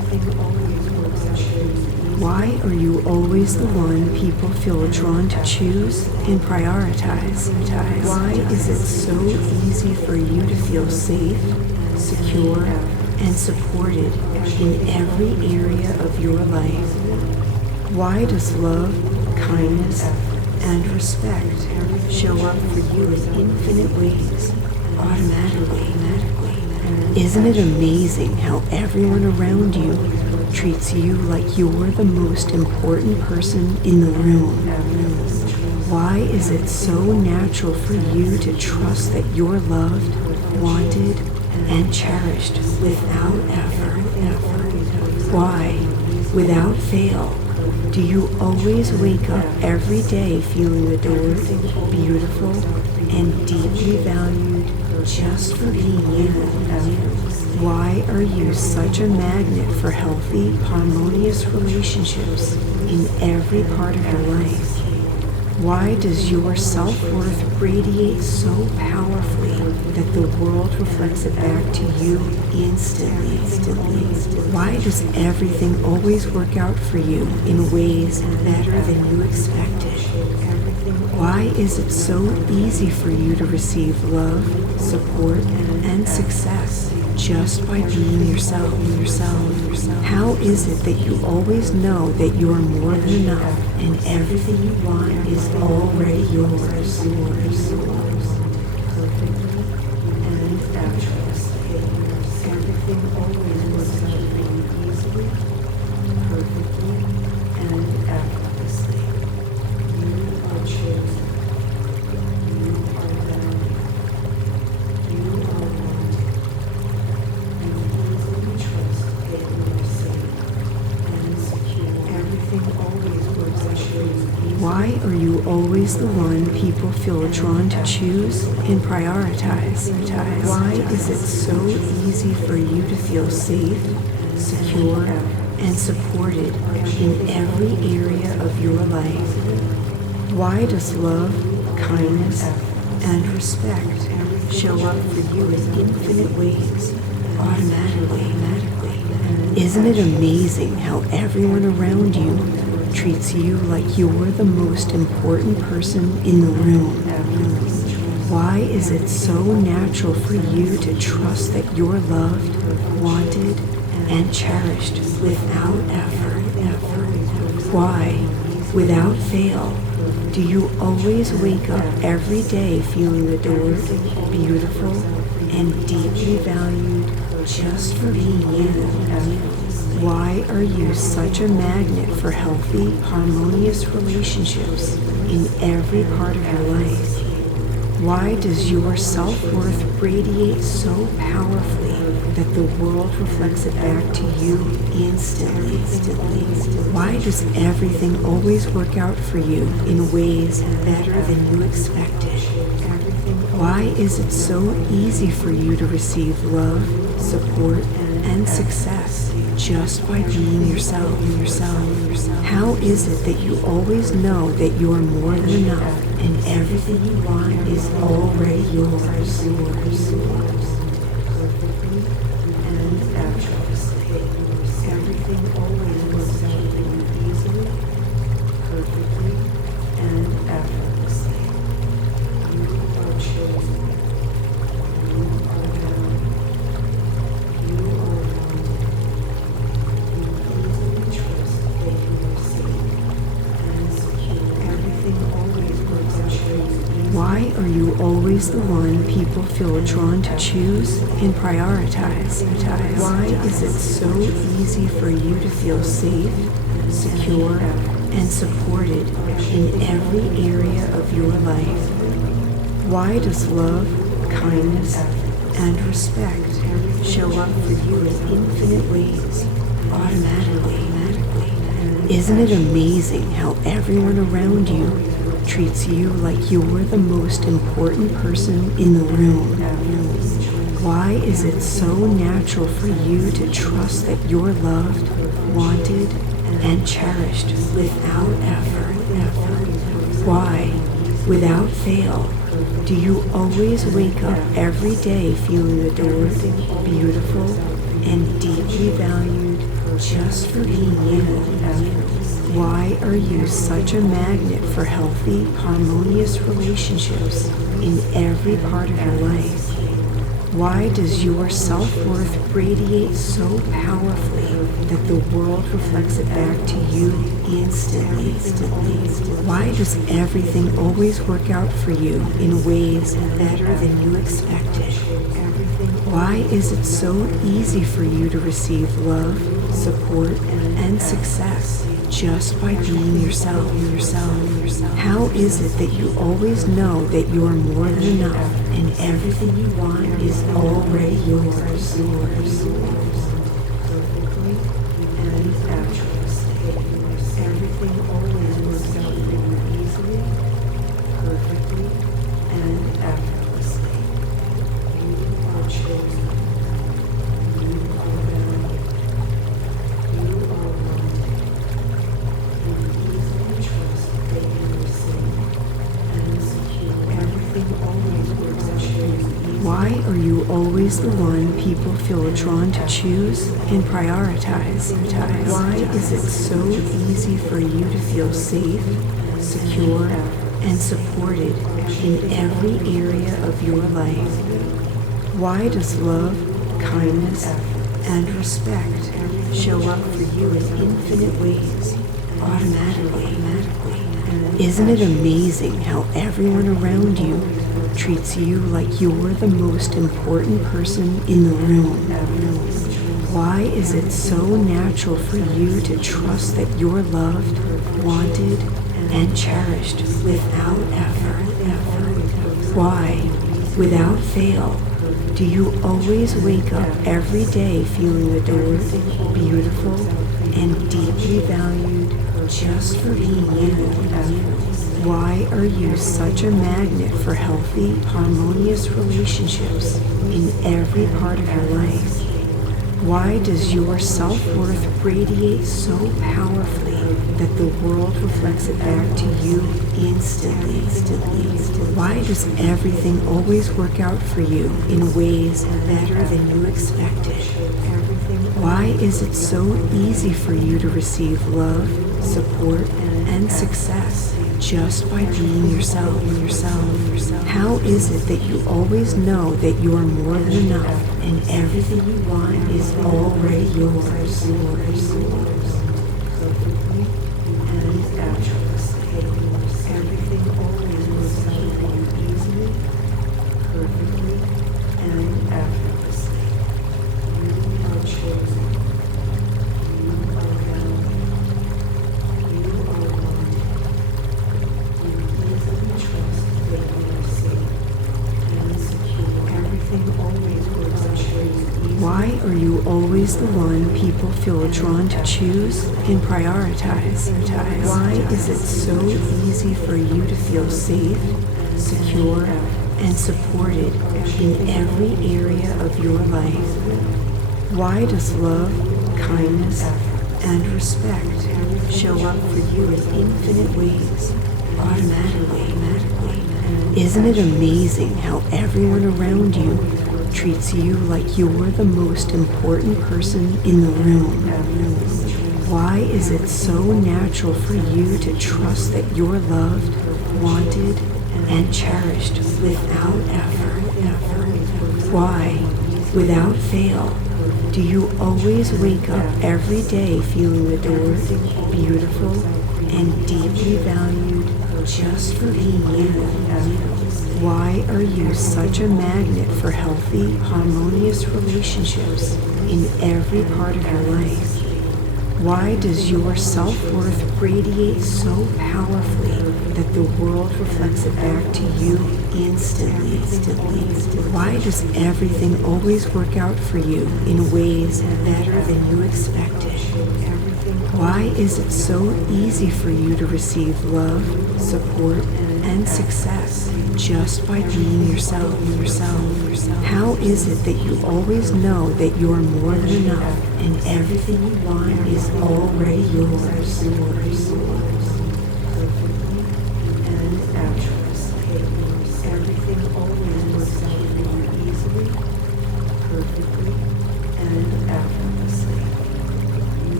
Why are you always the one people feel drawn to choose and prioritize? Why is it so easy for you to feel safe, secure, and supported in every area of your life? Why does love, kindness, and respect show up for you in infinite ways, automatically? Isn't it amazing how everyone around you treats you like you're the most important person in the room? Why is it so natural for you to trust that you're loved, wanted, and cherished without effort? Why, without fail, do you always wake up every day feeling adored, beautiful, and deeply valued just for being you? Why are you such a magnet for healthy, harmonious relationships in every part of your life? Why does your self-worth radiate so powerfully that the world reflects it back to you instantly? Why does everything always work out for you in ways better than you expected? Why is it so easy for you to receive love, support, and success just by being yourself? How is it that you always know that you are more than enough and everything you want is already yours? Perfectly and effortlessly. Everything always works out for you easily, perfectly, and effortlessly. You are chosen. You are valued. You are wanted. You easily trust that you are safe and secure. Everything always works out for you. Why are you always the one people feel drawn to choose and prioritize? Why is it so easy for you to feel safe, secure, and supported in every area of your life? Why does love, kindness, and respect show up for you in infinite ways, automatically? Isn't it amazing how everyone around you treats you like you're the most important person in the room? Why is it so natural for you to trust that you're loved, wanted, and cherished without effort? Why, without fail, do you always wake up every day feeling adored, beautiful, and deeply valued just for being you? Why are you such a magnet for healthy, harmonious relationships in every part of your life? Why does your self-worth radiate so powerfully that the world reflects it back to you instantly? Why does everything always work out for you in ways better than you expected? Why is it so easy for you to receive love, support, and success just by being yourself? How is it that you always know that you are more than enough and everything you want is already yours? Perfectly and effortlessly. Everything always works out for you easily, perfectly, and effortlessly. You are chosen. You are valued. You are wanted. You easily trust that you are safe and secure. Everything always works out for you. Why are you always the one people feel drawn to choose and prioritize? Why is it so easy for you to feel safe, secure, and supported in every area of your life? Why does love, kindness, and respect show up for you in infinite ways, automatically? Isn't it amazing how everyone around you treats you like you're the most important person in the room? Why is it so natural for you to trust that you're loved, wanted, and cherished without effort? Why, without fail, do you always wake up every day feeling adored, beautiful, and deeply valued just for being you. Why are you such a magnet for healthy, harmonious relationships in every part of your life? Why does your self-worth radiate so powerfully that the world reflects it back to you instantly? Why does everything always work out for you in ways better than you expected? Why is it so easy for you to receive love, support, and success just by being yourself? How is it that you always know that you are more than enough and everything you want is already yours? Perfectly and effortlessly. Everything always works out for you easily, perfectly, and effortlessly. You are chosen. You are valued. You are wanted. You easily trust that you are safe and secure. Everything always works out for you. Why are you always the one people feel drawn to choose and prioritize? Why is it so easy for you to feel safe, secure, and supported in every area of your life? Why does love, kindness, and respect show up for you in infinite ways, automatically? Isn't it amazing how everyone around you treats you like you're the most important person in the room? Why is it so natural for you to trust that you're loved, wanted, and cherished without effort? Why, without fail, do you always wake up every day feeling adored, beautiful, and deeply valued just for being you? Why are you such a magnet for healthy, harmonious relationships in every part of your life? Why does your self-worth radiate so powerfully that the world reflects it back to you instantly? Why does everything always work out for you in ways better than you expected? Why is it so easy for you to receive love, support, and success just by being yourself? How is it that you always know that you are more than enough and everything you want is already yours? Perfectly and effortlessly. Everything always works out for you easily, perfectly, and effortlessly. You are chosen. You are valued. You are wanted. You easily trust that you are safe and secure. Everything always works out for you. Why are you always the one people feel drawn to choose and prioritize? Why is it so easy for you to feel safe, secure, and supported in every area of your life? Why does love, kindness, and respect show up for you in infinite ways, automatically? Isn't it amazing how everyone around you treats you like you're the most important person in the room? Why is it so natural for you to trust that you're loved, wanted, and cherished without effort? Why, without fail, do you always wake up every day feeling adored, beautiful, and deeply valued just for being you? Why are you such a magnet for healthy, harmonious relationships in every part of your life? Why does your self-worth radiate so powerfully that the world reflects it back to you instantly? Why does everything always work out for you in ways better than you expected? Why is it so easy for you to receive love, support, and success just by being yourself? How is it that you always know that you are more than enough and everything you want is already yours? Perfectly and effortlessly. Everything always works out for you easily, perfectly, and effortlessly. You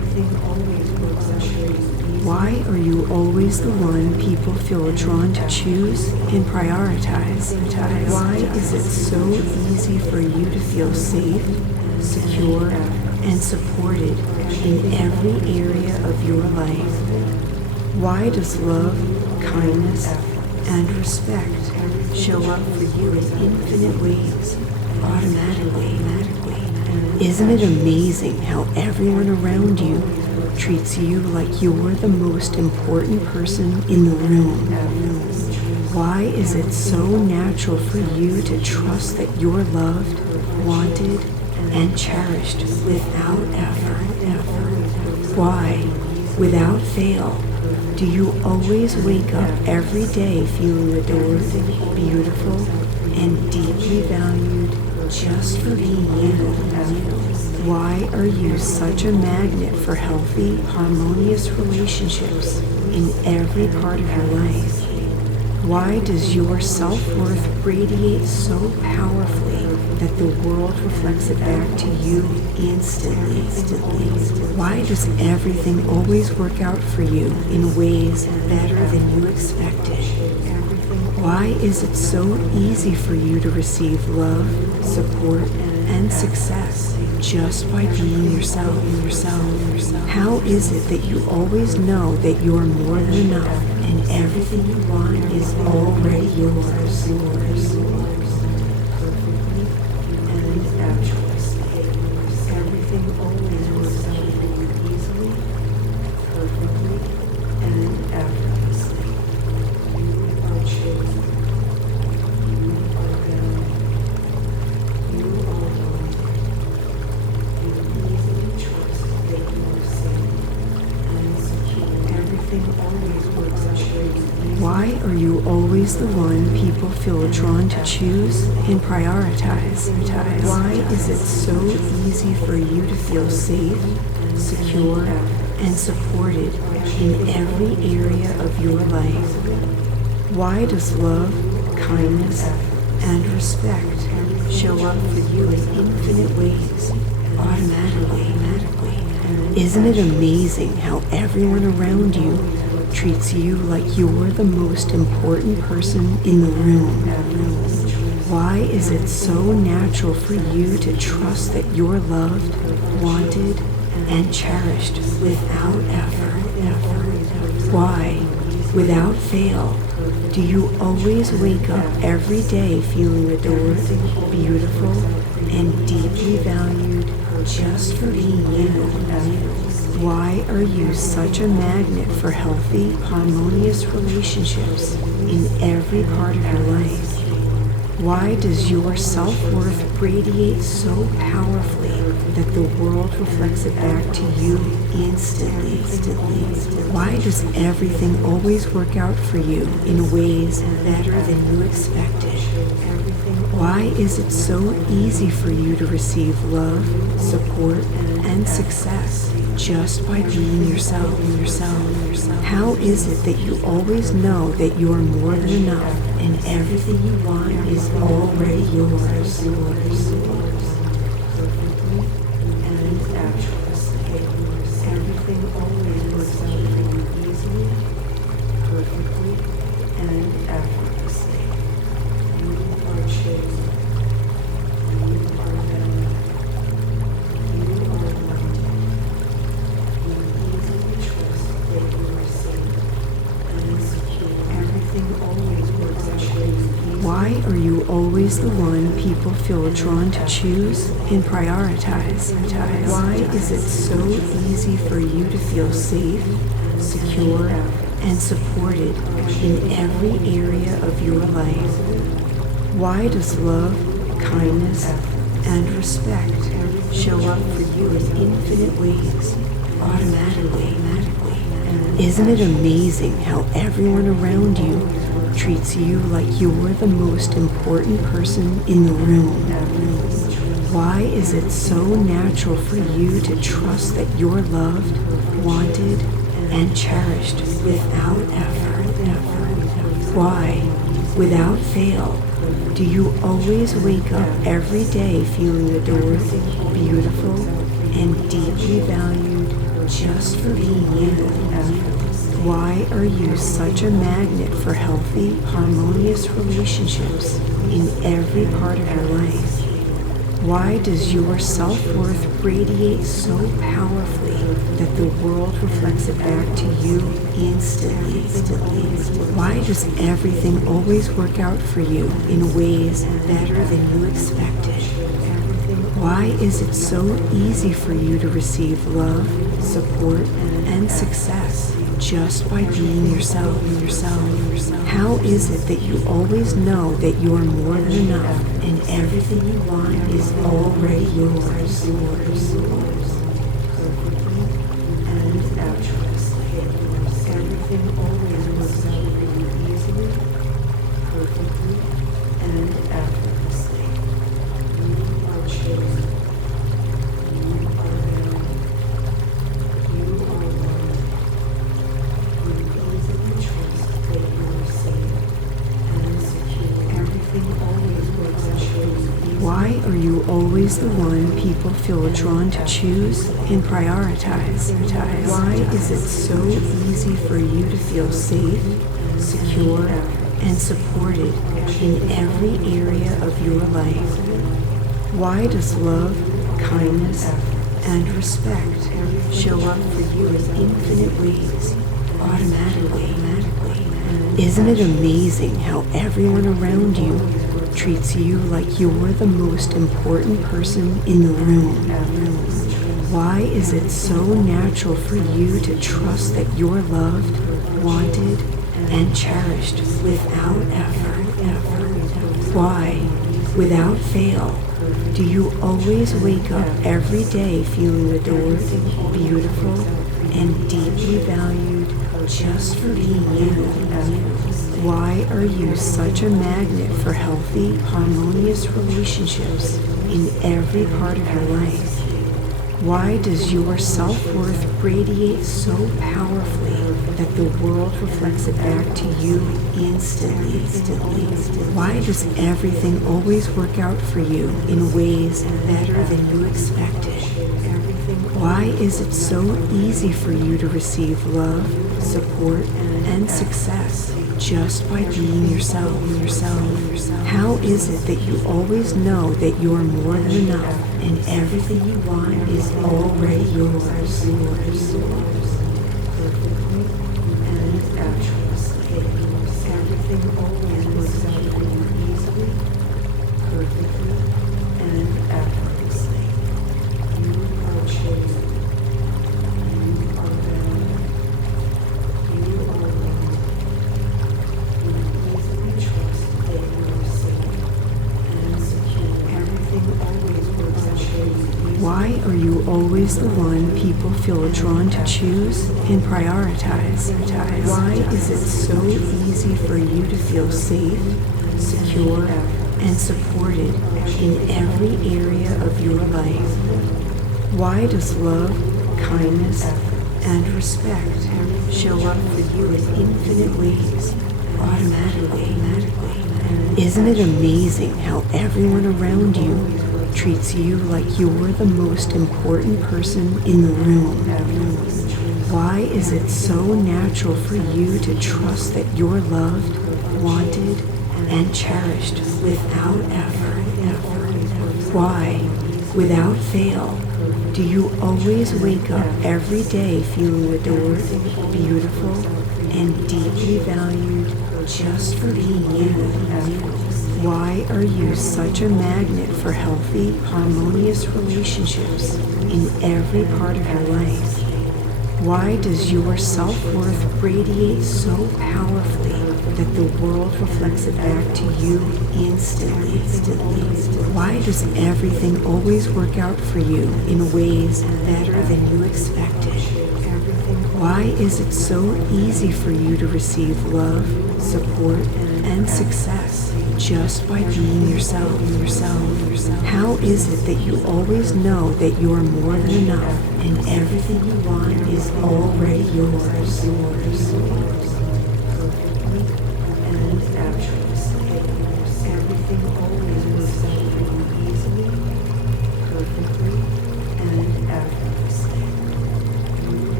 Why are you always the one people feel drawn to choose and prioritize? Why is it so easy for you to feel safe, secure, and supported in every area of your life? Why does love, kindness, and respect show up for you in infinite ways, automatically? Isn't it amazing how everyone around you treats you like you're the most important person in the room? Why is it so natural for you to trust that you're loved, wanted, and cherished without effort? Why, without fail, do you always wake up every day feeling adored, beautiful, and deeply valued just for being you? Why are you such a magnet for healthy, harmonious relationships in every part of your life? Why does your self-worth radiate so powerfully that the world reflects it back to you instantly? Why does everything always work out for you in ways better than you expected? Why is it so easy for you to receive love, support, and success just by being yourself? How is it that you always know that you're more than enough and everything you want is already yours? And effortlessly, everything always works out for you easily, perfectly, and effortlessly. You are chosen. You are valued. You are loved. You easily trust that you are safe and secure. Everything always works out for you. Why are you always the one people feel drawn to choose and prioritize? Why is it so easy for you to feel safe, secure, and supported in every area of your life? Why does love, kindness, and respect show up for you in infinite ways, automatically? Isn't it amazing how everyone around you treats you like you're the most important person in the room? Why is it so natural for you to trust that you're loved, wanted, and cherished without effort? Why, without fail, do you always wake up every day feeling adored, beautiful, and deeply valued just for being you? Why are you such a magnet for healthy, harmonious relationships in every part of your life? Why does your self-worth radiate so powerfully that the world reflects it back to you instantly? Why does everything always work out for you in ways better than you expected? Why is it so easy for you to receive love, support, and success just by being yourself? How is it that you always know that you're more than enough and everything you want is already yours? Perfectly and effortlessly. Everything always works out for you easily, perfectly, and effortlessly. You are chosen. You are valued. You are loved. You easily trust that you are safe and secure. Everything always works out for you. Why are you always the one people feel drawn to choose and prioritize? Why is it so easy for you to feel safe, secure, and supported in every area of your life? Why does love, kindness, and respect show up for you in infinite ways, automatically? Isn't it amazing how everyone around you treats you like you're the most important person in the room? Why is it so natural for you to trust that you're loved, wanted, and cherished without effort? Why, without fail, do you always wake up every day feeling adored, beautiful, and deeply valued just for being you. Why are you such a magnet for healthy, harmonious relationships in every part of your life? Why does your self-worth radiate so powerfully that the world reflects it back to you instantly? Why does everything always work out for you in ways better than you expected? Why is it so easy for you to receive love, support, and success just by being yourself? How is it that you always know that you are more than enough and everything you want is already yours? Perfectly and effortlessly. Everything always works out for you easily, perfectly, and effortlessly. You are chosen. You are valued. You are loved. You easily trust that you are safe and secure. Everything always works out for you. Why are you always the one people feel drawn to choose and prioritize? Why is it so easy for you to feel safe, secure, and supported in every area of your life? Why does love, kindness, and respect show up for you in infinite ways, automatically? Isn't it amazing how everyone around you treats you like you're the most important person in the room? Why is it so natural for you to trust that you're loved, wanted, and cherished without effort? Why, without fail, do you always wake up every day feeling adored, beautiful, and deeply valued just for being you? Why are you such a magnet for healthy, harmonious relationships in every part of your life? Why does your self-worth radiate so powerfully that the world reflects it back to you instantly? Why does everything always work out for you in ways better than you expected? Why is it so easy for you to receive love, support, and success just by being yourself? How is it that you always know that you're more than enough and everything you want is already yours? Perfectly and effortlessly. Everything always works out for you easily, perfectly, and effortlessly. You are chosen. You are valued. You are loved. You easily trust that you are safe and secure. Everything always works out for you. Why are you always the one people feel drawn to choose and prioritize? Why is it so easy for you to feel safe, secure, and supported in every area of your life? Why does love, kindness, and respect show up for you in infinite ways, automatically? Isn't it amazing how everyone around you treats you like you're the most important person in the room? Why is it so natural for you to trust that you're loved, wanted, and cherished without effort? Why, without fail, do you always wake up every day feeling adored, beautiful, and deeply valued just for being you? Why are you such a magnet for healthy, harmonious relationships in every part of your life? Why does your self-worth radiate so powerfully that the world reflects it back to you instantly? Why does everything always work out for you in ways better than you expected? Why is it so easy for you to receive love, support, and success just by being yourself? How is it that you always know that you're more than enough and everything you want is already yours? Perfectly and effortlessly. Everything always works out for you easily, perfectly, and effortlessly. You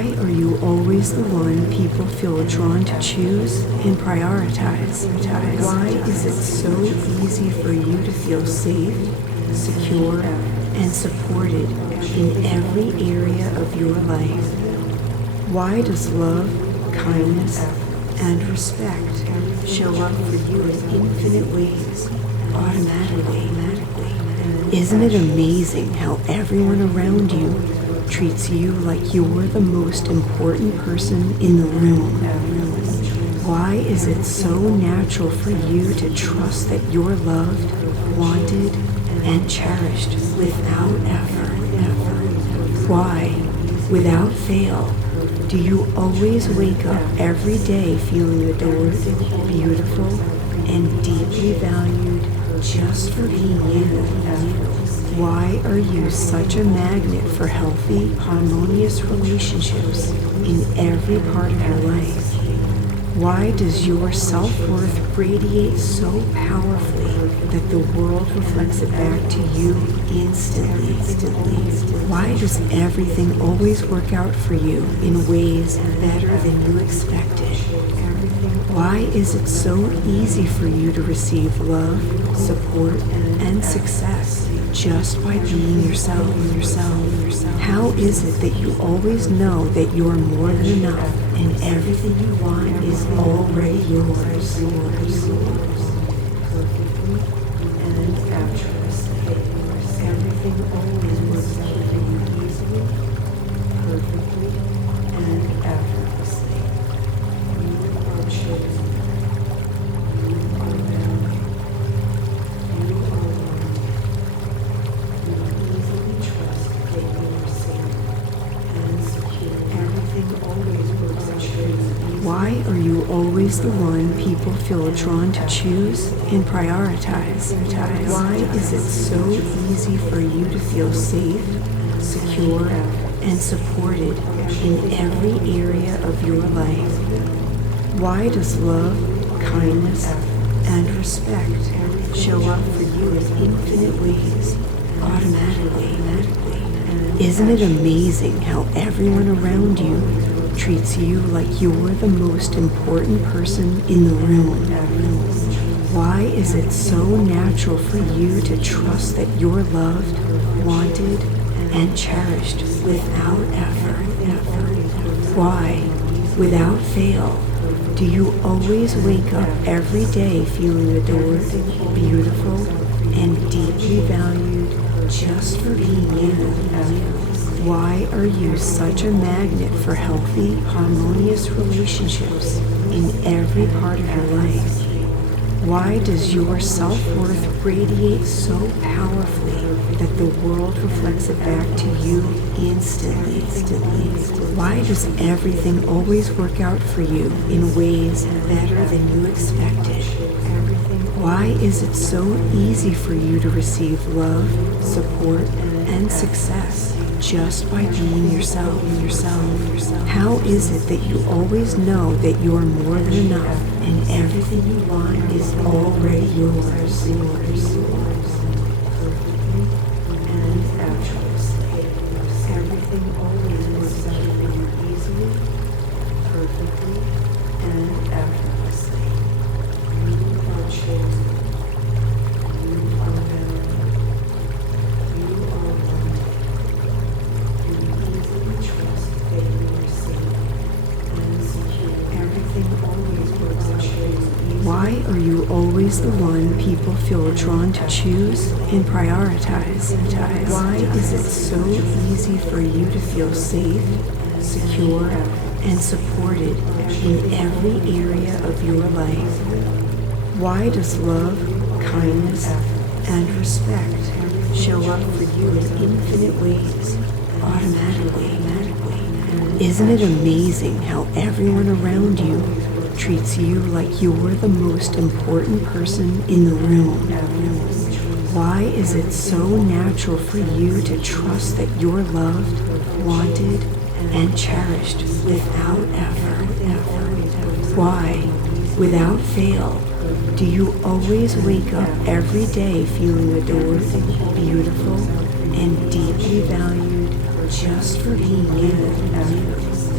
Why are you always the one people feel drawn to choose and prioritize? Why is it so easy for you to feel safe, secure, and supported in every area of your life? Why does love, kindness, and respect show up for you in infinite ways, automatically? Isn't it amazing how everyone around you treats you like you're the most important person in the room? Why is it so natural for you to trust that you're loved, wanted, and cherished without effort? Why, without fail, do you always wake up every day feeling adored, beautiful, and deeply valued just for being you? Why are you such a magnet for healthy, harmonious relationships in every part of your life? Why does your self-worth radiate so powerfully that the world reflects it back to you instantly? Why does everything always work out for you in ways better than you expected? Why is it so easy for you to receive love, support, and success just by being yourself? How is it that you always know that you are more than enough and everything you want is already yours? Perfectly and effortlessly. Everything always works out for you easily, perfectly, and effortlessly. You are chosen. You are valued. You are wanted. You easily trust that you are safe and secure. Everything always works out for you. Why are you always the one people feel drawn to choose and prioritize? Why is it so easy for you to feel safe, secure, and supported in every area of your life? Why does love, kindness, and respect show up for you in infinite ways, automatically? Isn't it amazing how everyone around you treats you like you're the most important person in the room? Why is it so natural for you to trust that you're loved, wanted, and cherished without effort? Why, without fail, do you always wake up every day feeling adored, beautiful, and deeply valued just for being you? Why are you such a magnet for healthy, harmonious relationships in every part of your life? Why does your self-worth radiate so powerfully that the world reflects it back to you instantly? Why does everything always work out for you in ways better than you expected? Why is it so easy for you to receive love, support, and success just by being yourself? How is it that you always know that you are more than enough and everything you want is already yours? Perfectly and effortlessly. Everything always works out for you easily, perfectly, and effortlessly. You are chosen. You are valued. You are wanted. You easily trust that you are safe and secure. Everything always works out for you. Why are you always the one people feel drawn to choose and prioritize? Why is it so easy for you to feel safe, secure, and supported in every area of your life? Why does love, kindness, and respect show up for you in infinite ways, automatically? Isn't it amazing how everyone around you treats you like you're the most important person in the room? Why is it so natural for you to trust that you're loved, wanted, and cherished without effort? Why, without fail, do you always wake up every day feeling adored, beautiful, and deeply valued just for being you?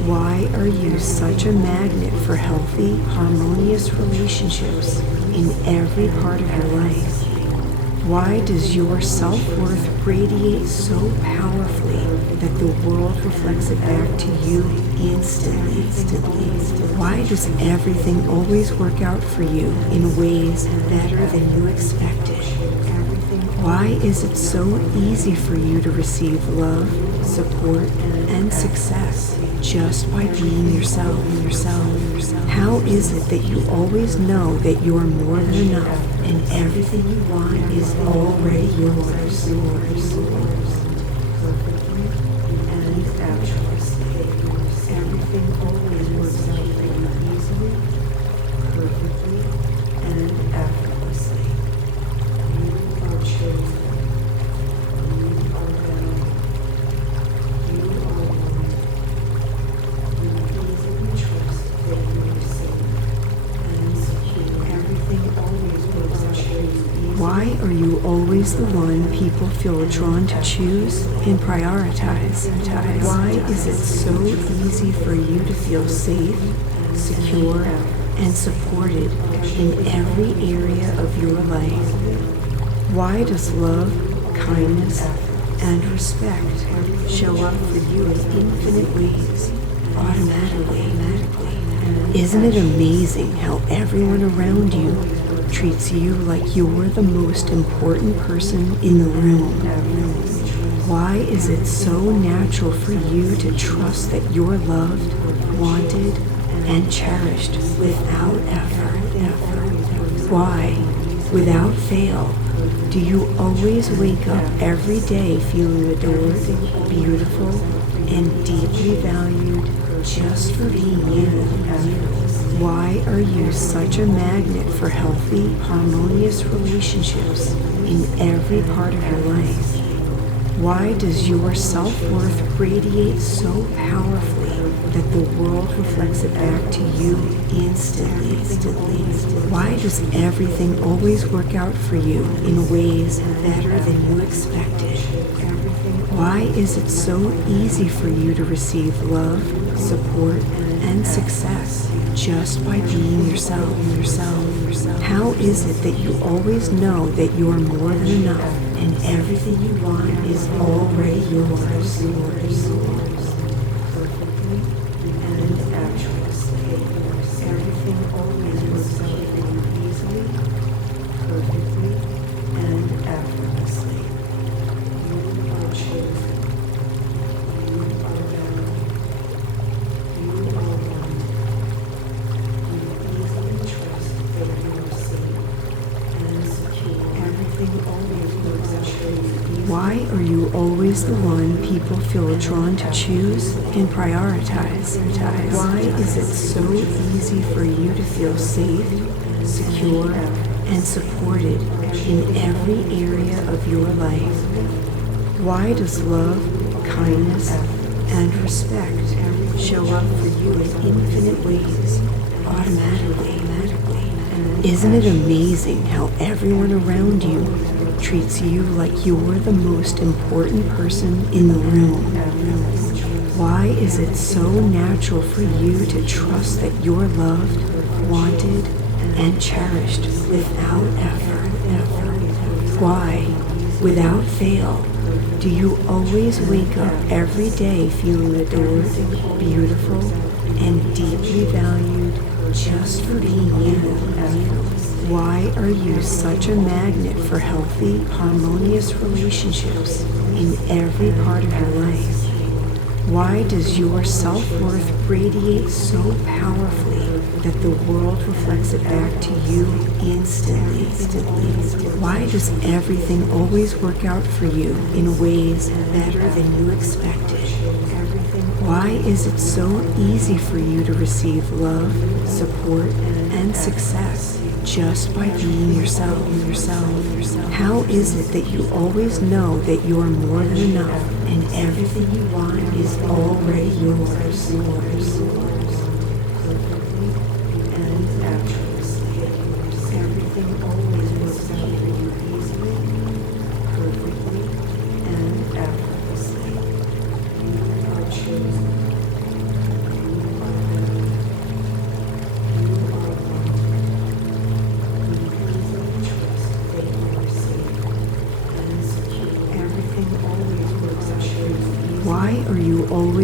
Why are you such a magnet for healthy, harmonious relationships in every part of your life? Why does your self-worth radiate so powerfully that the world reflects it back to you instantly? Why does everything always work out for you in ways better than you expected? Why is it so easy for you to receive love, support, and success just by being yourself? How is it that you always know that you are more than enough and everything you want is already yours? Perfectly and effortlessly. Everything always works out for you easily, perfectly, and effortlessly. You are chosen. You are valued. You are wanted. You easily trust that you are safe and secure. Everything always works out for you. Why are you always the one people feel drawn to choose and prioritize? Why is it so easy for you to feel safe, secure, and supported in every area of your life? Why does love, kindness, and respect show up for you in infinite ways, automatically? Isn't it amazing how everyone around you treats you like you're the most important person in the room? Why is it so natural for you to trust that you're loved, wanted, and cherished without effort? Why, without fail, do you always wake up every day feeling adored, beautiful, and deeply valued just for being you? Why are you such a magnet for healthy, harmonious relationships in every part of your life? Why does your self-worth radiate so powerfully that the world reflects it back to you instantly? Why does everything always work out for you in ways better than you expected? Why is it so easy for you to receive love, support, and success just by being yourself? How is it that you always know that you are more than enough and everything you want is already yours? Perfectly and effortlessly. Everything always works out for you easily, perfectly, and effortlessly. You are chosen. You are valued. You are wanted. You easily trust that you are safe and secure. Everything always works out for you. Why are you always the one people feel drawn to choose and prioritize? Why is it so easy for you to feel safe, secure, and supported in every area of your life? Why does love, kindness, and respect show up for you in infinite ways, automatically? Isn't it amazing how everyone around you treats you like you're the most important person in the room? Why is it so natural for you to trust that you're loved, wanted, and cherished without effort? Why, without fail, do you always wake up every day feeling adored, beautiful, and deeply valued just for being you? Why are you such a magnet for healthy, harmonious relationships in every part of your life? Why does your self-worth radiate so powerfully that the world reflects it back to you instantly? Why does everything always work out for you in ways better than you expected? Why is it so easy for you to receive love, support, and success just by being yourself? How is it that you always know that you are more than enough and everything you want is already yours? Perfectly and effortlessly. Everything always works out for you easily, perfectly, and effortlessly. You are chosen.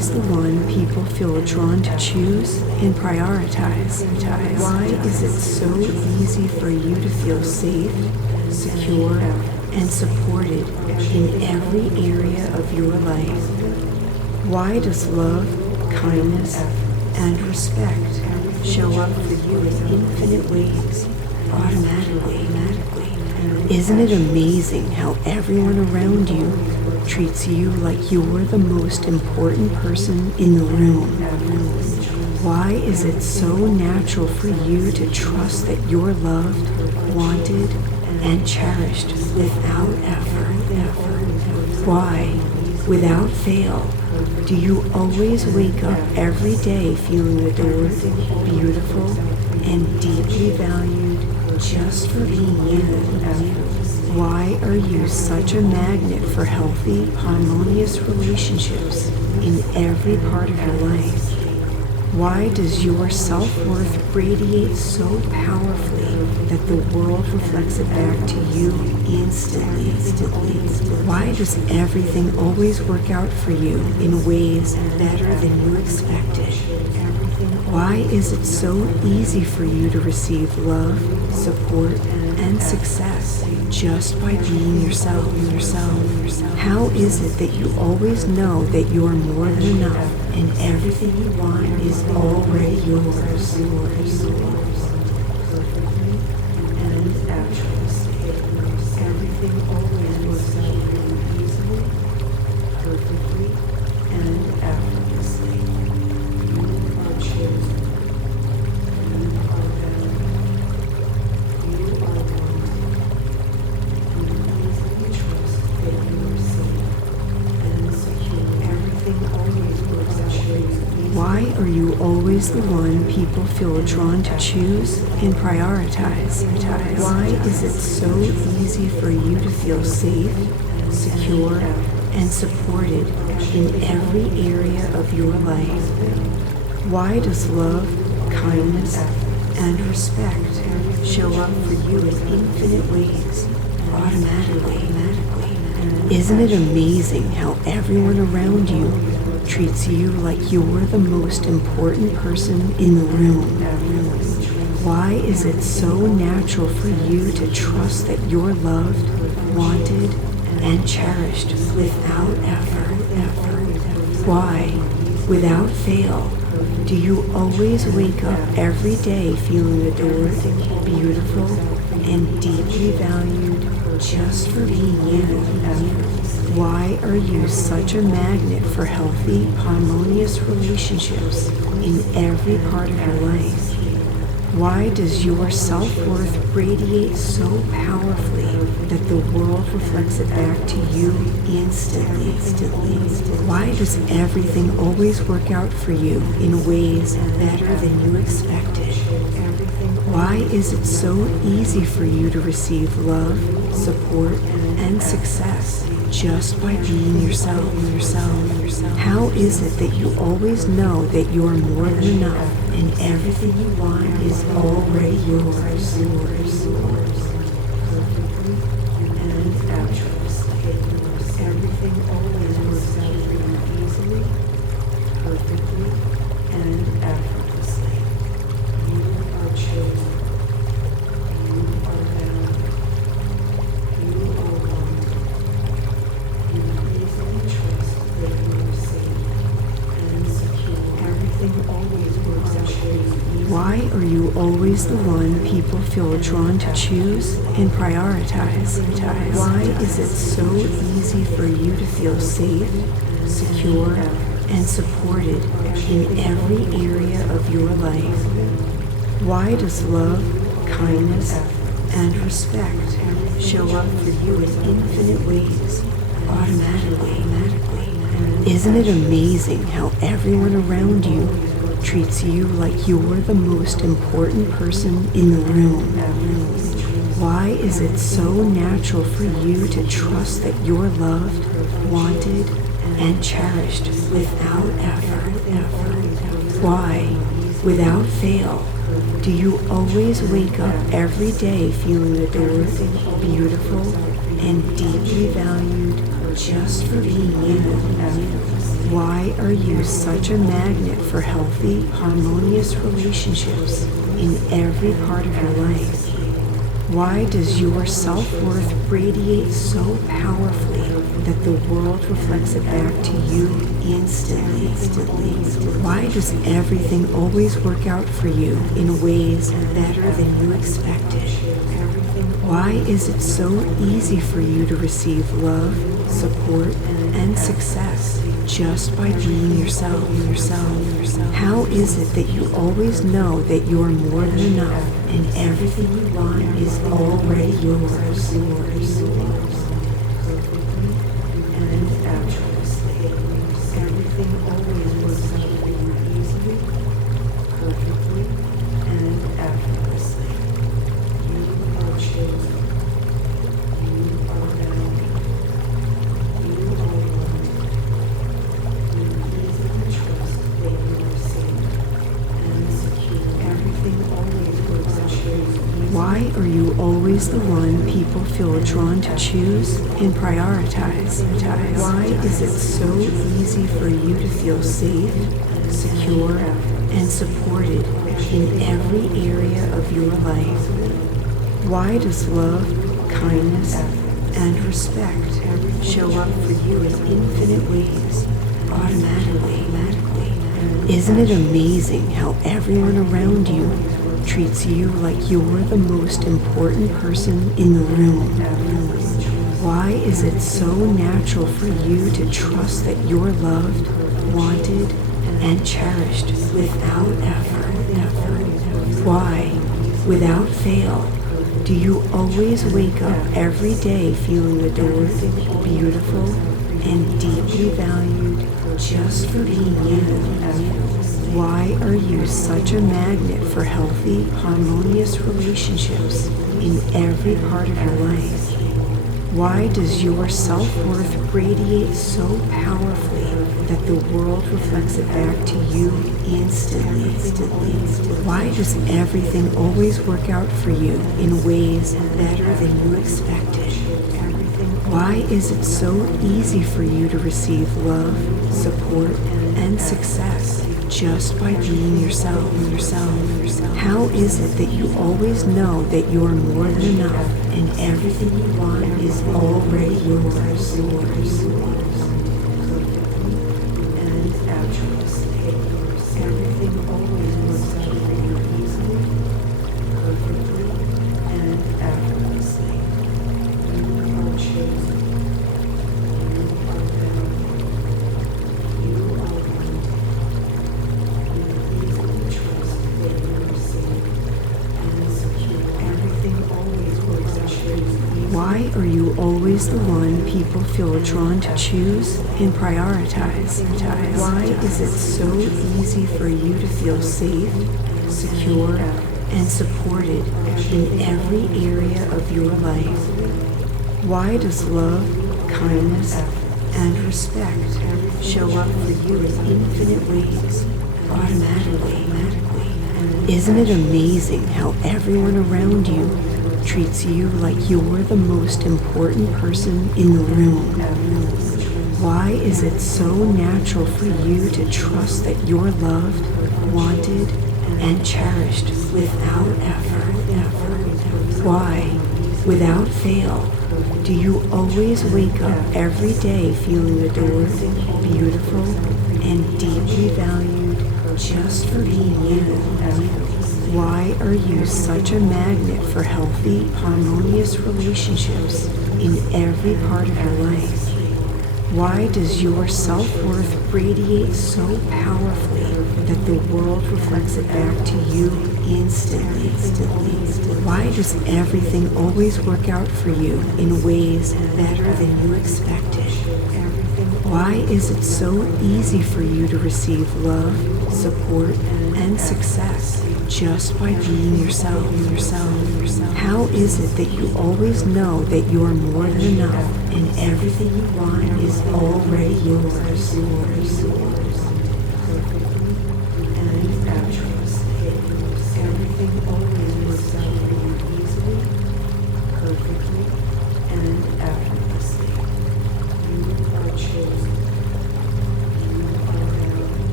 always the one people feel drawn to choose and prioritize? Why is it so easy for you to feel safe, secure, and supported in every area of your life? Why does love, kindness, and respect show up for you in infinite ways, automatically? Isn't it amazing how everyone around you treats you like you're the most important person in the room? Why is it so natural for you to trust that you're loved, wanted, and cherished without effort? Why, without fail, do you always wake up every day feeling adored, beautiful, and deeply valued just for being you? Why are you such a magnet for healthy, harmonious relationships in every part of your life? Why does your self-worth radiate so powerfully that the world reflects it back to you instantly? Why does everything always work out for you in ways better than you expected? Why is it so easy for you to receive love, support, and success just by being yourself? How is it that you always know that you are more than enough and everything you want is already yours? And effortlessly, everything always works out for you easily, perfectly, and effortlessly. You are chosen. You are valued. You are wanted. You easily trust that you are safe and secure. Everything always works out for you. Why are you always the one people feel drawn to choose and prioritize? Why is it so easy for you to feel safe, secure, and supported in every area of your life? Why does love, kindness, and respect show up for you in infinite ways, automatically? Isn't it amazing how everyone around you treats you like you're the most important person in the room? Why is it so natural for you to trust that you're loved, wanted, and cherished without effort? Why, without fail, do you always wake up every day feeling adored, beautiful, and deeply valued just for being you? Why are you such a magnet for healthy, harmonious relationships in every part of your life? Why does your self-worth radiate so powerfully that the world reflects it back to you instantly? Why does everything always work out for you in ways better than you expected? Why is it so easy for you to receive love, support, and success just by being yourself? How is it that you always know that you are more than enough and everything you want is already yours? Perfectly and effortlessly. Everything always works out for you easily, perfectly, and effortlessly. You are chosen. You are valued. You are wanted. You easily trust that you are safe and secure. Everything always works out for you. Why are you always the one people feel drawn to choose and prioritize? Why is it so easy for you to feel safe, secure, and supported in every area of your life? Why does love, kindness, and respect show up for you in infinite ways, automatically? Isn't it amazing how everyone around you treats you like you're the most important person in the room? Why is it so natural for you to trust that you're loved, wanted, and cherished without effort? Why, without fail, do you always wake up every day feeling adored, beautiful, and deeply valued just for being you? Why are you such a magnet for healthy, harmonious relationships in every part of your life? Why does your self-worth radiate so powerfully that the world reflects it back to you instantly? Why does everything always work out for you in ways better than you expected? Why is it so easy for you to receive love, support, and success just by being yourself? How is it that you always know that you're more than enough and everything you want is already yours? And effortlessly, everything always works out for you easily, perfectly, and effortlessly. You are chosen. You are valued. You are loved. You easily trust that you are safe and secure. Everything always works out for you. Why are you always the one people feel drawn to choose and prioritize? Why is it so easy for you to feel safe, secure, and supported in every area of your life? Why does love, kindness, and respect show up for you in infinite ways, automatically? Isn't it amazing how everyone around you treats you like you're the most important person in the room? Why is it so natural for you to trust that you're loved, wanted, and cherished without effort? Why, without fail, do you always wake up every day feeling adored, beautiful, and deeply valued just for being you? Why are you such a magnet for healthy, harmonious relationships in every part of your life? Why does your self-worth radiate so powerfully that the world reflects it back to you instantly? Why does everything always work out for you in ways better than you expected? Why is it so easy for you to receive love, support, and success just by being yourself? How is it that you always know that you're more than enough and everything you want is already yours? And effortlessly, everything always works out for you easily, perfectly, and effortlessly. You are chosen. You are valued. You are wanted. You easily trust that you are safe and secure. Everything always works out for you. Why are you always the one people feel drawn to choose and prioritize? Why is it so easy for you to feel safe, secure, and supported in every area of your life? Why does love, kindness, and respect show up for you in infinite ways, automatically? Isn't it amazing how everyone around you treats you like you're the most important person in the room? Why is it so natural for you to trust that you're loved, wanted, and cherished without effort? Why, without fail, do you always wake up every day feeling adored, beautiful, and deeply valued just for being you? Why are you such a magnet for healthy, harmonious relationships in every part of your life? Why does your self-worth radiate so powerfully that the world reflects it back to you instantly? Why does everything always work out for you in ways better than you expected? Why is it so easy for you to receive love, support, and success just by being yourself? How is it that you always know that you're more than enough and everything you want is already yours? And effortlessly, everything always works out for you easily, perfectly, and effortlessly. You are chosen. You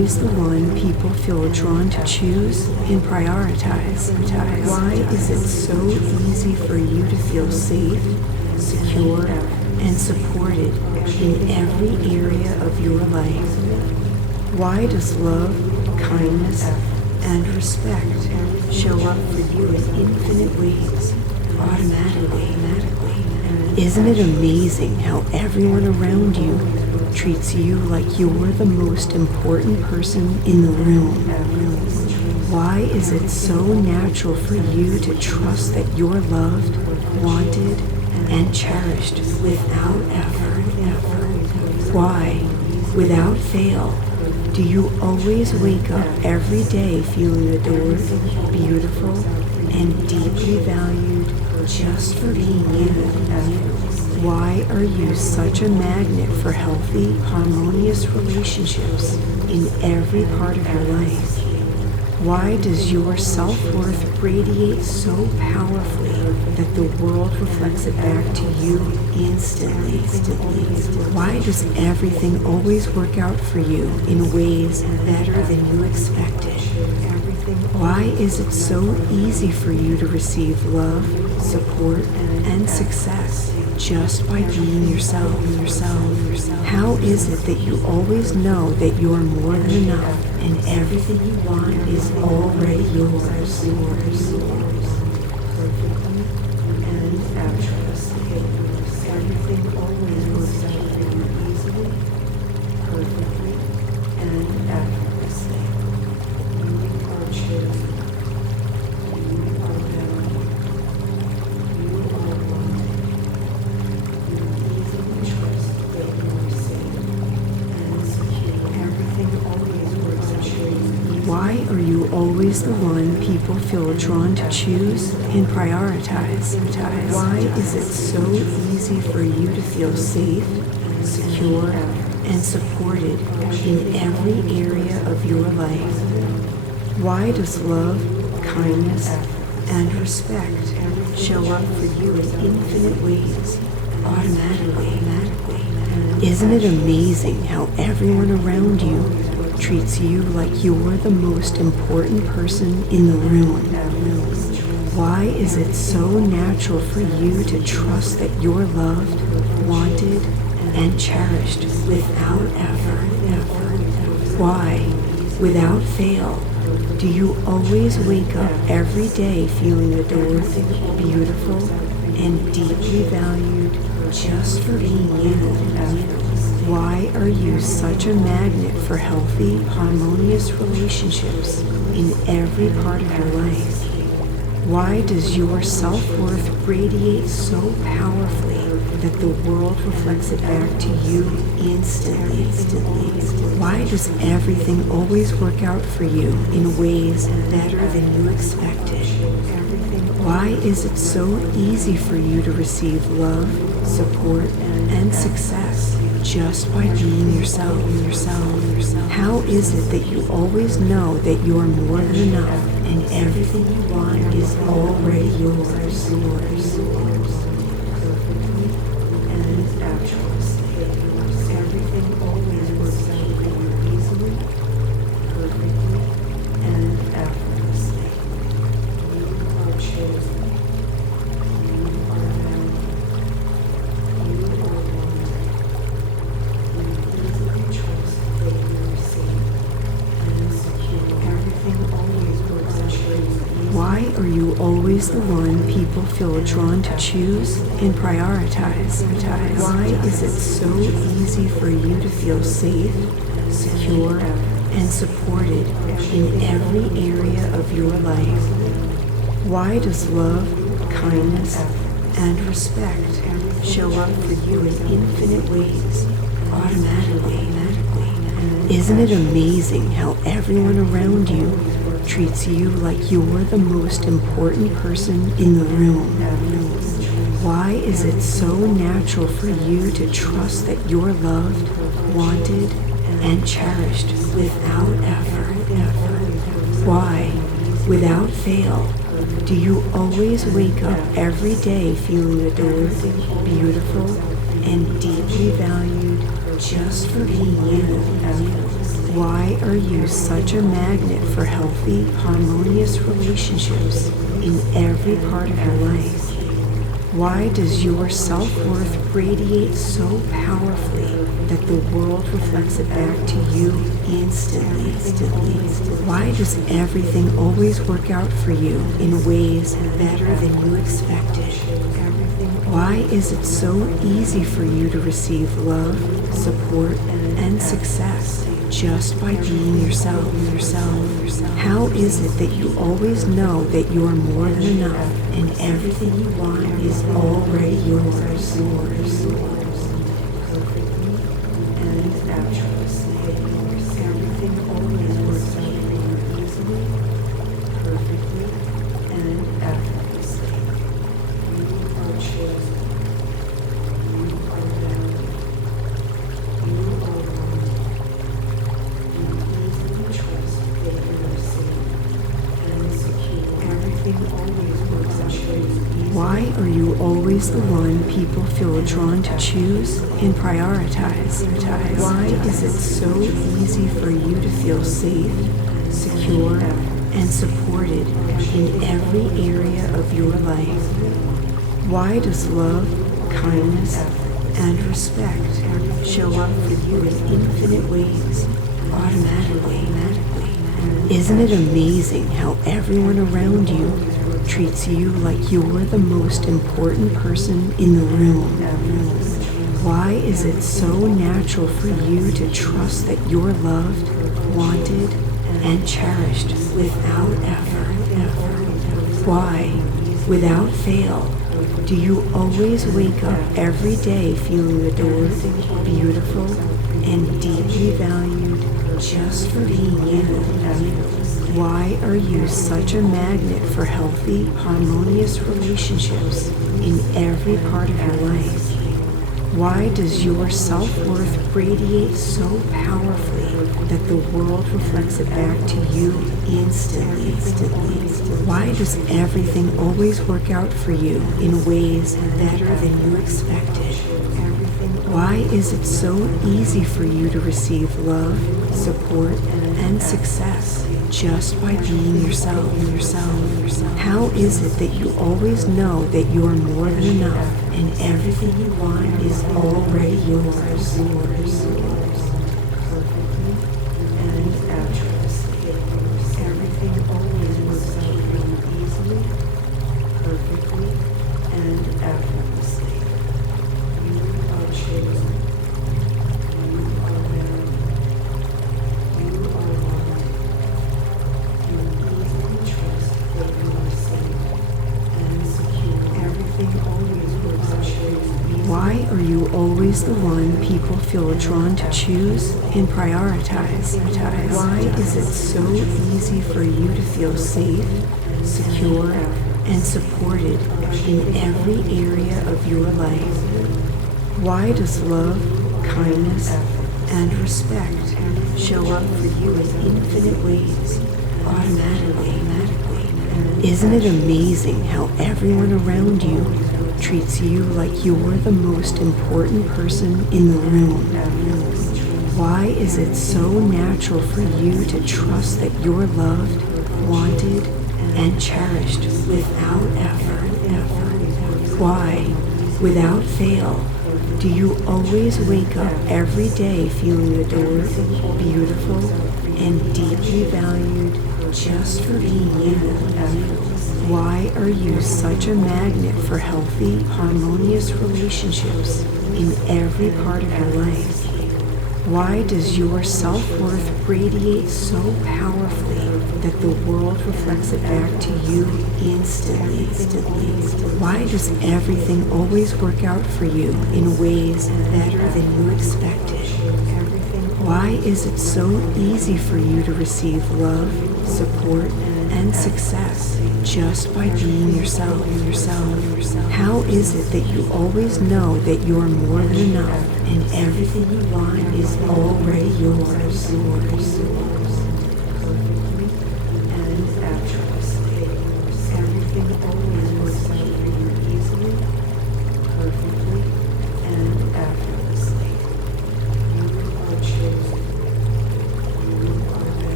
always the one people feel drawn to choose and prioritize? Why is it so easy for you to feel safe, secure, and supported in every area of your life? Why does love, kindness, and respect show up for you in infinite ways, automatically? Isn't it amazing how everyone around you treats you like you're the most important person in the room? Why is it so natural for you to trust that you're loved, wanted, and cherished without effort? Why, without fail, do you always wake up every day feeling adored, beautiful, and deeply valued just for being you? Why are you such a magnet for healthy, harmonious relationships in every part of your life? Why does your self-worth radiate so powerfully that the world reflects it back to you instantly? Why does everything always work out for you in ways better than you expected? Why is it so easy for you to receive love, support, and success just by being yourself? How is it that you always know that you're more than enough and everything you want is already yours? Perfectly and effortlessly. Everything always works out for you easily, perfectly, and effortlessly. You are chosen. You are valued. You are wanted. You easily trust that you are safe and secure. Everything always works out for you. Why are you always the one people feel drawn to choose and prioritize? Why is it so easy for you to feel safe, secure, and supported in every area of your life? Why does love, kindness, and respect show up for you in infinite ways, automatically? Isn't it amazing how everyone around you treats you like you're the most important person in the room? Why is it so natural for you to trust that you're loved, wanted, and cherished without effort? Why, without fail, do you always wake up every day feeling adored, beautiful, and deeply valued just for being you? Why are you such a magnet for healthy, harmonious relationships in every part of your life? Why does your self-worth radiate so powerfully that the world reflects it back to you instantly? Why does everything always work out for you in ways better than you expected? Why is it so easy for you to receive love, support, and success just by being yourself? How is it that you always know that you're more than enough and everything you want is already yours? Perfectly and effortlessly. Everything always works out for you easily, perfectly, and effortlessly. You are chosen. You are valued. You are wanted. You easily trust that you are safe and secure. Everything always works out for you. Why are you always the one people feel drawn to choose and prioritize? Why is it so easy for you to feel safe, secure, and supported in every area of your life? Why does love, kindness, and respect show up for you in infinite ways, automatically? Isn't it amazing how everyone around you treats you like you're the most important person in the room? Why is it so natural for you to trust that you're loved, wanted, and cherished without effort? Why, without fail, do you always wake up every day feeling adored, beautiful, and deeply valued just for being you? Why are you such a magnet for healthy, harmonious relationships in every part of your life? Why does your self-worth radiate so powerfully that the world reflects it back to you instantly? Why does everything always work out for you in ways better than you expected? Why is it so easy for you to receive love, support, and success just by being yourself? How is it that you always know that you are more than enough and everything you want is already yours? Perfectly and effortlessly. Everything always works out for you easily, perfectly, and effortlessly. You are chosen. You are valued. You are wanted. You easily trust that you are safe and secure. Everything always works out for you easily. Why are you always the one people feel drawn to choose and prioritize? Why is it so easy for you to feel safe, secure, and supported in every area of your life? Why does love, kindness, and respect show up for you in infinite ways, automatically? Isn't it amazing how everyone around you treats you like you're the most important person in the room? Why is it so natural for you to trust that you're loved, wanted, and cherished without effort? Why, without fail, do you always wake up every day feeling adored, beautiful, and deeply valued just for being you? Why are you such a magnet for healthy, harmonious relationships in every part of your life? Why does your self-worth radiate so powerfully that the world reflects it back to you instantly? Why does everything always work out for you in ways better than you expected? Why is it so easy for you to receive love, support, and success just by being yourself? How is it that you always know that you are more than enough and everything you want is already yours? Perfectly and effortlessly. Everything always works out for you easily, perfectly, and effortlessly. You are chosen. You are valued. You are wanted. You easily trust that you are safe and secure. Everything always works out for you. Why are you always the one people feel drawn to choose and prioritize? Why is it so easy for you to feel safe, secure, and supported in every area of your life? Why does love, kindness, and respect show up for you in infinite ways, automatically? Isn't it amazing how everyone around you treats you like you're the most important person in the room? Why is it so natural for you to trust that you're loved, wanted, and cherished without effort? Why, without fail, do you always wake up every day feeling adored, beautiful, and deeply valued just for being you? Why are you such a magnet for healthy, harmonious relationships in every part of your life? Why does your self-worth radiate so powerfully that the world reflects it back to you instantly? Why does everything always work out for you in ways better than you expected? Why is it so easy for you to receive love, support, and success just by being yourself? How is it that you always know that you are more than enough and everything you want is already yours? Perfectly and effortlessly. Everything always works out for you easily, perfectly, and effortlessly. You are chosen.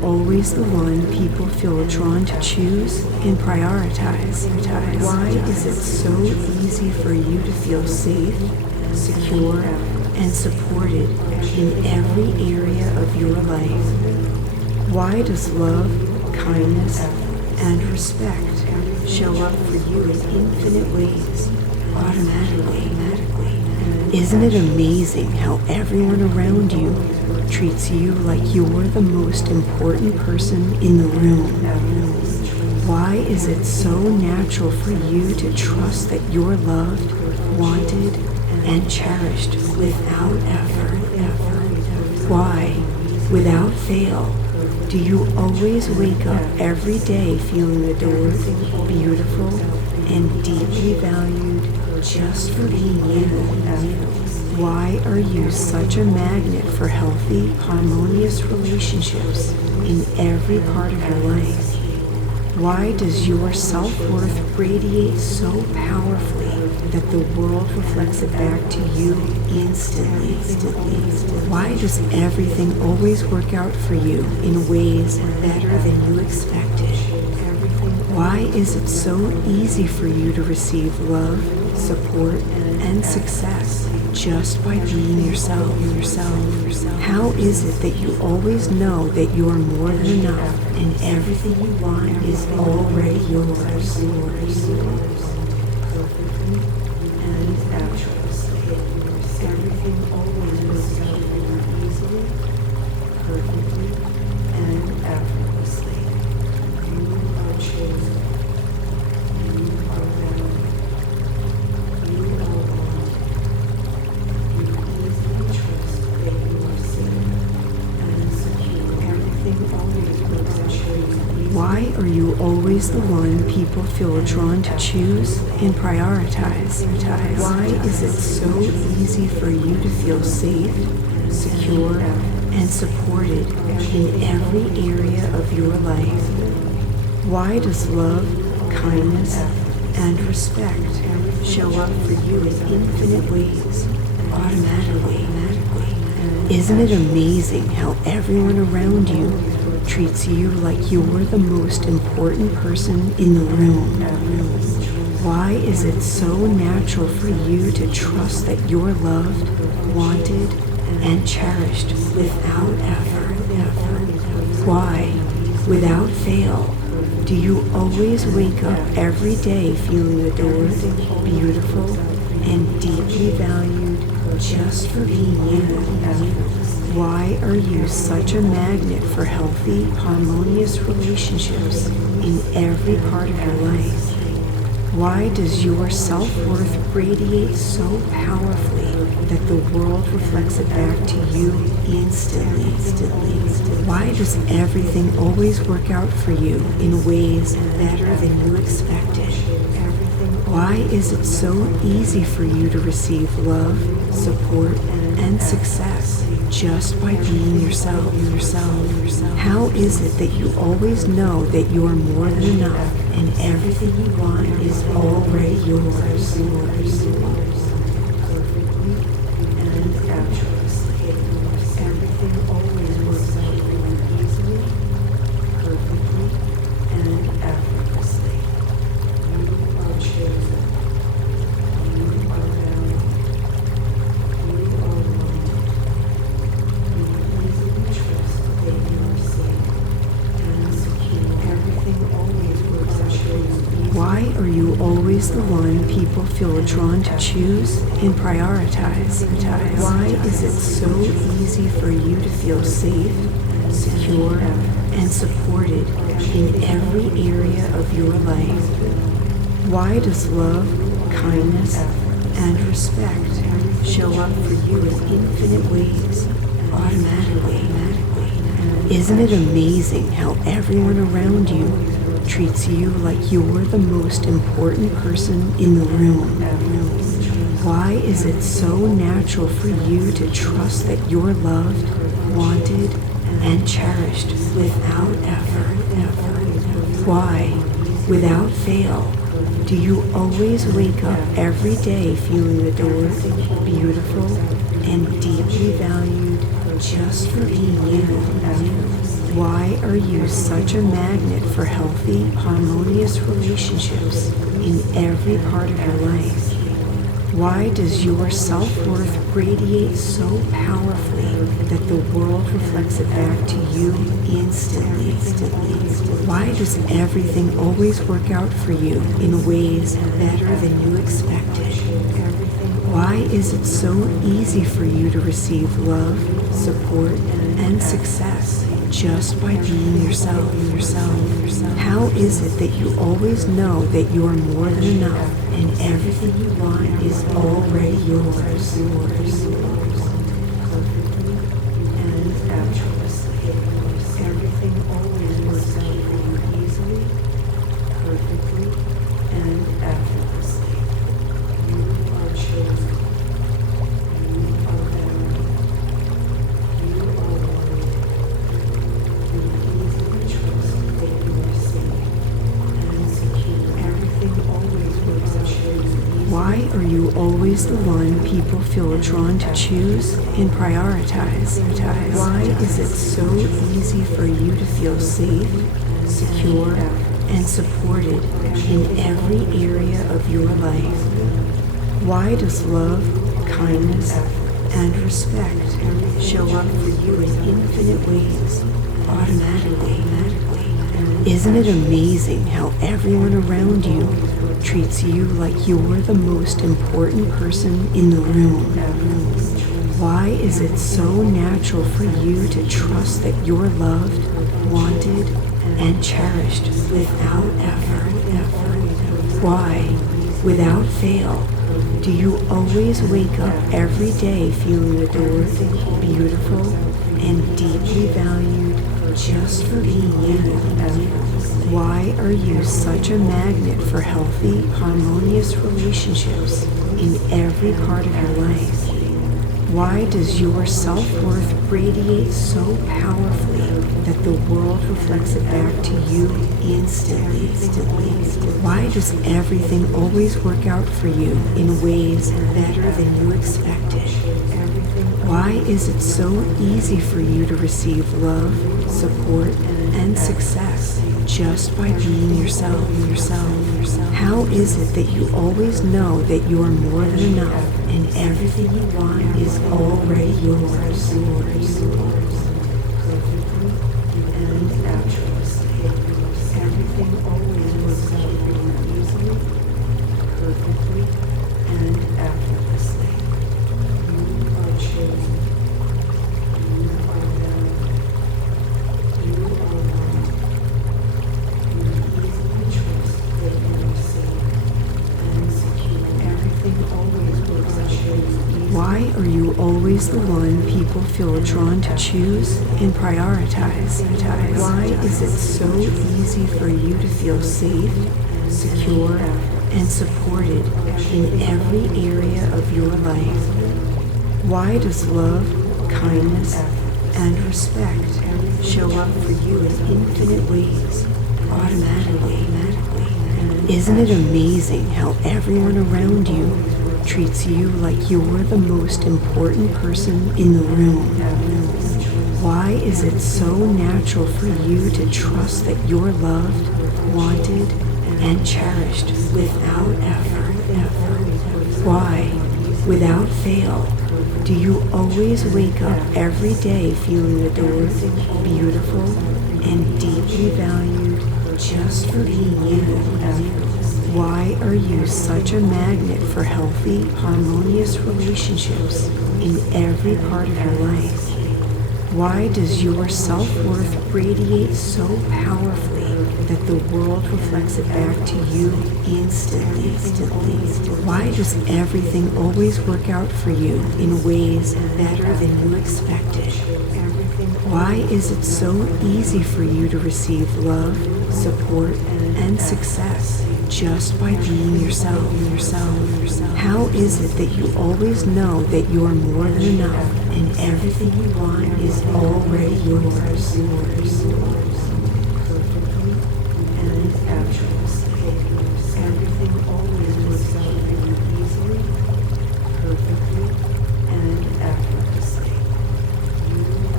always the one people feel drawn to choose and prioritize? Why is it so easy for you to feel safe, secure, and supported in every area of your life? Why does love, kindness, and respect show up for you in infinite ways, automatically? Isn't it amazing how everyone around you treats you like you're the most important person in the room? Why is it so natural for you to trust that you're loved, wanted, and cherished without effort? Why, without fail, do you always wake up every day feeling adored, beautiful, and deeply valued just for being you? Why are you such a magnet for healthy, harmonious relationships in every part of your life? Why does your self-worth radiate so powerfully that the world reflects it back to you instantly? Why does everything always work out for you in ways better than you expected? Why is it so easy for you to receive love, support, and success just by being yourself? How is it that you always know that you are more than enough and everything you want is already yours? Perfectly and effortlessly. Everything always goes together easily, perfectly, and effortlessly. You are chosen. You are valued. You are wanted. You easily trust that you are safe and secure. Everything always works out easily. Why are you always the one people feel drawn to choose and prioritize? Why is it so easy for you to feel safe, secure, and supported in every area of your life? Why does love, kindness, and respect show up for you in infinite ways, automatically? Isn't it amazing how everyone around you treats you like you're the most important person in the room? Why is it so natural for you to trust that you're loved, wanted, and cherished without effort? Why, without fail, do you always wake up every day feeling adored, beautiful, and deeply valued just for being you? Why are you such a magnet for healthy, harmonious relationships in every part of your life? Why does your self-worth radiate so powerfully that the world reflects it back to you instantly? Why does everything always work out for you in ways better than you expected? Why is it so easy for you to receive love, support, and success just by being yourself? How is it that you always know that you are more than enough and everything you want is already yours? Perfectly and effortlessly. Everything always works out for you easily, perfectly, and effortlessly. You are chosen. You are valued. You are wanted. You easily trust that you are safe and secure. Everything always works out for you. Why are you always the one people feel drawn to choose and prioritize? Why is it so easy for you to feel safe, secure, and supported in every area of your life? Why does love, kindness, and respect show up for you in infinite ways, automatically? Isn't it amazing how everyone around you treats you like you're the most important person in the room? Why is it so natural for you to trust that you're loved, wanted, and cherished without effort? Why, without fail, do you always wake up every day feeling adored, beautiful, and deeply valued just for being you. Why are you such a magnet for healthy, harmonious relationships in every part of your life? Why does your self-worth radiate so powerfully that the world reflects it back to you instantly? Why does everything always work out for you in ways better than you expected? Why is it so easy for you to receive love, support, and success just by being yourself? How is it that you always know that you are more than enough and everything you want is already yours? And effortlessly, everything always works out for you easily, perfectly, and effortlessly. You are chosen. You are better. You are worthy. You easily trust that you are safe and secure. Everything always works out for you. Why are you always the one people feel drawn to choose and prioritize? Why is it so easy for you to feel safe, secure, and supported in every area of your life? Why does love, kindness, and respect show up for you in infinite ways, automatically? Isn't it amazing how everyone around you treats you like you're the most important person in the room? Why is it so natural for you to trust that you're loved, wanted, and cherished without effort? Why, without fail, do you always wake up every day feeling adored, beautiful, and deeply valued just for being you? Why are you such a magnet for healthy, harmonious relationships in every part of your life? Why does your self-worth radiate so powerfully that the world reflects it back to you instantly? Why does everything always work out for you in ways better than you expected? Why is it so easy for you to receive love, support, and success just by being yourself? How is it that you always know that you are more than enough and everything you want is already yours? Perfectly and effortlessly. Everything always works out for you easily, perfectly, and effortlessly. You are chosen. You are better. You are loved. You easily trust that you are safe and secure. Everything always works out for you. Why are you always the one people feel drawn to choose and prioritize? Why is it so easy for you to feel safe, secure, and supported in every area of your life? Why does love, kindness, and respect show up for you in infinite ways, automatically? Isn't it amazing how everyone around you treats you like you're the most important person in the room? Why is it so natural for you to trust that you're loved, wanted, and cherished without effort? Why, without fail, do you always wake up every day feeling adored, beautiful, and deeply valued just for being you? Why are you such a magnet for healthy, harmonious relationships in every part of your life? Why does your self-worth radiate so powerfully that the world reflects it back to you instantly? Why does everything always work out for you in ways better than you expected? Why is it so easy for you to receive love, support, and success just by being yourself? How is it that you always know that you are more than enough and everything you want is already yours? Perfectly and effortlessly. Everything always works out for you easily, perfectly, and effortlessly. You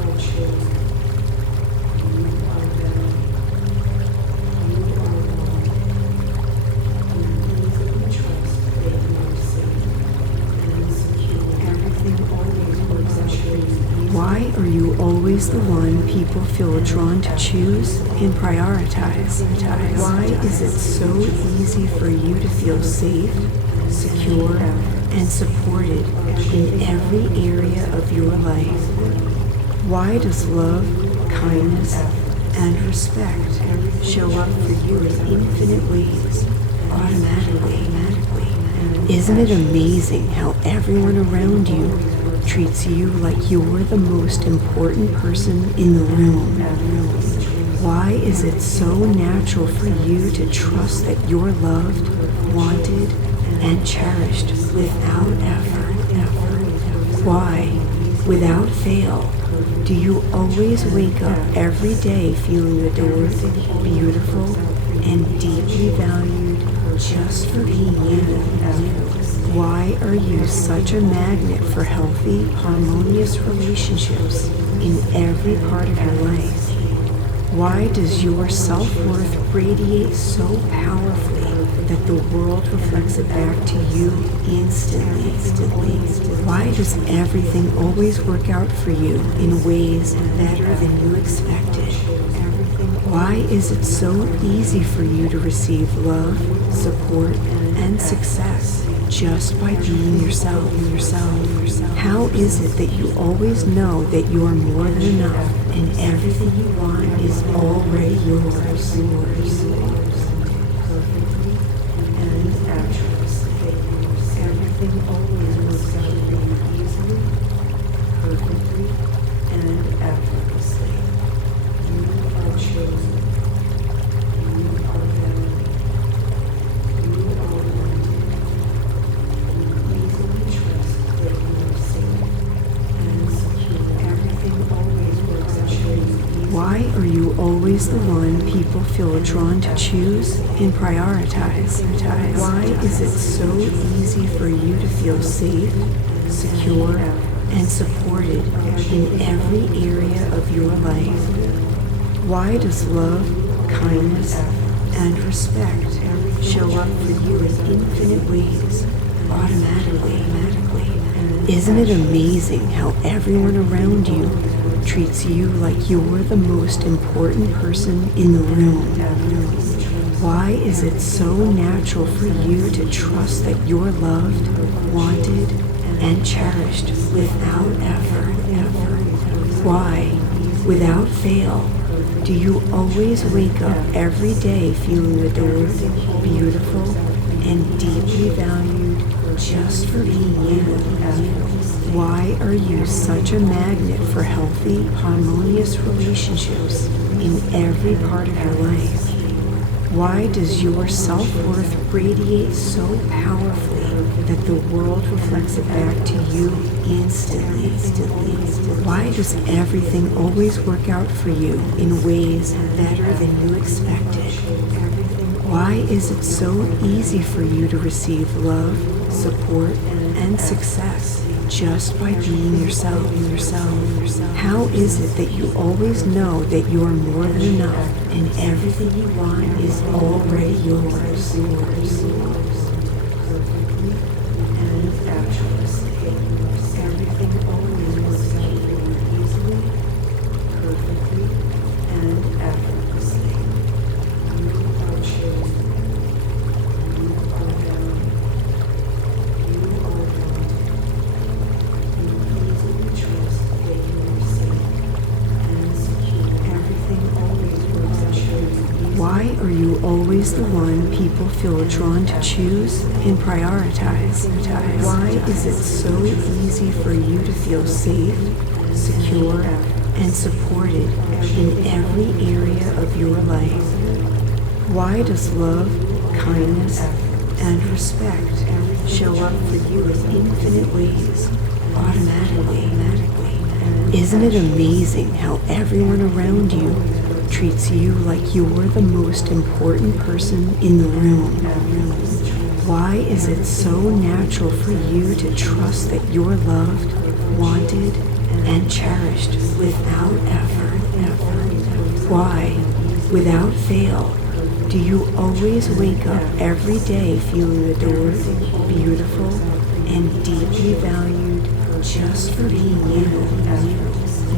Why are you always the one people feel drawn to choose and prioritize? Why is it so easy for you to feel safe, secure, and supported in every area of your life? Why does love, kindness, and respect show up for you in infinite ways, automatically? Isn't it amazing how everyone around you treats you like you're the most important person in the room? Why is it so natural for you to trust that you're loved, wanted, and cherished without effort? Why, without fail, do you always wake up every day feeling adored, beautiful, and deeply valued just for being you? Why are you such a magnet for healthy, harmonious relationships in every part of your life? Why does your self-worth radiate so powerfully that the world reflects it back to you instantly? Why does everything always work out for you in ways better than you expected? Why is it so easy for you to receive love, support, and success just by being yourself? How is it that you always know that you are more than enough and everything you want is already yours? Perfectly and effortlessly. Everything always works out for you easily, perfectly, and effortlessly. You are chosen. You are valued. You are wanted. You easily trust that you are safe and secure. Everything always works out for you. Why are you always the one people feel drawn to choose and prioritize? Why is it so easy for you to feel safe, secure, and supported in every area of your life? Why does love, kindness, and respect show up for you in infinite ways, automatically? Isn't it amazing how everyone around you treats you like you're the most important person in the room? Why is it so natural for you to trust that you're loved, wanted, and cherished without effort? Why, without fail, do you always wake up every day feeling adored, beautiful, and deeply valued just for being you? Why are you such a magnet for healthy, harmonious relationships in every part of your life? Why does your self-worth radiate so powerfully that the world reflects it back to you instantly? Why does everything always work out for you in ways better than you expected? Why is it so easy for you to receive love, support, and success just by being yourself? How is it that you always know that you are more than enough and everything you want is already yours? Perfectly and effortlessly. Everything always works out for you easily, perfectly, and effortlessly. You are chosen. You are valued. You are wanted. You easily trust that you are safe and secure. Everything always works out for you. Why are you always the one people feel drawn to choose and prioritize? Why is it so easy for you to feel safe, secure, and supported in every area of your life? Why does love, kindness, and respect show up for you in infinite ways, automatically? Isn't it amazing how everyone around you treats you like you're the most important person in the room? Why is it so natural for you to trust that you're loved, wanted, and cherished without effort? Why, without fail, do you always wake up every day feeling adored, beautiful, and deeply valued just for being you?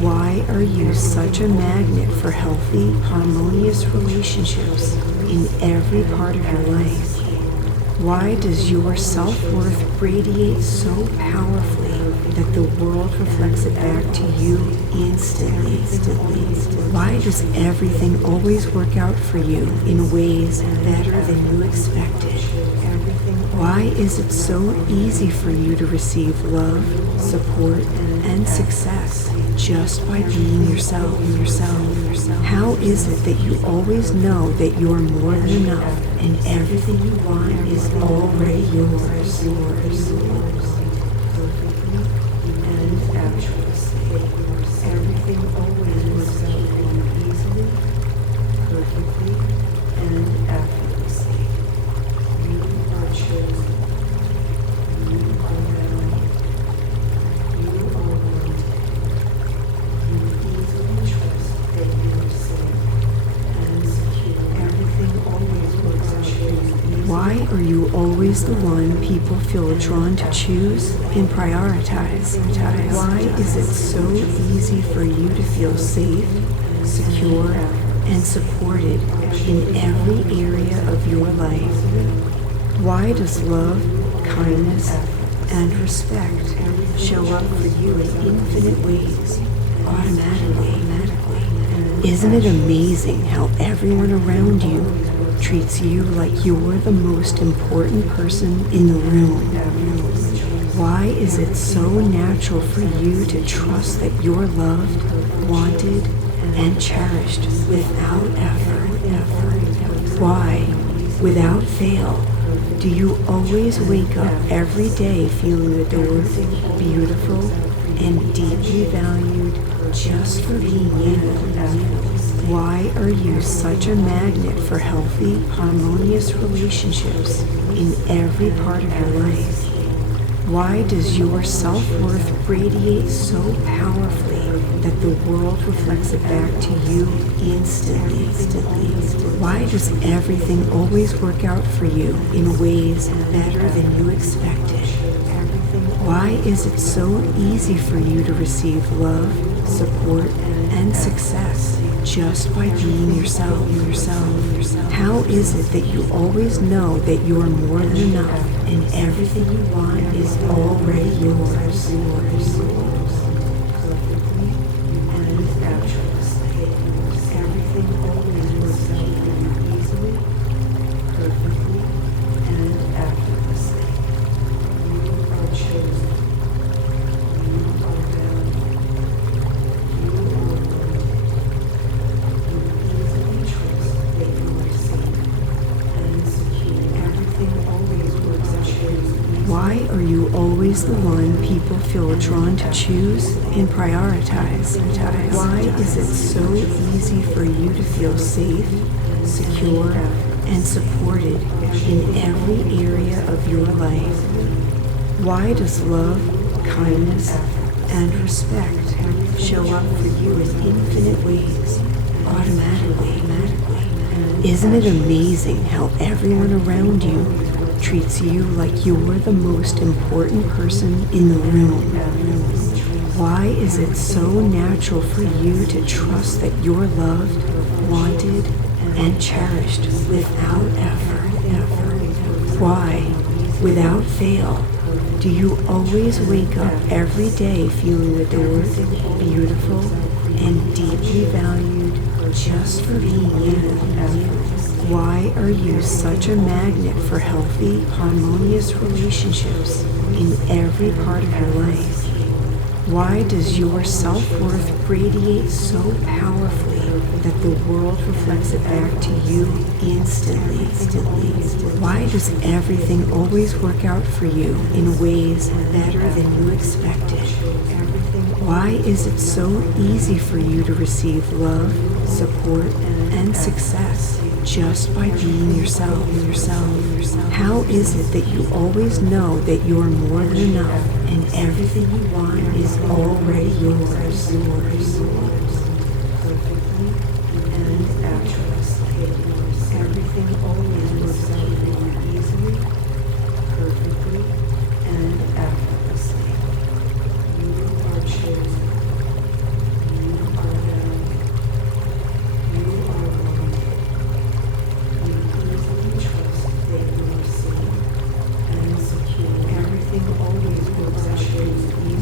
Why are you such a magnet for healthy, harmonious relationships in every part of your life? Why does your self-worth radiate so powerfully that the world reflects it back to you instantly? Why does everything always work out for you in ways better than you expected? Why is it so easy for you to receive love, support, and success just by being yourself? How is it that you always know that you are more than enough and everything you want is already yours? Perfectly and effortlessly. Everything always works out for you easily, perfectly, and effortlessly. You are chosen. You are valued. You are wanted. You easily trust that you are safe and secure. Everything always works out for you. Why are you always the one people feel drawn to choose and prioritize? Why is it so easy for you to feel safe, secure, and supported in every area of your life? Why does love, kindness, and respect show up for you in infinite ways, automatically? Isn't it amazing how everyone around you treats you like you're the most important person in the room? Why is it so natural for you to trust that you're loved, wanted, and cherished without effort? Why, without fail, do you always wake up every day feeling adored, beautiful, and deeply valued just for being you? Why are you such a magnet for healthy, harmonious relationships in every part of your life? Why does your self-worth radiate so powerfully that the world reflects it back to you instantly? Why does everything always work out for you in ways better than you expected? Why is it so easy for you to receive love, support, and success just by being yourself? How is it that you always know that you are more than enough and everything you want is already yours? Perfectly and effortlessly. Everything always works out for you easily, perfectly, and effortlessly. You are chosen. You are valued. You are wanted. You easily trust that you are safe and secure. Everything always works out for you. Why are you always the one people feel drawn to choose and prioritize? Why is it so easy for you to feel safe, secure, and supported in every area of your life? Why does love, kindness, and respect show up for you in infinite ways, automatically? Isn't it amazing how everyone around you treats you like you're the most important person in the room? Why is it so natural for you to trust that you're loved, wanted, and cherished without effort? Why, without fail, do you always wake up every day feeling adored, beautiful, and deeply valued just for being you? Why are you such a magnet for healthy, harmonious relationships in every part of your life? Why does your self-worth radiate so powerfully that the world reflects it back to you instantly? Why does everything always work out for you in ways better than you expected? Why is it so easy for you to receive love, support, and success just by being yourself? How is it that you always know that you are more than enough and everything you want is already yours? Perfectly and effortlessly. Everything always works out for you easily, perfectly, and effortlessly. You are chosen. You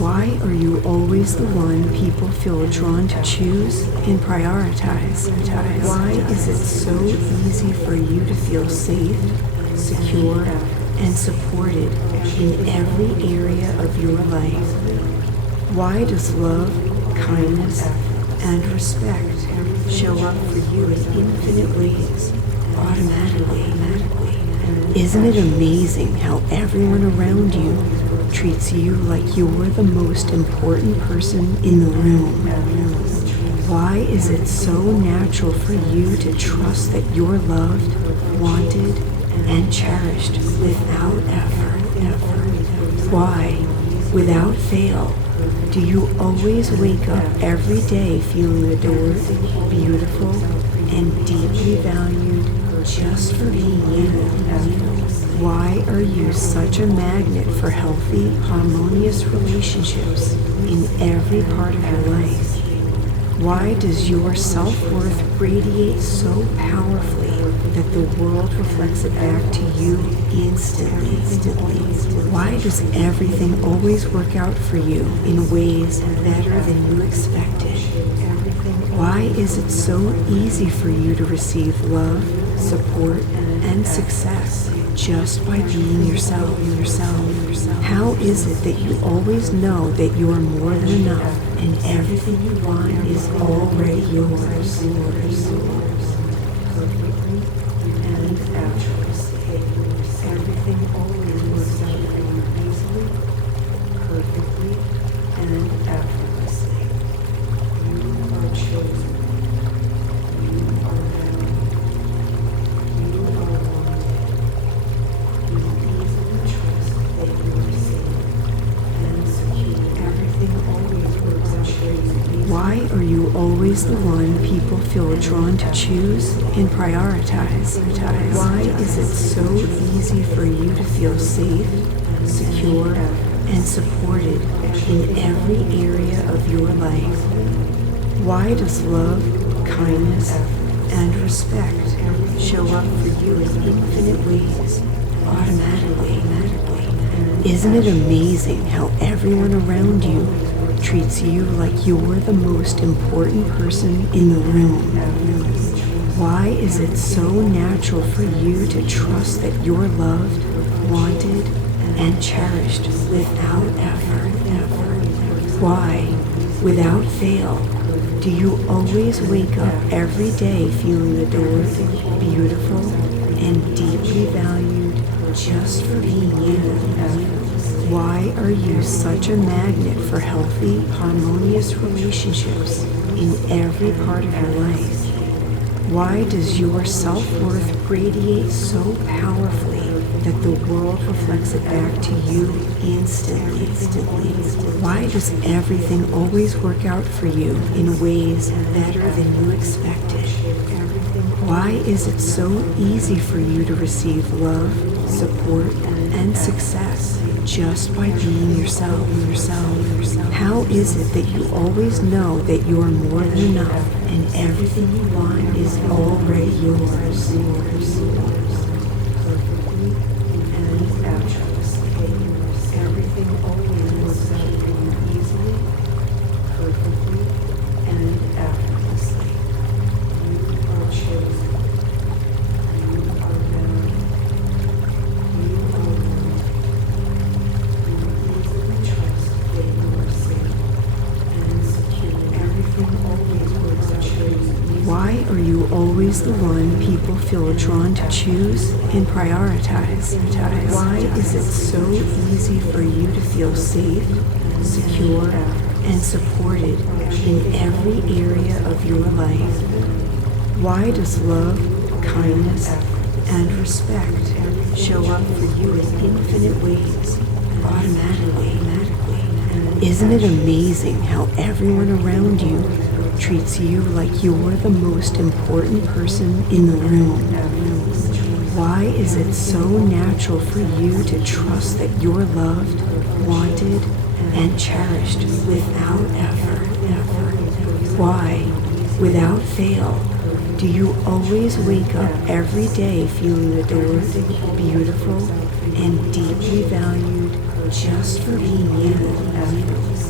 Why are you always the one people feel drawn to choose and prioritize? Why is it so easy for you to feel safe, secure, and supported in every area of your life? Why does love, kindness, and respect show up for you in infinite ways, automatically? Isn't it amazing how everyone around you treats you like you're the most important person in the room? Why is it so natural for you to trust that you're loved, wanted, and cherished without effort? Why, without fail, do you always wake up every day feeling adored, beautiful, and deeply valued just for being you? Why are you such a magnet for healthy, harmonious relationships in every part of your life? Why does your self-worth radiate so powerfully that the world reflects it back to you instantly? Why does everything always work out for you in ways better than you expected? Why is it so easy for you to receive love, support, and success just by being yourself? How is it that you always know that you are more than enough and everything you want is already yours? Perfectly and effortlessly. Everything always works out for you easily, perfectly, and effortlessly. You are chosen. You are valued. You are wanted. You easily trust that you are safe and secure. Everything always works out for you easily. Why are you always the one people feel drawn to choose and prioritize? Why is it so easy for you to feel safe, secure, and supported in every area of your life? Why does love, kindness, and respect show up for you in infinite ways, automatically? Isn't it amazing how everyone around you treats you like you're the most important person in the room? Why is it so natural for you to trust that you're loved, wanted, and cherished without effort? Why, without fail, do you always wake up every day feeling adored, beautiful, and deeply valued just for being you? Why are you such a magnet for healthy, harmonious relationships in every part of your life? Why does your self-worth radiate so powerfully that the world reflects it back to you instantly? Why does everything always work out for you in ways better than you expected? Why is it so easy for you to receive love, support, and success just by being yourself? How is it that you always know that you are more than enough and everything you want is already yours? Perfectly and effortlessly. Everything always works out for you easily, perfectly, and effortlessly. You are chosen. You are valued. You are wanted. You easily trust that you are safe and secure. Everything always works out for you. Why are you always the one people feel drawn to choose and prioritize? Why is it so easy for you to feel safe, secure, and supported in every area of your life? Why does love, kindness, and respect show up for you in infinite ways, automatically? Isn't it amazing how everyone around you treats you like you're the most important person in the room? Why is it so natural for you to trust that you're loved, wanted, and cherished without effort? Why, without fail, do you always wake up every day feeling adored, beautiful, and deeply valued just for being you?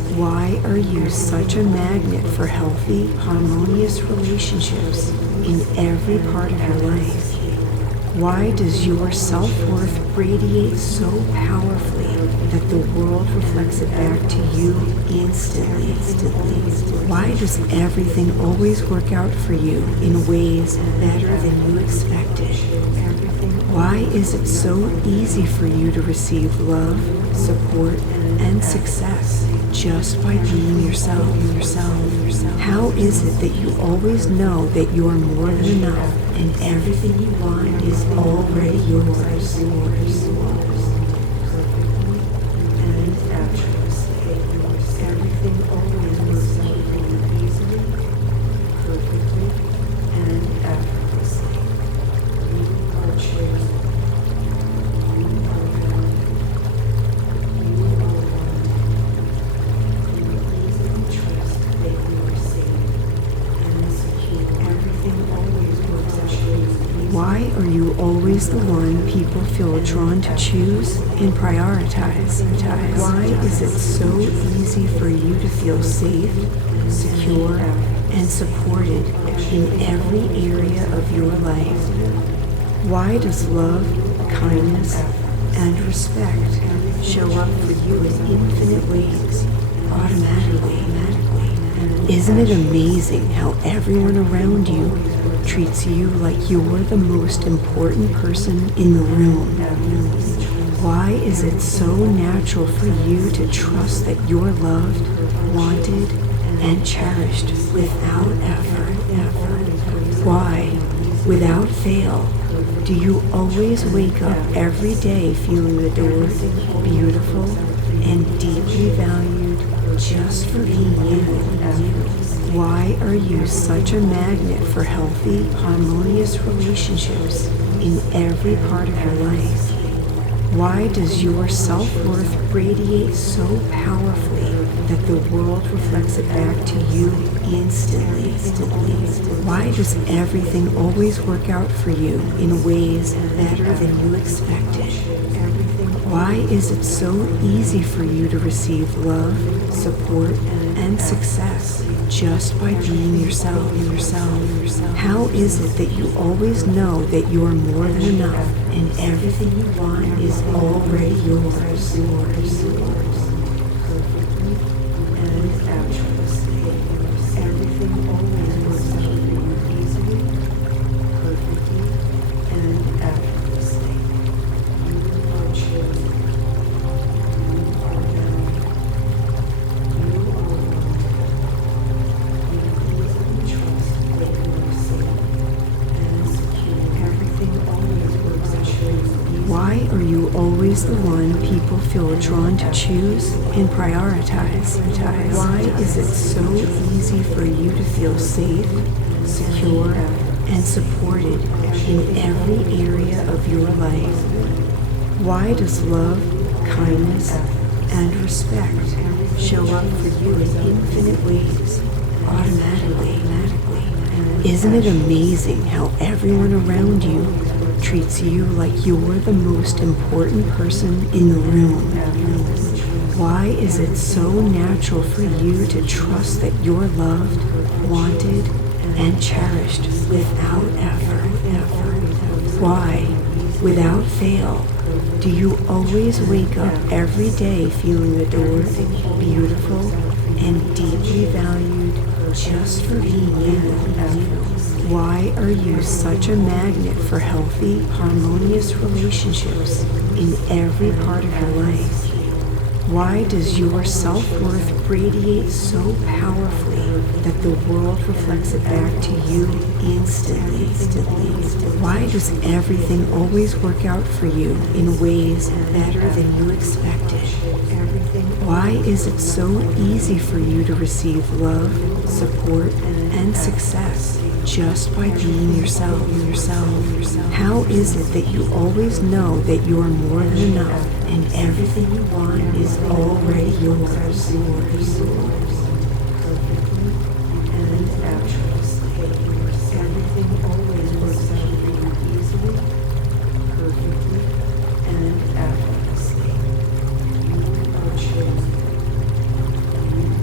Why are you such a magnet for healthy, harmonious relationships in every part of your life? Why does your self-worth radiate so powerfully that the world reflects it back to you instantly? Why does everything always work out for you in ways better than you expected? Why is it so easy for you to receive love, support, and success just by being yourself? How is it that you always know that you are more than enough and everything you want is already yours? And effortlessly, everything always works out for you easily, perfectly, and effortlessly. You are chosen. You are valued. You are wanted. You easily trust that you are safe and secure. Everything always works out for you. Why are you always the one people feel drawn to choose and prioritize? Why is it so easy for you to feel safe, secure, and supported in every area of your life? Why does love, kindness, and respect show up for you in infinite ways, automatically? Isn't it amazing how everyone around you treats you like you're the most important person in the room? Why is it so natural for you to trust that you're loved, wanted, and cherished without effort? Why, without fail, do you always wake up every day feeling adored, beautiful, and deeply valued just for being you? Why are you such a magnet for healthy, harmonious relationships in every part of your life? Why does your self-worth radiate so powerfully that the world reflects it back to you instantly? Why does everything always work out for you in ways better than you expected? Why is it so easy for you to receive love, support, and success just by being yourself? How is it that you always know that you are more than enough and everything you want is already yours? Perfectly and effortlessly, everything always works out for you easily, perfectly, and effortlessly. You are chosen. You are valued. You are wanted. You easily trust that you are safe and secure. Everything always works out for you. Why are you always the one people feel drawn to choose and prioritize? Why is it so easy for you to feel safe, secure, and supported in every area of your life? Why does love, kindness, and respect show up for you in infinite ways, automatically? Isn't it amazing how everyone around you treats you like you're the most important person in the room? Why is it so natural for you to trust that you're loved, wanted, and cherished without effort? Why, without fail, do you always wake up every day feeling adored, beautiful, and deeply valued just for being you? Why are you such a magnet for healthy, harmonious relationships in every part of your life? Why does your self-worth radiate so powerfully that the world reflects it back to you instantly? Why does everything always work out for you in ways better than you expected? Why is it so easy for you to receive love, support, and success just by being yourself? How is it that you always know that you are more than enough and everything you want is already yours? Perfectly and effortlessly, everything always works out for you easily, perfectly, and effortlessly. You are chosen. You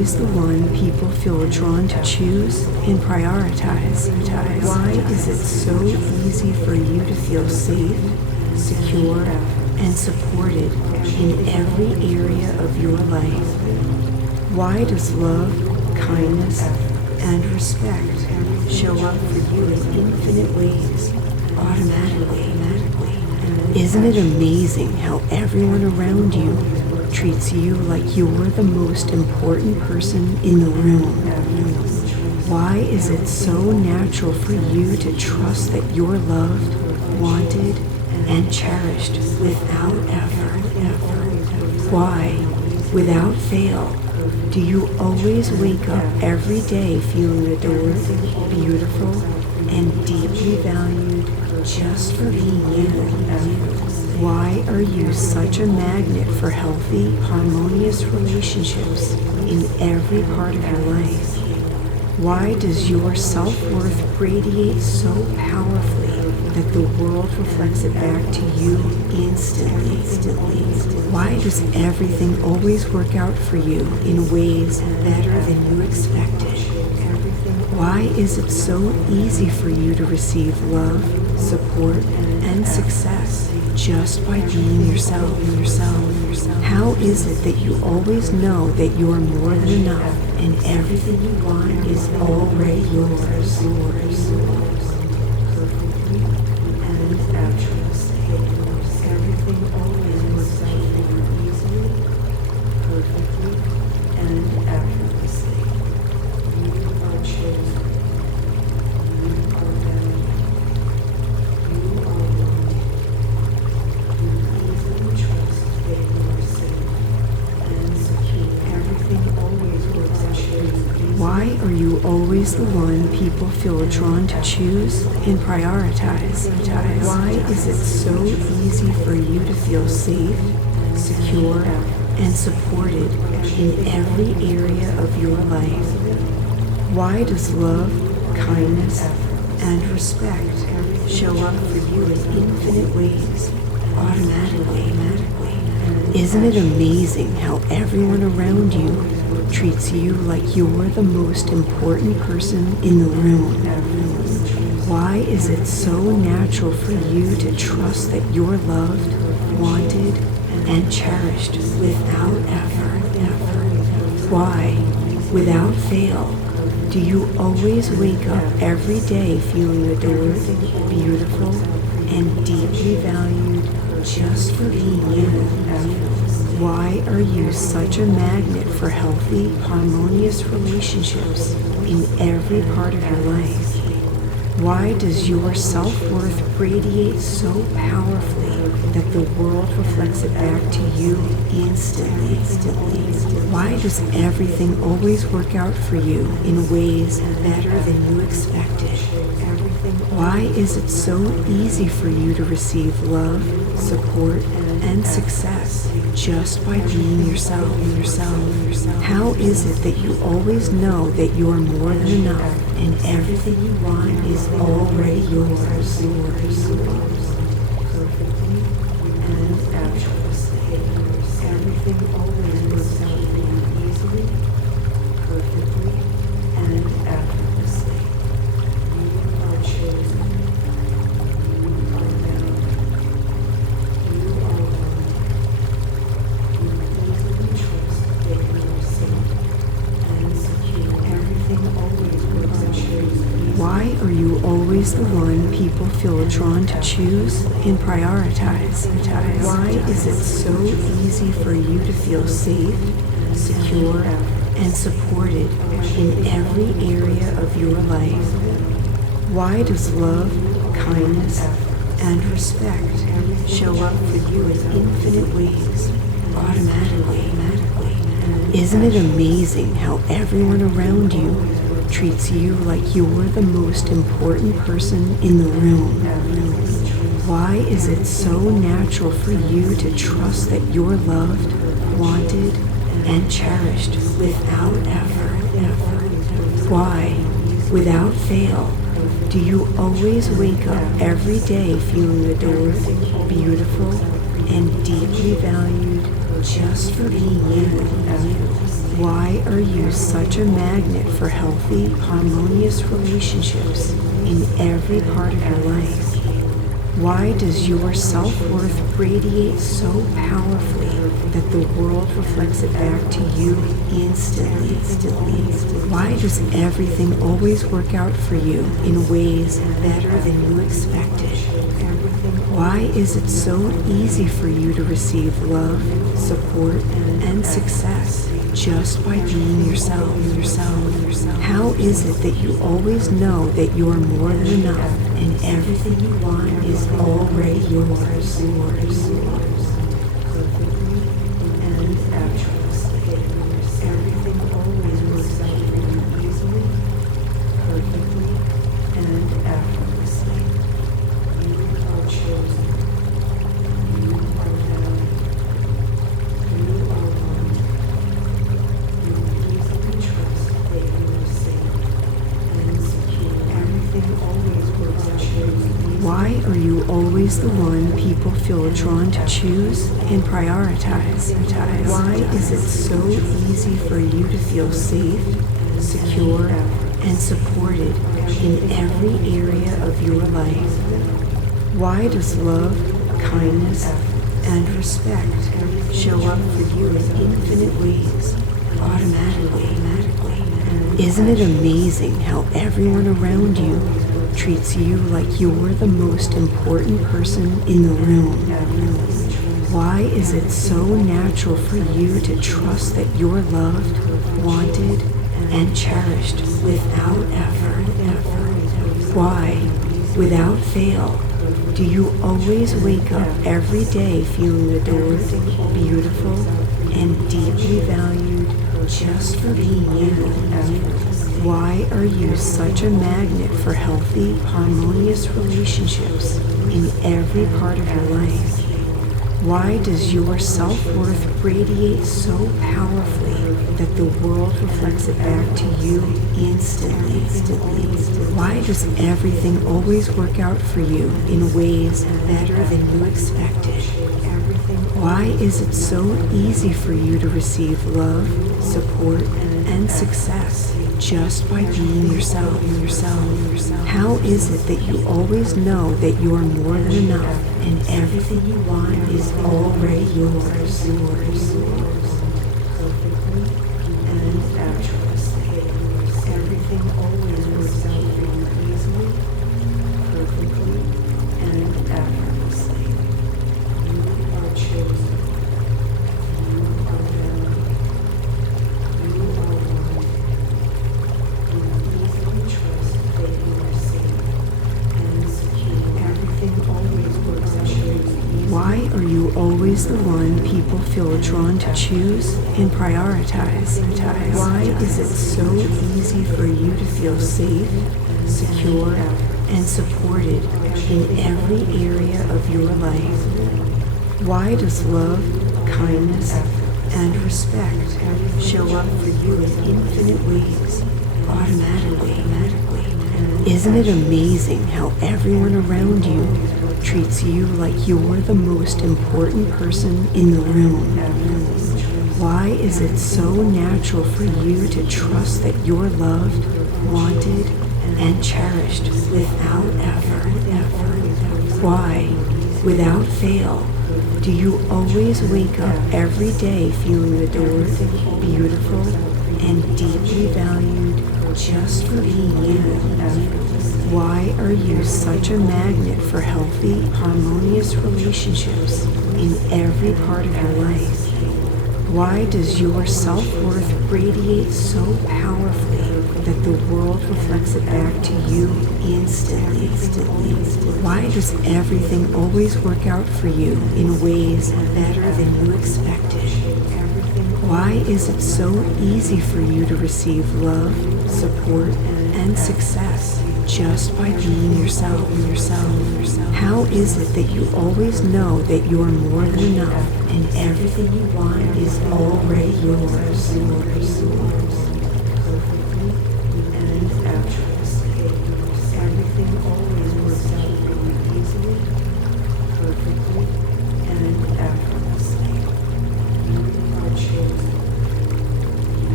always the one people feel drawn to choose and prioritize? Why is it so easy for you to feel safe, secure, and supported in every area of your life? Why does love, kindness, and respect show up for you in infinite ways, automatically? Isn't it amazing how everyone around you treats you like you're the most important person in the room? Why is it so natural for you to trust that you're loved, wanted, and cherished without effort? Why, without fail, do you always wake up every day feeling adored, beautiful, and deeply valued just for being you? Why are you such a magnet for healthy, harmonious relationships in every part of your life? Why does your self-worth radiate so powerfully that the world reflects it back to you instantly? Why does everything always work out for you in ways better than you expected? Why is it so easy for you to receive love, support, and success just by being yourself? How is it that you always know that you are more than enough and everything you want is already yours? Perfectly and effortlessly. Everything always works out for you easily, perfectly, and effortlessly. You are chosen. You are valued. You are loved. You easily trust that you are safe and secure. Everything always works out for you. Why are you always the one people feel drawn to choose and prioritize? Why is it so easy for you to feel safe, secure, and supported in every area of your life? Why does love, kindness, and respect show up for you in infinite ways, automatically? Isn't it amazing how everyone around you treats you like you're the most important person in the room? Why is it so natural for you to trust that you're loved, wanted, and cherished without effort? Why, without fail, do you always wake up every day feeling adored, beautiful, and deeply valued just for being you? Why are you such a magnet for healthy, harmonious relationships in every part of your life? Why does your self-worth radiate so powerfully that the world reflects it back to you instantly? Why does everything always work out for you in ways better than you expected? Why is it so easy for you to receive love, support, and success just by being yourself? How is it that you always know that you are more than enough and everything you want is already yours? Perfectly and effortlessly. Everything always works out for you easily, perfectly, and effortlessly. You are chosen. You are valued. You are loved. You easily trust that you are safe and secure. Everything always works out for you. Why are you always the one people feel drawn to choose and prioritize? Why is it so easy for you to feel safe, secure, and supported in every area of your life? Why does love, kindness, and respect show up for you in infinite ways, automatically? Isn't it amazing how everyone around you treats you like you're the most important person in the room? Why is it so natural for you to trust that you're loved, wanted, and cherished without effort? Why, without fail, do you always wake up every day feeling adored, beautiful, and deeply valued just for being you? Why are you such a magnet for healthy, harmonious relationships in every part of your life? Why does your self-worth radiate so powerfully that the world reflects it back to you instantly? Why does everything always work out for you in ways better than you expected? Why is it so easy for you to receive love, support, and success just by being yourself? How is it that you always know that you are more than enough and everything you want is already yours? Perfectly and effortlessly. Everything always works out for you easily, perfectly, and effortlessly. You are chosen. You are found. You are one. You can easily trust that you are safe and secure. Everything always works out for you. Why are you always the one people feel drawn to choose and prioritize? Why is it so easy for you to feel safe, secure, and supported in every area of your life? Why does love, kindness, and respect show up for you in infinite ways, automatically? Isn't it amazing how everyone around you treats you like you're the most important person in the room? Why is it so natural for you to trust that you're loved, wanted, and cherished without effort? Why, without fail, do you always wake up every day feeling adored, beautiful, and deeply valued just for being you? Why are you such a magnet for healthy, harmonious relationships in every part of your life? Why does your self-worth radiate so powerfully that the world reflects it back to you instantly? Why does everything always work out for you in ways better than you expected? Why is it so easy for you to receive love, support, and success just by being yourself? How is it that you always know that you are more than enough and everything you want is already yours? Perfectly and effortlessly. Everything always works out for you easily, perfectly, and effortlessly. You are chosen. You are found. You are one. You can easily trust that you are safe and secure. Everything always works out for you. Why are you always the one people feel drawn to choose and prioritize? Why is it so easy for you to feel safe, secure, and supported in every area of your life? Why does love, kindness, and respect show up for you in infinite ways, automatically? Isn't it amazing how everyone around you treats you like you're the most important person in the room? Why is it so natural for you to trust that you're loved, wanted, and cherished without effort? Why, without fail, do you always wake up every day feeling adored, beautiful, and deeply valued just for being you? Why are you such a magnet for healthy, harmonious relationships in every part of your life? Why does your self-worth radiate so powerfully that the world reflects it back to you instantly? Why does everything always work out for you in ways better than you expected? Why is it so easy for you to receive love, support, and success just by being yourself? How is it that you always know that you are more than enough and everything you want is already yours? Perfectly and effortlessly. Everything always works out for you easily, perfectly, and effortlessly. You are chosen.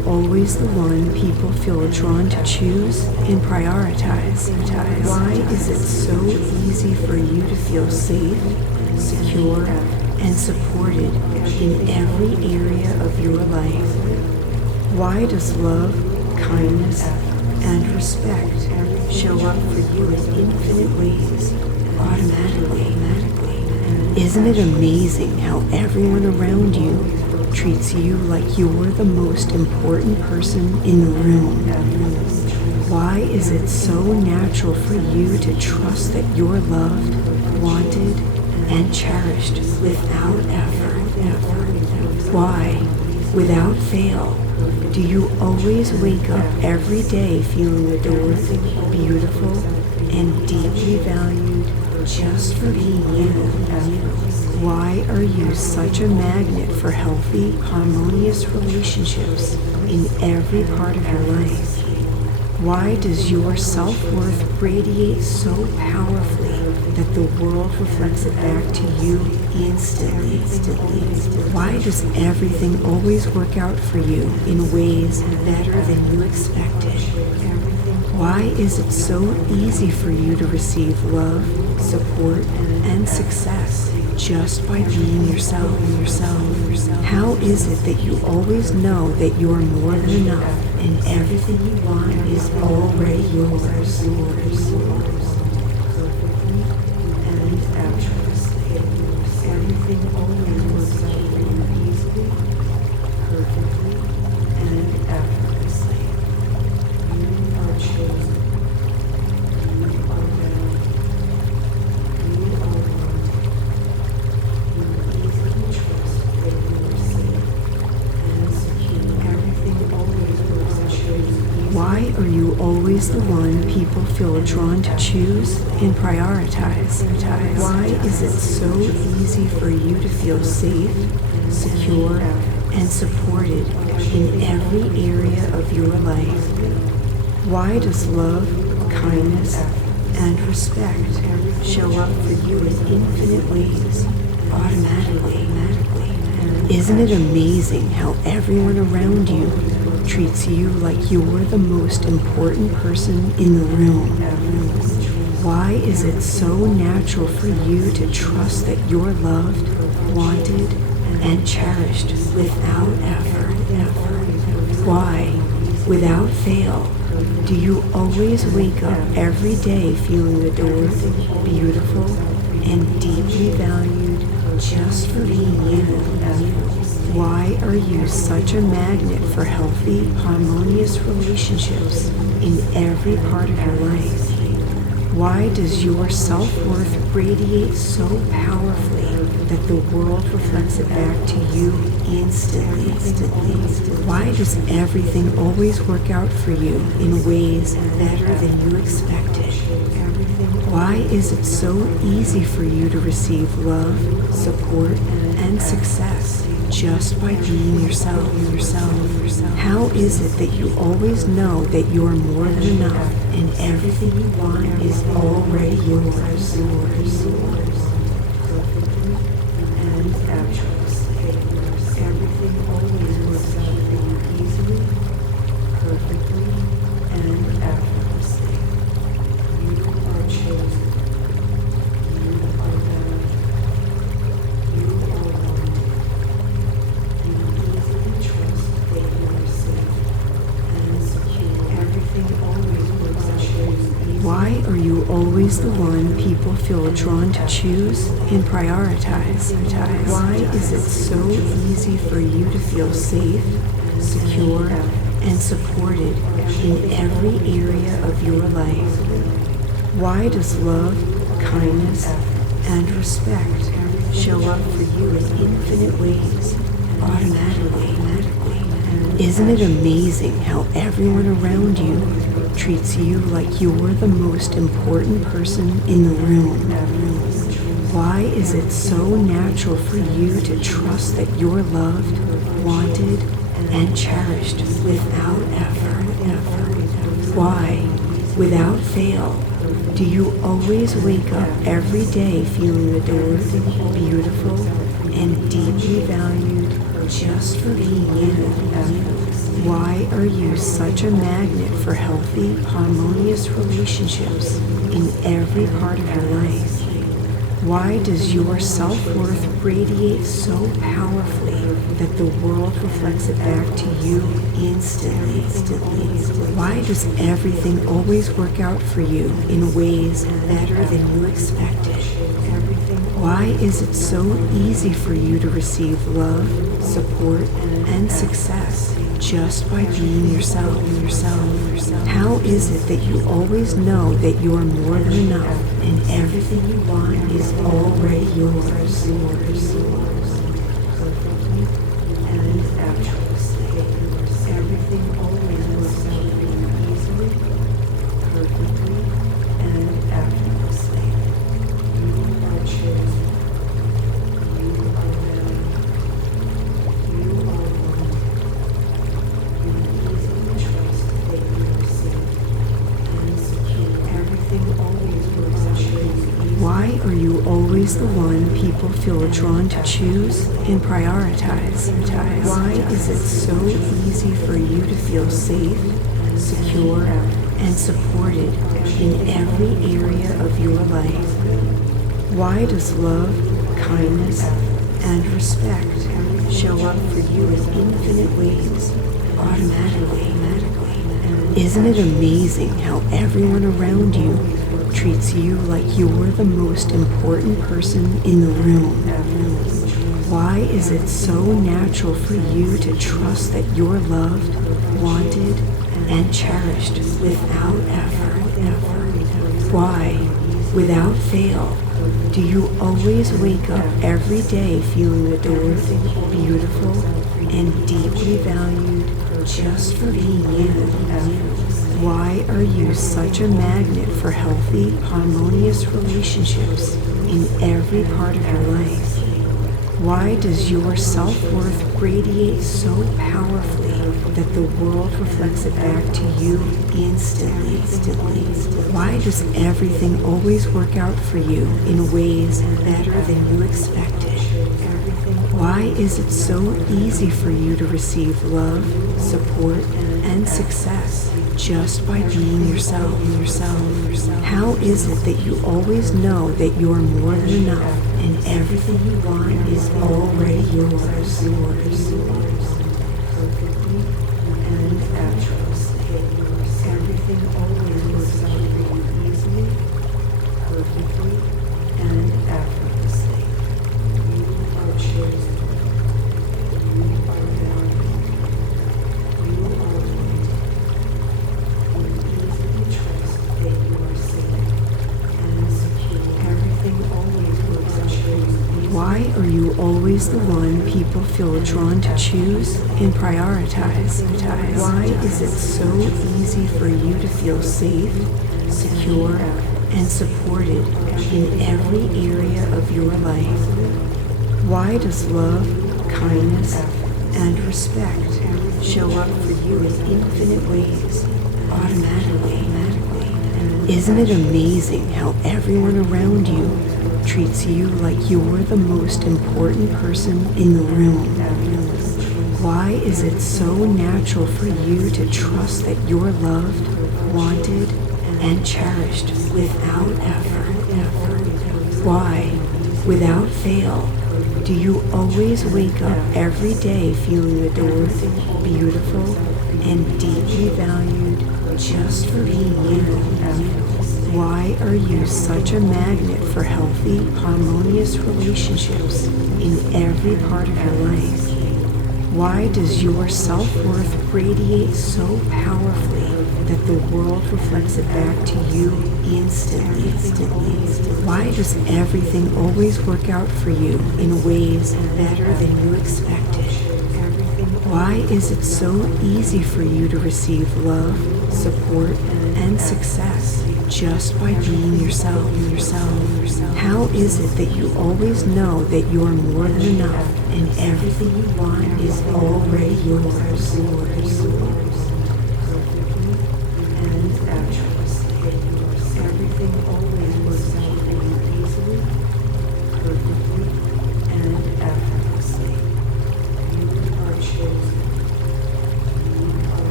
you always the one people feel drawn to choose and prioritize? Why is it so easy for you to feel safe, secure, and supported in every area of your life? Why does love, kindness, and respect show up for you in infinite ways, automatically? Isn't it amazing how everyone around you treats you like you're the most important person in the room? Why is it so natural for you to trust that you're loved, wanted, and cherished without effort? Why, without fail, do you always wake up every day feeling adored, beautiful, and deeply valued just for being you? Why are you such a magnet for healthy, harmonious relationships in every part of your life? Why does your self-worth radiate so powerfully that the world reflects it back to you instantly? Why does everything always work out for you in ways better than you expected? Why is it so easy for you to receive love, support, and success just by being yourself? How is it that you always know that you are more than enough and everything you want is already yours? Perfectly and effortlessly. Everything always works out for you easily, perfectly, and effortlessly. You are chosen. You are loved. You are wanted. You easily trust that you are safe and secure. Everything always works out for you. Why are you always the one people feel drawn to choose and prioritize? Why is it so easy for you to feel safe, secure, and supported in every area of your life? Why does love, kindness, and respect show up for you in infinite ways, automatically? Isn't it amazing how everyone around you treats you like you're the most important person in the room? Why is it so natural for you to trust that you're loved, wanted, and cherished without effort? Why, without fail, do you always wake up every day feeling adored, beautiful, and deeply valued just for being you? Why are you such a magnet for healthy, harmonious relationships in every part of your life? Why does your self-worth radiate so powerfully that the world reflects it back to you instantly? Why does everything always work out for you in ways better than you expected? Why is it so easy for you to receive love, support, and success just by being yourself? How is it that you always know that you are more than enough and everything you want is already yours? Perfectly and effortlessly. Everything always works out for you easily, perfectly, and effortlessly. You are chosen. You are loved. You are wanted. You easily trust that you are safe and secure. Everything always works out for you easily. Why are you always the one people feel drawn to choose and prioritize? Why is it so easy for you to feel safe, secure, and supported in every area of your life? Why does love, kindness, and respect show up for you in infinite ways, automatically? Isn't it amazing how everyone around you treats you like you're the most important person in the room? Why is it so natural for you to trust that you're loved, wanted, and cherished without effort? Why, without fail, do you always wake up every day feeling adored, beautiful, and deeply valued just for being you? Why are you such a magnet for healthy, harmonious relationships in every part of your life? Why does your self-worth radiate so powerfully that the world reflects it back to you instantly? Why does everything always work out for you in ways better than you expected? Why is it so easy for you to receive love, support, and success just by being yourself? How is it that you always know that you are more than enough and everything you want is already yours? Perfectly and effortlessly. Everything always works out for you easily, perfectly, and effortlessly. You are chosen. You are ready. You are one. You easily trust that you are safe and secure. Everything always works out for you. Why are you always the one people feel drawn to choose and prioritize? Why is it so easy for you to feel safe, secure, and supported in every area of your life? Why does love, kindness, and respect show up for you in infinite ways, automatically? Isn't it amazing how everyone around you treats you like you're the most important person in the room? Why is it so natural for you to trust that you're loved, wanted, and cherished without effort? Why, without fail, do you always wake up every day feeling adored, beautiful, and deeply valued just for being you? Why are you such a magnet for healthy, harmonious relationships in every part of your life? Why does your self-worth radiate so powerfully that the world reflects it back to you instantly? Why does everything always work out for you in ways better than you expected? Why is it so easy for you to receive love, support, and success just by being yourself? How is it that you always know that you're more than enough and everything you want is already yours? Perfectly and effortlessly. Everything always works out for you easily, perfectly, and effortlessly. You are chosen. You are valued. You are wanted. You easily trust that you are safe and secure. Everything always works out for you. Why are you always the one people feel drawn to choose and prioritize? Why is it so easy for you to feel safe, secure, and supported in every area of your life? Why does love, kindness, and respect show up for you in infinite ways, automatically? Isn't it amazing how everyone around you treats you like you're the most important person in the room? Why is it so natural for you to trust that you're loved, wanted, and cherished without effort? Why, without fail, do you always wake up every day feeling adored, beautiful, and deeply valued just for being you? Why are you such a magnet for healthy, harmonious relationships in every part of your life? Why does your self-worth radiate so powerfully that the world reflects it back to you instantly? Why does everything always work out for you in ways better than you expected? Why is it so easy for you to receive love, support, and success just by being yourself? How is it that you always know that you're more than enough and everything you want is already yours? Perfectly and effortlessly. Everything always works out for you easily, perfectly, and effortlessly. You are chosen. You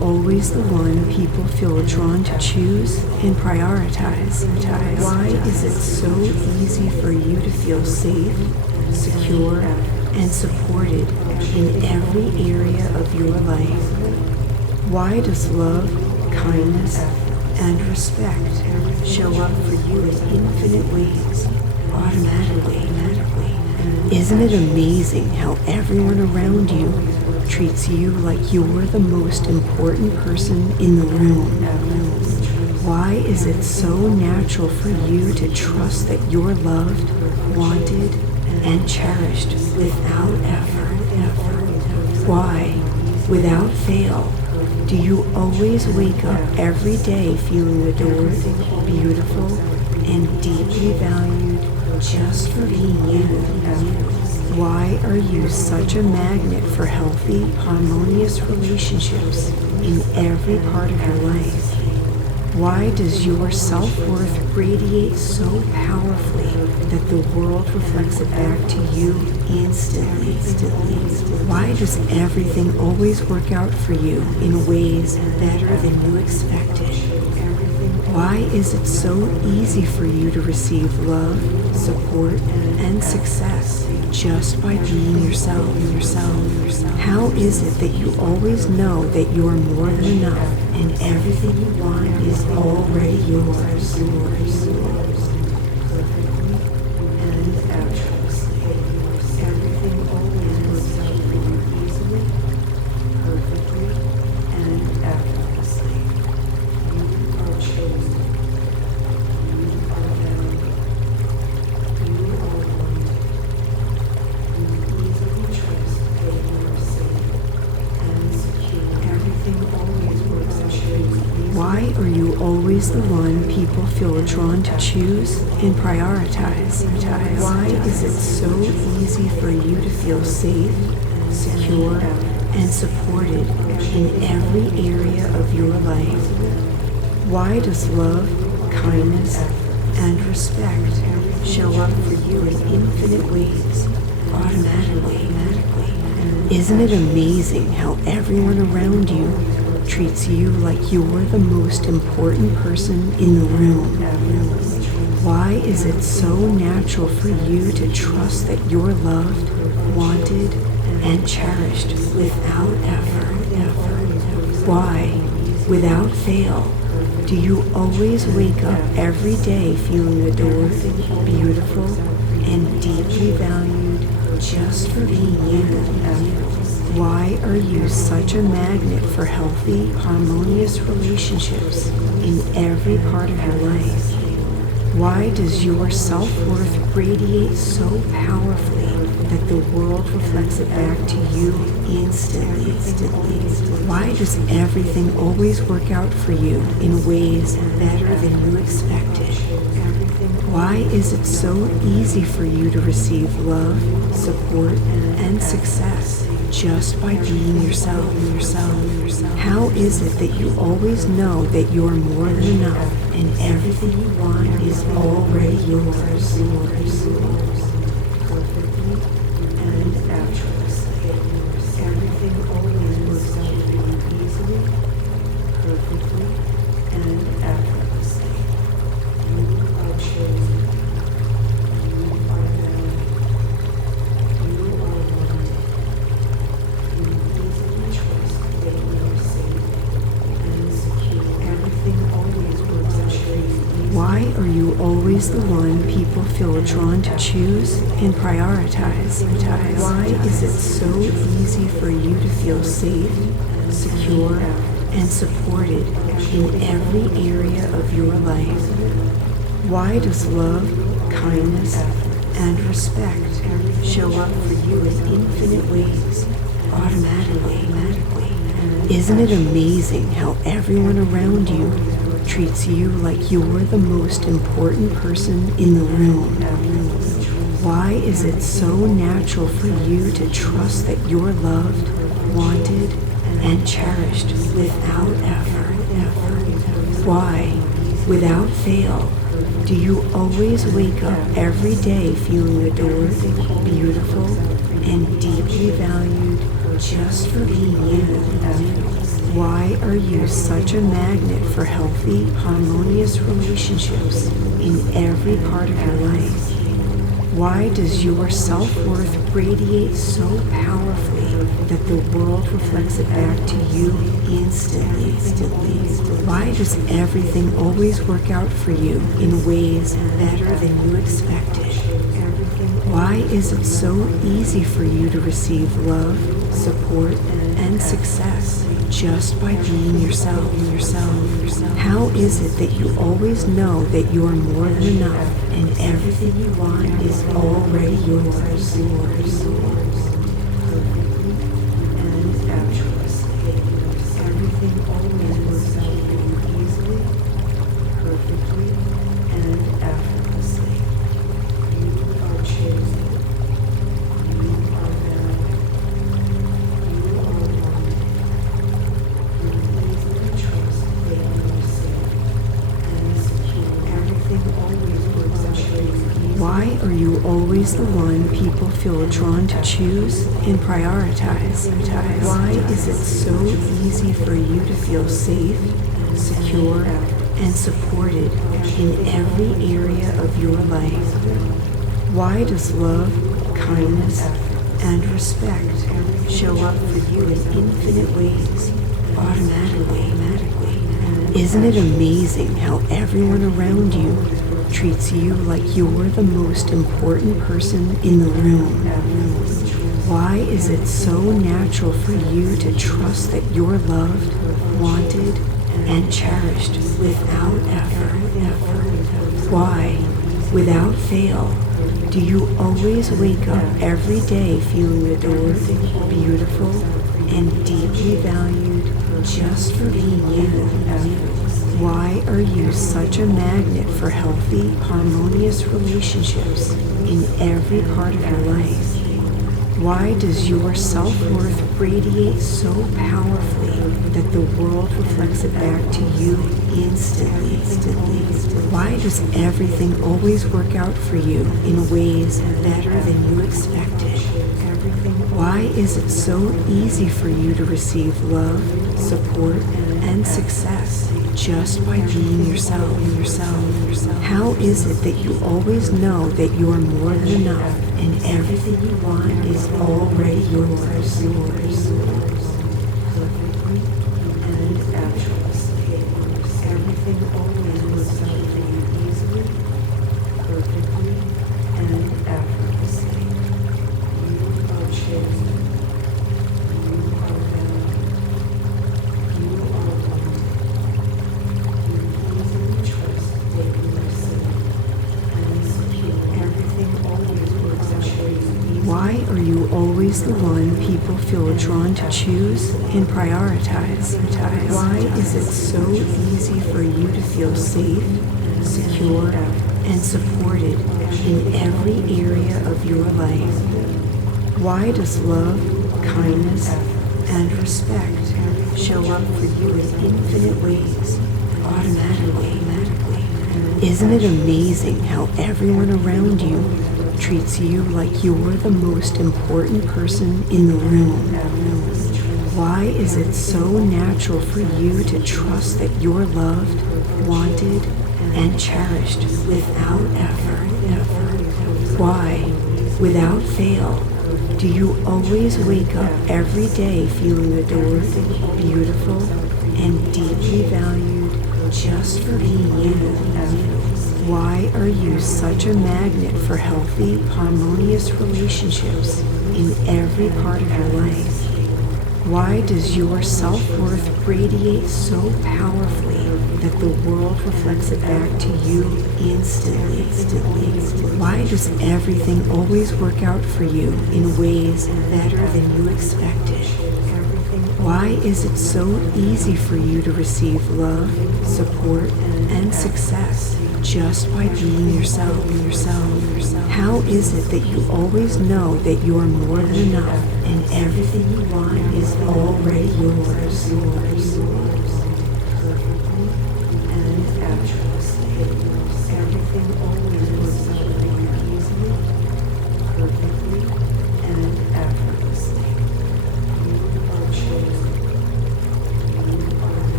always the one people feel drawn to choose and prioritize? Why is it so easy for you to feel safe, secure, and supported in every area of your life? Why does love, kindness, and respect show up for you in infinite ways, automatically? Isn't it amazing how everyone around you treats you like you're the most important person in the room? Why is it so natural for you to trust that you're loved, wanted, and cherished without effort? Why, without fail, do you always wake up every day feeling adored, beautiful, and deeply valued just for being you? Why are you such a magnet for healthy, harmonious relationships in every part of your life? Why does your self-worth radiate so powerfully that the world reflects it back to you instantly? Why does everything always work out for you in ways better than you expected? Why is it so easy for you to receive love, support, and success just by being yourself? How is it that you always know that you're more than enough and everything you want is already yours? And effortlessly, everything always works out for you easily, perfectly, and effortlessly. You are chosen. You are valued. You are wanted. You easily trust that you are safe and secure. Everything always works out for you. Why are you always the one people feel drawn to choose and prioritize? Why is it so easy for you to feel safe, secure, and supported in every area of your life? Why does love, kindness, and respect show up for you in infinite ways, automatically? Isn't it amazing how everyone around you treats you like you're the most important person in the room? Why is it so natural for you to trust that you're loved, wanted, and cherished without effort? Why, without fail, do you always wake up every day feeling adored, beautiful, and deeply valued just for being you? Why are you such a magnet for healthy, harmonious relationships in every part of your life? Why does your self-worth radiate so powerfully that the world reflects it back to you instantly? Why does everything always work out for you in ways better than you expected? Why is it so easy for you to receive love, support, and success just by being yourself? How is it that you always know that you're more than enough and everything you want is already yours? Perfectly and effortlessly, everything always works out for you easily, perfectly, and effortlessly. You are chosen. You are valued. You are wanted. You easily trust that you are safe and secure. Everything always works out for you. Why are you always the one people feel drawn to choose and prioritize? Why is it so easy for you to feel safe, secure, and supported in every area of your life? Why does love, kindness, and respect show up for you in infinite ways, automatically? Isn't it amazing how everyone around you treats you like you're the most important person in the room? Why is it so natural for you to trust that you're loved, wanted, and cherished without effort? Why, without fail, do you always wake up every day feeling adored, beautiful, and deeply valued just for being you? Why are you such a magnet for healthy, harmonious relationships in every part of your life? Why does your self-worth radiate so powerfully that the world reflects it back to you instantly? Why does everything always work out for you in ways better than you expected? Why is it so easy for you to receive love, support, and success just by being yourself? How is it that you always know that you are more than enough and everything you want is already yours? And effortlessly, everything always works out for you easily, perfectly, and effortlessly. You are chosen. You are valued. You are wanted. You easily trust that you are safe and secure. Everything always works out for you easily. Why are you always the one people feel drawn to choose and prioritize? Why is it so easy for you to feel safe, secure, and supported in every area of your life? Why does love, kindness, and respect show up for you in infinite ways, automatically? Isn't it amazing how everyone around you treats you like you're the most important person in the room? Why is it so natural for you to trust that you're loved, wanted, and cherished without effort? Why, without fail, do you always wake up every day feeling adored, beautiful, and deeply valued just for being you? Why are you such a magnet for healthy, harmonious relationships in every part of your life? Why does your self-worth radiate so powerfully that the world reflects it back to you instantly? Why does everything always work out for you in ways better than you expected? Why is it so easy for you to receive love, support, and success just by being yourself? How is it that you always know that you are more than enough and everything you want is already yours? Perfectly and effortlessly, everything always works out for you easily, perfectly, and effortlessly. You are chosen. You are valued. You are wanted. You easily trust that you are safe and secure. Everything always works out for you easily. Why are you always the one people feel drawn to choose and prioritize? Why is it so easy for you to feel safe, secure, and supported in every area of your life? Why does love, kindness, and respect show up for you in infinite ways, automatically? Isn't it amazing how everyone around you treats you like you're the most important person in the room? Why is it so natural for you to trust that you're loved, wanted, and cherished without effort? Why, without fail, do you always wake up every day feeling adored, beautiful, and deeply valued just for being you? Why are you such a magnet for healthy, harmonious relationships in every part of your life? Why does your self-worth radiate so powerfully that the world reflects it back to you instantly? Why does everything always work out for you in ways better than you expected? Why is it so easy for you to receive love, support, and success just by being yourself? How is it that you always know that you are more than enough and everything you want is already yours? Perfectly and effortlessly, everything always works out for you easily, perfectly, and effortlessly. You are chosen. You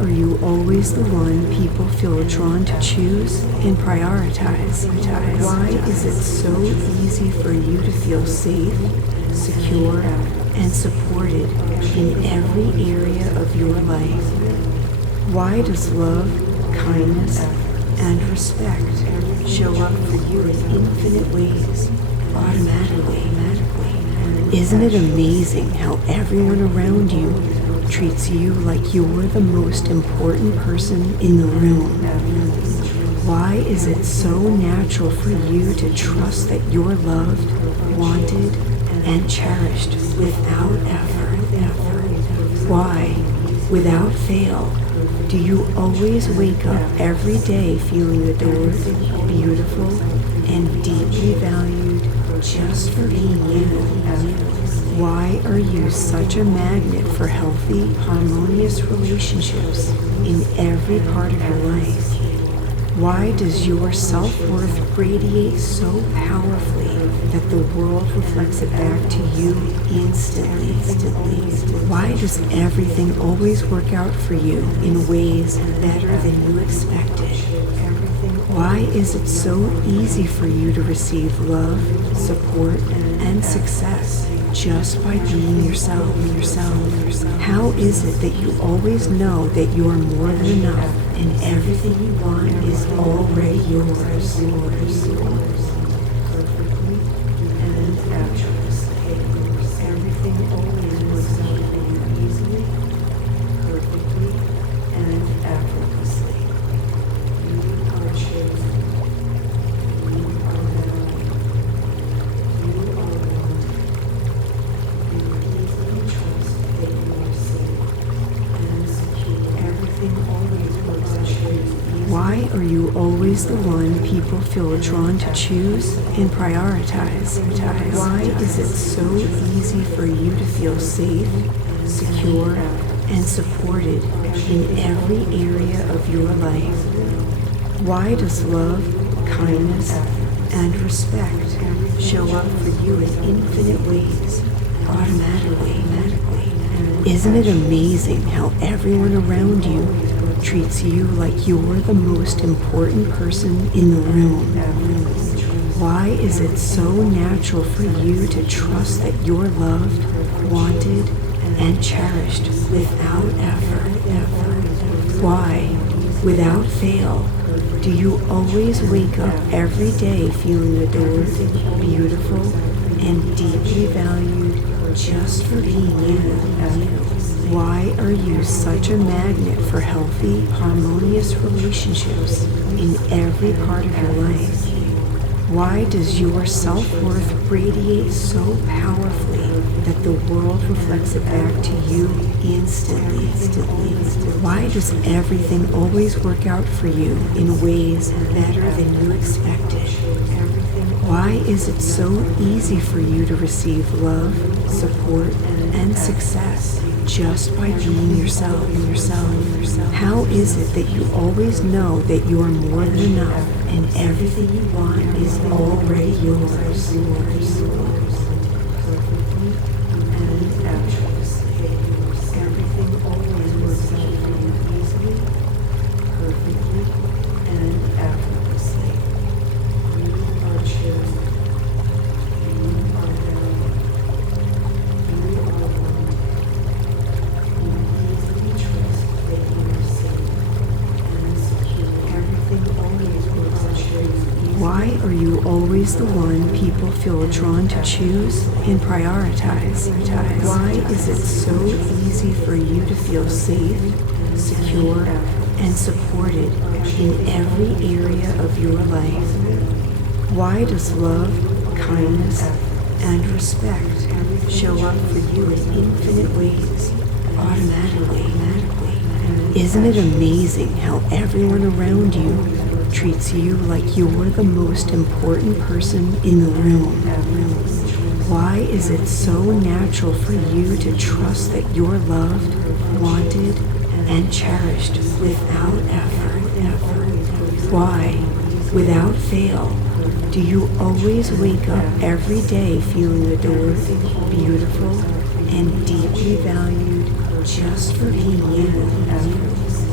are you always the one people feel drawn to choose and prioritize? Why is it so easy for you to feel safe, secure, and supported in every area of your life? Why does love, kindness, and respect show up for you in infinite ways, automatically? Isn't it amazing how everyone around you treats you like you're the most important person in the room? Why is it so natural for you to trust that you're loved, wanted, and cherished without effort? Why, without fail, do you always wake up every day feeling adored, beautiful, and deeply valued just for being you? Why are you such a magnet for healthy, harmonious relationships in every part of your life? Why does your self-worth radiate so powerfully that the world reflects it back to you instantly? Why does everything always work out for you in ways better than you expected? Why is it so easy for you to receive love, support, and success just by being yourself? How is it that you always know that you are more than enough and everything you want is already yours? Perfectly and effortlessly. Everything always works out for you easily, perfectly, and effortlessly. You are chosen. You are valued. You are wanted. You easily trust that you are safe and secure. Everything always works out for you. Why are you always the one people feel drawn to choose and prioritize? Why is it so easy for you to feel safe, secure, and supported in every area of your life? Why does love, kindness, and respect show up for you in infinite ways, automatically? Isn't it amazing how everyone around you treats you like you're the most important person in the room? Why is it so natural for you to trust that you're loved, wanted, and cherished without effort? Why, without fail, do you always wake up every day feeling adored, beautiful, and deeply valued just for being you? Why are you such a magnet for healthy, harmonious relationships in every part of your life? Why does your self-worth radiate so powerfully that the world reflects it back to you instantly? Why does everything always work out for you in ways better than you expected? Why is it so easy for you to receive love, support, and success just by being yourself? How is it that you always know that you are more than enough and everything you want is already yours? Perfectly and effortlessly. Everything always works out for you easily, perfectly, and effortlessly. You are chosen. You are valued. You are wanted. You easily trust that you are safe and secure. Everything always works out for you. Why are you always the one people feel drawn to choose and prioritize? Why is it so easy for you to feel safe, secure, and supported in every area of your life? Why does love, kindness, and respect show up for you in infinite ways, automatically? Isn't it amazing how everyone around you treats you like you're the most important person in the room? Why is it so natural for you to trust that you're loved, wanted, and cherished without effort? Why, without fail, do you always wake up every day feeling adored, beautiful, and deeply valued just for being you?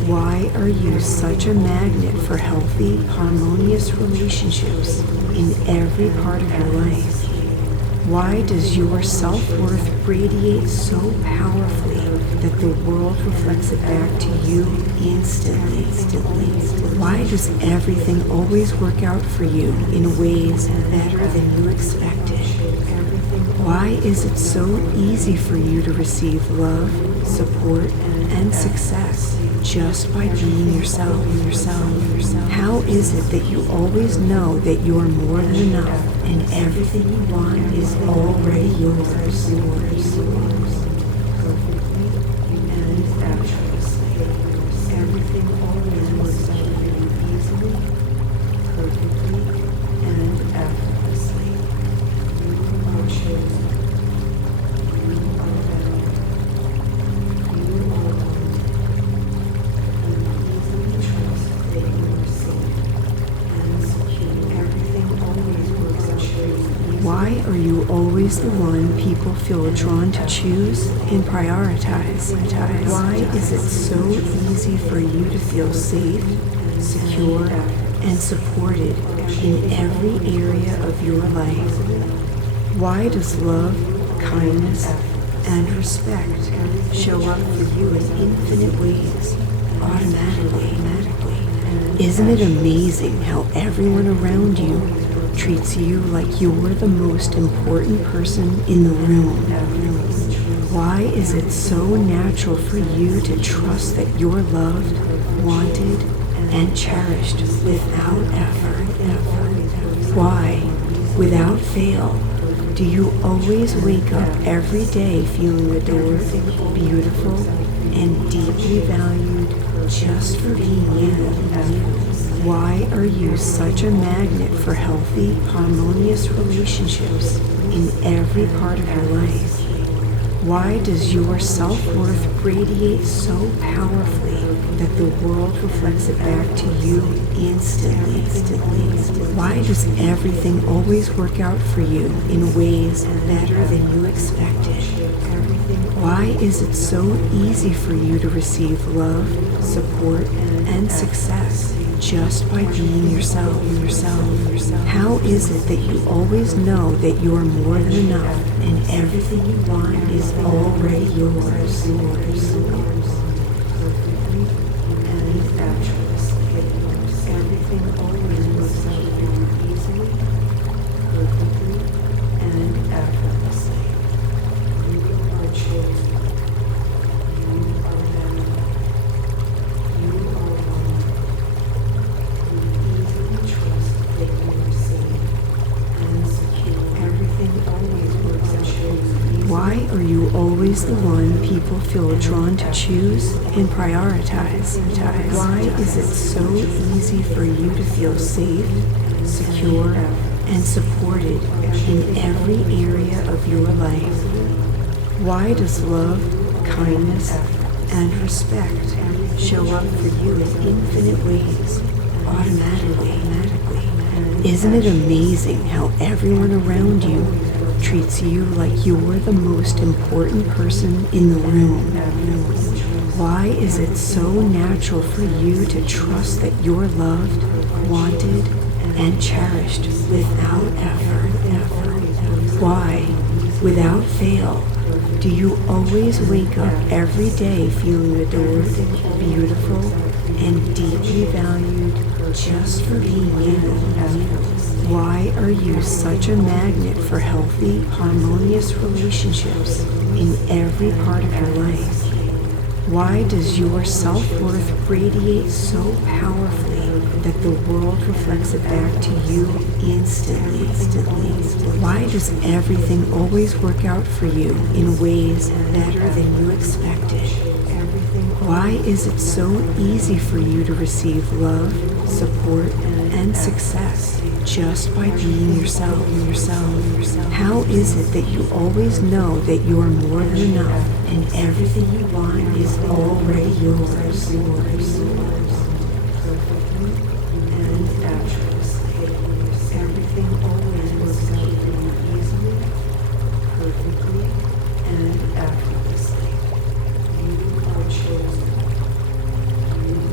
Why are you such a magnet for healthy, harmonious relationships in every part of your life? Why does your self-worth radiate so powerfully that the world reflects it back to you instantly? Why does everything always work out for you in ways better than you expected? Why is it so easy for you to receive love, support, and success just by being yourself? How is it that you always know that you are more than enough and everything you want is already yours? Perfectly and effortlessly. Everything always works out for you easily, perfectly, and effortlessly. You are chosen. You are better. You are one. You easily trust that you are safe and secure. Everything always works out for you. Why are you always the one people feel drawn to choose and prioritize? Why is it so easy for you to feel safe, secure, and supported in every area of your life? Why does love, kindness, and respect show up for you in infinite ways, automatically? Isn't it amazing how everyone around you treats you like you're the most important person in the room? Why is it so natural for you to trust that you're loved, wanted, and cherished without effort? Why, without fail, do you always wake up every day feeling adored, beautiful, and deeply valued just for being you? Why are you such a magnet for healthy, harmonious relationships in every part of your life? Why does your self-worth radiate so powerfully that the world reflects it back to you instantly? Why does everything always work out for you in ways better than you expected? Why is it so easy for you to receive love, support, and success just by being yourself? How is it that you always know that you are more than enough and everything you want is already yours? Perfectly and effortlessly. Everything always works out for you easily, perfectly, and effortlessly. You are chosen. You are better. You are one. You easily trust that you are safe and secure. Everything always works out for you. Why are you always the one people feel drawn to choose and prioritize? Why is it so easy for you to feel safe, secure, and supported in every area of your life? Why does love, kindness, and respect show up for you in infinite ways, automatically? Isn't it amazing how everyone around you treats you like you're the most important person in the room? Why is it so natural for you to trust that you're loved, wanted, and cherished without effort? Why, without fail, do you always wake up every day feeling adored, beautiful, and deeply valued just for being you? Why are you such a magnet for healthy, harmonious relationships in every part of your life? Why does your self-worth radiate so powerfully that the world reflects it back to you instantly? Why does everything always work out for you in ways better than you expected? Why is it so easy for you to receive love, support, and success just by being yourself? How is it that you always know that you are more than enough and everything you want is already yours? Perfectly and effortlessly. Everything always works out for you easily, perfectly, and effortlessly. You are chosen. You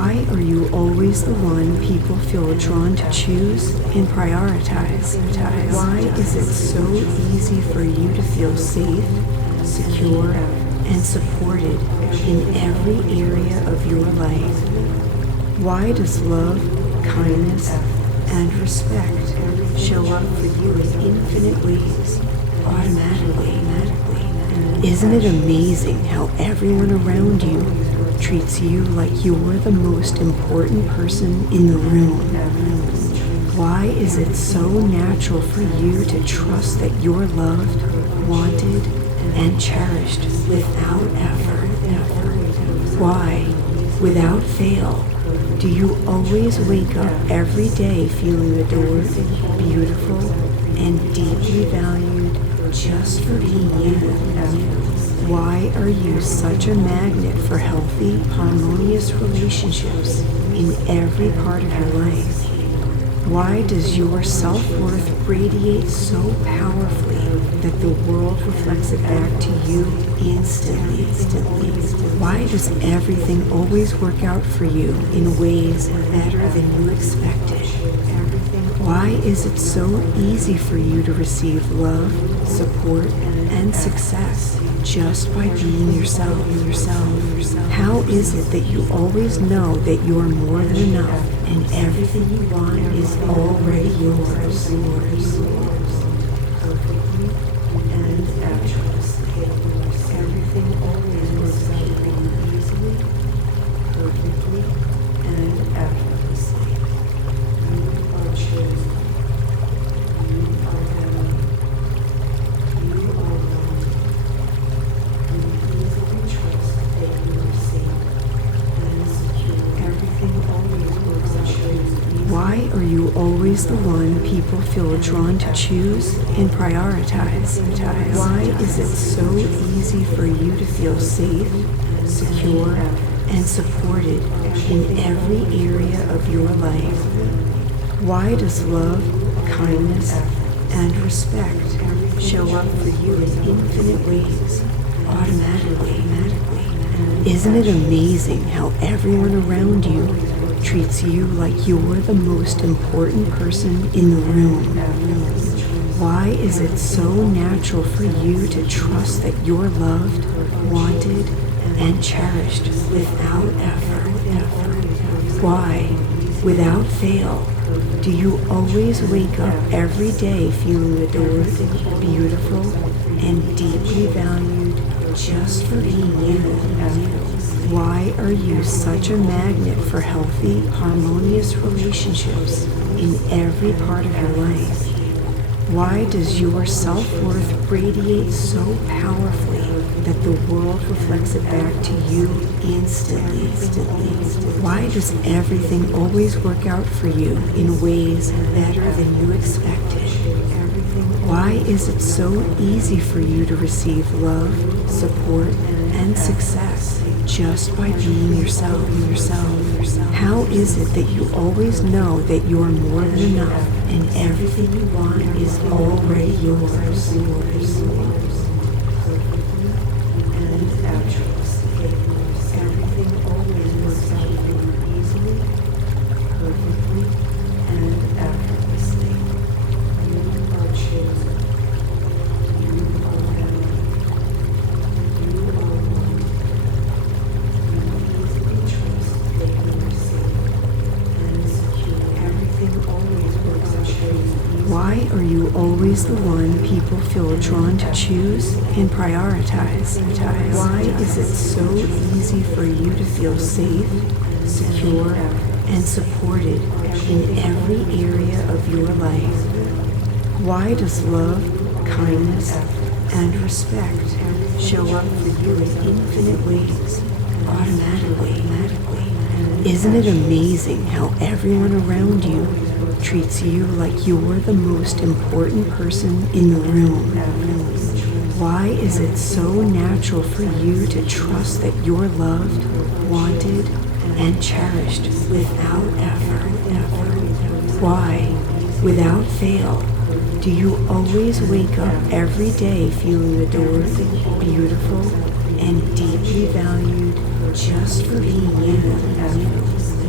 Why are you always the one people feel drawn to choose and prioritize? Why is it so easy for you to feel safe, secure, and supported in every area of your life? Why does love, kindness, and respect show up for you in infinite ways, automatically? Isn't it amazing how everyone around you treats you like you're the most important person in the room? Why is it so natural for you to trust that you're loved, wanted, and cherished without effort? Why, without fail, do you always wake up every day feeling adored, beautiful, and deeply valued just for being you? Why are you such a magnet for healthy, harmonious relationships in every part of your life? Why does your self-worth radiate so powerfully that the world reflects it back to you instantly? Why does everything always work out for you in ways better than you expected? Why is it so easy for you to receive love, support, and success just by being yourself? How is it that you always know that you are more than enough and everything you want is already yours? Perfectly and effortlessly. Everything always works out for you easily, perfectly, and effortlessly. You are chosen. You are valued. You are wanted. You easily trust that you are safe and secure. Everything always works out for you. Why are you always the one people feel drawn to choose and prioritize? Why is it so easy for you to feel safe, secure, and supported in every area of your life? Why does love, kindness, and respect show up for you in infinite ways, automatically? Isn't it amazing how everyone around you treats you like you're the most important person in the room? Why is it so natural for you to trust that you're loved, wanted, and cherished without effort? Why, without fail, do you always wake up every day feeling adored, beautiful, and deeply valued just for being you? Why are you such a magnet for healthy, harmonious relationships in every part of your life? Why does your self-worth radiate so powerfully that the world reflects it back to you instantly? Why does everything always work out for you in ways better than you expected? Why is it so easy for you to receive love, support, and success just by being yourself? How is it that you always know that you are more than enough and everything you want is already yours? Perfectly and effortlessly. Everything always works out for you easily, perfectly, and effortlessly. You are chosen. You are valued. You are wanted. You easily trust that you are safe and secure. Everything always works out for you. Why are you always the one people feel drawn to choose and prioritize? Why is it so easy for you to feel safe, secure, and supported in every area of your life? Why does love, kindness, and respect show up for you in infinite ways, automatically? Isn't it amazing how everyone around you treats you like you're the most important person in the room? Why is it so natural for you to trust that you're loved, wanted, and cherished without effort? Why, without fail, do you always wake up every day feeling adored, beautiful, and deeply valued just for being you?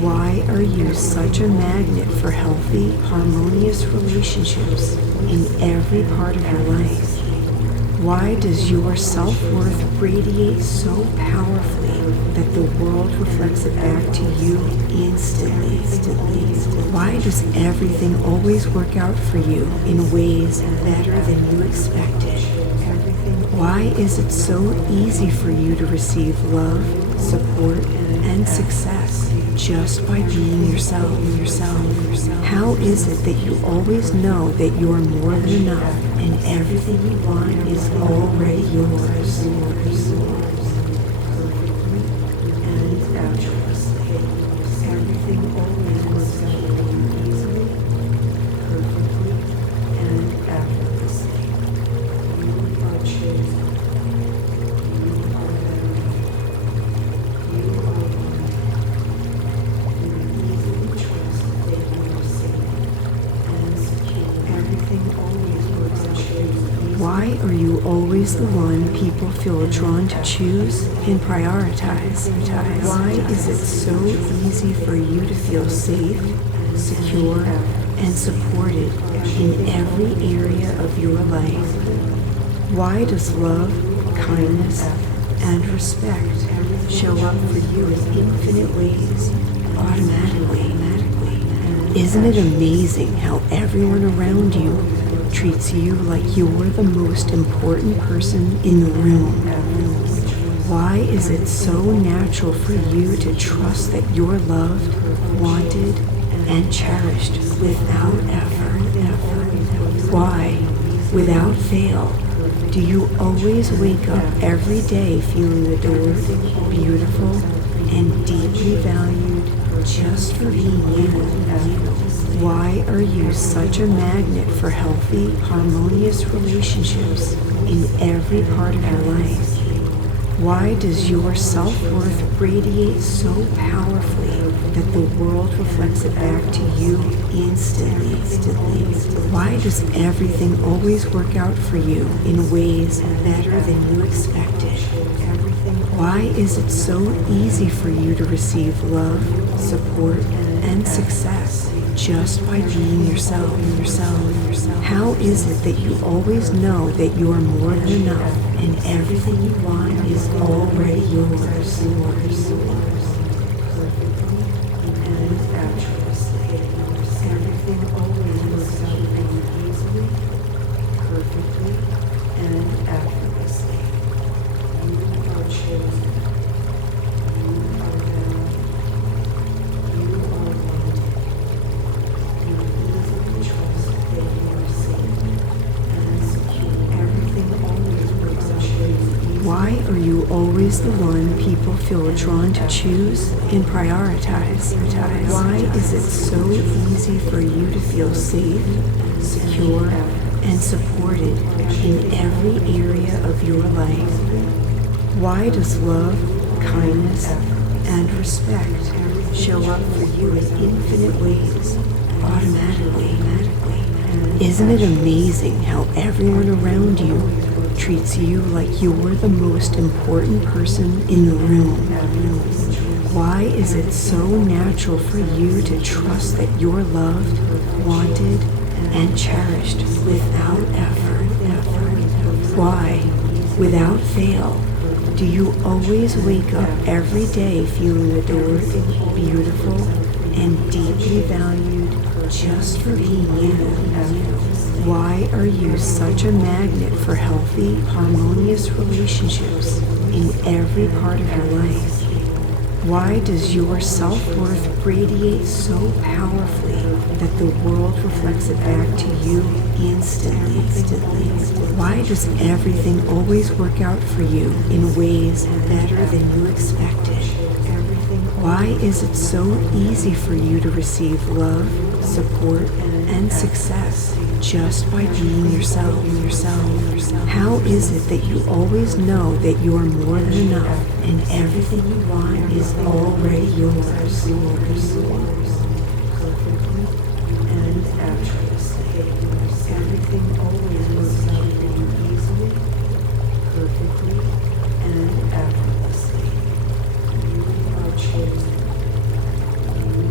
Why are you such a magnet for healthy, harmonious relationships in every part of your life? Why does your self-worth radiate so powerfully that the world reflects it back to you instantly? Why does everything always work out for you in ways better than you expected? Why is it so easy for you to receive love, support, and success just by being yourself? How is it that you always know that you are more than enough and everything you want is already yours? And effortlessly, everything always works out for you easily, perfectly, and effortlessly. You are chosen. You are better. You are wanted. You can easily trust that you are safe and secure. Everything always works out for you. Why are you always the one people feel drawn to choose and prioritize? Why is it so easy for you to feel safe, secure, and supported in every area of your life? Why does love, kindness, and respect show up for you in infinite ways, automatically? Isn't it amazing how everyone around you treats you like you're the most important person in the room? Why is it so natural for you to trust that you're loved, wanted, and cherished without effort? Why, without fail, do you always wake up every day feeling adored, beautiful, and deeply valued just for being you? Why are you such a magnet for healthy, harmonious relationships in every part of your life? Why does your self-worth radiate so powerfully that the world reflects it back to you instantly? Why does everything always work out for you in ways better than you expected? Why is it so easy for you to receive love, support, and success just by being yourself? How is it that you always know that you are more than enough and everything you want is already yours? Perfectly and effortlessly. Everything always works out for you easily, perfectly, and effortlessly. You are chosen. You are better. You are wanted. You can easily trust that you are safe and secure. Everything always works out for you. Why are you always the one people feel drawn to choose and prioritize? Why is it so easy for you to feel safe, secure, and supported in every area of your life? Why does love, kindness, and respect show up for you in infinite ways, automatically? Isn't it amazing how everyone around you treats you like you're the most important person in the room? Why is it so natural for you to trust that you're loved, wanted, and cherished without effort? Why, without fail, do you always wake up every day feeling adored, beautiful, and deeply valued just for being you? Why are you such a magnet for healthy, harmonious relationships in every part of your life? Why does your self-worth radiate so powerfully that the world reflects it back to you instantly? Why does everything always work out for you in ways better than you expected? Why is it so easy for you to receive love, support, and success just by being yourself? How is it that you always know that you are more than enough and everything you want is already yours? Perfectly and effortlessly. Everything always works out for you easily, perfectly, and effortlessly. You are chosen. You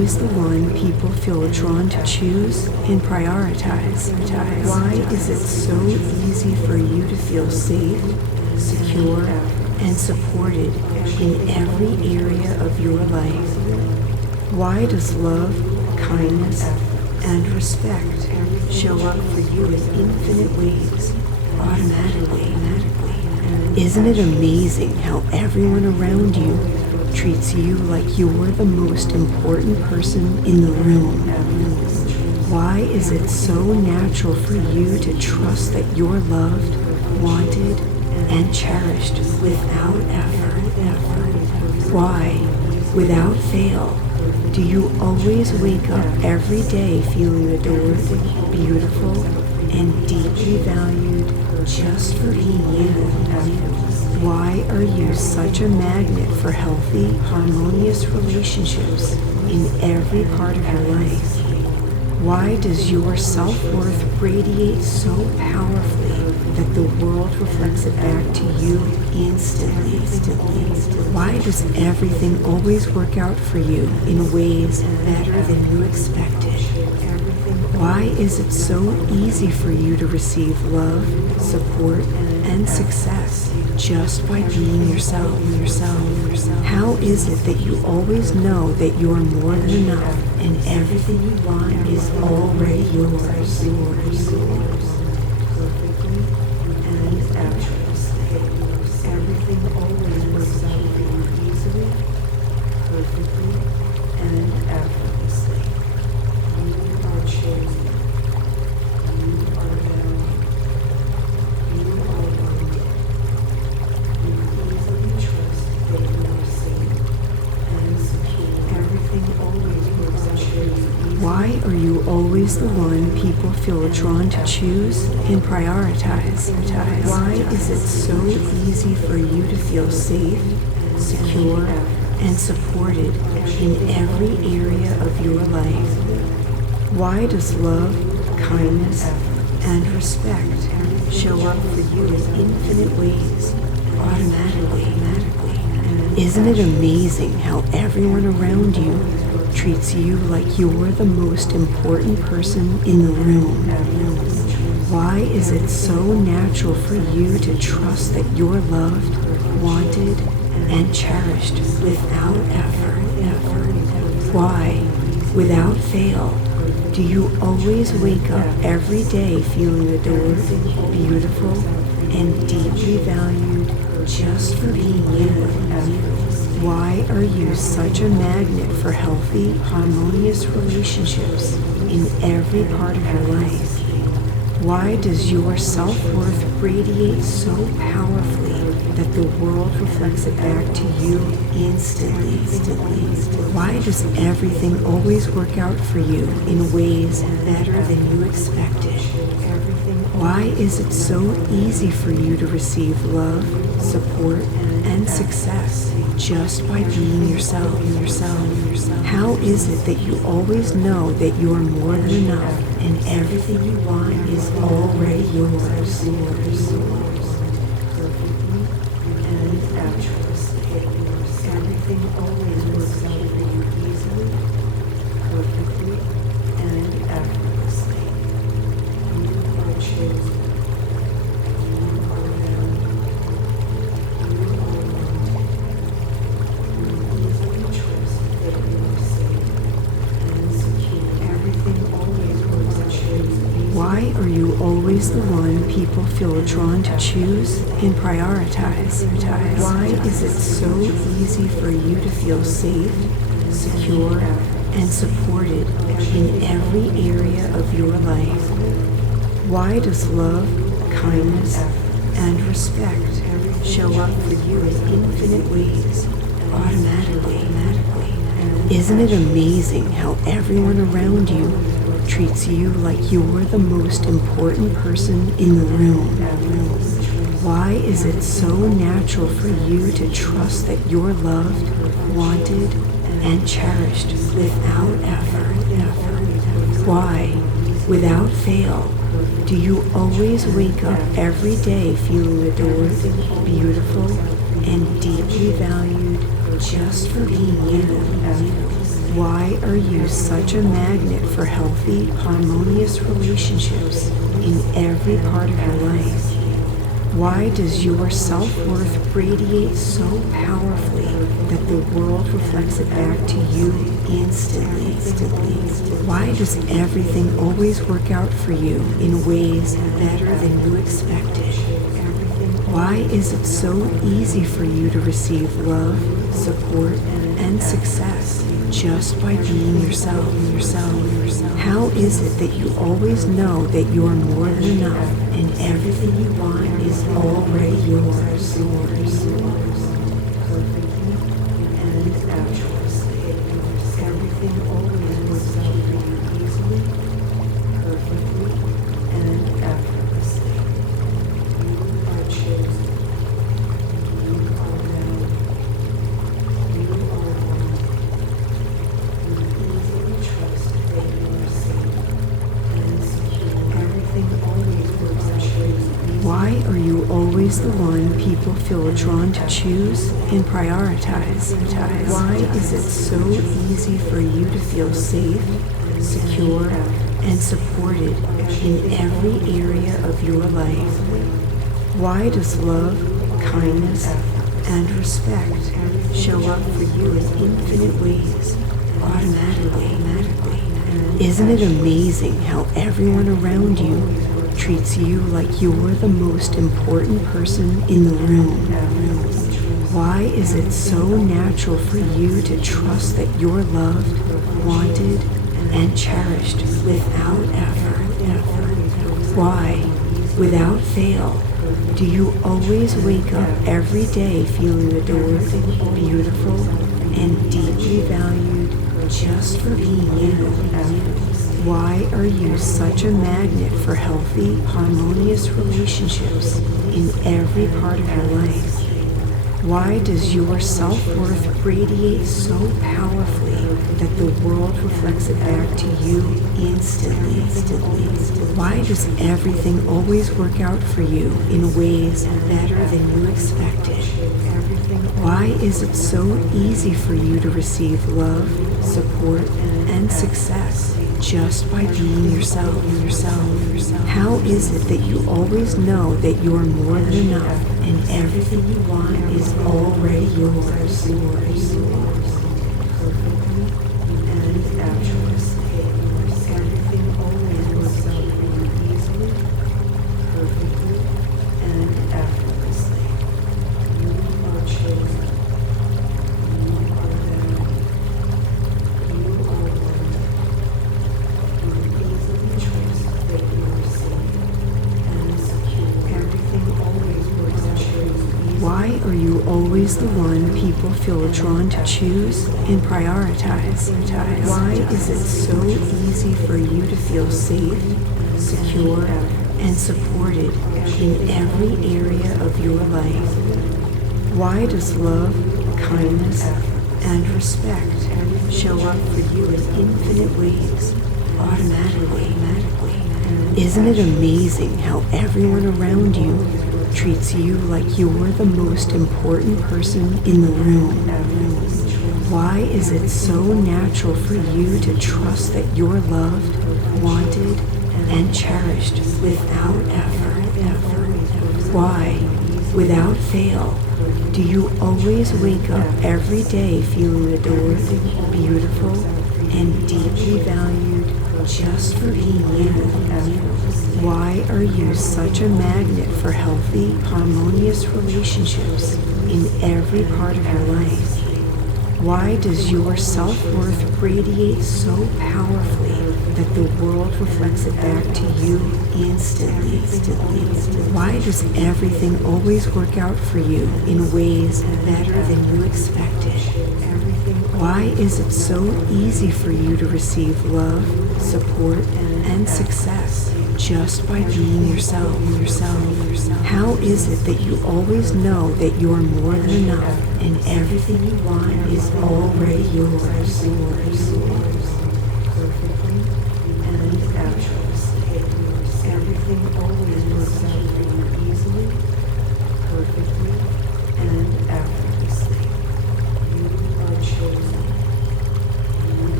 always the one people feel drawn to choose and prioritize? Why is it so easy for you to feel safe, secure, and supported in every area of your life? Why does love, kindness, and respect show up for you in infinite ways, automatically? Isn't it amazing how everyone around you treats you like you're the most important person in the room? Why is it so natural for you to trust that you're loved, wanted, and cherished without effort? Why, without fail, do you always wake up every day feeling adored, beautiful, and deeply valued just for being you? Why are you such a magnet for healthy, harmonious relationships in every part of your life? Why does your self-worth radiate so powerfully that the world reflects it back to you instantly? Why does everything always work out for you in ways better than you expected? Why is it so easy for you to receive love, support, and success just by being yourself? How is it that you always know that you're more than enough and everything you want is already yours? Perfectly and effortlessly. Everything always works out for you easily, perfectly, and effortlessly. You are chosen. You are valued. You are wanted. You easily trust that you are safe and secure. Everything always works out for you. Why are you always the one people feel drawn to choose and prioritize? Why is it so easy for you to feel safe, secure, and supported in every area of your life? Why does love, kindness, and respect show up for you in infinite ways, automatically? Isn't it amazing how everyone around you treats you like you're the most important person in the room? Why is it so natural for you to trust that you're loved, wanted, and cherished without effort? Why, without fail, do you always wake up every day feeling adored, beautiful, and deeply valued just for being you? Why are you such a magnet for healthy, harmonious relationships in every part of your life? Why does your self-worth radiate so powerfully that the world reflects it back to you instantly? Why does everything always work out for you in ways better than you expected? Why is it so easy for you to receive love, support, and success just by being yourself? How is it that you always know that you are more than enough and everything you want is already yours? Perfectly and effortlessly. Everything always works out for you easily, perfectly, and effortlessly. You are chosen. You are valued. You are wanted. You easily trust that you are safe and secure. Everything always works out for you. Why are you always the one people feel drawn to choose and prioritize? Why is it so easy for you to feel safe, secure, and supported in every area of your life? Why does love, kindness, and respect show up for you in infinite ways, automatically? Isn't it amazing how everyone around you treats you like you're the most important person in the room? Why is it so natural for you to trust that you're loved, wanted, and cherished without effort? Why, without fail, do you always wake up every day feeling adored, beautiful, and deeply valued just for being you? Why are you such a magnet for healthy, harmonious relationships in every part of your life? Why does your self-worth radiate so powerfully that the world reflects it back to you instantly? Why does everything always work out for you in ways better than you expected? Why is it so easy for you to receive love, support, and success just by being yourself? How is it that you always know that you are more than enough and everything you want is already yours? Perfectly and effortlessly. Everything always works out for you easily, perfectly, and effortlessly. You are chosen. You are valued. You are wanted. You easily trust that you are safe and secure. Everything always works out for you. Why are you always the one people feel drawn to choose and prioritize? Why is it so easy for you to feel safe, secure, and supported in every area of your life? Why does love, kindness, and respect show up for you in infinite ways, automatically? Isn't it amazing how everyone around you treats you like you're the most important person in the room? Why is it so natural for you to trust that you're loved, wanted, and cherished without effort? Why, without fail, do you always wake up every day feeling adored, beautiful, and deeply valued just for being you? Why are you such a magnet for healthy, harmonious relationships in every part of your life? Why does your self-worth radiate so powerfully that the world reflects it back to you instantly? Why does everything always work out for you in ways better than you expected? Why is it so easy for you to receive love, support, and success just by being yourself? How is it that you always know that you're more than enough and everything you want is already yours? Perfectly and effortlessly. Everything always works out for you easily, perfectly, and effortlessly. You are chosen. You are valued. You are wanted. You easily trust that you are safe and secure. Everything always works out for you. Why are you always the one people feel drawn to choose and prioritize? Why is it so easy for you to feel safe, secure, and supported in every area of your life? Why does love, kindness, and respect show up for you in infinite ways, automatically? Isn't it amazing how everyone around you treats you like you're the most important person in the room? Why is it so natural for you to trust that you're loved, wanted, and cherished without effort? Why, without fail, do you always wake up every day feeling adored, beautiful, and deeply valued just for being you? Why are you such a magnet for healthy, harmonious relationships in every part of your life? Why does your self-worth radiate so powerfully that the world reflects it back to you instantly? Why does everything always work out for you in ways better than you expected? Why is it so easy for you to receive love, support, and success just by being yourself? How is it that you always know that you're more than enough and everything you want is already yours? Perfectly and effortlessly. Everything always works out for you easily, perfectly, and effortlessly. You are chosen. You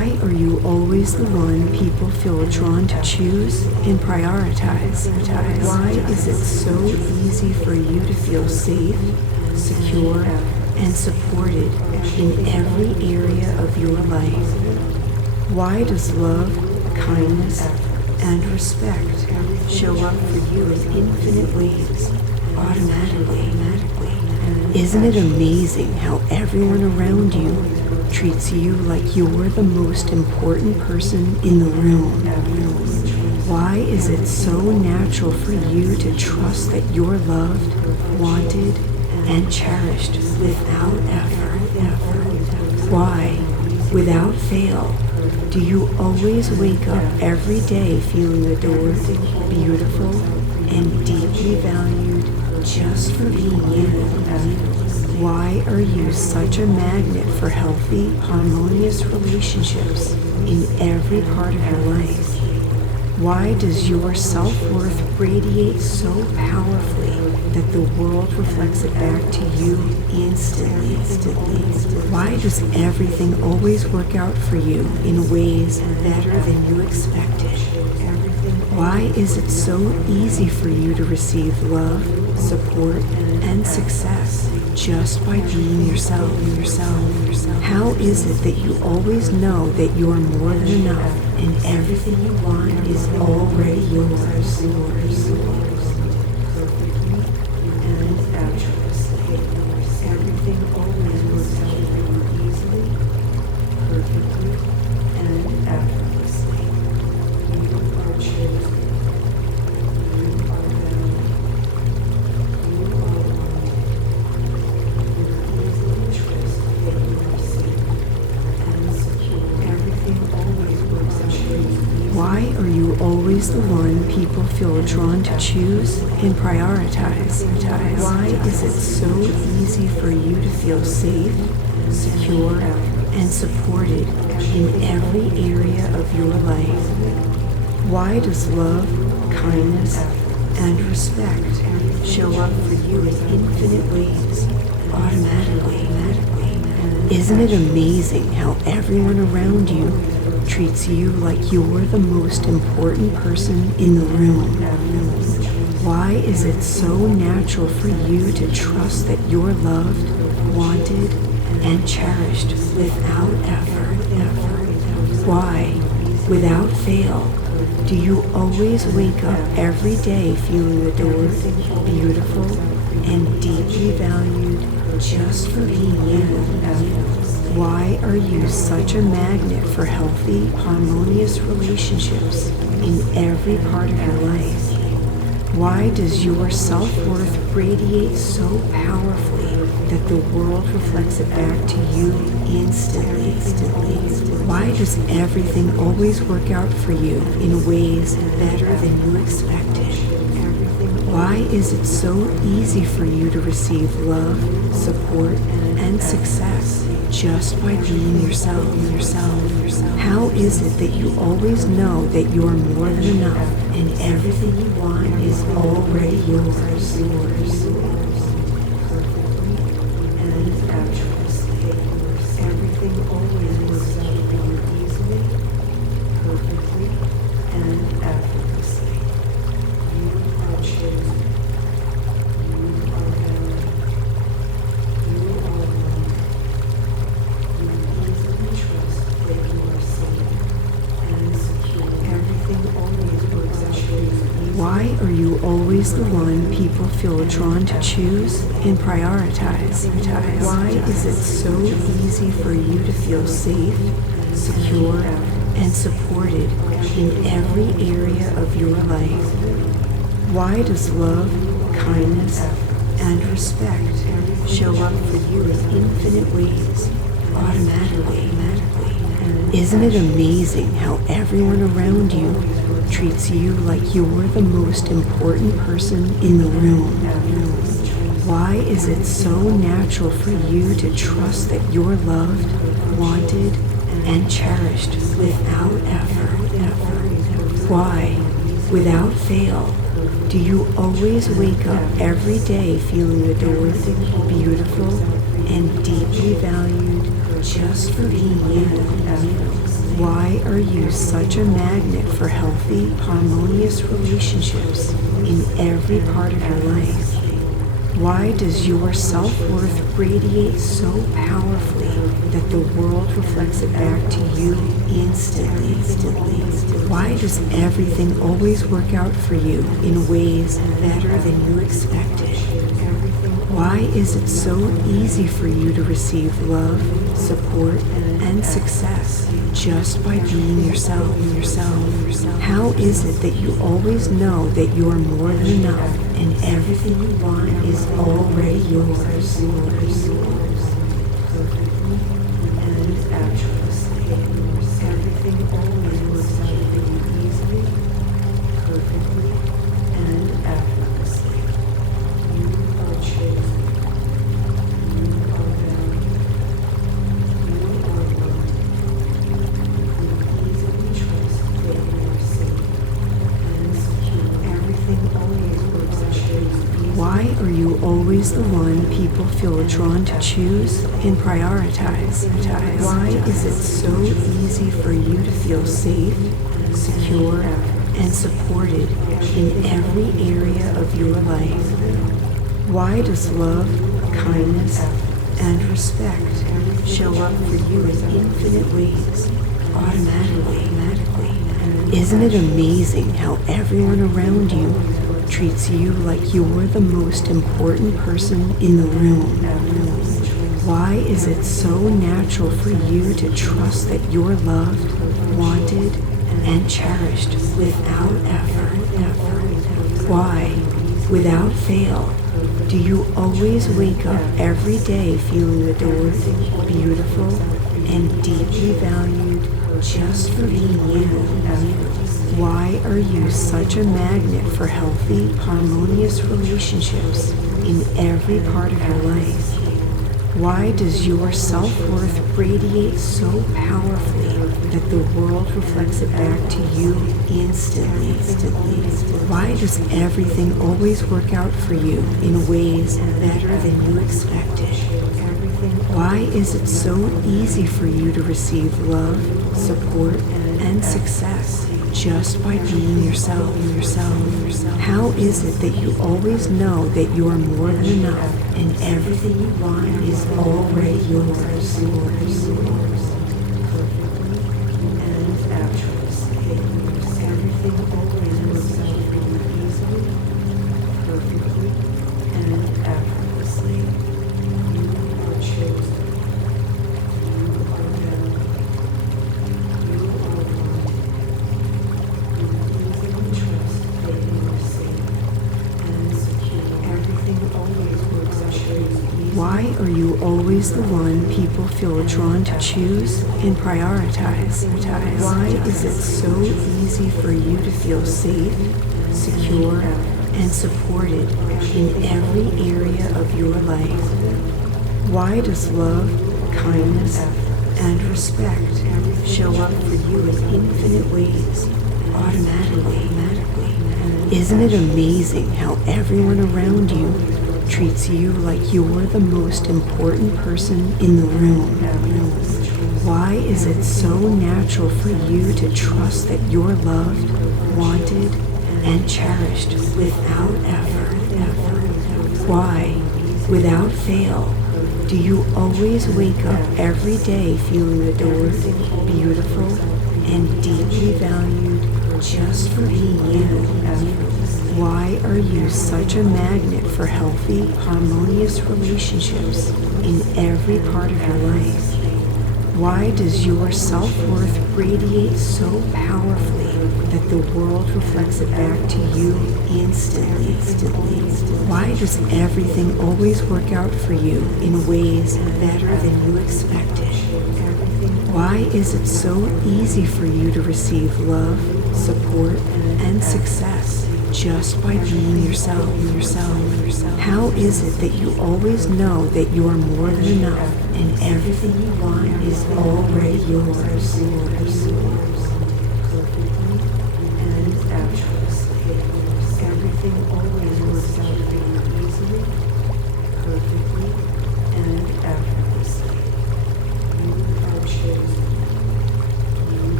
always the one people feel drawn to choose and prioritize? Why is it so easy for you to feel safe, secure, and supported in every area of your life? Why does love, kindness, and respect show up for you in infinite ways, automatically? Isn't it amazing how everyone around you treats you like you're the most important person in the room? Why is it so natural for you to trust that you're loved, wanted, and cherished without effort? Why, without fail, do you always wake up every day feeling adored, beautiful, and deeply valued just for being you? Why are you such a magnet for healthy, harmonious relationships in every part of your life? Why does your self-worth radiate so powerfully that the world reflects it back to you instantly? Why does everything always work out for you in ways better than you expected? Why is it so easy for you to receive love, support, and success just by being yourself? How is it that you always know that you are more than enough and everything you want is already yours? And effortlessly, everything always works out for you easily, perfectly, and effortlessly. You are chosen. You are valued. You are wanted. You can easily trust that you are safe and secure. Everything always works out for you. Why are you always the one people feel drawn to choose and prioritize? Why is it so easy for you to feel safe, secure, and supported in every area of your life? Why does love, kindness, and respect show up for you in infinite ways, automatically? Isn't it amazing how everyone around you treats you like you're the most important person in the room? Why is it so natural for you to trust that you're loved, wanted, and cherished without effort? Why, without fail, do you always wake up every day feeling adored, beautiful, and deeply valued just for being you? Why are you such a magnet for healthy, harmonious relationships in every part of your life? Why does your self-worth radiate so powerfully that the world reflects it back to you instantly? Why does everything always work out for you in ways better than you expected? Why is it so easy for you to receive love, support, and success just by being yourself? How is it that you always know that you're more than enough and everything you want is already yours? Perfectly and effortlessly, everything always works out for you easily, perfectly, and effortlessly. You are chosen. You are valued. You are loved. You can easily trust that you are safe and secure. Everything always works out for you. Why are you always the one people feel drawn to choose and prioritize? Why is it so easy for you to feel safe, secure, and supported in every area of your life? Why does love, kindness, and respect show up for you in infinite ways, automatically? Isn't it amazing how everyone around you treats you like you're the most important person in the room? Why is it so natural for you to trust that you're loved, wanted, and cherished without effort? Why, without fail, do you always wake up every day feeling adored, beautiful, and deeply valued just for being you? Why are you such a magnet for healthy, harmonious relationships in every part of your life? Why does your self-worth radiate so powerfully that the world reflects it back to you instantly? Why does everything always work out for you in ways better than you expected? Why is it so easy for you to receive love, support, and success just by being yourself? How is it that you always know that you are more than enough and everything you want is already yours? Perfectly and effortlessly. Everything always works out for you easily, perfectly, and effortlessly. You are chosen. You are valued. You are loved. You easily trust that you are safe and secure. Everything always works out for you. Why are you always the one people feel drawn to choose and prioritize? Why is it so easy for you to feel safe, secure, and supported in every area of your life? Why does love, kindness, and respect show up for you in infinite ways, automatically? Isn't it amazing how everyone around you treats you like you're the most important person in the room? Why is it so natural for you to trust that you're loved, wanted, and cherished without effort? Why, without fail, do you always wake up every day feeling adored, beautiful, and deeply valued just for being you? Why are you such a magnet for healthy, harmonious relationships in every part of your life? Why does your self-worth radiate so powerfully that the world reflects it back to you instantly? Why does everything always work out for you in ways better than you expected? Why is it so easy for you to receive love, support, and success just by being yourself? How is it that you always know that you are more than enough and everything you want is already yours? Perfectly and effortlessly. Everything always works out for you easily, perfectly, and effortlessly. You are chosen. You are valued. You are wanted. You easily trust that you are safe and secure. Everything always works out for you. Why are you always the one people feel drawn to choose and prioritize? Why is it so easy for you to feel safe, secure, and supported in every area of your life? Why does love, kindness, and respect show up for you in infinite ways, automatically? Isn't it amazing how everyone around you treats you like you're the most important person in the room? Why is it so natural for you to trust that you're loved, wanted, and cherished without effort? Why, without fail, do you always wake up every day feeling adored, beautiful, and deeply valued just for being you? Why are you such a magnet for healthy, harmonious relationships in every part of your life? Why does your self-worth radiate so powerfully that the world reflects it back to you instantly? Why does everything always work out for you in ways better than you expected? Why is it so easy for you to receive love, support, and success just by being yourself? How is it that you always know that you are more than enough and everything you want is already yours? Perfectly and effortlessly. Everything always works out for you easily, perfectly, and effortlessly. You are chosen. You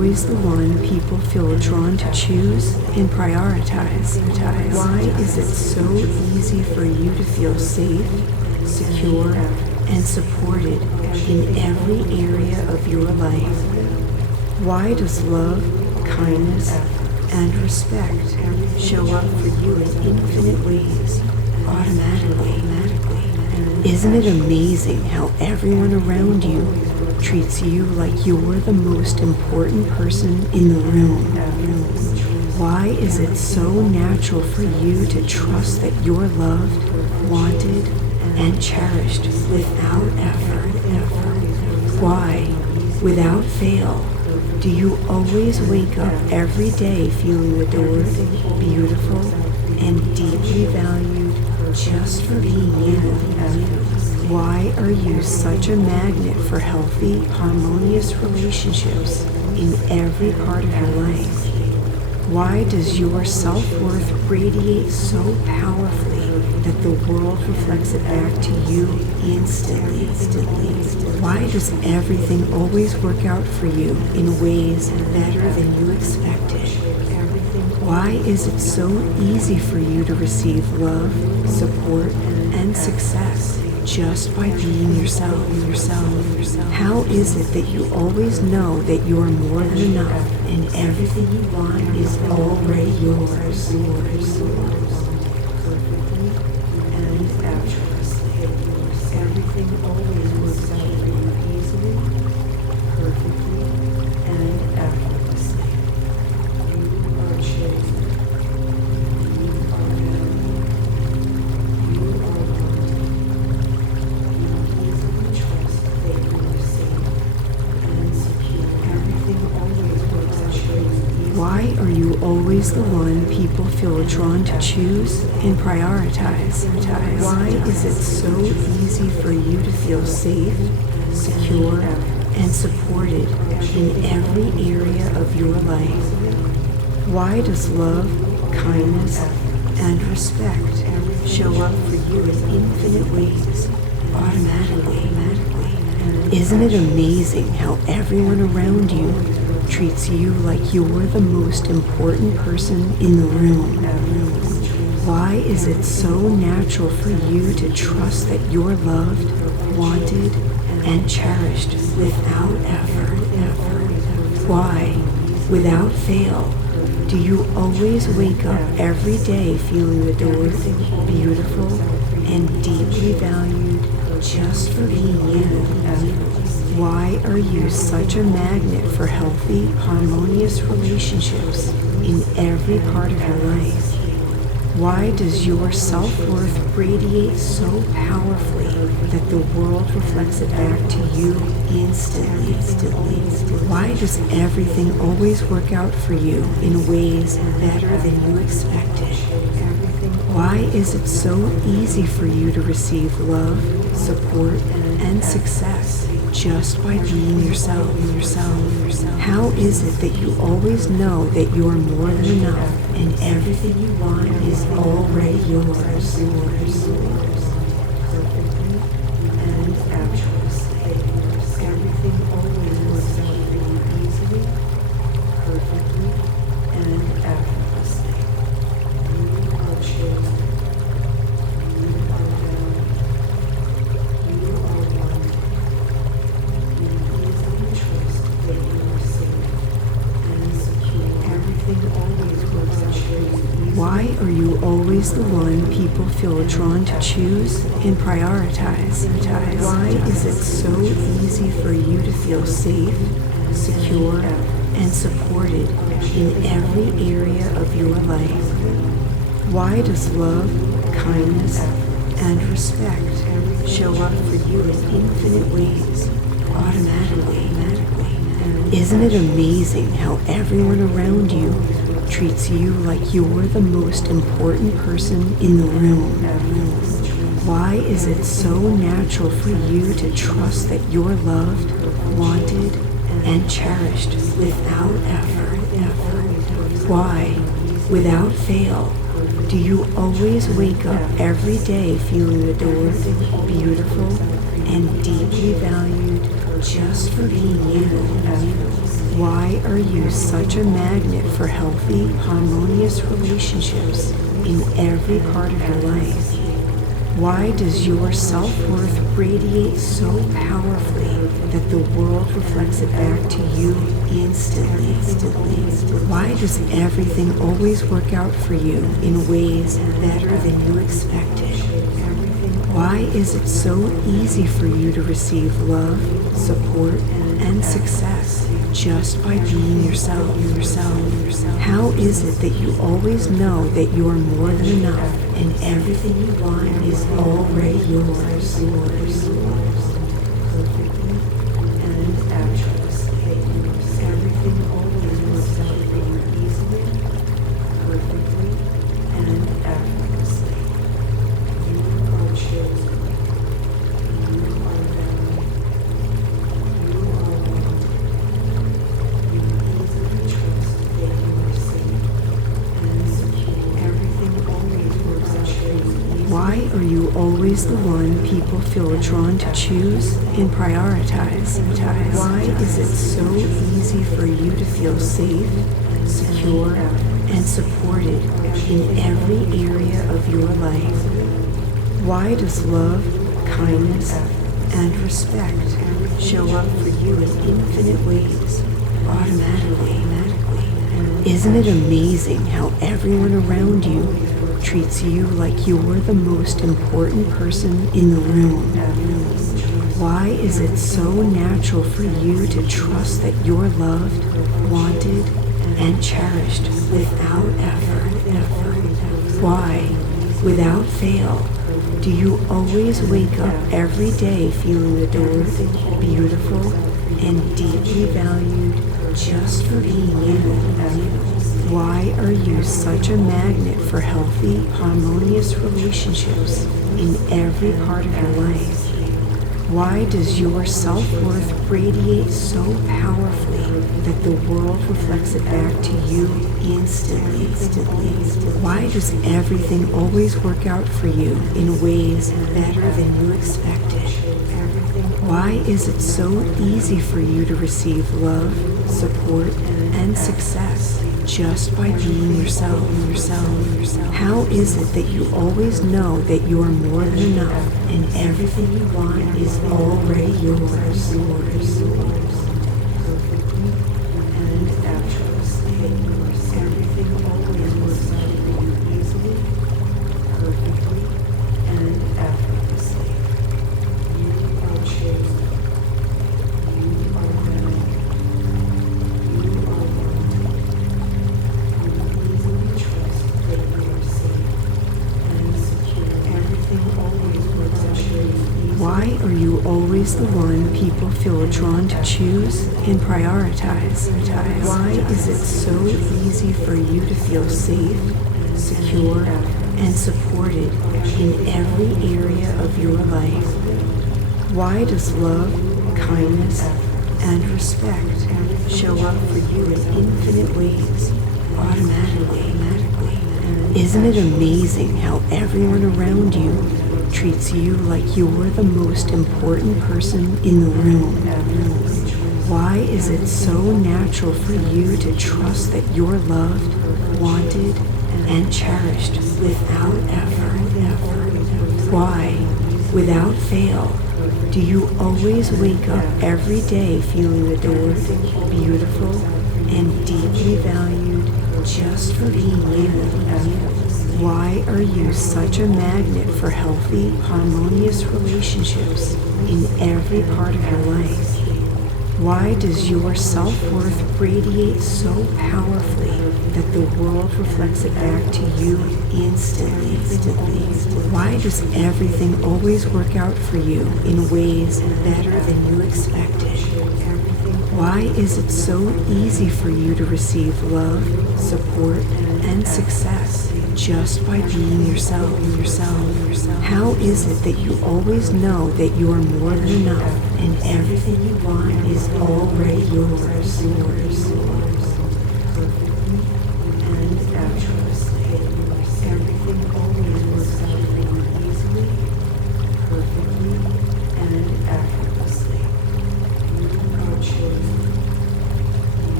always the one people feel drawn to choose and prioritize? Why is it so easy for you to feel safe, secure, and supported in every area of your life? Why does love, kindness, and respect show up for you in infinite ways, automatically? Isn't it amazing how everyone around you treats you like you're the most important person in the room? Why is it so natural for you to trust that you're loved, wanted, and cherished without effort? Why, without fail, do you always wake up every day feeling adored, beautiful, and deeply valued just for being you? Why are you such a magnet for healthy, harmonious relationships in every part of your life? Why does your self-worth radiate so powerfully that the world reflects it back to you instantly? Why does everything always work out for you in ways better than you expected? Why is it so easy for you to receive love, support, and success just by being yourself? How is it that you always know that you are more than enough and everything you want is already yours? Perfectly and effortlessly. Everything always works out for you easily, perfectly, and effortlessly. You are chosen. You are valued. You are loved. You easily trust that you are safe and secure. Everything always works out for you easily. Why are you always the one people feel drawn to choose and prioritize? Why is it so easy for you to feel safe, secure, and supported in every area of your life? Why does love, kindness, and respect show up for you in infinite ways, automatically? Isn't it amazing how everyone around you treats you like you're the most important person in the room? Why is it so natural for you to trust that you're loved, wanted, and cherished without effort? Why, without fail, do you always wake up every day feeling adored, beautiful, and deeply valued just for being you? Why are you such a magnet for healthy, harmonious relationships in every part of your life? Why does your self-worth radiate so powerfully that the world reflects it back to you instantly? Why does everything always work out for you in ways better than you expected? Why is it so easy for you to receive love, support, and success just by being yourself? How is it that you always know that you are more than enough and everything you want is already yours? Perfectly and effortlessly. Everything always works out for you easily, perfectly, and effortlessly. You are chosen. You are valued. You are wanted. You easily trust that you are safe and secure. Everything always works out for you easily. Why are you always the one people feel drawn to choose and prioritize? Why is it so easy for you to feel safe, secure, and supported in every area of your life? Why does love, kindness, and respect show up for you in infinite ways, automatically? Isn't it amazing how everyone around you treats you like you're the most important person in the room? Why is it so natural for you to trust that you're loved, wanted, and cherished without effort? Why, without fail, do you always wake up every day feeling adored, beautiful, and deeply valued just for being you? Why are you such a magnet for healthy, harmonious relationships in every part of your life? Why does your self-worth radiate so powerfully that the world reflects it back to you instantly? Why does everything always work out for you in ways better than you expected? Why is it so easy for you to receive love, support, and success just by being yourself? How is it that you always know that you are more than enough and everything you want is already yours? Perfectly and effortlessly. Everything always works out for you easily, perfectly, and effortlessly. You are chosen. You are valued. You are wanted. You easily trust that you are safe and secure. Everything always works out for you. Why are you always the one people feel drawn to choose and prioritize? Why is it so easy for you to feel safe, secure, and supported in every area of your life? Why does love, kindness, and respect show up for you in infinite ways, automatically? Isn't it amazing how everyone around you treats you like you're the most important person in the room? Why is it so natural for you to trust that you're loved, wanted, and cherished without effort? Why, without fail, do you always wake up every day feeling adored, beautiful, and deeply valued just for being you? Why are you such a magnet for healthy, harmonious relationships in every part of your life? Why does your self-worth radiate so powerfully that the world reflects it back to you instantly? Why does everything always work out for you in ways better than you expected? Why is it so easy for you to receive love, support, and success just by being yourself? How is it that you always know that you are more than enough and everything you want is already yours? Perfectly and effortlessly. Everything always works out for you easily, perfectly, and effortlessly. You are chosen. You are valued. You are wanted. You easily trust that you are safe and secure. Everything always works out for you. Why are you always the one people feel drawn to choose and prioritize? Why is it so easy for you to feel safe, secure, and supported in every area of your life? Why does love, kindness, and respect show up for you in infinite ways, automatically? Isn't it amazing how everyone around you treats you like you're the most important person in the room? Why is it so natural for you to trust that you're loved, wanted, and cherished without effort? Why, without fail, do you always wake up every day feeling adored, beautiful, and deeply valued just for being you? Why are you such a magnet for healthy, harmonious relationships in every part of your life? Why does your self-worth radiate so powerfully that the world reflects it back to you instantly? Why does everything always work out for you in ways better than you expected? Why is it so easy for you to receive love, support, and success just by being yourself? How is it that you always know that you are more than enough and everything you want is already yours? Perfectly and effortlessly. Everything always works out for you easily, perfectly, and effortlessly. You are chosen.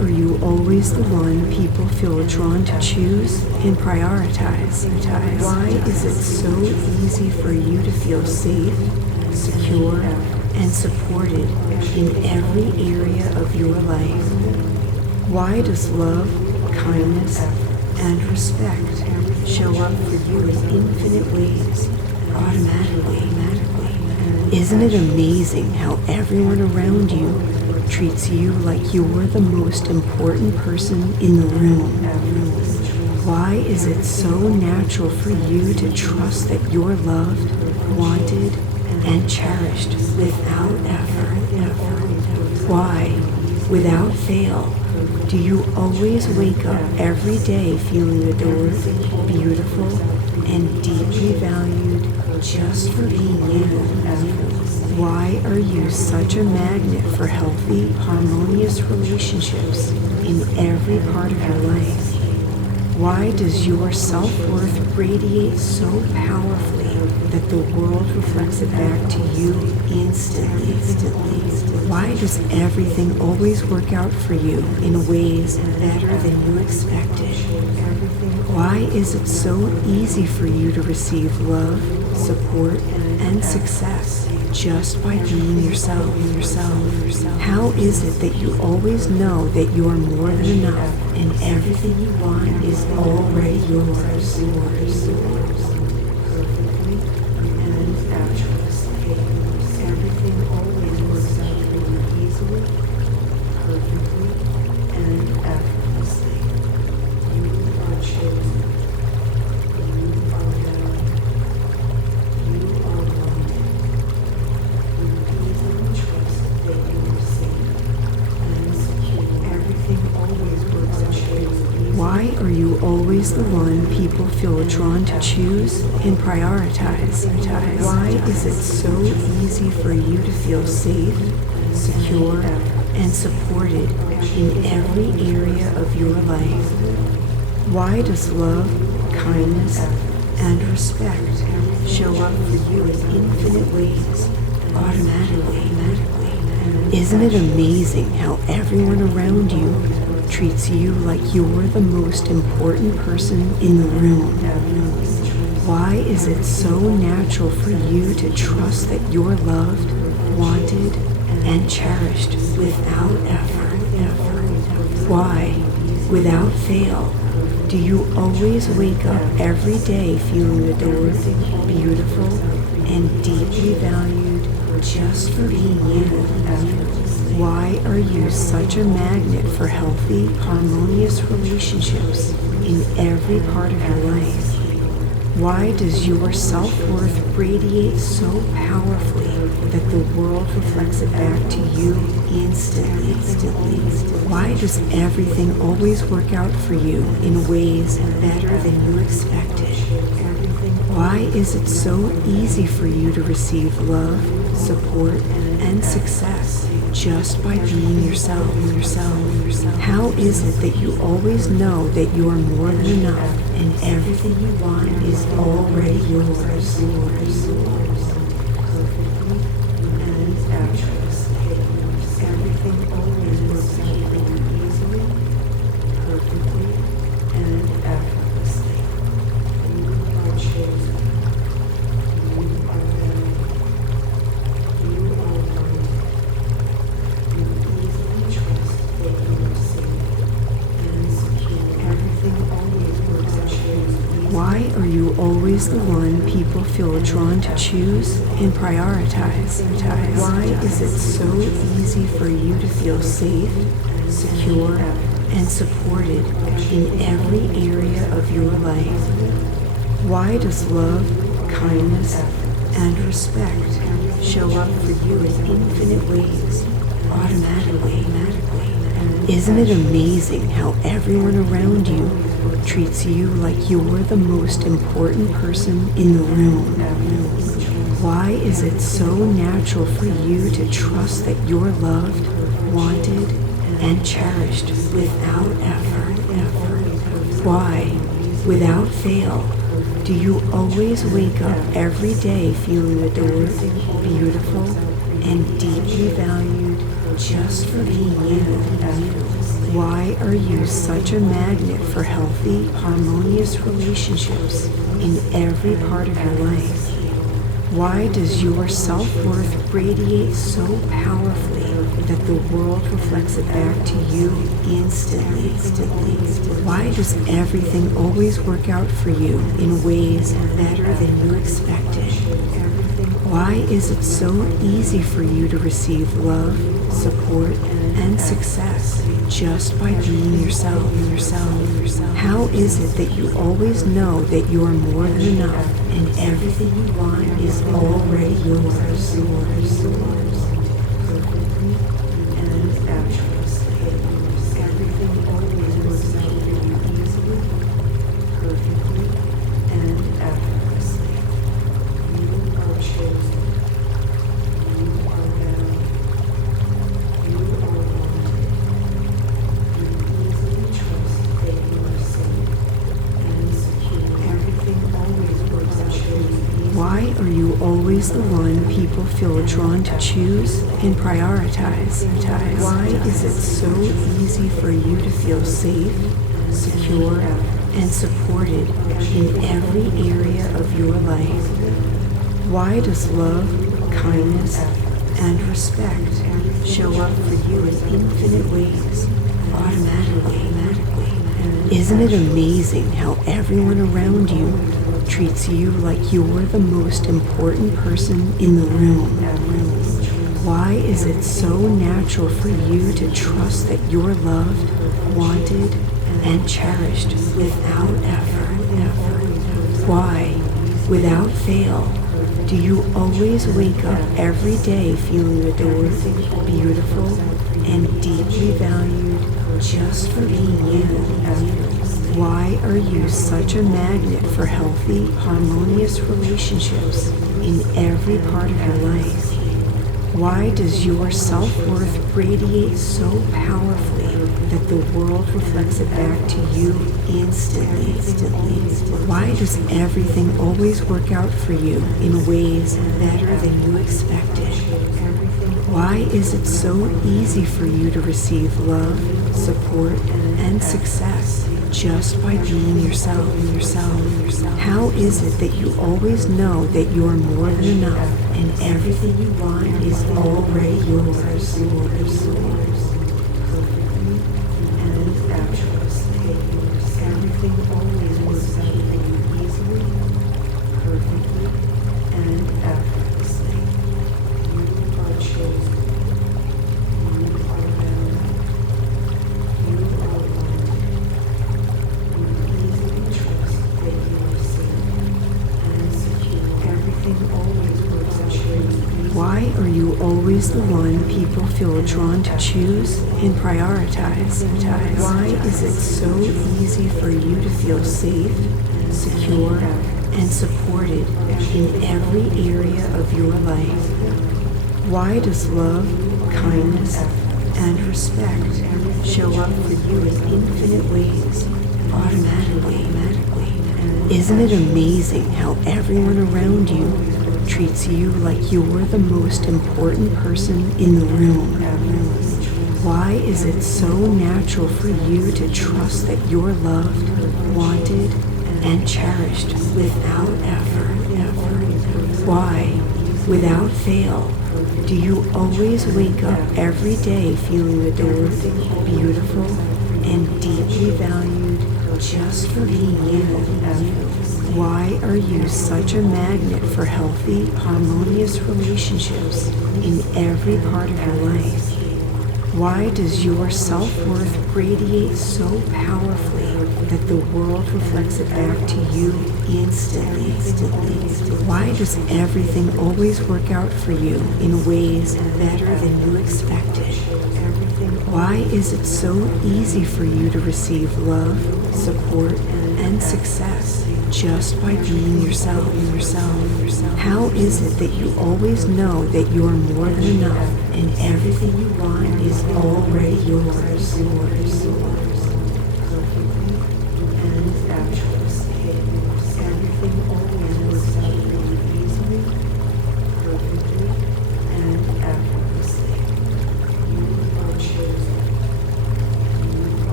are you always the one people feel drawn to choose and prioritize? Why is it so easy for you to feel safe, secure, and supported in every area of your life? Why does love, kindness, and respect show up for you in infinite ways, automatically? Isn't it amazing how everyone around you treats you like you're the most important person in the room? Why is it so natural for you to trust that you're loved, wanted, and cherished without effort? Why, without fail, do you always wake up every day feeling adored, beautiful, and deeply valued just for being you? Why are you such a magnet for healthy, harmonious relationships in every part of your life? Why does your self-worth radiate so powerfully that the world reflects it back to you instantly? Why does everything always work out for you in ways better than you expected? Why is it so easy for you to receive love, support, and success just by being yourself? How is it that you always know that you are more than enough and everything you want is already yours? Perfectly and effortlessly. Everything always works out for you easily, perfectly, and effortlessly. You are chosen. You are valued. You are wanted. You easily trust that you are safe and secure. Everything always works out for you. Why are you always the one people feel drawn to choose and prioritize? Why is it so easy for you to feel safe, secure, and supported in every area of your life? Why does love, kindness, and respect show up for you in infinite ways, automatically? Isn't it amazing how everyone around you treats you like you're the most important person in the room? Why is it so natural for you to trust that you're loved, wanted, and cherished without effort? Why, without fail, do you always wake up every day feeling adored, beautiful, and deeply valued just for being you? Why are you such a magnet for healthy, harmonious relationships in every part of your life? Why does your self-worth radiate so powerfully that the world reflects it back to you instantly? Why does everything always work out for you in ways better than you expected? Why is it so easy for you to receive love, support, and success just by being yourself? How is it that you always know that you are more than enough and everything you want is already yours? Perfectly and effortlessly. Everything always works out for you easily, perfectly, and effortlessly. You are chosen. You are valued. You are wanted. You easily trust that you are safe and secure. Everything always works out for you. Why are you always the one people feel drawn to choose and prioritize? Why is it so easy for you to feel safe, secure, and supported in every area of your life? Why does love, kindness, and respect show up for you in infinite ways, automatically? Isn't it amazing how everyone around you treats you like you're the most important person in the room? Why is it so natural for you to trust that you're loved, wanted, and cherished without effort? Why, without fail, do you always wake up every day feeling adored, beautiful, and deeply valued just for being you. Why are you such a magnet for healthy, harmonious relationships in every part of your life? Why does your self-worth radiate so powerfully that the world reflects it back to you instantly? Why does everything always work out for you in ways better than you expected? Why is it so easy for you to receive love, support, and success just by being yourself? How is it that you always know that you are more than enough and everything you want is already yours? Perfectly and effortlessly. Everything always works out for you easily, perfectly, and effortlessly. You are chosen. You are valued. You are wanted. You easily trust that you are safe and secure. Everything always works out for you. Why are you always the one people feel drawn to choose and prioritize? Why is it so easy for you to feel safe, secure, and supported in every area of your life? Why does love, kindness, and respect show up for you in infinite ways, automatically? Isn't it amazing how everyone around you treats you like you're the most important person in the room? Why is it so natural for you to trust that you're loved, wanted, and cherished without effort? Why, without fail, do you always wake up every day feeling adored, beautiful, and deeply valued just for being you? Why are you such a magnet for healthy, harmonious relationships in every part of your life? Why does your self-worth radiate so powerfully that the world reflects it back to you instantly? Why does everything always work out for you in ways better than you expected? Why is it so easy for you to receive love, support, and success just by being yourself? How is it that you always know that you're more than enough and everything you want is already yours? Perfectly and effortlessly. Everything always works out for you easily, perfectly, and effortlessly. You are chosen. You are valued. You are wanted. You easily trust that you are safe and secure. Everything always works out for you. Why are you always the one people feel drawn to choose and prioritize? Why is it so easy for you to feel safe, secure, and supported in every area of your life? Why does love, kindness, and respect show up for you in infinite ways, automatically? Isn't it amazing how everyone around you treats you like you're the most important person in the room? Why is it so natural for you to trust that you're loved, wanted, and cherished without effort? Why, without fail, do you always wake up every day feeling adored, beautiful, and deeply valued just for being you? Why are you such a magnet for healthy, harmonious relationships in every part of your life? Why does your self-worth radiate so powerfully that the world reflects it back to you instantly? Why does everything always work out for you in ways better than you expected? Why is it so easy for you to receive love, support, and success just by being yourself? How is it that you always know that you're more than enough and everything you want is already yours? Perfectly and effortlessly. Everything always works out for you easily, perfectly, and effortlessly. You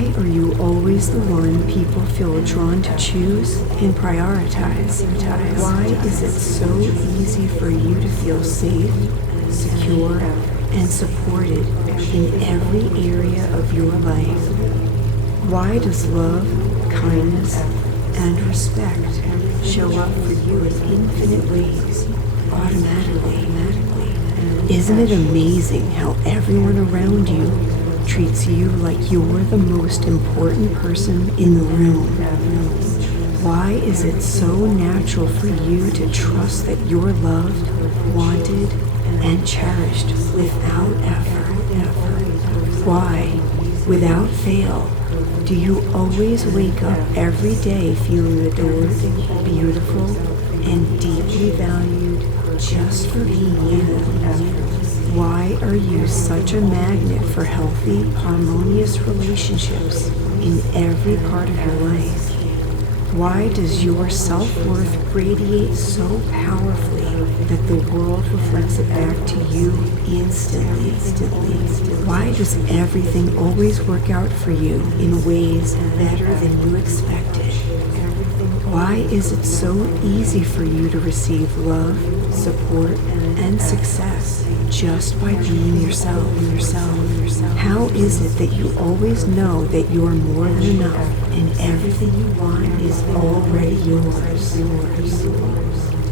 Why are you always the one people feel drawn to choose and prioritize? Why is it so easy for you to feel safe, secure, and supported in every area of your life? Why does love, kindness, and respect show up for you in infinite ways, automatically? Isn't it amazing how everyone around you treats you like you're the most important person in the room? Why is it so natural for you to trust that you're loved, wanted, and cherished without effort? Why, without fail, do you always wake up every day feeling adored, beautiful, and deeply valued just for being you? Why are you such a magnet for healthy, harmonious relationships in every part of your life? Why does your self-worth radiate so powerfully that the world reflects it back to you instantly? Why does everything always work out for you in ways better than you expected? Why is it so easy for you to receive love, support, and success just by being yourself? How is it that you always know that you are more than enough and everything you want is already yours?